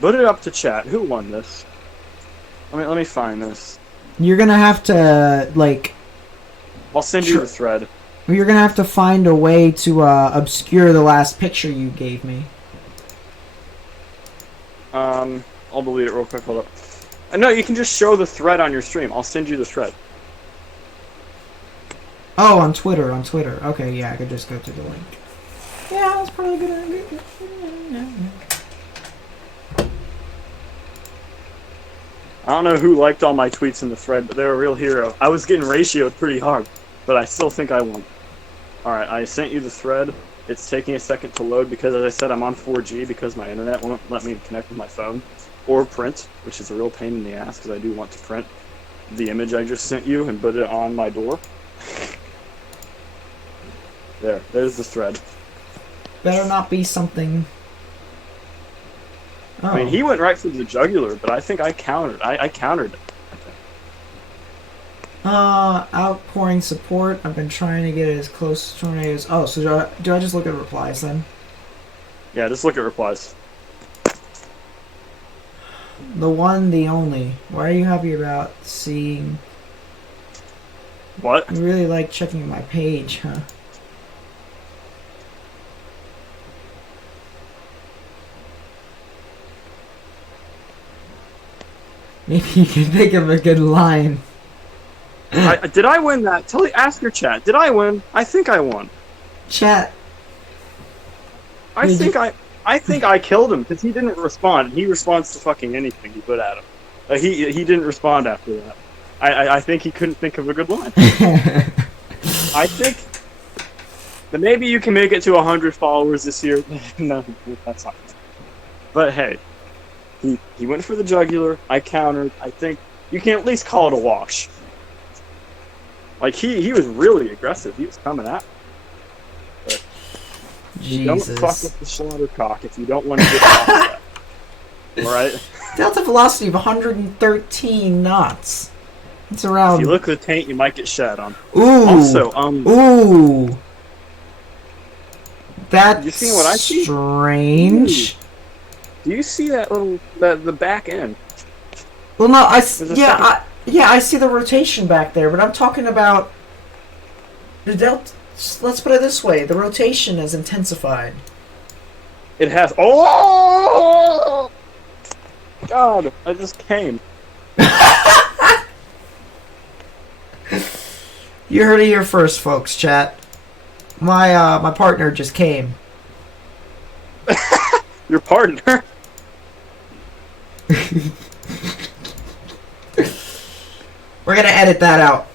Put it up to chat. Who won this? Let me find this. You're gonna have to, like... I'll send you the thread. You're gonna have to find a way to obscure the last picture you gave me. I'll delete it real quick. Hold up. No, you can just show the thread on your stream. I'll send you the thread. Oh, on Twitter, Okay, yeah, I could just go to the link. Yeah, that's probably good. I don't know who liked all my tweets in the thread, but they're a real hero. I was getting ratioed pretty hard, but I still think I won. Alright, I sent you the thread. It's taking a second to load because, as I said, I'm on 4G because my internet won't let me connect with my phone or print, which is a real pain in the ass because I do want to print the image I just sent you and put it on my door. There's the thread. Better not be something... Oh. I mean, he went right for the jugular, but I think I countered. I countered it. Outpouring support. I've been trying to get it as close to tornadoes. Oh, so do I just look at replies then? Yeah, just look at replies. The one, the only. Why are you happy about seeing... What? You really like checking my page, huh? Maybe you can think of a good line. Did I win that? Ask your chat. Did I win? I think I won. Chat. I think I killed him because he didn't respond. He responds to fucking anything you put at him. He didn't respond after that. I think he couldn't think of a good line. I think that maybe you can make it to 100 followers this year. No, that's not. But hey, he went for the jugular. I countered. I think you can at least call it a wash. Like he was really aggressive. He was coming at me. But Jesus. don't fuck with the slaughtercock if you don't want to get off that. Alright? Delta velocity of 113 knots. It's around... If you look at the taint, you might get shat on. Ooh! Also, Ooh! That's you see what I see? Strange. Ooh. Do you see that little... the back end? Well, no, I see the rotation back there, but I'm talking about... The delta... Let's put it this way. The rotation has intensified. It has... Oh! God, I just came. You heard it here first, folks, chat. My partner just came. Your partner? We're gonna edit that out.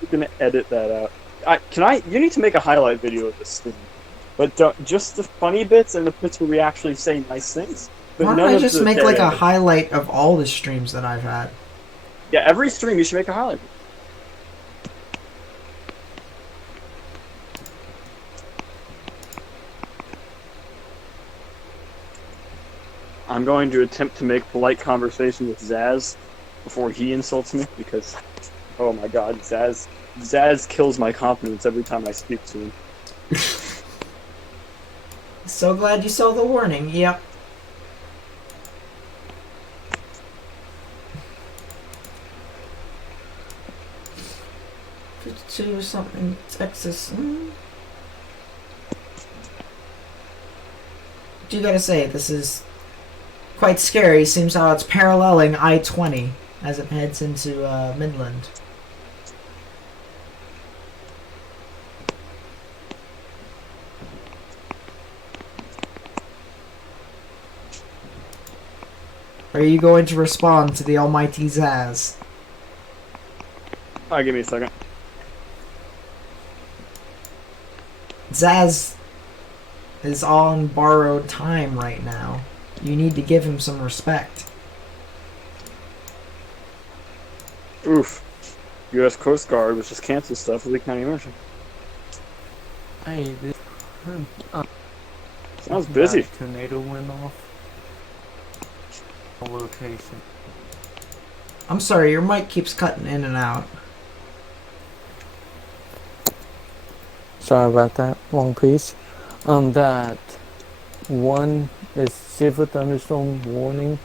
You're gonna edit that out. You need to make a highlight video of this thing. But just the funny bits and the bits where we actually say nice things. But Why don't I just make like a highlight of all the streams that I've had? Yeah, every stream you should make a highlight. I'm going to attempt to make polite conversation with Zaz before he insults me because, oh my god, Zaz kills my confidence every time I speak to him. So glad you saw the warning. Yep. To something Texas. You gotta say, this is quite scary. Seems how it's paralleling I-20 as it heads into Midland. Are you going to respond to the almighty Zaz? Alright, give me a second. Zaz is on borrowed time right now. You need to give him some respect. Oof. U.S. Coast Guard was just cancel stuff for Lee County Immersion. Hey, this sounds busy. Tornado went off. Location. I'm sorry, your mic keeps cutting in and out. Sorry about that. Wrong piece. That one is severe thunderstorm warning.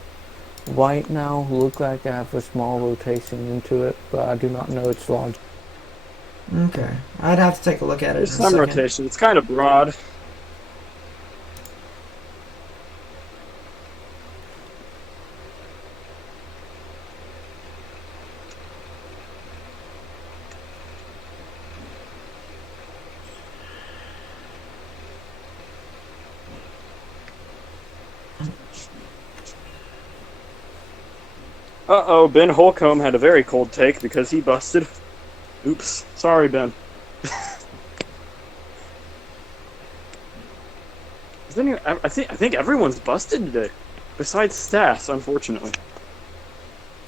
Right now, look like I have a small rotation into it, but I do not know its large. Okay, I'd have to take a look at it. There's some rotation. It's kind of broad. Uh-oh, Ben Holcomb had a very cold take because he busted. Oops. Sorry, Ben. I think everyone's busted today. Besides Stas, unfortunately.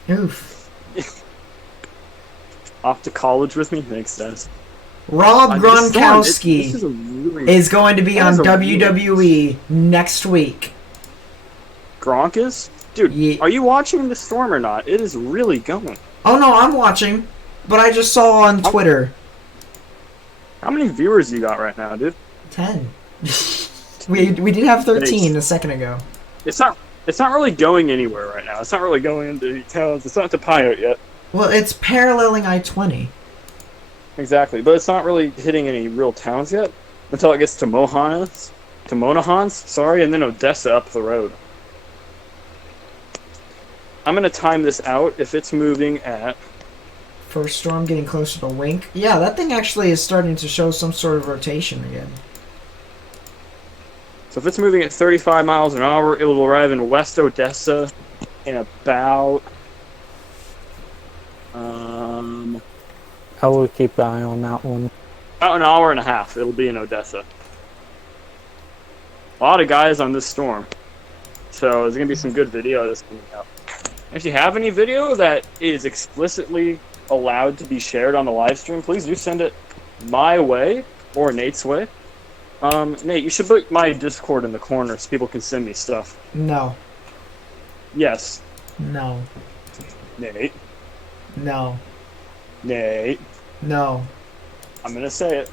Oof. Off to college with me? Thanks, Stas. Rob This Gronkowski storm, is going to be that on is a WWE next week. Gronk is? Dude, are you watching the storm or not? It is really going. Oh no, I'm watching, but I just saw on Twitter. How many viewers you got right now, dude? 10. we did have 13 a second ago. It's not really going anywhere right now. It's not really going into towns. It's not to Pyote yet. Well, it's paralleling I-20. Exactly, but it's not really hitting any real towns yet until it gets to Monahans, sorry, and then Odessa up the road. I'm gonna time this out if it's moving at... First storm getting closer to Wink. Yeah, that thing actually is starting to show some sort of rotation again. So if it's moving at 35 miles an hour, it will arrive in West Odessa in about... I will keep an eye on that one. About an hour and a half, it'll be in Odessa. A lot of guys on this storm. So there's going to be some good video of this coming out. If you have any video that is explicitly allowed to be shared on the live stream, please do send it my way or Nate's way. Nate, you should put my Discord in the corner so people can send me stuff. No. Yes. No. Nate. No. Nate. No. I'm gonna say it.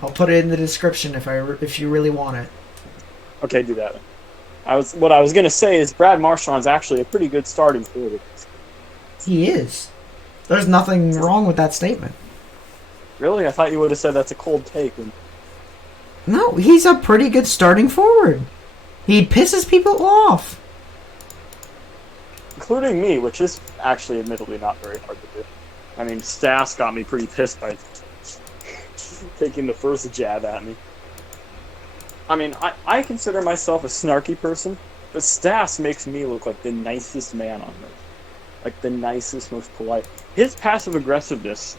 I'll put it in the description if you really want it. Okay, do that. What I was gonna say is Brad Marchand's actually a pretty good starting forward. He is. There's nothing wrong with that statement. Really? I thought you would have said that's a cold take. No, he's a pretty good starting forward. He pisses people off. Including me, which is actually admittedly not very hard to do. I mean, Stas got me pretty pissed by taking the first jab at me. I mean, I consider myself a snarky person, but Stas makes me look like the nicest man on earth. Like the nicest, most polite. His passive aggressiveness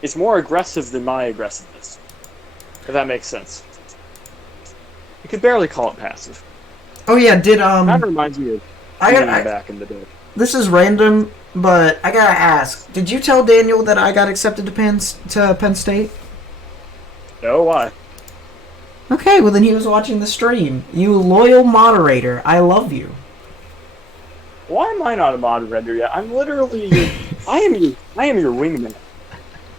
is more aggressive than my aggressiveness. If that makes sense. You could barely call it passive. Oh yeah, That reminds me of back in the day. This is random, but I gotta ask. Did you tell Daniel that I got accepted to Penn State? No, why? Okay, well then he was watching the stream. You loyal moderator. I love you. Why am I not a moderator yet? I'm literally I am your wingman.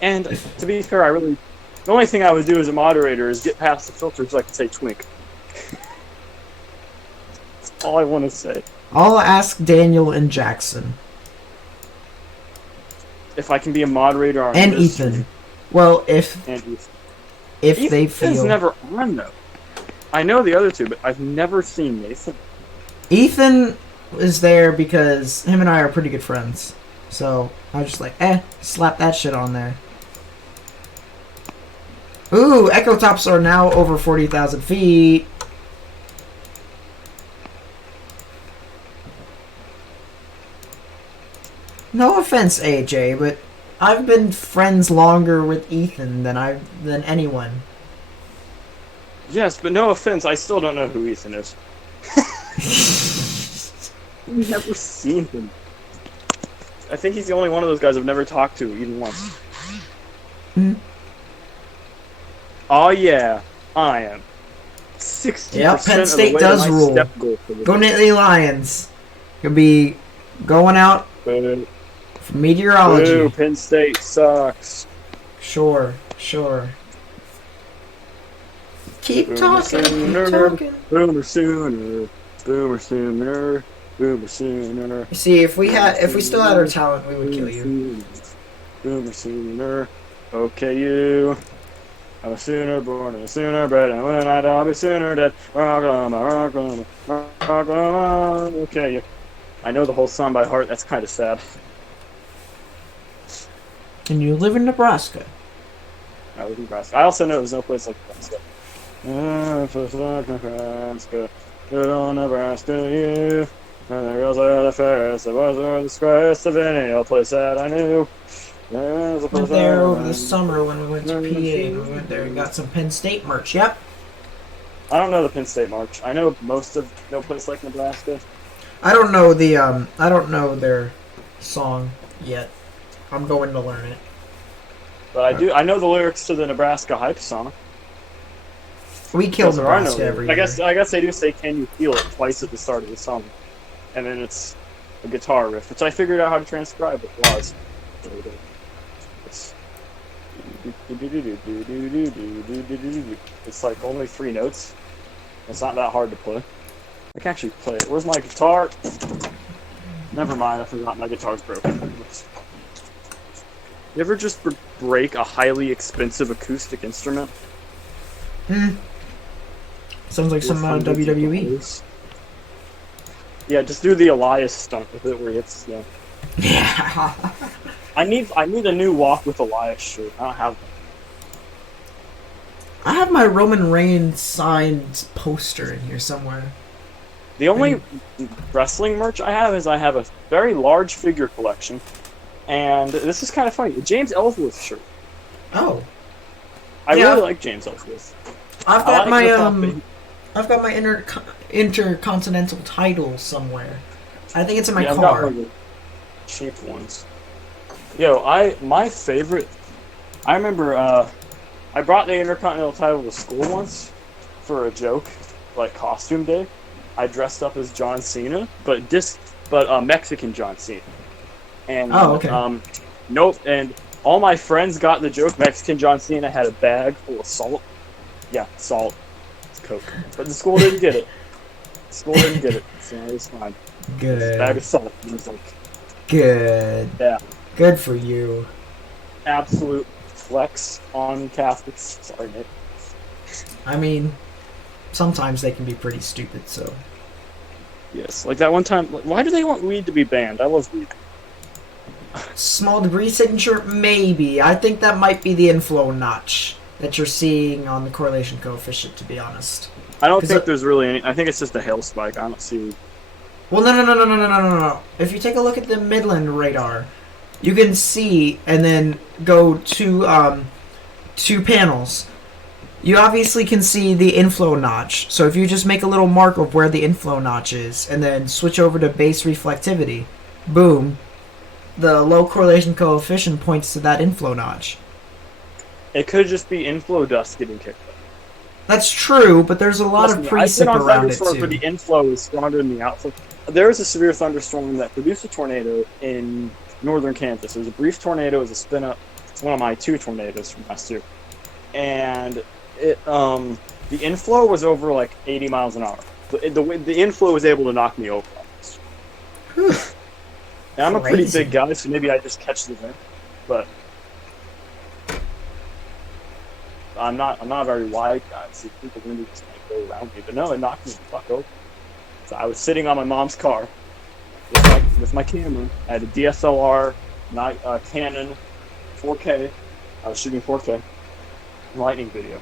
And to be fair, the only thing I would do as a moderator is get past the filter so I can say twink. That's all I want to say. I'll ask Daniel and Jackson. If I can be a moderator on and this Ethan. Well, if they feel... Ethan's never on, though. I know the other two, but I've never seen Nathan. Ethan is there because him and I are pretty good friends. So, I was just like, slap that shit on there. Ooh, Echo Tops are now over 40,000 feet. No offense, AJ, but I've been friends longer with Ethan than anyone. Yes, but no offense, I still don't know who Ethan is. I've never seen him. I think he's the only one of those guys I've never talked to, even once. Hmm. Oh yeah, I am. 60% Yep, Penn of the State way does to my rule. step goal for the Go day. Nittany Lions. You'll be going out Boo. for meteorology. Boo, Penn State sucks. Sure. Keep Boomer talking, sooner, keep talking. Boomer sooner, boomer sooner, boomer sooner. You see, if we still had our talent, we would kill you. Boomer sooner. Okay, you. I'm a sooner born and a sooner bred, and when I die, I'll be sooner dead. Okay, you. I know the whole song by heart. That's kind of sad. And you live in Nebraska. I live in Nebraska. I also know there's no place like Nebraska. Nebraska. Good old Nebraska, you. And the girls are the fairest, the boys are the squarest of any old place that I knew. Went there over the summer when we went to PA, and we went there and got some Penn State merch. Yep. I don't know the Penn State March. I know most of No Place Like Nebraska. I don't know I don't know their song yet. I'm going to learn it. But I know the lyrics to the Nebraska hype song. We kill Nebraska every year. I guess they do say "Can you feel it" twice at the start of the song, and then it's a guitar riff, which I figured out how to transcribe. It was. It's like only 3 notes. It's not that hard to play. I can actually play it. Where's my guitar? Never mind, I forgot my guitar's broken. You ever just break a highly expensive acoustic instrument? Sounds like some WWE. Yeah, just do the Elias stunt with it where it's Yeah. I need a new Walk with Elias shirt. I don't have one. I have my Roman Reigns signed poster in here somewhere. The only wrestling merch I have is I have a very large figure collection, and this is kind of funny. A James Ellsworth shirt. Oh. I really like James Ellsworth. I've got my intercontinental title somewhere. I think it's in my car. I've got one of the cheap ones. My favorite. I remember I brought the Intercontinental title to school once for a joke, like costume day. I dressed up as John Cena, but Mexican John Cena. And nope. And all my friends got the joke. Mexican John Cena had a bag full of salt. Yeah, salt. It's Coke. But the school didn't get it. So it was fine. Good. It's a bag of salt. It was like, good. Yeah. Good for you. Absolute flex on Catholics. Sorry, Nick. I mean, sometimes they can be pretty stupid, so. Yes, like that one time. Why do they want weed to be banned? I love weed. Small degree signature? Maybe. I think that might be the inflow notch that you're seeing on the correlation coefficient, to be honest. I don't think there's really any. I think it's just a hail spike. I don't see. Well, no. If you take a look at the Midland radar, you can see, and then go to 2 panels. You obviously can see the inflow notch. So if you just make a little mark of where the inflow notch is, and then switch over to base reflectivity, boom, the low correlation coefficient points to that inflow notch. It could just be inflow dust getting kicked up. That's true, but there's a lot of precip around it too. Where the inflow is stronger than the outflow. There was a severe thunderstorm that produced a tornado in northern Kansas. It was a brief tornado. It was a spin up. It's one of my 2 tornadoes from last year, and the inflow was over like 80 miles an hour. The inflow was able to knock me over. And I'm a pretty big guy, so maybe I just catch the wind, but I'm not a very wide guy, so you think the wind would just go around me. But no, it knocked me the fuck over. So I was sitting on my mom's car with my camera. I had a DSLR, Canon 4K. I was shooting 4K lightning video,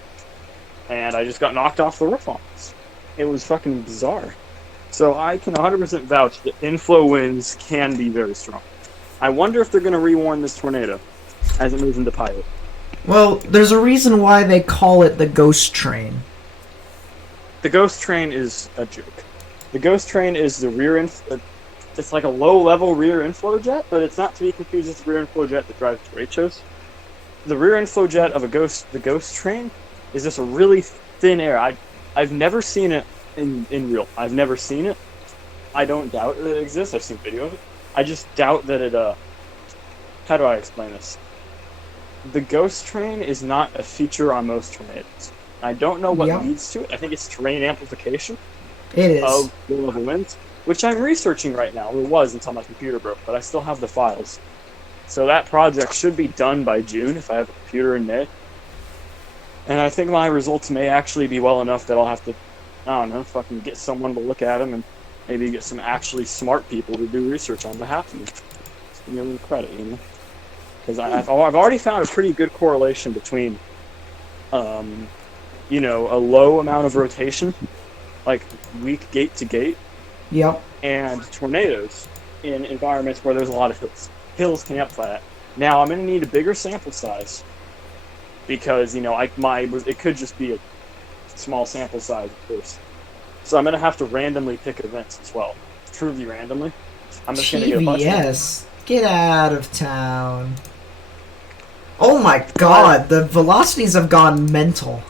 and I just got knocked off the roof on this. It was fucking bizarre. So I can 100% vouch that inflow winds can be very strong. I wonder if they're going to rewarn this tornado as it moves into pilot. Well, there's a reason why they call it the ghost train. The ghost train is a joke. The ghost train is the rear it's like a low-level rear inflow jet, but it's not to be confused with the rear inflow jet that drives derechos. The rear inflow jet of the ghost train is just a really thin air. I've never seen it in real. I've never seen it. I don't doubt that it exists. I've seen video of it. I just doubt that it how do I explain this? The ghost train is not a feature on most tornadoes. I don't know what leads to it. I think it's terrain amplification. It is. Of low-level winds, which I'm researching right now. It was until my computer broke, but I still have the files. So that project should be done by June if I have a computer in May. And I think my results may actually be well enough that I'll have to, I don't know, fucking get someone to look at them and maybe get some actually smart people to do research on behalf of me. Just give me a little credit, you know? Because I've already found a pretty good correlation between, a low amount of rotation like weak gate to gate, Yep. and tornadoes in environments where there's a lot of hills. Hills can amplify that. Now I'm going to need a bigger sample size because it could just be a small sample size, of course. So I'm going to have to randomly pick events as well, truly randomly. I'm just going to get a bunch. TVS, get out of town. Oh my god, the velocities have gone mental.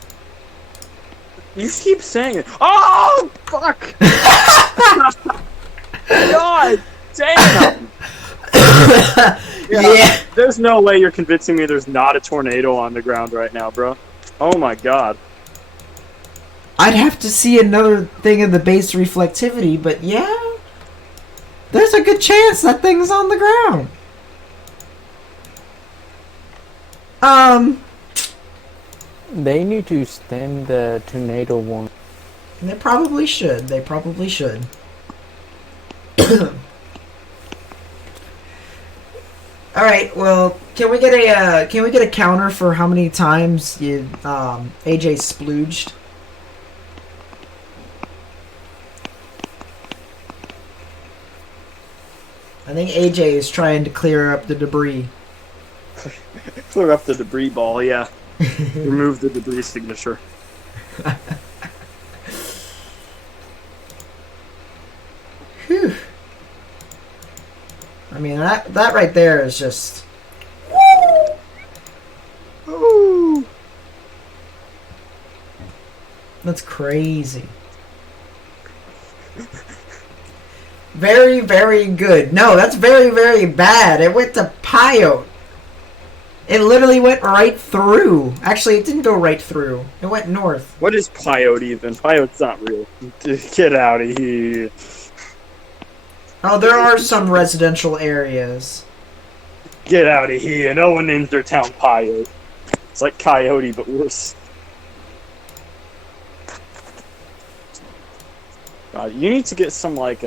You keep saying it. Oh, fuck! God damn! Yeah. There's no way you're convincing me there's not a tornado on the ground right now, bro. Oh my god. I'd have to see another thing in the base reflectivity, but yeah. There's a good chance that thing's on the ground. They need to stem the tornado warning. They probably should. They probably should. All right. Well, can we get a counter for how many times you AJ splooged? I think AJ is trying to clear up the debris. Clear up the debris ball, yeah. Remove the debris signature. Whew. I mean, that right there is just... Ooh. That's crazy. Very, very good. No, that's very, very bad. It went to Pyote. It literally went right through. Actually, it didn't go right through. It went north. What is Pyote even? Pyote's not real. Get out of here. Oh, there are some residential areas. Get out of here. No one names their town Pyote. It's like Coyote, but worse. God, you need to get some, like,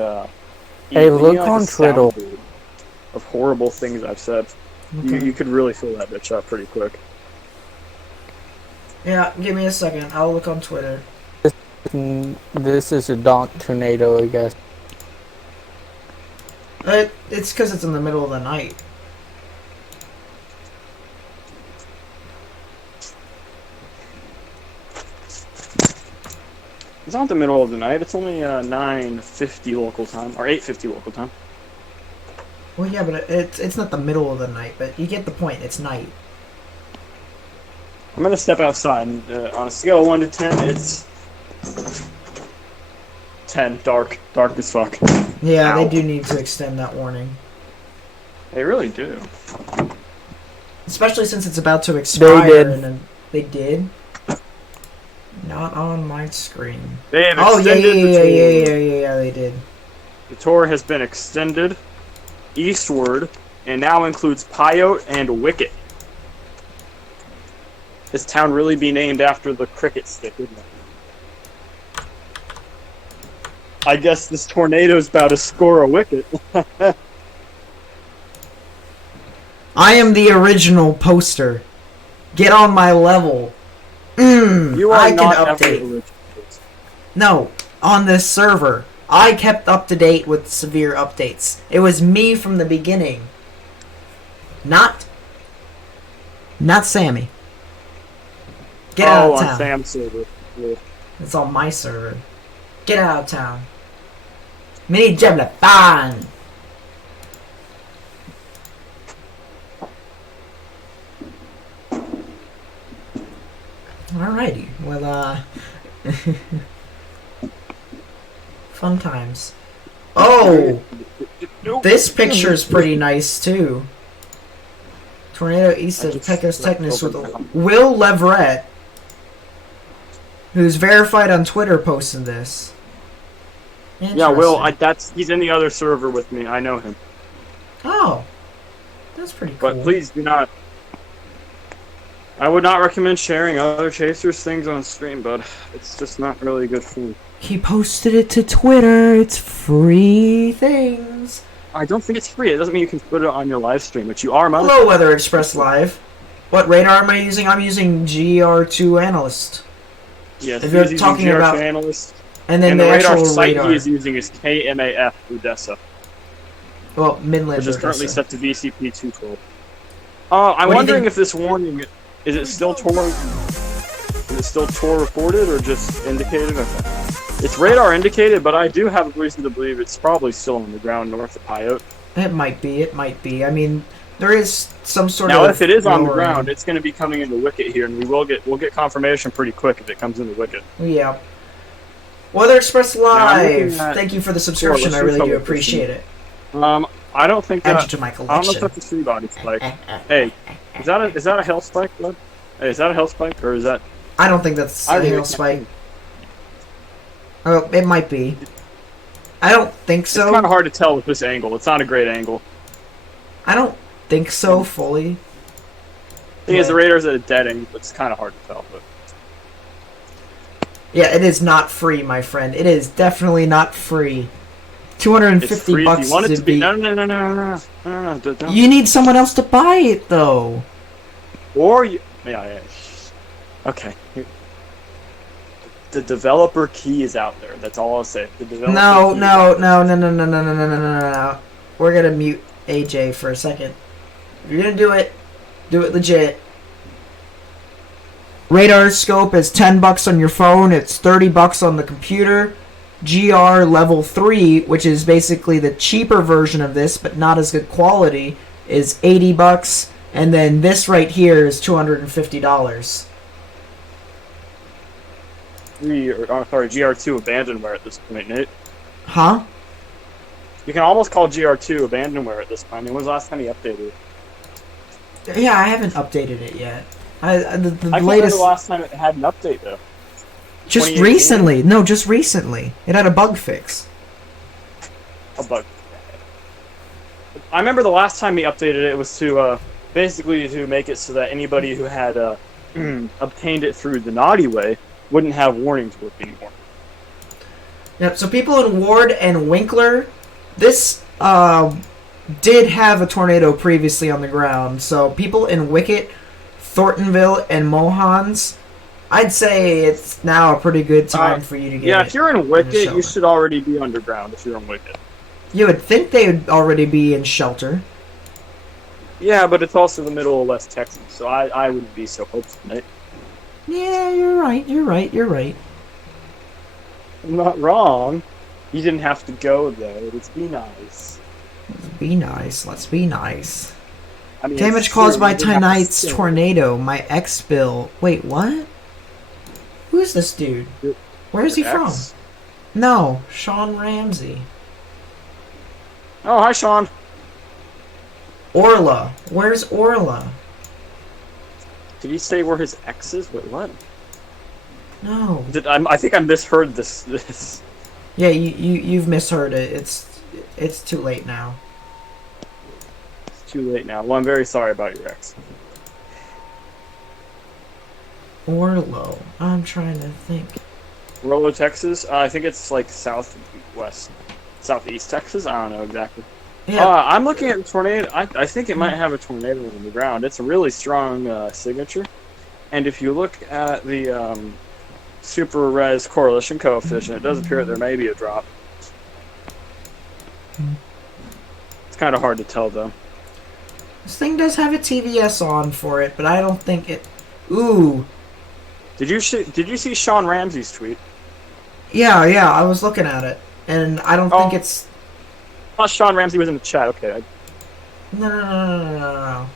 Hey, look on Twitter. Of horrible things I've said. Okay. You could really fill that bitch up pretty quick. Yeah, give me a second. I'll look on Twitter. This is a dark tornado, I guess. It's because it's in the middle of the night. It's not the middle of the night. It's only 9:50 local time, or 8:50 local time. Well, yeah, but it's not the middle of the night. But you get the point. It's night. I'm gonna step outside. And, on a scale of 1 to 10, it's 10. Dark as fuck. Yeah, Ow. they do need to extend that warning. They really do. Especially since it's about to expire. They did. And then they did. Not on my screen. They have Oh yeah, extended the tour. yeah, they did. The tour has been extended eastward and now includes Pyote and Wicket. This town really be named after the cricket stick, wouldn't it? I guess this tornado's about to score a wicket. I am the original poster. Get on my level. You are I can not ever update. original. No, on this server. I kept up to date with severe updates. It was me from the beginning. Not Sammy. Get out of on town. Sam's server. Yeah. It's on my server. Get out of town. Mini Jebla Alrighty. Well, fun times. Oh! This picture's pretty nice, too. Tornado east of Pecos, Texas with Will Leverett, who's verified on Twitter, posted this. Yeah, Will, he's in the other server with me. I know him. Oh. That's pretty cool. But please do not... I would not recommend sharing other chasers' things on stream, but it's just not really good food. He posted it to Twitter. It's free things. I don't think it's free. It doesn't mean you can put it on your live stream, which you are. Hello, Weather Express Live. What radar am I using? I'm using GR2 Analyst. Yes, if you're he's talking using GR2 about Analyst. And then and the radar actual site radar. he is using is KMAF Odessa, Well, Midland, which is currently Odessa. set to VCP 212. I'm wondering if this warning is it still Tor? Is it still Tor reported or just indicated? Okay. It's radar indicated, but I do have reason to believe it's probably still on the ground north of Pyote. It might be. It might be. I mean, there is some sort Now, of. if it is on the lowering. ground, it's going to be coming into Wicket here, and we'll get confirmation pretty quick if it comes into Wicket. Yeah. Weather Express I'm Live. looking at Thank you for the subscription. I really do appreciate it. I don't think Add that. you to my I don't know collection. if that's a free body spike. Hey, is that a health spike, bud? Hey, is that a health spike or is that? I don't think that's I a really hail can't spike. think. Oh, it might be. I don't think so. It's kind of hard to tell with this angle. It's not a great angle. I don't think so fully. Thing is, the radar's at a dead angle. It's kind of hard to tell, but. Yeah, it is not free, my friend. It is definitely not free. It's 250 free if bucks you want it to to be. be. No. Don't. You need someone else to buy it, though. Or you. Yeah. Okay. The developer key is out there. That's all I'll say. The developer No. key is out No. We're gonna mute AJ for a second. If you're gonna do it legit. Radar scope is $10 on your phone. It's $30 on the computer. GR level 3, which is basically the cheaper version of this, but not as good quality, is $80. And then this right here is $250. GR2 abandonware at this point, Nate. Huh? You can almost call GR2 abandonware at this point. I mean, when was the last time you updated it? Yeah, I haven't updated it yet. The I can't remember latest. the last time it had an update, though. Just 2018? recently. No, just recently. It had a bug fix. A bug. I remember the last time he updated it was to basically to make it so that anybody who had obtained it through the naughty way wouldn't have warnings work anymore. Yep, so people in Ward and Winkler, this did have a tornado previously on the ground. So people in Wicket, Thorntonville, and Mohans, I'd say it's now a pretty good time for you to get Yeah, it if you're in the Wicket, you shelter. should already be underground if you're in Wicket. You would think they would already be in shelter. Yeah, but it's also the middle of West Texas, so I wouldn't be so hopeful, Nate. Yeah, you're right. I'm not wrong. You didn't have to go there. Let's be nice. Let's be nice. I mean, Damage it's caused true, by you didn't have to tonight's stay. tornado. My ex bill. Wait, what? Who is this dude? Where is he Your from? ex? No, Sean Ramsey. Oh, hi, Sean. Orla. Where's Orla? Did he say where his ex is? Wait, what? No. I think I misheard this. Yeah, you've misheard it. It's too late now. It's too late now. Well, I'm very sorry about your ex. Orlo. I'm trying to think. Rollo, Texas? I think it's like southeast Texas? I don't know exactly. Yeah. I'm looking at the tornado. I think it might have a tornado on the ground. It's a really strong signature. And if you look at the super res correlation coefficient, it does appear that there may be a drop. It's kind of hard to tell, though. This thing does have a TVS on for it, but I don't think it... Ooh. Did you see Sean Ramsey's tweet? Yeah, I was looking at it. And I don't think it's... I thought Sean Ramsey was in the chat. Okay. No.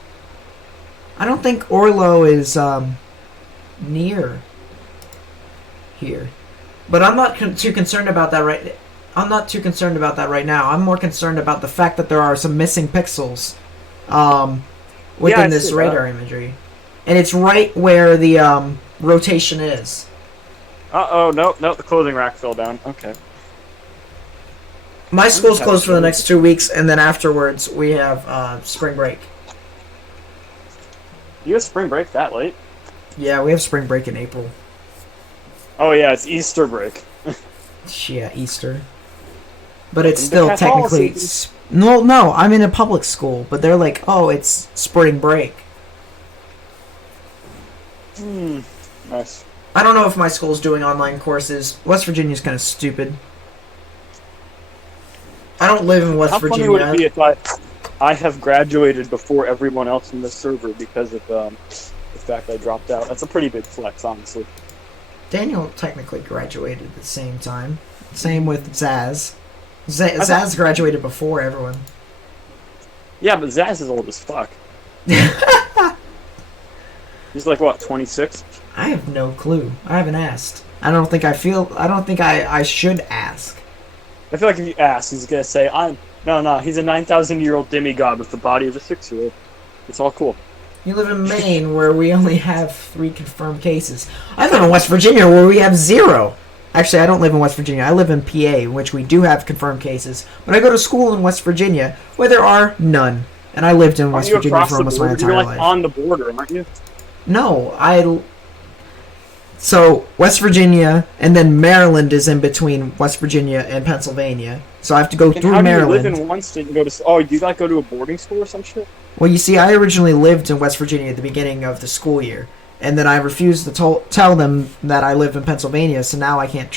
I don't think Orlo is near here. But I'm not too concerned about that right... I'm not too concerned about that right now. I'm more concerned about the fact that there are some missing pixels within this radar imagery. And it's right where the rotation is. Uh-oh, no, the clothing rack fell down. Okay. My school's closed for the next 2 weeks, and then afterwards we have spring break. You have spring break that late? Yeah, we have spring break in April. Oh yeah, it's Easter break. Yeah, Easter. But it's The still Catholicism- technically... No, I'm in a public school, but they're like, oh, it's spring break. Nice. I don't know if my school's doing online courses. West Virginia's kind of stupid. I don't live in West How Virginia. funny would it be if I have graduated before everyone else in the server because of the fact I dropped out? That's a pretty big flex, honestly. Daniel technically graduated at the same time. Same with Zaz. Zaz graduated before everyone. Yeah, but Zaz is old as fuck. He's like, what, 26? I have no clue. I haven't asked. I don't think I should ask. I feel like if you ask, he's gonna say, No, he's a 9,000-year-old demigod with the body of a 6-year-old. It's all cool. You live in Maine, where we only have 3 confirmed cases. I live in West Virginia, where we have 0. Actually, I don't live in West Virginia. I live in PA, in which we do have confirmed cases. But I go to school in West Virginia, where there are none. And I lived in West Virginia for almost my entire life. You're like on the border, aren't you? No, So, West Virginia, and then Maryland is in between West Virginia and Pennsylvania. So I have to go through Maryland. You live in one state and go to... Oh, do you like go to a boarding school or some shit? Well, you see, I originally lived in West Virginia at the beginning of the school year. And then I refused to tell them that I lived in Pennsylvania, so now I can't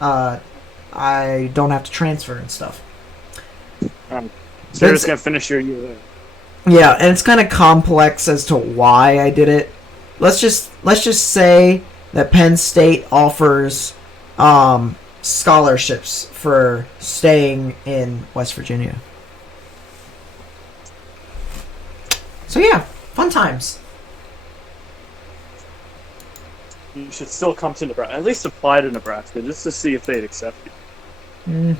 I don't have to transfer and stuff. So you're just going to finish your year there. Yeah, and it's kind of complex as to why I did it. Let's just say that Penn State offers scholarships for staying in West Virginia. So yeah, fun times. You should still come to Nebraska. At least apply to Nebraska just to see if they'd accept you.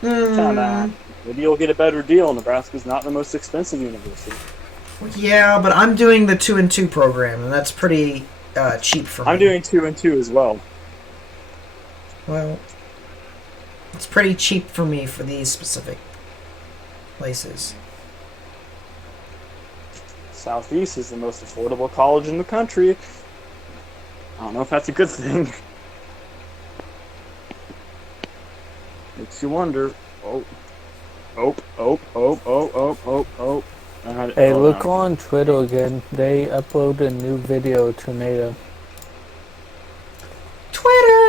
Come on. Maybe you'll get a better deal. Nebraska's not the most expensive university. Yeah, but I'm doing the 2-2 program, and that's pretty cheap for me. I'm doing 2-2 as well. Well, it's pretty cheap for me for these specific places. Southeast is the most affordable college in the country. I don't know if that's a good thing. Makes you wonder. Hey, look on Twitter again. They upload a new video, Tornado. Twitter.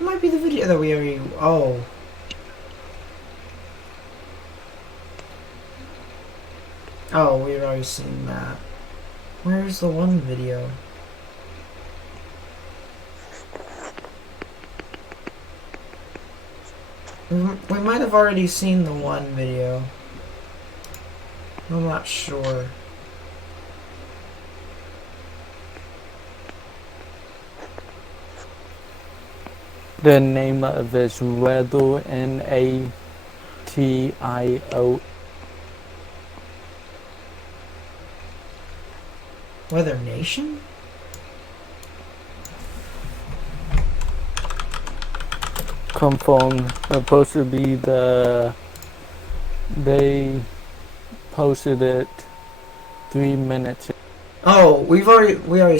It might be the video that we already... Oh. Oh, we've already seen that. Where's the one video? We might have already seen the one video. I'm not sure. The name of it is Ratio, N-A-T-I-O. Weather Nation? Confirmed. Supposed to be they posted it 3 minutes. Oh, we already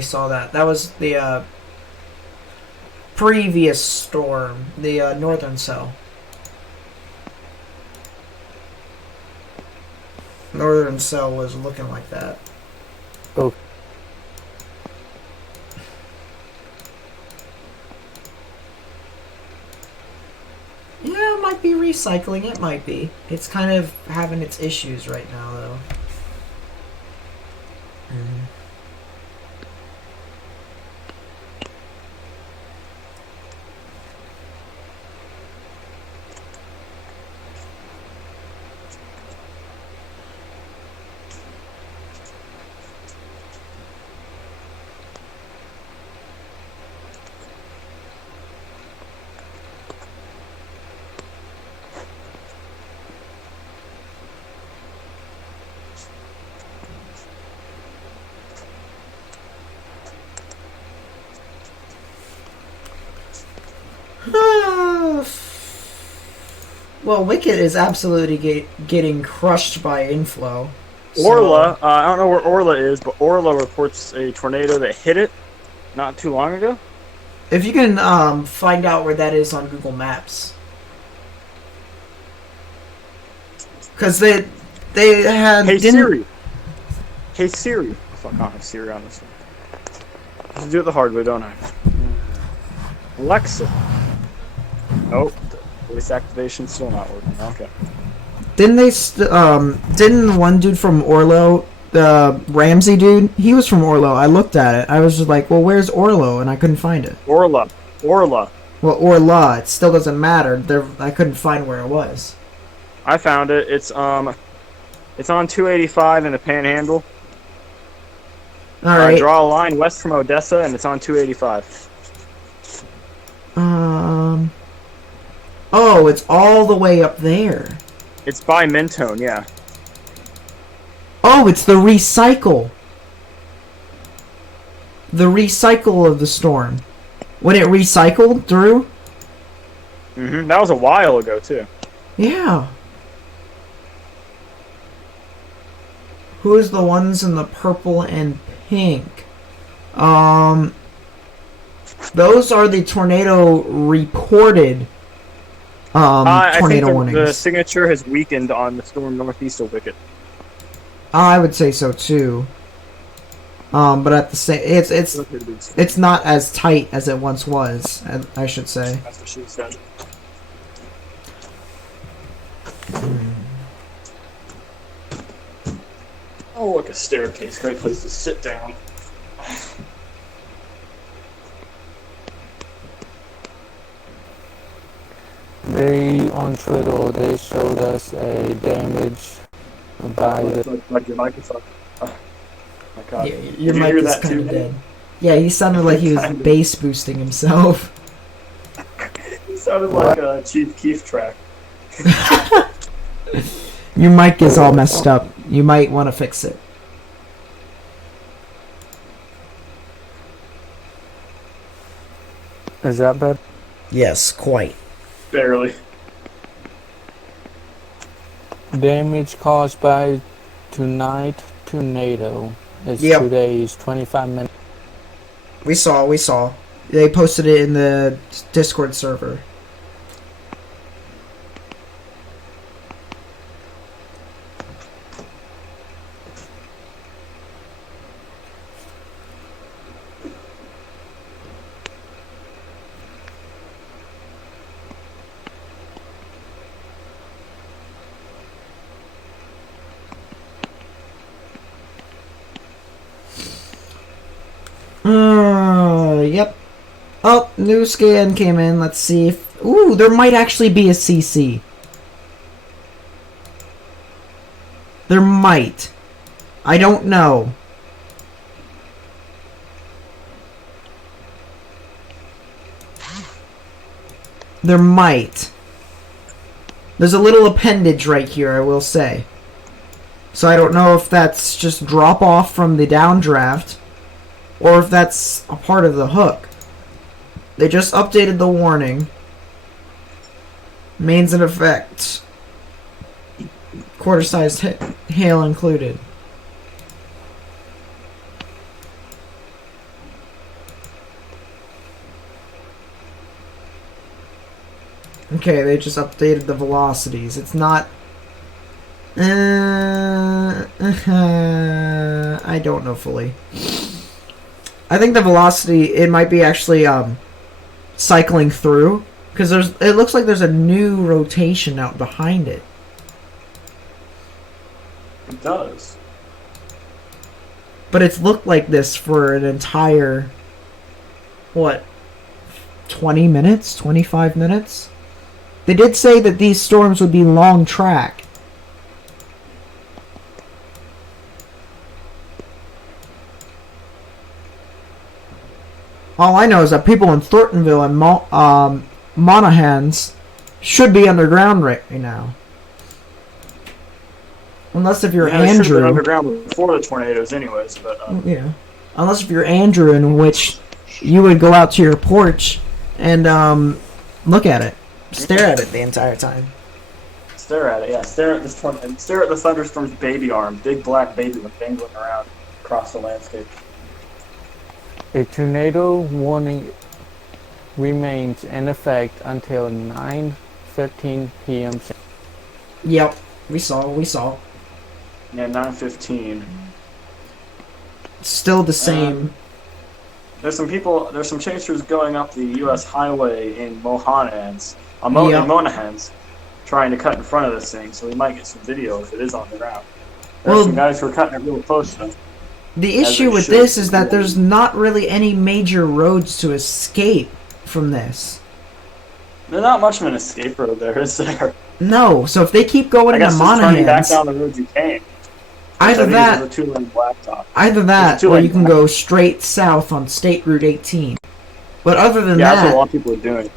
saw that. That was the previous storm, the northern cell. Northern cell was looking like that. Oh. Yeah, it might be recycling. It might be. It's kind of having its issues right now, though. Well, Wicked is absolutely getting crushed by inflow. So. Orla, I don't know where Orla is, but Orla reports a tornado that hit it not too long ago. If you can find out where that is on Google Maps. Because They had. Hey didn't, Siri. Hey Siri. Fuck, I don't have Siri on this one. I have to do it the hard way, don't I? Alexa. Nope. Voice activation still not working. Okay. Didn't they? Didn't one dude from Orlo, the Ramsey dude? He was from Orlo. I looked at it. I was just like, well, where's Orlo? And I couldn't find it. Orla. Well, Orla. It still doesn't matter. I couldn't find where it was. I found it. It's on 285 in the Panhandle. All right. Draw a line west from Odessa, and it's on 285. Oh, it's all the way up there. It's by Mentone, yeah. Oh, it's the recycle. The recycle of the storm. When it recycled through? That was a while ago, too. Yeah. Who is the ones in the purple and pink? Those are the tornado reported I tornado think warnings. the signature has weakened on the storm northeast of Wicked. I would say so too. But at the same, it's not as tight as it once was. I should say. That's what she said. Oh, look, a staircase. Great place to sit down. They on Twitter they showed us a damage by the. Like your microphone. Oh my god. Yeah, your mic is kind of dead. Yeah, he sounded like he was bass boosting himself. He sounded like a Chief Keef track. Your mic is all messed up. You might want to fix it. Is that better? Yes, quite. Barely. Damage caused by tonight tornado is 2 days, 25 minutes. We saw. They posted it in the Discord server. Yep. Oh, new scan came in. Let's see if... Ooh, there might actually be a CC. There might. I don't know. There might. There's a little appendage right here, I will say. So I don't know if that's just drop off from the downdraft, or if that's a part of the hook. They just updated the warning. Mains in effect. Quarter-sized hail included. Okay, they just updated the velocities. It's not... I don't know fully. I think the velocity, it might be actually cycling through, because it looks like there's a new rotation out behind it. It does. But it's looked like this for an entire, what, 20 minutes? 25 minutes? They did say that these storms would be long track. All I know is that people in Thorntonville and Monahans should be underground right now. Unless if you're Andrew. Should have been underground before the tornadoes, anyways. But yeah. Unless if you're Andrew, in which you would go out to your porch and look at it, stare at it the entire time. Stare at it, yeah. Stare at this tornado. Stare at the thunderstorm's baby arm, big black baby one dangling around across the landscape. A tornado warning remains in effect until 9:15 p.m. Yep, we saw. Yeah, 9:15. Still the same. There's some chasers going up the U.S. highway in Monahans, trying to cut in front of this thing, so we might get some video if it is on the ground. There's some guys who are cutting it real close to them. The issue with this is that there's not really any major roads to escape from this. There's not much of an escape road there, is there? No, so if they keep going into Monahans, turning back down the road you came. Either that, a 2-lane blacktop. or you can go straight south on State Route 18. But other than that, that's what a lot of people are doing.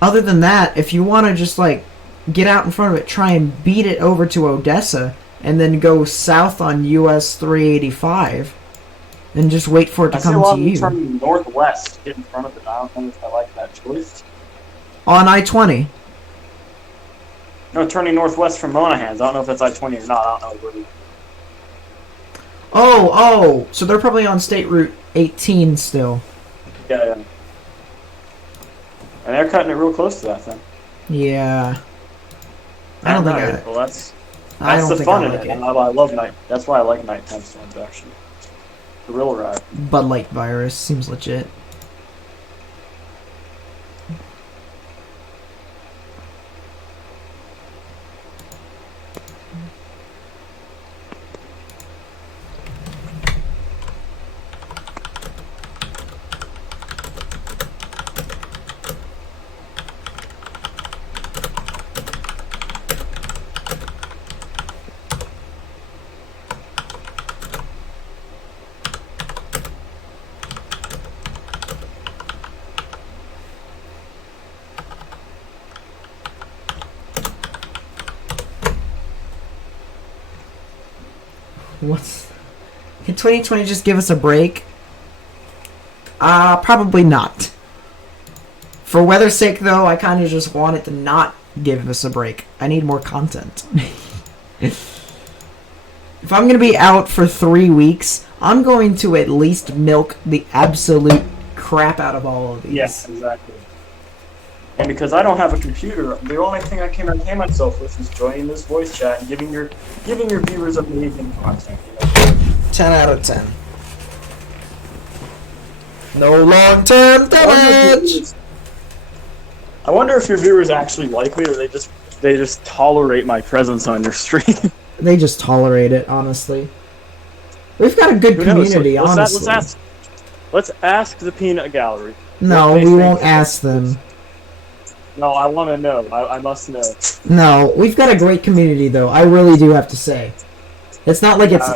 Other than that, if you want to just like get out in front of it, try and beat it over to Odessa, and then go south on US 385, and just wait for it to come to you. Turning northwest, get in front of it. I don't know if I like that choice. On I-20. No, turning northwest from Monahans. I don't know if that's I-20 or not. I don't know really. Oh, so they're probably on State Route 18 still. Yeah. And they're cutting it real close to that thing. Yeah. I don't think Well, that's the fun in it. I love night. That's why I like nighttime storms, actually. The real ride. Bud Light virus seems legit. Can 2020 just give us a break? Probably not. For weather's sake, though, I kind of just want it to not give us a break. I need more content. If I'm going to be out for 3 weeks, I'm going to at least milk the absolute crap out of all of these. Yes, exactly. And because I don't have a computer, the only thing I can entertain myself with is joining this voice chat and giving your viewers amazing content. 10 out of 10. No long-term damage. I wonder if your viewers actually like me, or they just tolerate my presence on your stream. They just tolerate it, honestly. We've got a good community, honestly. Let's ask the Peanut Gallery. No, we won't ask them. No, I want to know. I must know. No, we've got a great community, though. I really do have to say. It's not like it's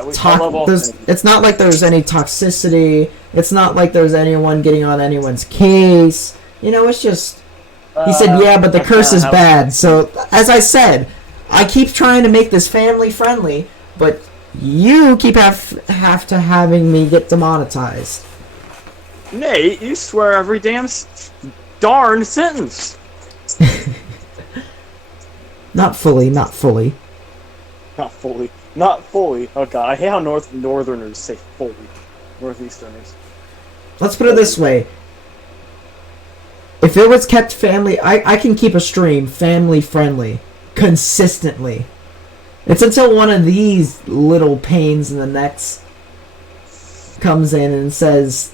it's not like there's any toxicity. It's not like there's anyone getting on anyone's case. You know, it's just. He said, "Yeah, but the curse is bad." So, as I said, I keep trying to make this family friendly, but you keep having me get demonetized. Nate, you swear every darn sentence. Not fully. Not fully. Oh god, I hate how northerners say fully. Northeasterners. Let's put it this way. If it was kept family, I can keep a stream family friendly consistently. It's until one of these little pains in the necks comes in and says,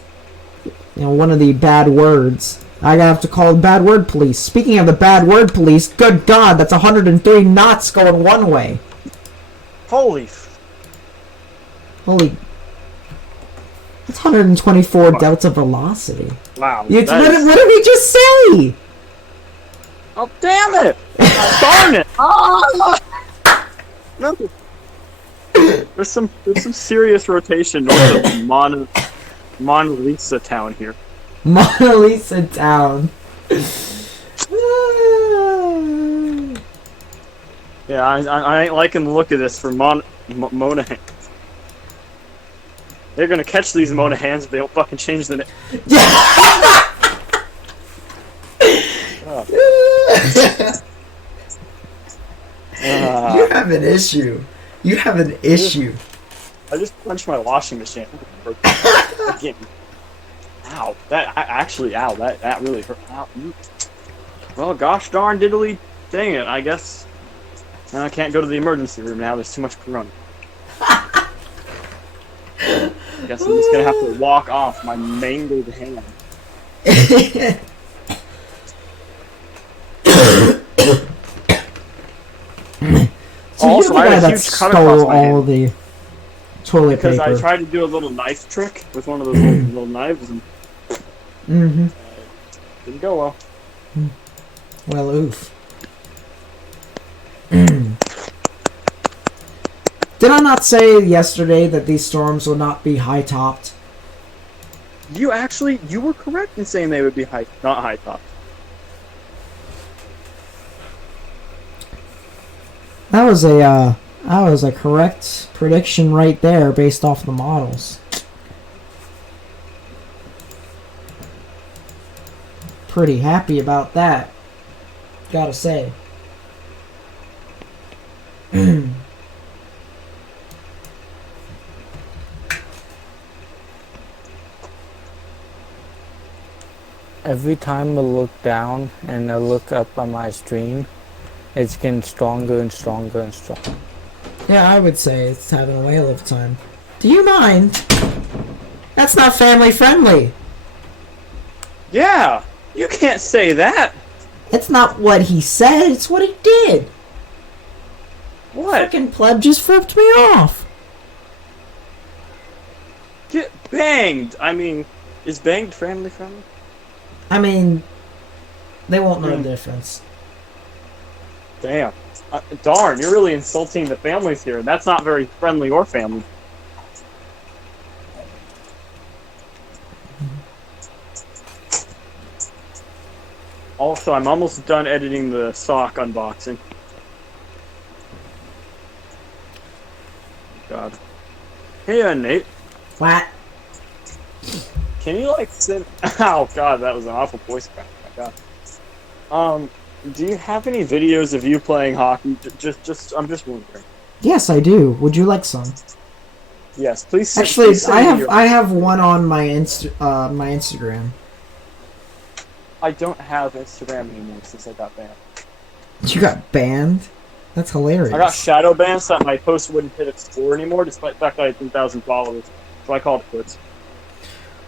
one of the bad words. I have to call the bad word police. Speaking of the bad word police, good God, that's 103 knots going one way. Holy. That's 124 delta velocity. Wow. What did we just say? Oh, damn it! Darn it! Oh! No. There's some serious rotation north of Mona Lisa Town here. Mona Lisa Town. Yeah, I ain't liking the look of this for Monahans. They're gonna catch these Monahans if they don't fucking change the name. You have an issue. You have an issue. I just punched my washing machine again. Ow! That really hurt. Ow. Well, gosh darn diddly dang it! I guess I can't go to the emergency room now. There's too much corona. I guess I'm just gonna have to walk off my mangled hand. So Also, you're the I guy had a that huge cut across stole my all hand the toilet because paper. I tried to do a little knife trick with one of those little knives and didn't go well. Well, oof. Did I not say yesterday that these storms will not be high-topped? You were correct in saying they would be not high top. That was a correct prediction right there based off the models. Pretty happy about that, gotta say. Every time I look down and I look up on my stream, it's getting stronger and stronger and stronger. Yeah, I would say it's having a whale of a time. Do you mind? That's not family friendly. Yeah, you can't say that. It's not what he said, it's what he did. What? Fucking pleb just flipped me off. Get banged. I mean, is banged family friendly? I mean, they won't know the difference. Damn. Darn, you're really insulting the families here. That's not very friendly or family. Also, I'm almost done editing the sock unboxing. God. Hey, Nate. What? Can you, like, send... Oh, God, that was an awful voice crack. Oh, my God. Do you have any videos of you playing hockey? I'm just wondering. Yes, I do. Would you like some? Yes, please. Actually, please send me I have one on my my Instagram. I don't have Instagram anymore since I got banned. You got banned? That's hilarious. I got shadow banned so that my post wouldn't hit its score anymore, despite the fact that I had 10,000 followers. So I called it quits.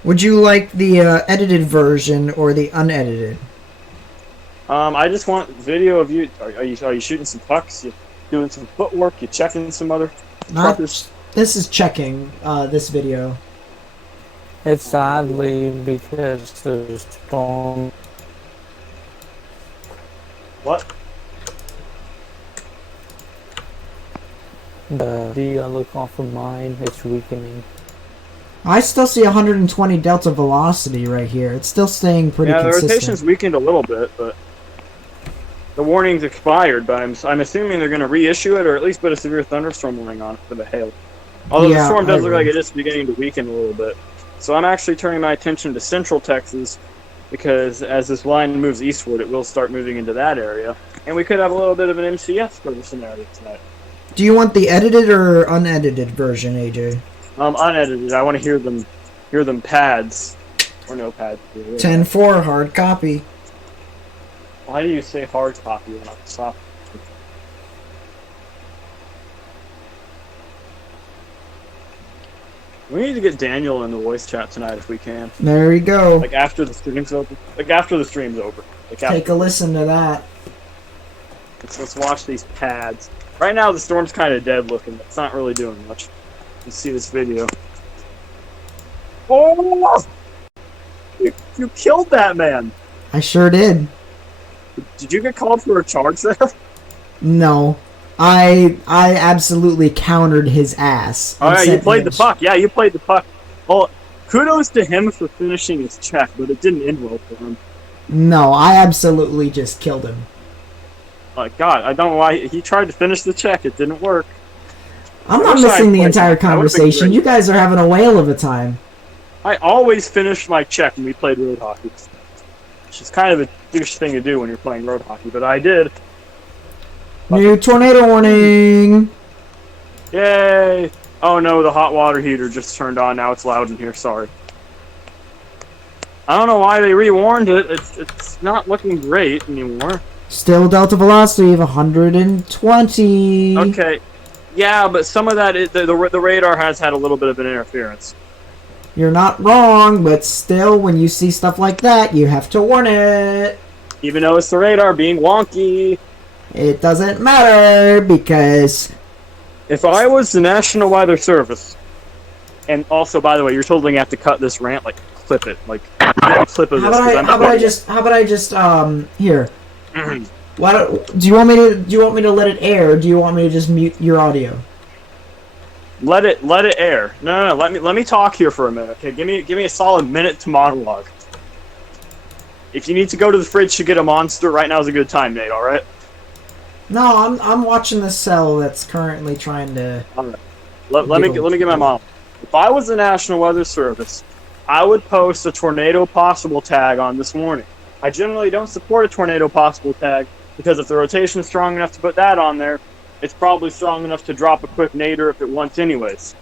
Would you like the edited version or the unedited? I just want video of you. Are you shooting some pucks? You doing some footwork? You checking some other truckers? This is checking this video. It's sadly because the storm. What? The look off of mine, it's weakening. I still see 120 delta velocity right here. It's still staying pretty consistent. Yeah, the rotation's weakened a little bit, but the warning's expired. But I'm assuming they're going to reissue it, or at least put a severe thunderstorm warning on it for the hail. Although the storm does look like it is beginning to weaken a little bit. So I'm actually turning my attention to central Texas, because as this line moves eastward, it will start moving into that area, and we could have a little bit of an MCS for the scenario tonight. Do you want the edited or unedited version, AJ? Unedited. I want to hear them pads, or no pads. 10-4 hard copy. Why do you say hard copy when I'm soft? We need to get Daniel in the voice chat tonight if we can. There we go. Like after the stream's over. Take a listen to that. Let's watch these pads. Right now the storm's kind of dead looking. It's not really doing much. Let's see this video. Oh! You killed that man! I sure did. Did you get called for a charge there? No. I absolutely countered his ass. Alright, you played the puck. Yeah, you played the puck. Well, kudos to him for finishing his check, but it didn't end well for him. No, I absolutely just killed him. God, I don't know why he tried to finish the check. It didn't work. I'm not missing the entire conversation. You guys are having a whale of a time. I always finished my check when we played road hockey. Which is kind of a douche thing to do when you're playing road hockey, but I did. New tornado warning! Yay! Oh no, the hot water heater just turned on. Now it's loud in here. Sorry. I don't know why they rewarned it. It's not looking great anymore. Still delta velocity of 120. Okay. Yeah, but some of that is, the radar has had a little bit of an interference. You're not wrong, but still, when you see stuff like that, you have to warn it. Even though it's the radar being wonky. It doesn't matter, because... If I was the National Weather Service, and also, by the way, you're totally gonna have to cut this rant, like, clip it. Like, get a clip of this. How about I just, here. Do you want me to let it air, or do you want me to just mute your audio? Let it air. No, let me talk here for a minute. Okay, give me a solid minute to monologue. If you need to go to the fridge to get a monster, right now is a good time, Nate. All right. No, I'm watching the cell that's currently trying to. All right. Let me get my monologue. If I was the National Weather Service, I would post a tornado possible tag on this warning. I generally don't support a tornado possible tag because if the rotation is strong enough to put that on there, it's probably strong enough to drop a quick nadir if it wants anyways.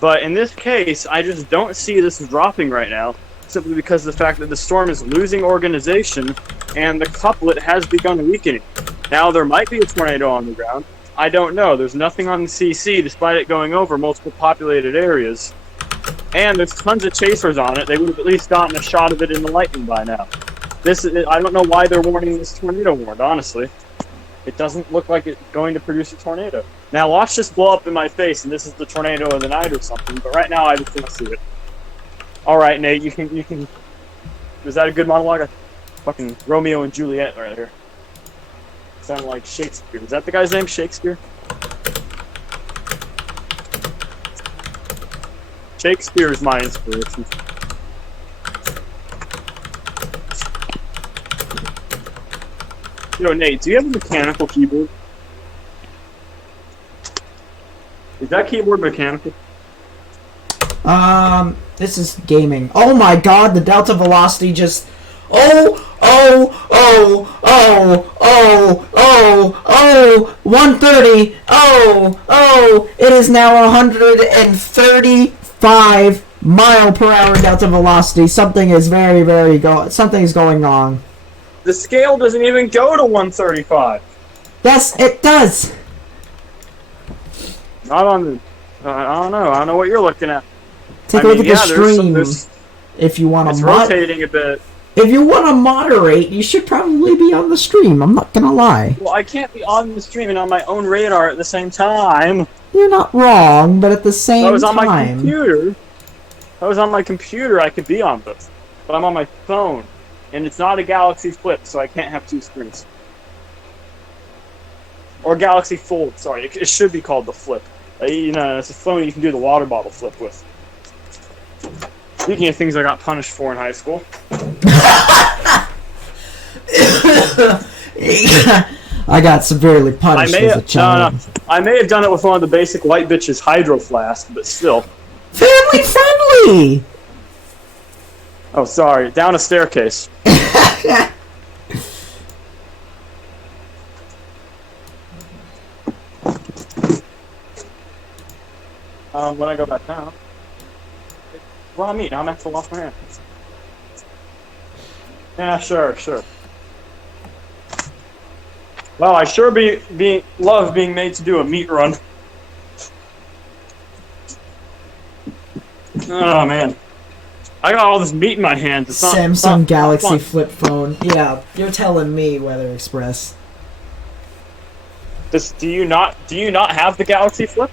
But in this case, I just don't see this dropping right now, simply because of the fact that the storm is losing organization and the couplet has begun weakening. Now, there might be a tornado on the ground. I don't know. There's nothing on the CC, despite it going over multiple populated areas. And there's tons of chasers on it. They would have at least gotten a shot of it in the lightning by now. I don't know why they're warning this tornado warned, honestly. It doesn't look like it's going to produce a tornado. Now, watch this blow up in my face, and this is the tornado of the night or something, but right now I just don't see it. Alright, Nate, you can... Is that a good monologue? Fucking Romeo and Juliet right here. Sounded like Shakespeare. Is that the guy's name, Shakespeare? Shakespeare is my inspiration. Yo, Nate, do you have a mechanical keyboard? Is that keyboard mechanical? This is gaming. Oh my god, the delta velocity just... 130! It is now 135 mile per hour delta velocity. Something is something's going wrong. The scale doesn't even go to 135. Yes, it does. Not on the... I don't know what you're looking at. Take a look at the stream. If you want to... It's rotating a bit. If you want to moderate, you should probably be on the stream. I'm not gonna lie. Well, I can't be on the stream and on my own radar at the same time. You're not wrong, but at the same time... I was on my computer. I could be on both. But I'm on my phone. And it's not a Galaxy Flip, so I can't have two screens. Or Galaxy Fold, sorry. It should be called the Flip. It's a phone you can do the water bottle flip with. Speaking of things I got punished for in high school. I got severely punished as a child. No. I may have done it with one of the basic white bitches hydro flask, but still. Family friendly! Oh, sorry. Down a staircase. When I go back down, raw meat. I'm have to wash my hands. Yeah, sure. Well, I sure love being made to do a meat run. Oh man, I got all this meat in my hands. It's not, Samsung Galaxy Flip phone. Yeah, you're telling me, Weather Express. Do you not have the Galaxy Flip?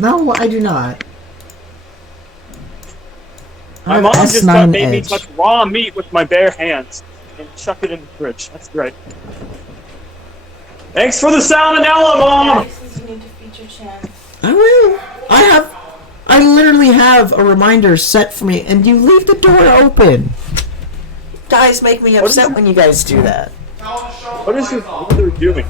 No, I do not. My mom just made me touch raw meat with my bare hands and chuck it in the fridge. That's great. Thanks for the salmonella, Mom! I will. I literally have a reminder set for me, and you leave the door open. You guys make me upset when you guys do that. What is your mother doing?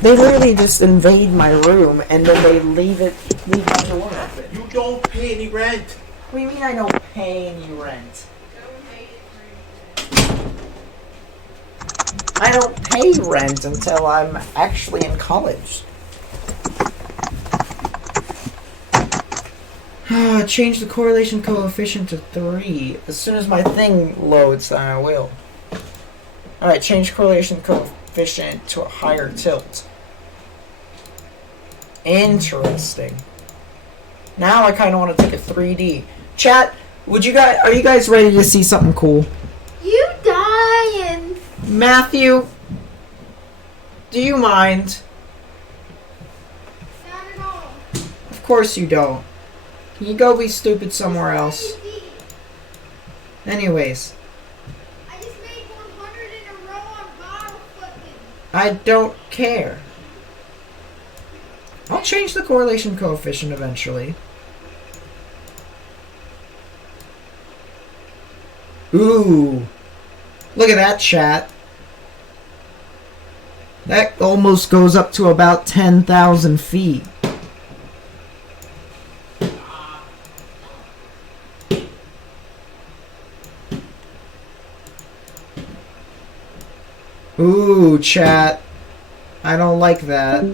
They literally just invade my room, and then they leave my door open. You don't pay any rent. What do you mean I don't pay any rent? I don't pay rent until I'm actually in college. Change the correlation coefficient to 3. As soon as my thing loads, then I will. Alright, change correlation coefficient to a higher tilt. Interesting. Now I kind of want to take a 3D. Chat, are you guys ready to see something cool? You dying? Matthew, do you mind? Not at all. Of course you don't. Can you go be stupid somewhere else? Anyways. I just made 100 in a row on bottle flipping. I don't care. I'll change the correlation coefficient eventually. Ooh. Look at that, chat. That almost goes up to about 10,000 feet. Ooh, chat. I don't like that.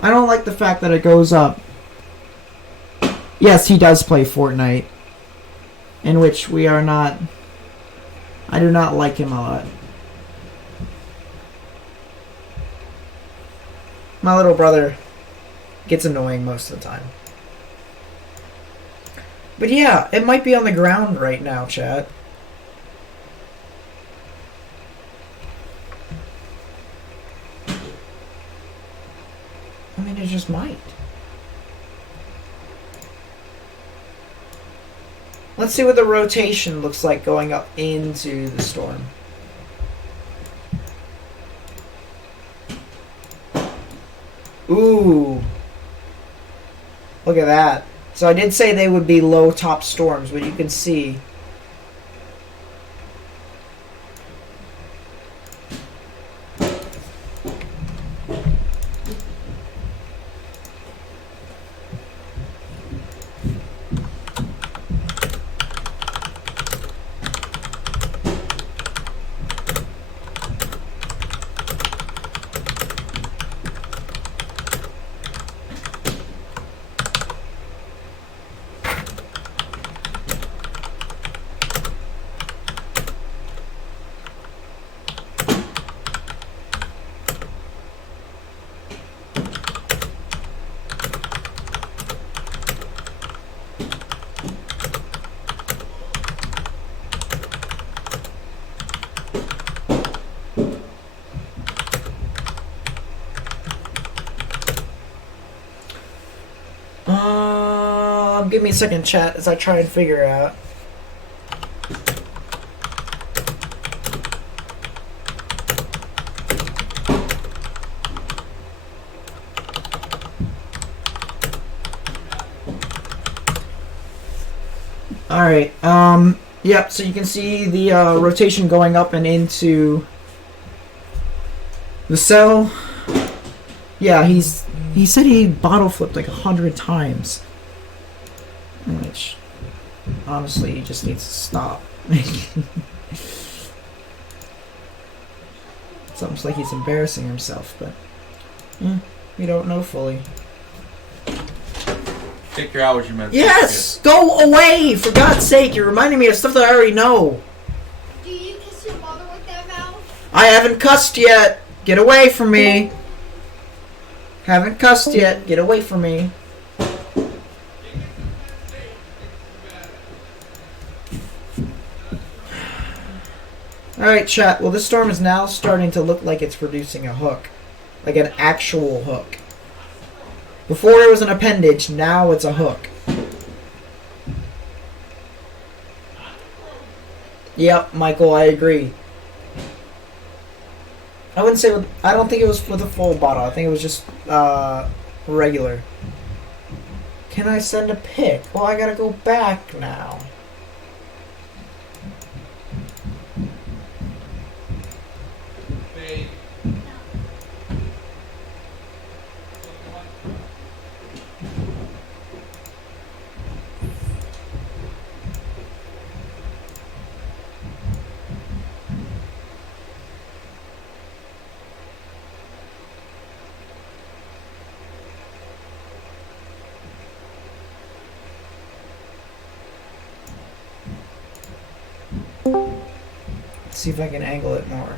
I don't like the fact that it goes up. Yes, he does play Fortnite. In which we are not... I do not like him a lot. My little brother gets annoying most of the time. But yeah, it might be on the ground right now, chat. I mean, it just might. Let's see what the rotation looks like going up into the storm. Ooh. Look at that. So I did say they would be low top storms, but you can see. Give me a second, chat, as I try and figure out. Alright, yep, so you can see the rotation going up and into the cell. Yeah, he said he bottle flipped like 100 times. Which, honestly, he just needs to stop. It's almost like he's embarrassing himself, but we don't know fully. Take your hours, you meant. Yes! Go away! For God's sake, you're reminding me of stuff that I already know. Do you kiss your mother with that mouth? I haven't cussed yet. Get away from me. Haven't cussed yet. Get away from me. Alright, chat. Well, this storm is now starting to look like it's producing a hook. Like an actual hook. Before it was an appendage, now it's a hook. Yep, Michael, I agree. I wouldn't say... I don't think it was with a full bottle. I think it was just regular. Can I send a pic? Well, I gotta go back now. See if I can angle it more.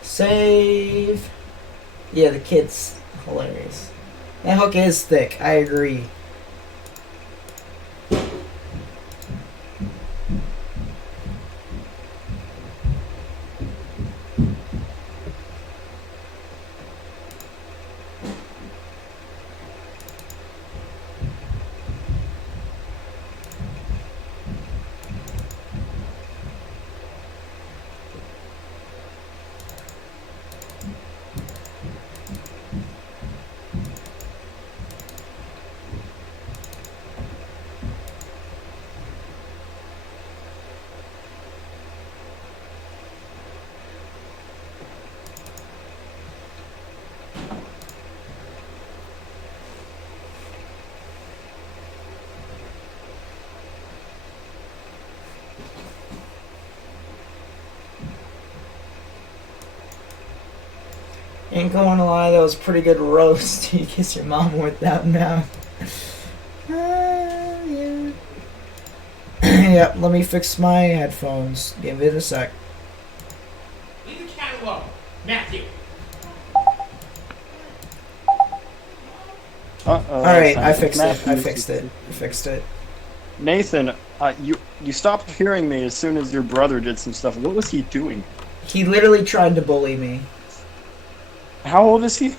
Save. Yeah, the kid's hilarious. That hook is thick, I agree. Ain't gonna lie, that was a pretty good roast. You kiss your mom with that mouth. Yeah. Yep, let me fix my headphones. Give it a sec. Leave the cat alone, Matthew. Alright, I fixed it. Nathan, you stopped hearing me as soon as your brother did some stuff. What was he doing? He literally tried to bully me. How old is he?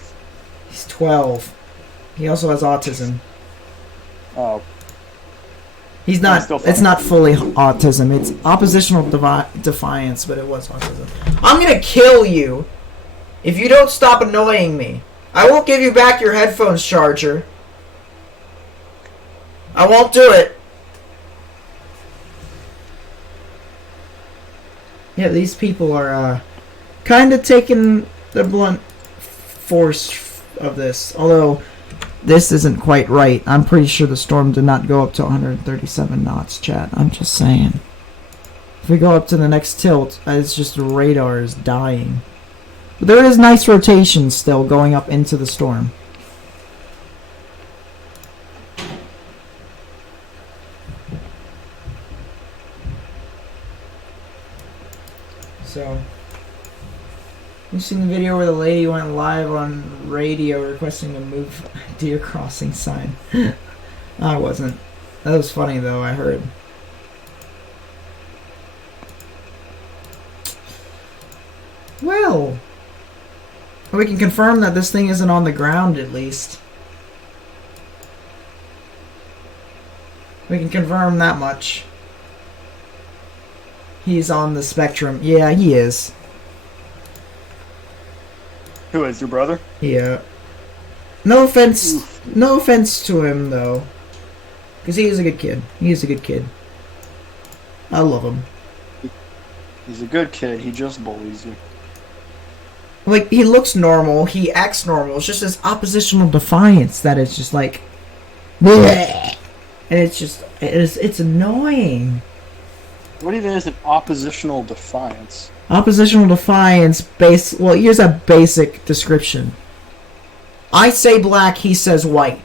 He's 12. He also has autism. Oh. He's not. It's not fully autism. It's oppositional defiance, but it was autism. I'm gonna kill you if you don't stop annoying me. I won't give you back your headphones charger. I won't do it. Yeah, these people are kind of taking the blunt force of this, although this isn't quite right. I'm pretty sure the storm did not go up to 137 knots, chat. I'm just saying. If we go up to the next tilt, it's just the radar is dying. But there is nice rotation still going up into the storm. So, you've seen the video where the lady went live on radio requesting to move deer crossing sign. I wasn't. That was funny though, I heard. Well, we can confirm that this thing isn't on the ground at least. We can confirm that much. He's on the spectrum. Yeah, he is. Who is your brother? Yeah. No offense to him though, because he is a good kid. He is a good kid. I love him. He's a good kid. He just bullies you. Like, he looks normal. He acts normal. It's just his oppositional defiance that is just like, bleh. And it's just it's annoying. What even is an oppositional defiance? Oppositional defiance, well, here's a basic description. I say black, he says white.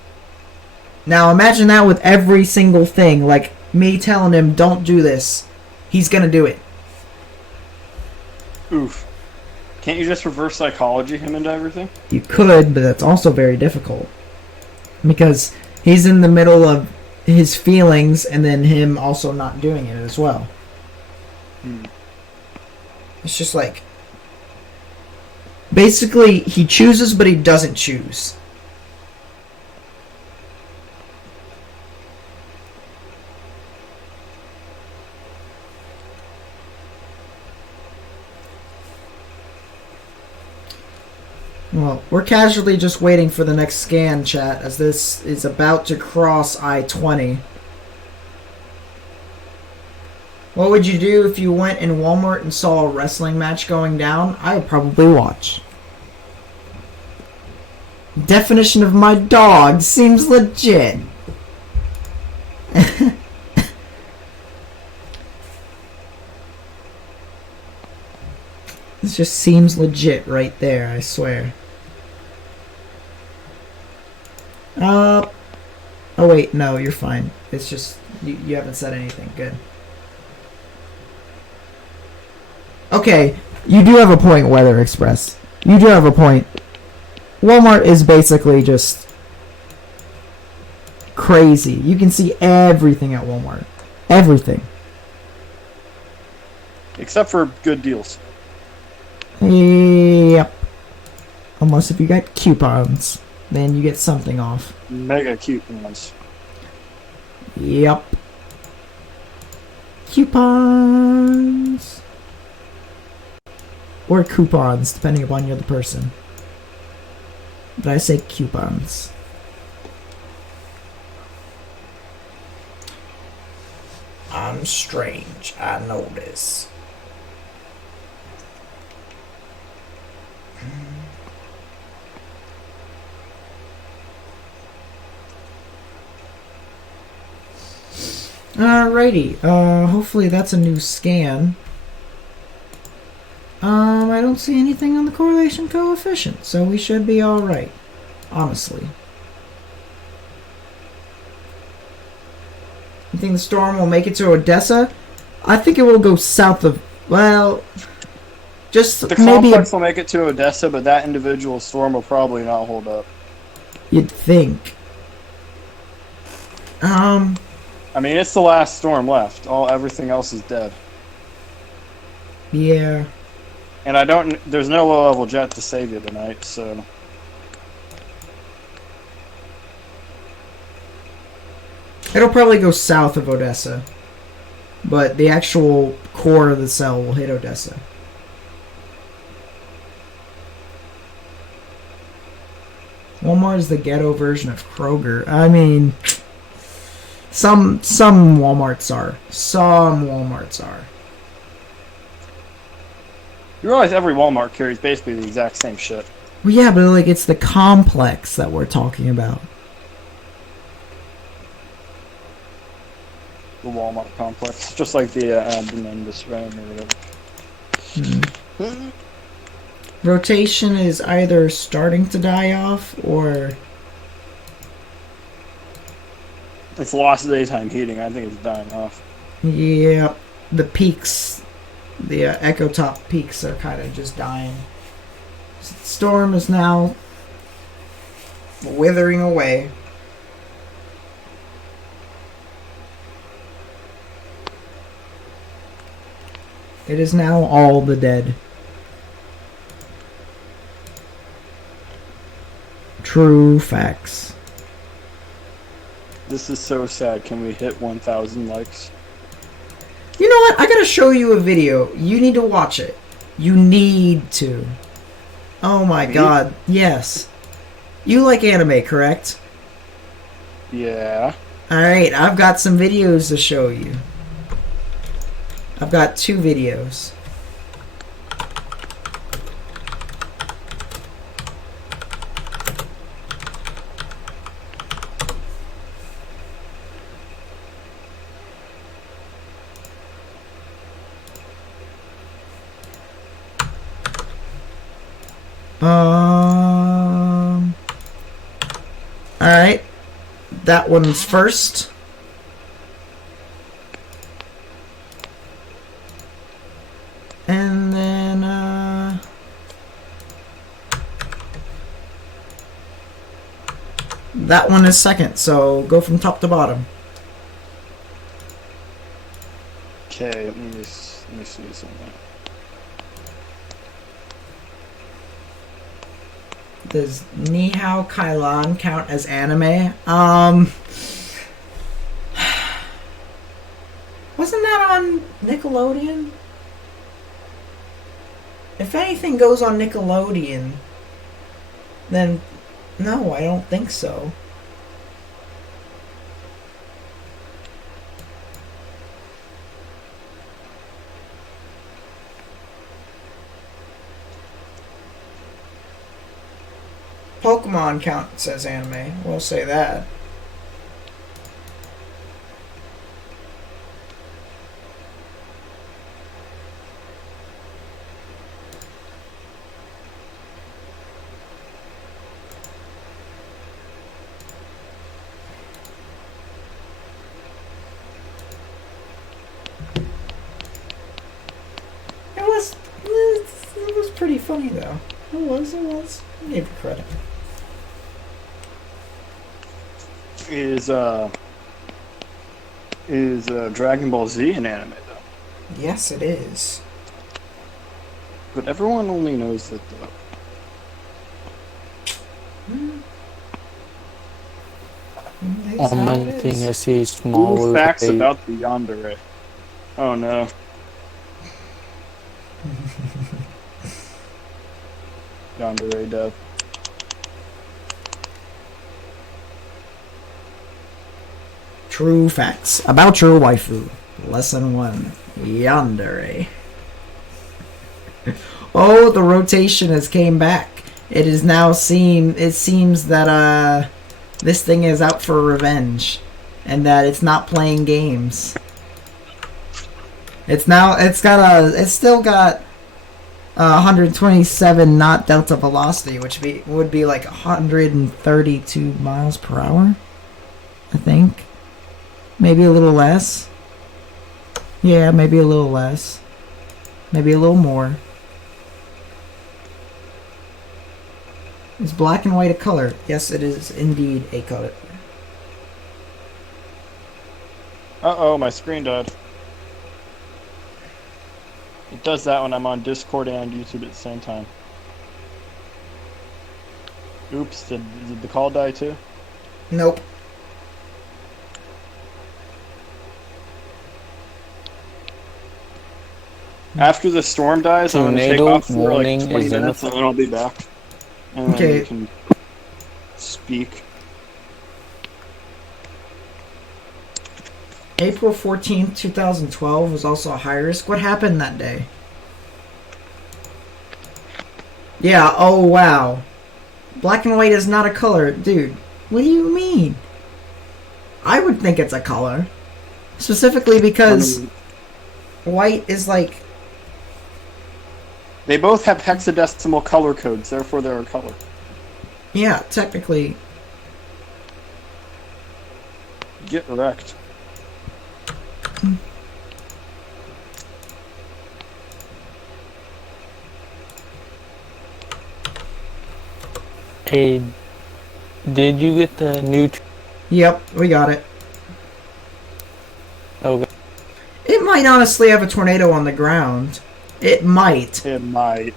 Now imagine that with every single thing, like me telling him don't do this. He's gonna do it. Oof. Can't you just reverse psychology him into everything? You could, but that's also very difficult. Because he's in the middle of his feelings and then him also not doing it as well. It's just like, basically he chooses but he doesn't choose. Well, we're casually just waiting for the next scan, chat, as this is about to cross I-20. What would you do if you went in Walmart and saw a wrestling match going down? I would probably watch. Definition of my dog seems legit. This just seems legit right there, I swear. Oh wait, no, you're fine. It's just, you haven't said anything. Good. Okay, you do have a point, Weather Express. You do have a point. Walmart is basically just crazy. You can see everything at Walmart. Everything. Except for good deals. Yep. Unless if you got coupons, then you get something off. Mega coupons. Yep. Coupons. Or coupons, depending upon the other person. But I say coupons. I'm strange, I know this. Alrighty, hopefully that's a new scan. I don't see anything on the correlation coefficient, so we should be alright, honestly. You think the storm will make it to Odessa? I think it will go south of, well, just The maybe complex will make it to Odessa, but that individual storm will probably not hold up. you'd think. I mean, it's the last storm left. Everything else is dead. Yeah. And there's no low-level jet to save you tonight, so... It'll probably go south of Odessa. But the actual core of the cell will hit Odessa. Walmart is the ghetto version of Kroger. I mean, some Walmarts are. Some Walmarts are. You realize every Walmart carries basically the exact same shit. Well, yeah, but like it's the complex that we're talking about. The Walmart complex. Just like the Menendez round or whatever. Rotation is either starting to die off or... It's lost daytime heating. I think it's dying off. Yeah, the peaks, the echo top peaks are kind of just dying. Storm is now withering away. It is now all the dead. True facts. This is so sad. Can we hit 1,000 likes? You know what? I gotta show you a video. You need to watch it. You need to. Oh my god. Yes. You like anime, correct? Yeah. Alright, I've got some videos to show you. I've got 2 videos. Alright. That one's first. And then, that one is second, so go from top to bottom. Okay, let me see something. Does Nihao Kailan count as anime? Wasn't that on Nickelodeon? If anything goes on Nickelodeon, then no, I don't think so. Pokemon counts as anime, we'll say that. pretty funny though. It was. I gave you credit. Is Dragon Ball Z an anime though? Yes, it is. But everyone only knows that. Only thing I see is small Cool facts rotation. about the yandere. Oh no. Yandere dev. True facts about your waifu. Lesson 1. Yandere. Oh, the rotation has came back. It is now it seems that this thing is out for revenge, and that it's not playing games. It's still got 127 knot delta velocity, which would be like 132 miles per hour, I think. Maybe a little less. Yeah, maybe a little less. Maybe a little more. Is black and white a color? Yes, it is indeed a color. Uh-oh, my screen died. It does that when I'm on Discord and YouTube at the same time. Oops, did the call die too? Nope. After the storm dies, I'm going to take Tornado off for like warning 20 is in minutes and then I'll be back. And Okay. then you can speak. April 14th, 2012 was also a high risk. What happened that day? Yeah, oh wow. Black and white is not a color. Dude, what do you mean? I would think it's a color. Specifically because white is like... They both have hexadecimal color codes, therefore they're a color. Yeah, technically. Get wrecked. Hey, did you get the new... Yep, we got it. Okay. It might honestly have a tornado on the ground. It might. It might.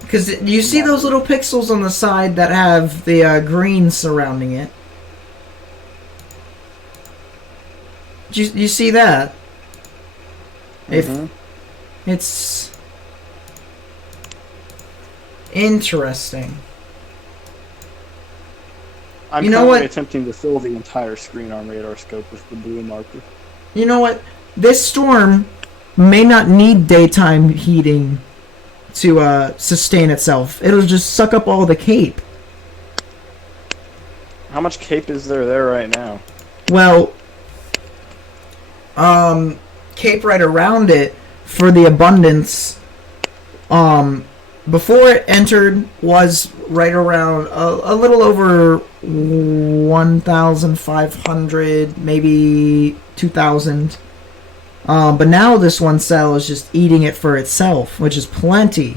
Because you see those little pixels on the side that have the green surrounding it? You see that? It's interesting. I'm You know currently what? attempting to fill the entire screen on radar scope with the blue marker. You know what? This storm may not need daytime heating to sustain itself. It'll just suck up all the cape. How much cape is there right now? Well, cape right around it for the abundance. Before it entered was right around a little over 1,500, maybe 2,000. But now this one cell is just eating it for itself, which is plenty.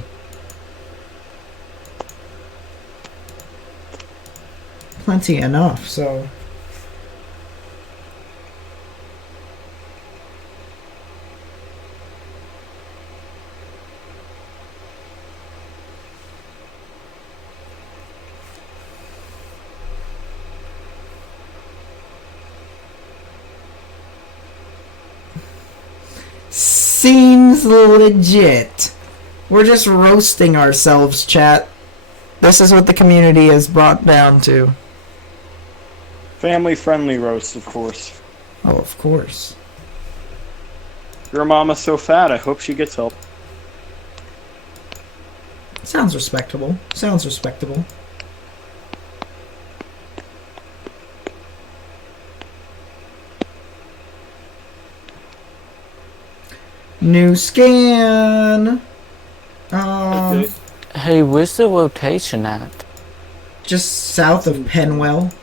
Plenty enough, so... Seems legit. We're just roasting ourselves, chat. This is what the community is brought down to. Family-friendly roast, of course. Oh, of course. Your mama's so fat, I hope she gets help. Sounds respectable. Sounds respectable. New scan. Okay. Hey, where's the rotation at? Just south of Penwell.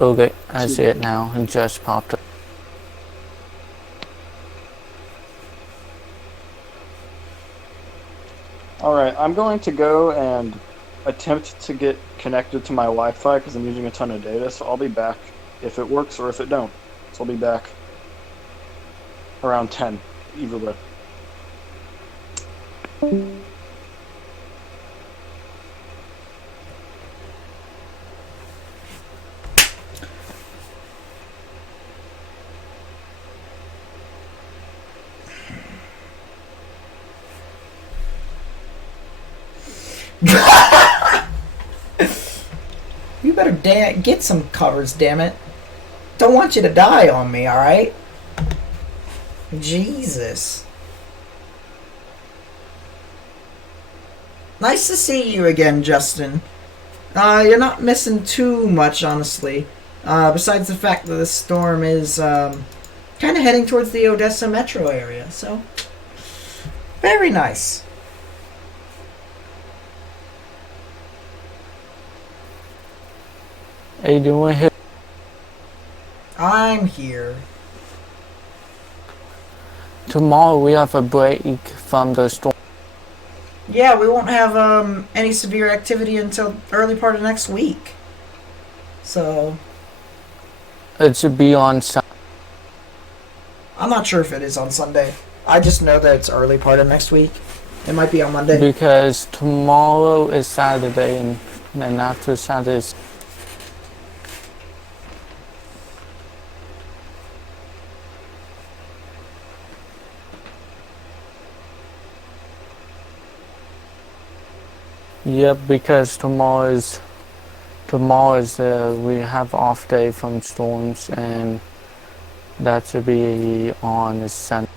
Okay, I see it now. It just popped up. Alright, I'm going to go and attempt to get connected to my Wi-Fi because I'm using a ton of data, so I'll be back if it works or if it don't. So I'll be back around 10, either way. You better get some covers, damn it. Don't want you to die on me, alright? Jesus. Nice to see you again, Justin. You're not missing too much, honestly. Besides the fact that the storm is kind of heading towards the Odessa metro area, so very nice. Hey, do you want to hit? I'm here. Tomorrow we have a break from the storm. Yeah, we won't have any severe activity until early part of next week. So It should be on Sunday. I'm not sure if it is on Sunday. I just know that it's early part of next week. It might be on Monday. Because tomorrow is Saturday, and then after Saturday is... Yep, because tomorrow is we have off day from storms, and that should be on Sunday.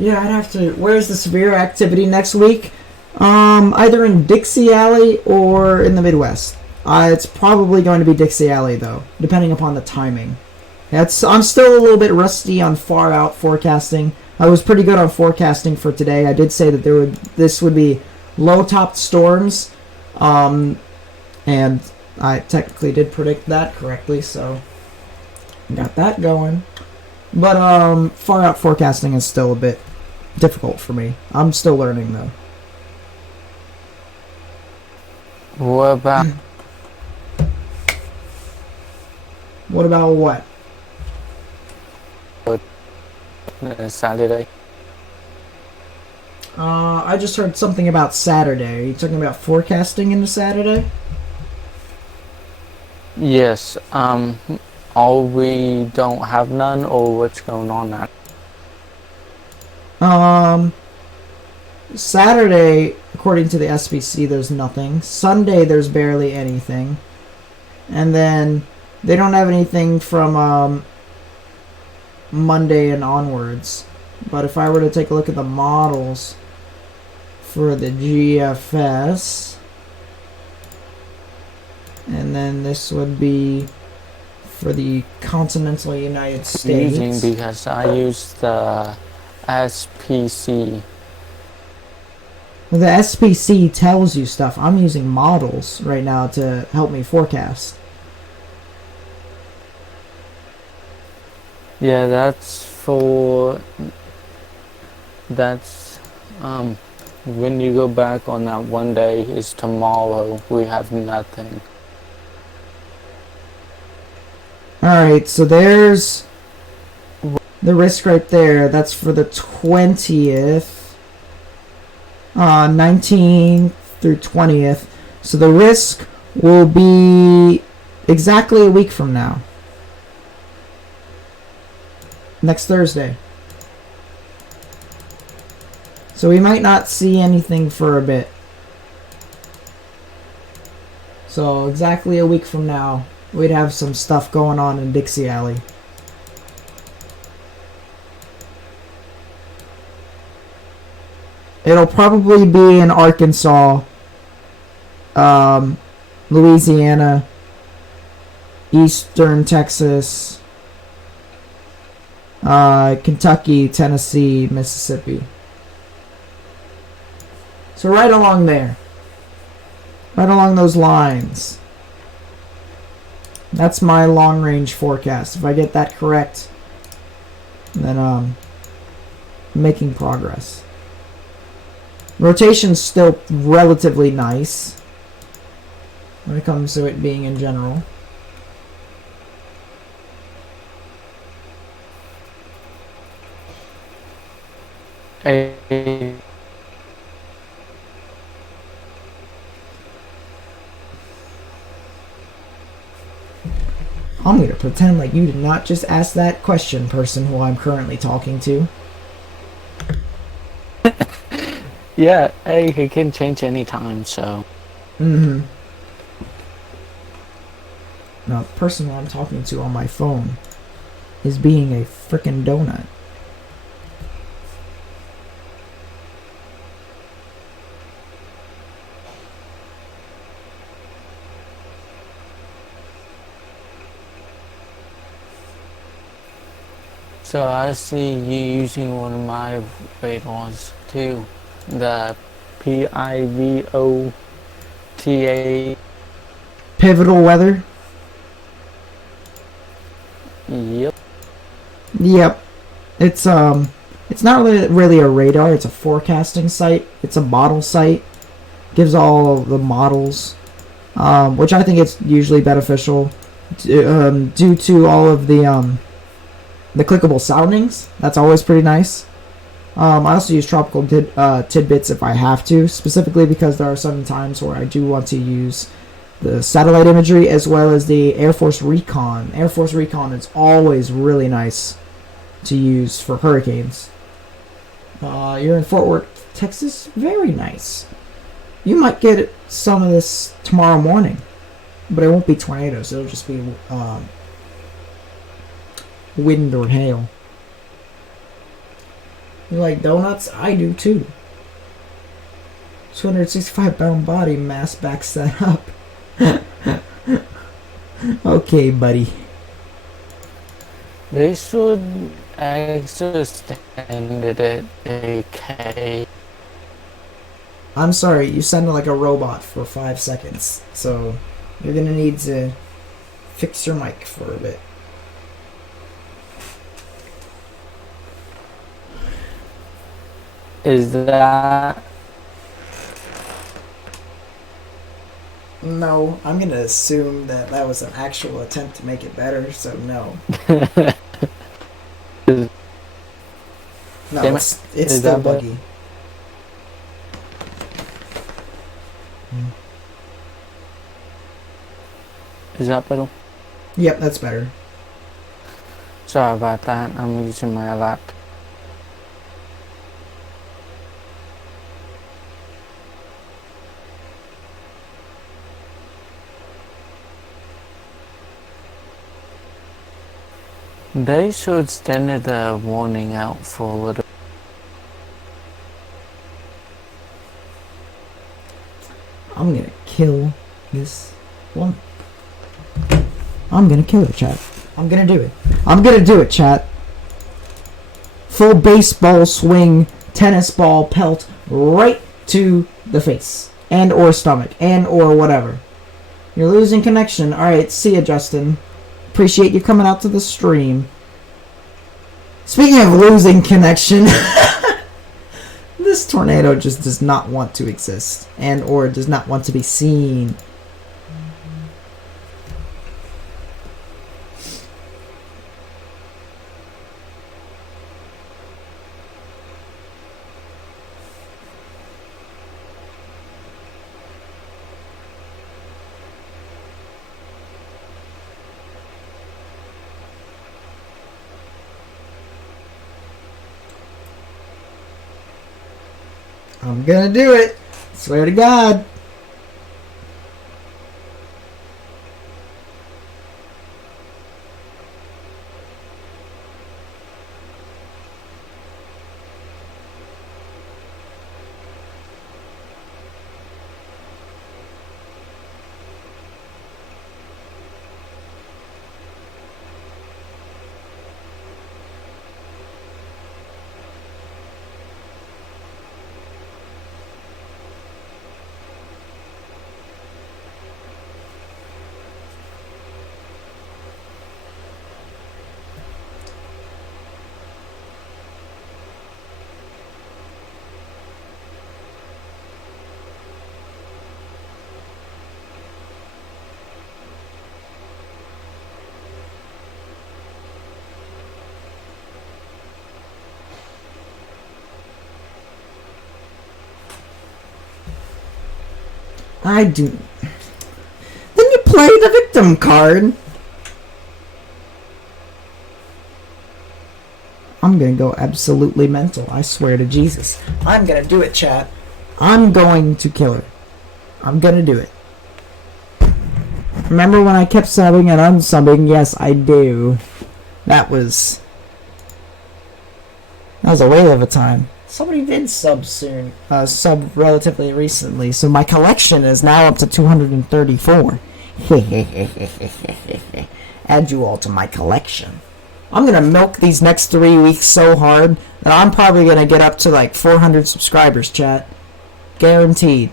Yeah, I'd have to. Where's the severe activity next week? Either in Dixie Alley or in the Midwest. It's probably going to be Dixie Alley though, depending upon the timing. I'm still a little bit rusty on far out forecasting. I was pretty good on forecasting for today. I did say that this would be low topped storms, and I technically did predict that correctly, so got that going. But far out forecasting is still a bit difficult for me. I'm still learning though. What about what? Saturday? I just heard something about Saturday. Are you talking about forecasting into Saturday? Yes. Or we don't have none, or what's going on now? Saturday, according to the SPC, there's nothing. Sunday, there's barely anything. And then they don't have anything from Monday and onwards. But if I were to take a look at the models for the GFS, and then this would be for the continental United States. Using because I use the SPC. Well, the SPC tells you stuff. I'm using models right now to help me forecast. Yeah, that's when you go back on that one day is tomorrow. We have nothing. Alright, so there's the risk right there. That's for the 20th. 19th through 20th. So the risk will be exactly a week from now. Next Thursday. So we might not see anything for a bit. So exactly a week from now, we'd have some stuff going on in Dixie Alley. It'll probably be in Arkansas, Louisiana, Eastern Texas, Kentucky, Tennessee, Mississippi. So right along there. Right along those lines. That's my long-range forecast. If I get that correct, then I'm making progress. Rotation's still relatively nice when it comes to it being in general. Hey. I'm going to pretend like you did not just ask that question, person who I'm currently talking to. Yeah, hey, it can change anytime, so. Mm-hmm. Now, the person who I'm talking to on my phone is being a frickin' donut. So I see you using one of my radars too, the PIVOTA. Pivotal weather? Yep. Yep. It's not really a radar, it's a forecasting site. It's a model site. Gives all the models, which I think it's usually beneficial due to all of the clickable soundings. That's always pretty nice. I also use tropical tidbits if I have to, specifically because there are some times where I do want to use the satellite imagery as well as the Air Force Recon. Air Force Recon is always really nice to use for hurricanes. You're in Fort Worth, Texas? Very nice. You might get some of this tomorrow morning, but it won't be tornadoes. It'll just be wind or hail. You like donuts? I do too. 265-pound body mass backs that up. Okay, buddy. They should extend it at AK. I'm sorry, you sounded like a robot for 5 seconds, so you're gonna need to fix your mic for a bit. Is that... No, I'm gonna assume that that was an actual attempt to make it better, so no. No, it's still buggy. Is that better? Yep, that's better. Sorry about that, I'm using my laptop. They should extend the warning out for a little. I'm gonna kill this one. I'm gonna kill it, chat. I'm gonna do it. I'm gonna do it, chat. Full baseball swing, tennis ball pelt right to the face. And or stomach. And or whatever. You're losing connection. Alright, see ya, Justin. Appreciate you coming out to the stream. Speaking of losing connection, this tornado just does not want to exist and or does not want to be seen. I'm gonna do it. Swear to God. I do. Then you play the victim card. I'm gonna go absolutely mental. I swear to Jesus. I'm gonna do it, chat. I'm going to kill her. I'm gonna do it. Remember when I kept subbing and unsubbing? Yes, I do. That was a whale of a time. Somebody did sub soon. Sub relatively recently. So my collection is now up to 234. Add you all to my collection. I'm gonna milk these next 3 weeks so hard that I'm probably gonna get up to like 400 subscribers, chat. Guaranteed.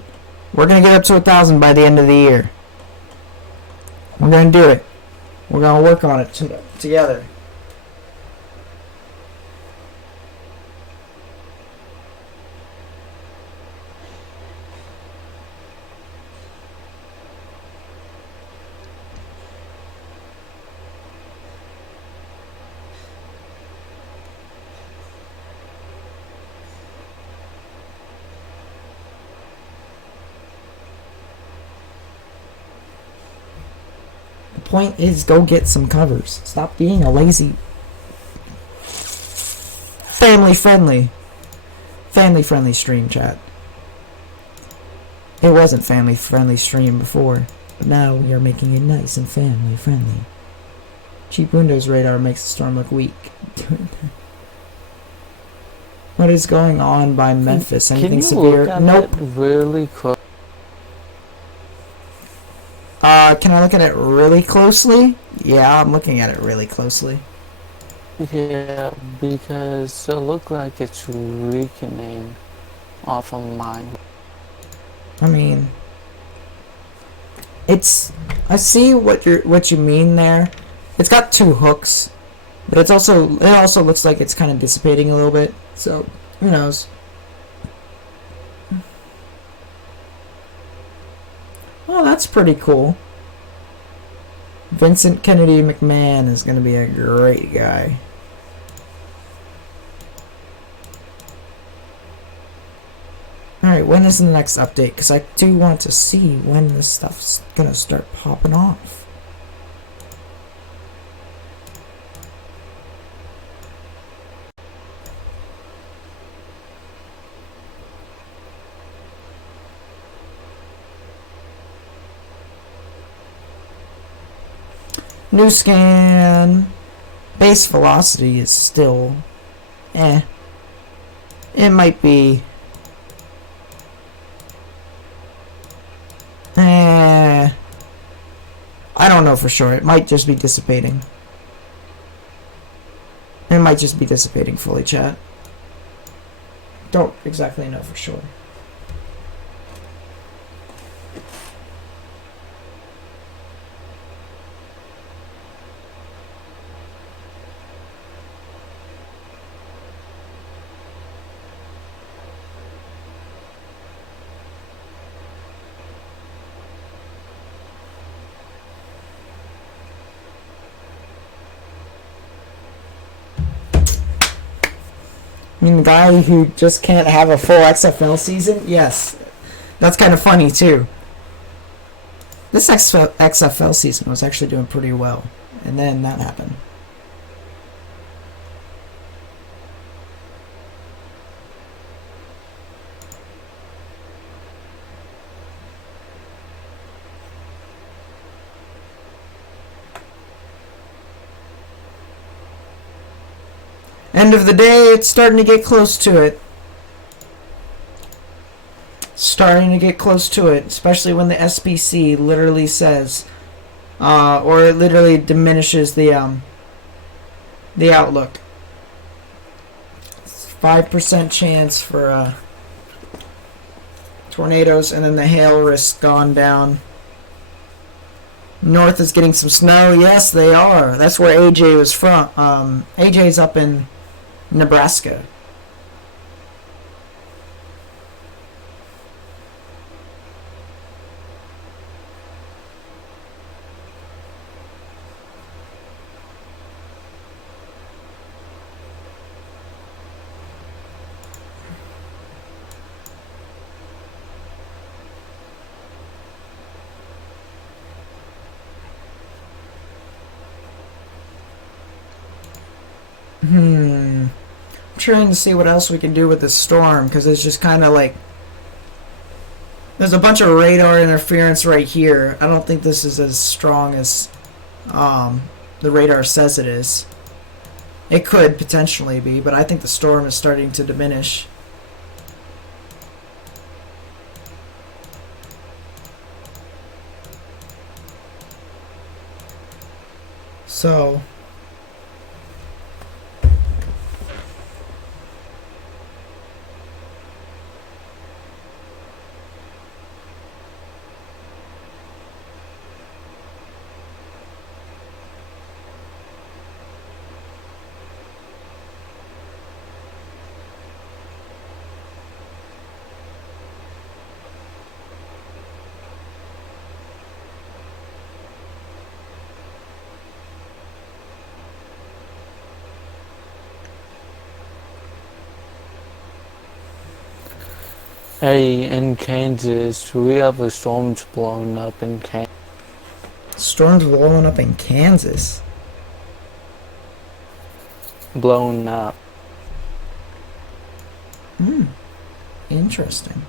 We're gonna get up to 1,000 by the end of the year. We're gonna do it. We're gonna work on it together. Point is, go get some covers. Stop being a lazy. Family friendly stream, chat. It wasn't family friendly stream before, but now we are making it nice and family friendly. Cheap Windows radar makes the storm look weak. What is going on by Memphis? Anything severe? Nope. Really close. Can I look at it really closely? Yeah, I'm looking at it really closely. Yeah, because it looks like it's weakening off of mine. I mean, it's. I see what you mean there. It's got two hooks, but it also looks like it's kind of dissipating a little bit. So who knows? Oh, that's pretty cool. Vincent Kennedy McMahon is going to be a great guy. Alright, when is the next update? Because I do want to see when this stuff's going to start popping off. New scan. Base velocity is still It might be I don't know for sure. It might just be dissipating. It might just be dissipating fully, chat. Don't exactly know for sure. I mean, the guy who just can't have a full XFL season? Yes. That's kind of funny, too. This XFL season was actually doing pretty well. And then that happened. End of the day, it's starting to get close to it. Starting to get close to it, especially when the SBC literally says, or it literally diminishes the outlook. 5% chance for tornadoes, and then the hail risk gone down. North is getting some snow. Yes, they are. That's where AJ was from. AJ's up in Nebraska. I'm trying to see what else we can do with this storm, because it's just kind of like... There's a bunch of radar interference right here. I don't think this is as strong as the radar says it is. It could potentially be, but I think the storm is starting to diminish. So... Hey, in Kansas, we have a storm's blowing up in Kansas. Storm's blowing up in Kansas? Blowing up. Interesting.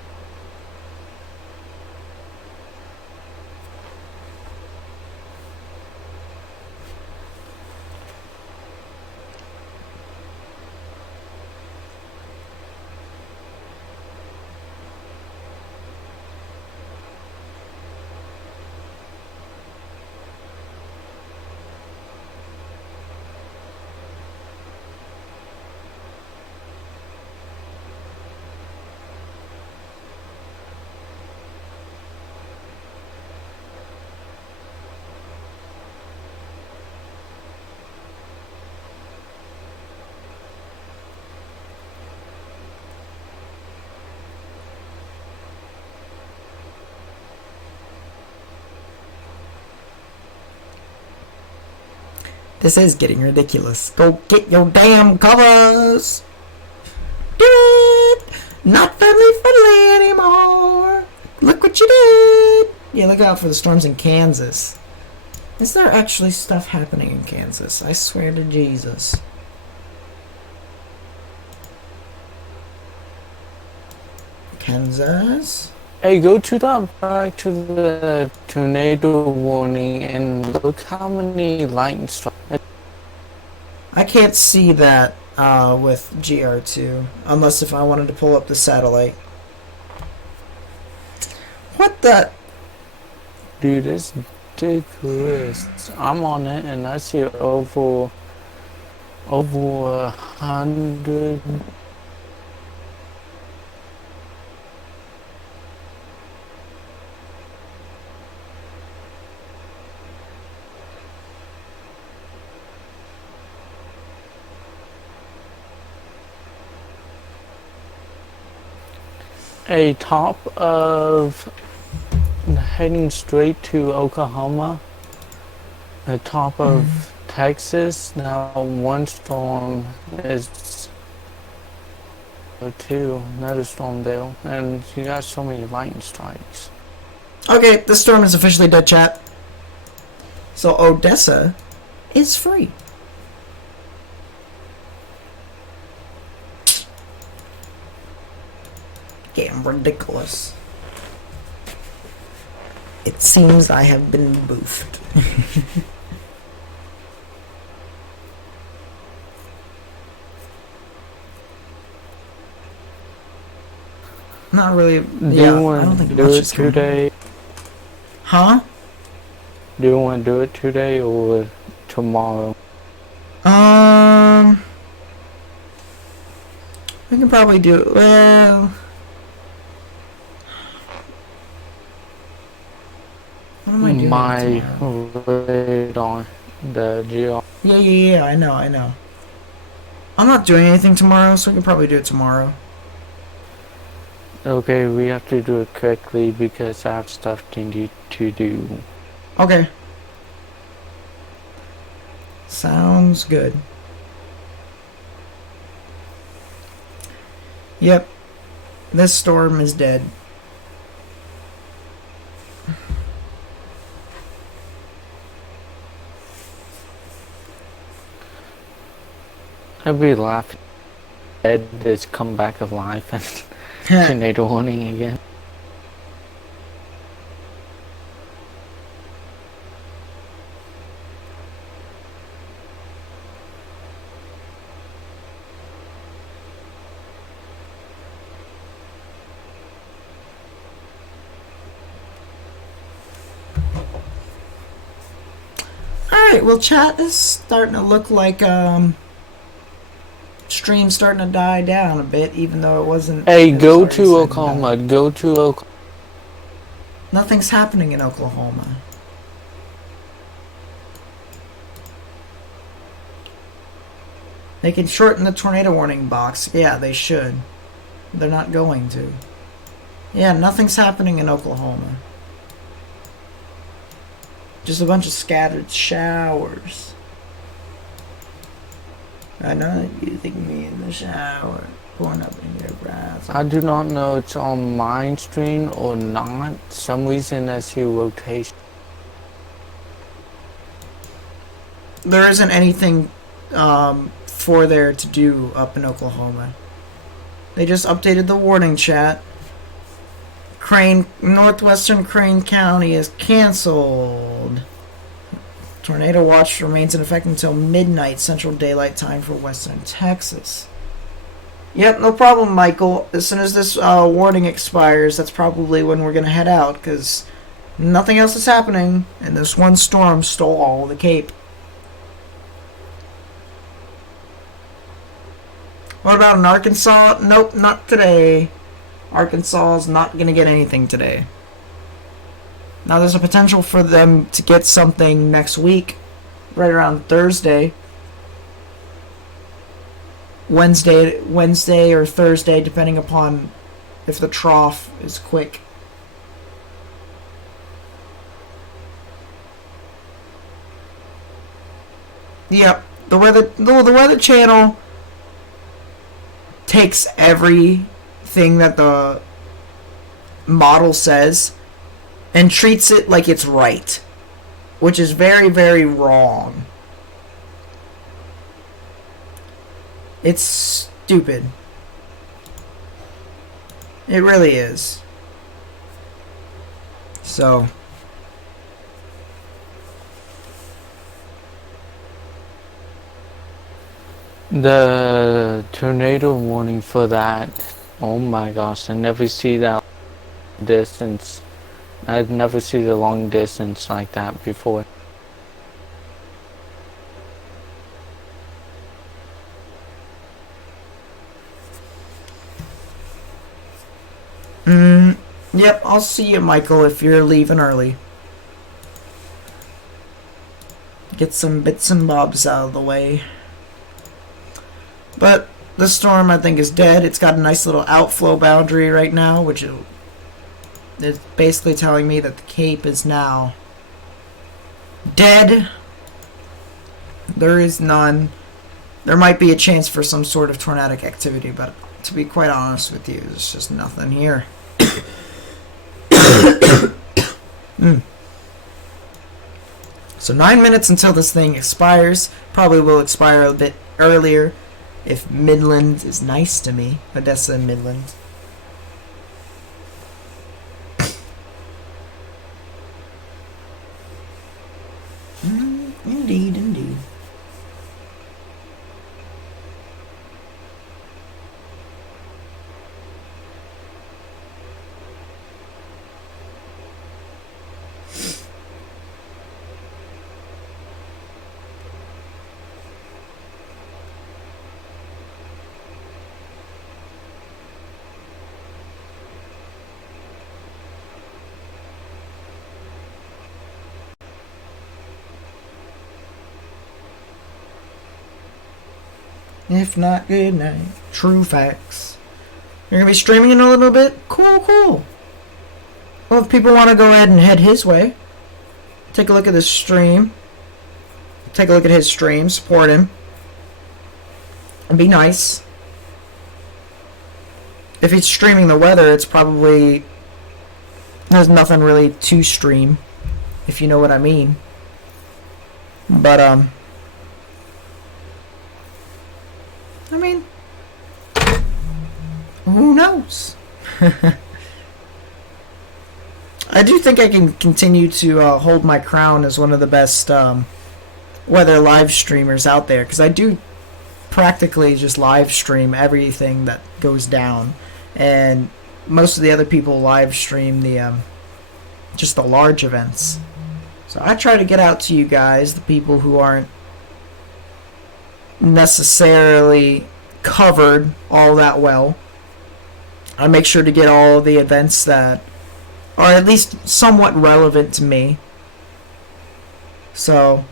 This is getting ridiculous. Go get your damn covers! Do it! Not friendly anymore! Look what you did! Yeah, look out for the storms in Kansas. Is there actually stuff happening in Kansas? I swear to Jesus. Kansas? Hey, go to that back to the tornado warning and look how many lightning strikes. I can't see that with GR2, unless if I wanted to pull up the satellite. What the? Dude, it's ridiculous. I'm on it and I see over 100. A top of heading straight to Oklahoma, the top of Texas. Now one storm is two, another storm there, and you got so many lightning strikes. Okay, the storm is officially dead, chat. So Odessa is free. Getting ridiculous. It seems I have been boofed. Not really. Do Yeah, you want I don't to think do much it is going on. today? Huh? Do you want to do it today or tomorrow? We can probably do it. Well, what am I doing My tomorrow? radar, the GR. Yeah, I know. I'm not doing anything tomorrow, so we can probably do it tomorrow. Okay, we have to do it quickly because I have stuff to do. Okay. Sounds good. Yep. This storm is dead. I'd be laughing. Ed is come back alive and tornado warning again. Alright, well, chat is starting to look like, stream's starting to die down a bit, even though it wasn't. Hey, go to Oklahoma. Go to Oklahoma. Nothing's happening in Oklahoma. They can shorten the tornado warning box. Yeah, they should. They're not going to. Yeah, nothing's happening in Oklahoma. Just a bunch of scattered showers. I know that you think me in the shower, pouring up in your brows. I do not know it's on my stream or not. Some reason I see rotation. There isn't anything for there to do up in Oklahoma. They just updated the warning, chat. Northwestern Crane County is canceled. Tornado watch remains in effect until midnight Central Daylight Time for Western Texas. Yep, no problem, Michael. As soon as this warning expires, that's probably when we're going to head out, because nothing else is happening, and this one storm stole all the Cape. What about in Arkansas? Nope, not today. Arkansas is not going to get anything today. Now there's a potential for them to get something next week, right around Thursday. Wednesday or Thursday, depending upon if the trough is quick. Yep, the Weather Channel takes everything that the model says and treats it like it's right, which is very, very wrong. It's stupid. It really is. So the tornado warning for that, oh my gosh, I never see that distance. I'd never see the long distance like that before. Yep, I'll see you, Michael, if you're leaving early. Get some bits and bobs out of the way. But the storm, I think, is dead. It's got a nice little outflow boundary right now, which is basically telling me that the Cape is now dead. There is none. There might be a chance for some sort of tornadic activity, but to be quite honest with you, there's just nothing here. So 9 minutes until this thing expires. Probably will expire a bit earlier if Midland is nice to me. Odessa and Midland. Indeed, indeed. If not, good night. True facts. You're going to be streaming in a little bit? Cool, cool. Well, if people want to go ahead and head his way, take a look at this stream. Take a look at his stream. Support him. And be nice. If he's streaming the weather, it's probably... There's nothing really to stream, if you know what I mean. knows? I do think I can continue to hold my crown as one of the best weather live streamers out there, because I do practically just live stream everything that goes down, and most of the other people live stream the just the large events. So I try to get out to you guys, the people who aren't necessarily covered all that well. I make sure to get all the events that are at least somewhat relevant to me. So,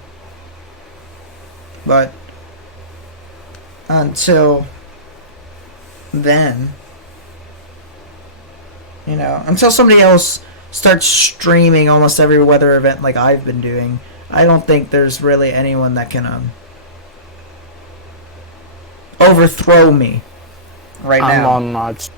but until then, you know, until somebody else starts streaming almost every weather event like I've been doing, I don't think there's really anyone that can overthrow me right now. I'm on mods.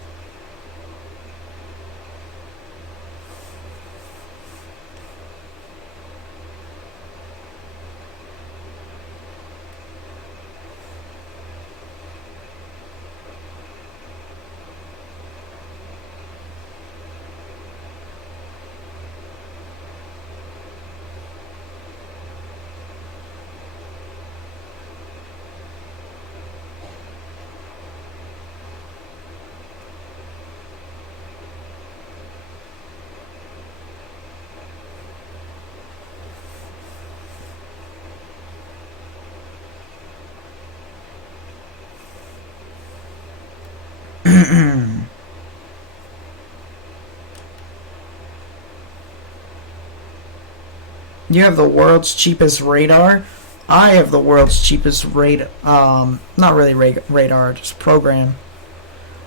You have the world's cheapest radar. I have the world's cheapest not really radar, just program.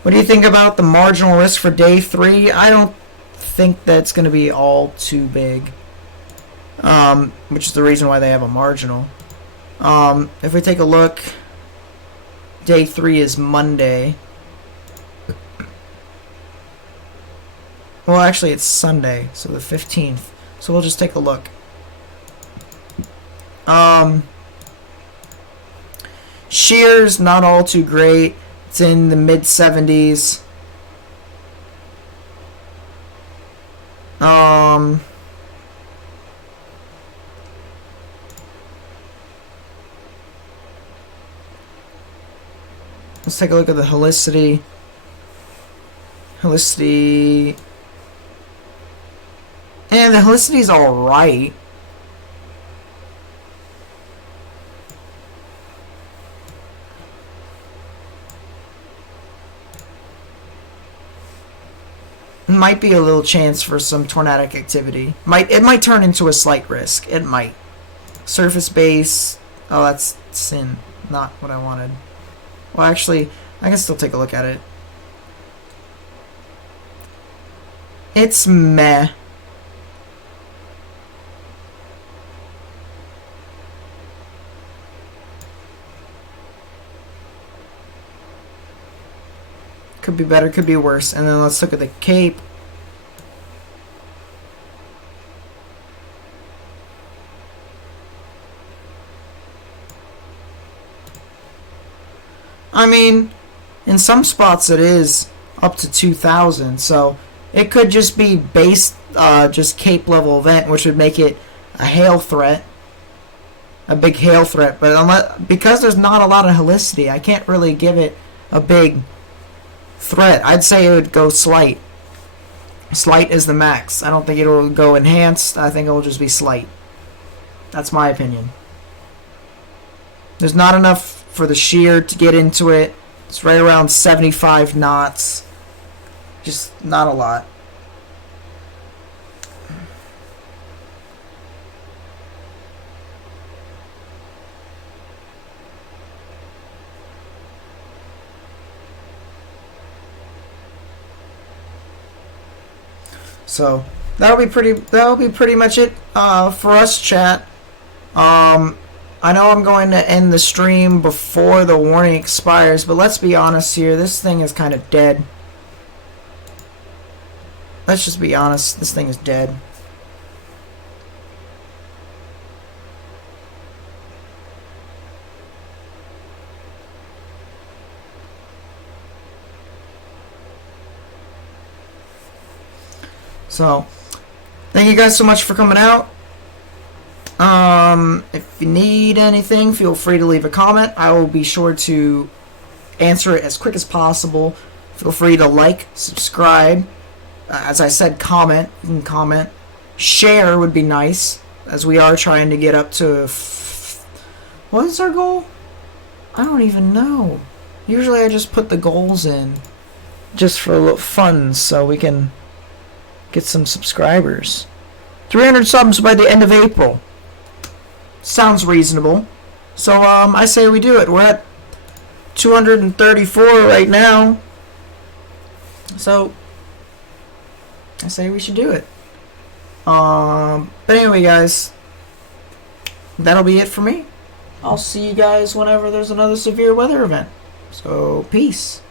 What do you think about the marginal risk for day 3? I don't think that's going to be all too big, which is the reason why they have a marginal. If we take a look, day 3 is Monday. Well, actually, it's Sunday, so the 15th. So we'll just take a look. Shear's not all too great. It's in the mid 70s. Let's take a look at the helicity. And the helicity's alright. Might be a little chance for some tornadic activity. It might turn into a slight risk. It might. Surface base. Oh, that's sin. Not what I wanted. Well, actually, I can still take a look at it. It's meh. Could be better, could be worse. And then let's look at the Cape. I mean, in some spots it is up to 2,000, so it could just be based, just Cape level event, which would make it a hail threat, a big hail threat. But because there's not a lot of helicity, I can't really give it a big threat. I'd say it would go slight. Slight is the max. I don't think it'll go enhanced. I think it'll just be slight. That's my opinion. There's not enough for the shear to get into it. It's right around 75 knots. Just not a lot. So that'll be pretty much it for us, chat. I know I'm going to end the stream before the warning expires, but let's be honest here. This thing is kind of dead. Let's just be honest. This thing is dead. So, thank you guys so much for coming out. If you need anything, feel free to leave a comment. I will be sure to answer it as quick as possible. Feel free to like, subscribe. As I said, comment. You can comment. Share would be nice, as we are trying to get up to... what is our goal? I don't even know. Usually I just put the goals in just for a little fun so we can get some subscribers. 300 subs by the end of April. Sounds reasonable. So I say we do it. We're at 234 right now. So I say we should do it. But anyway, guys, that'll be it for me. I'll see you guys whenever there's another severe weather event. So, peace.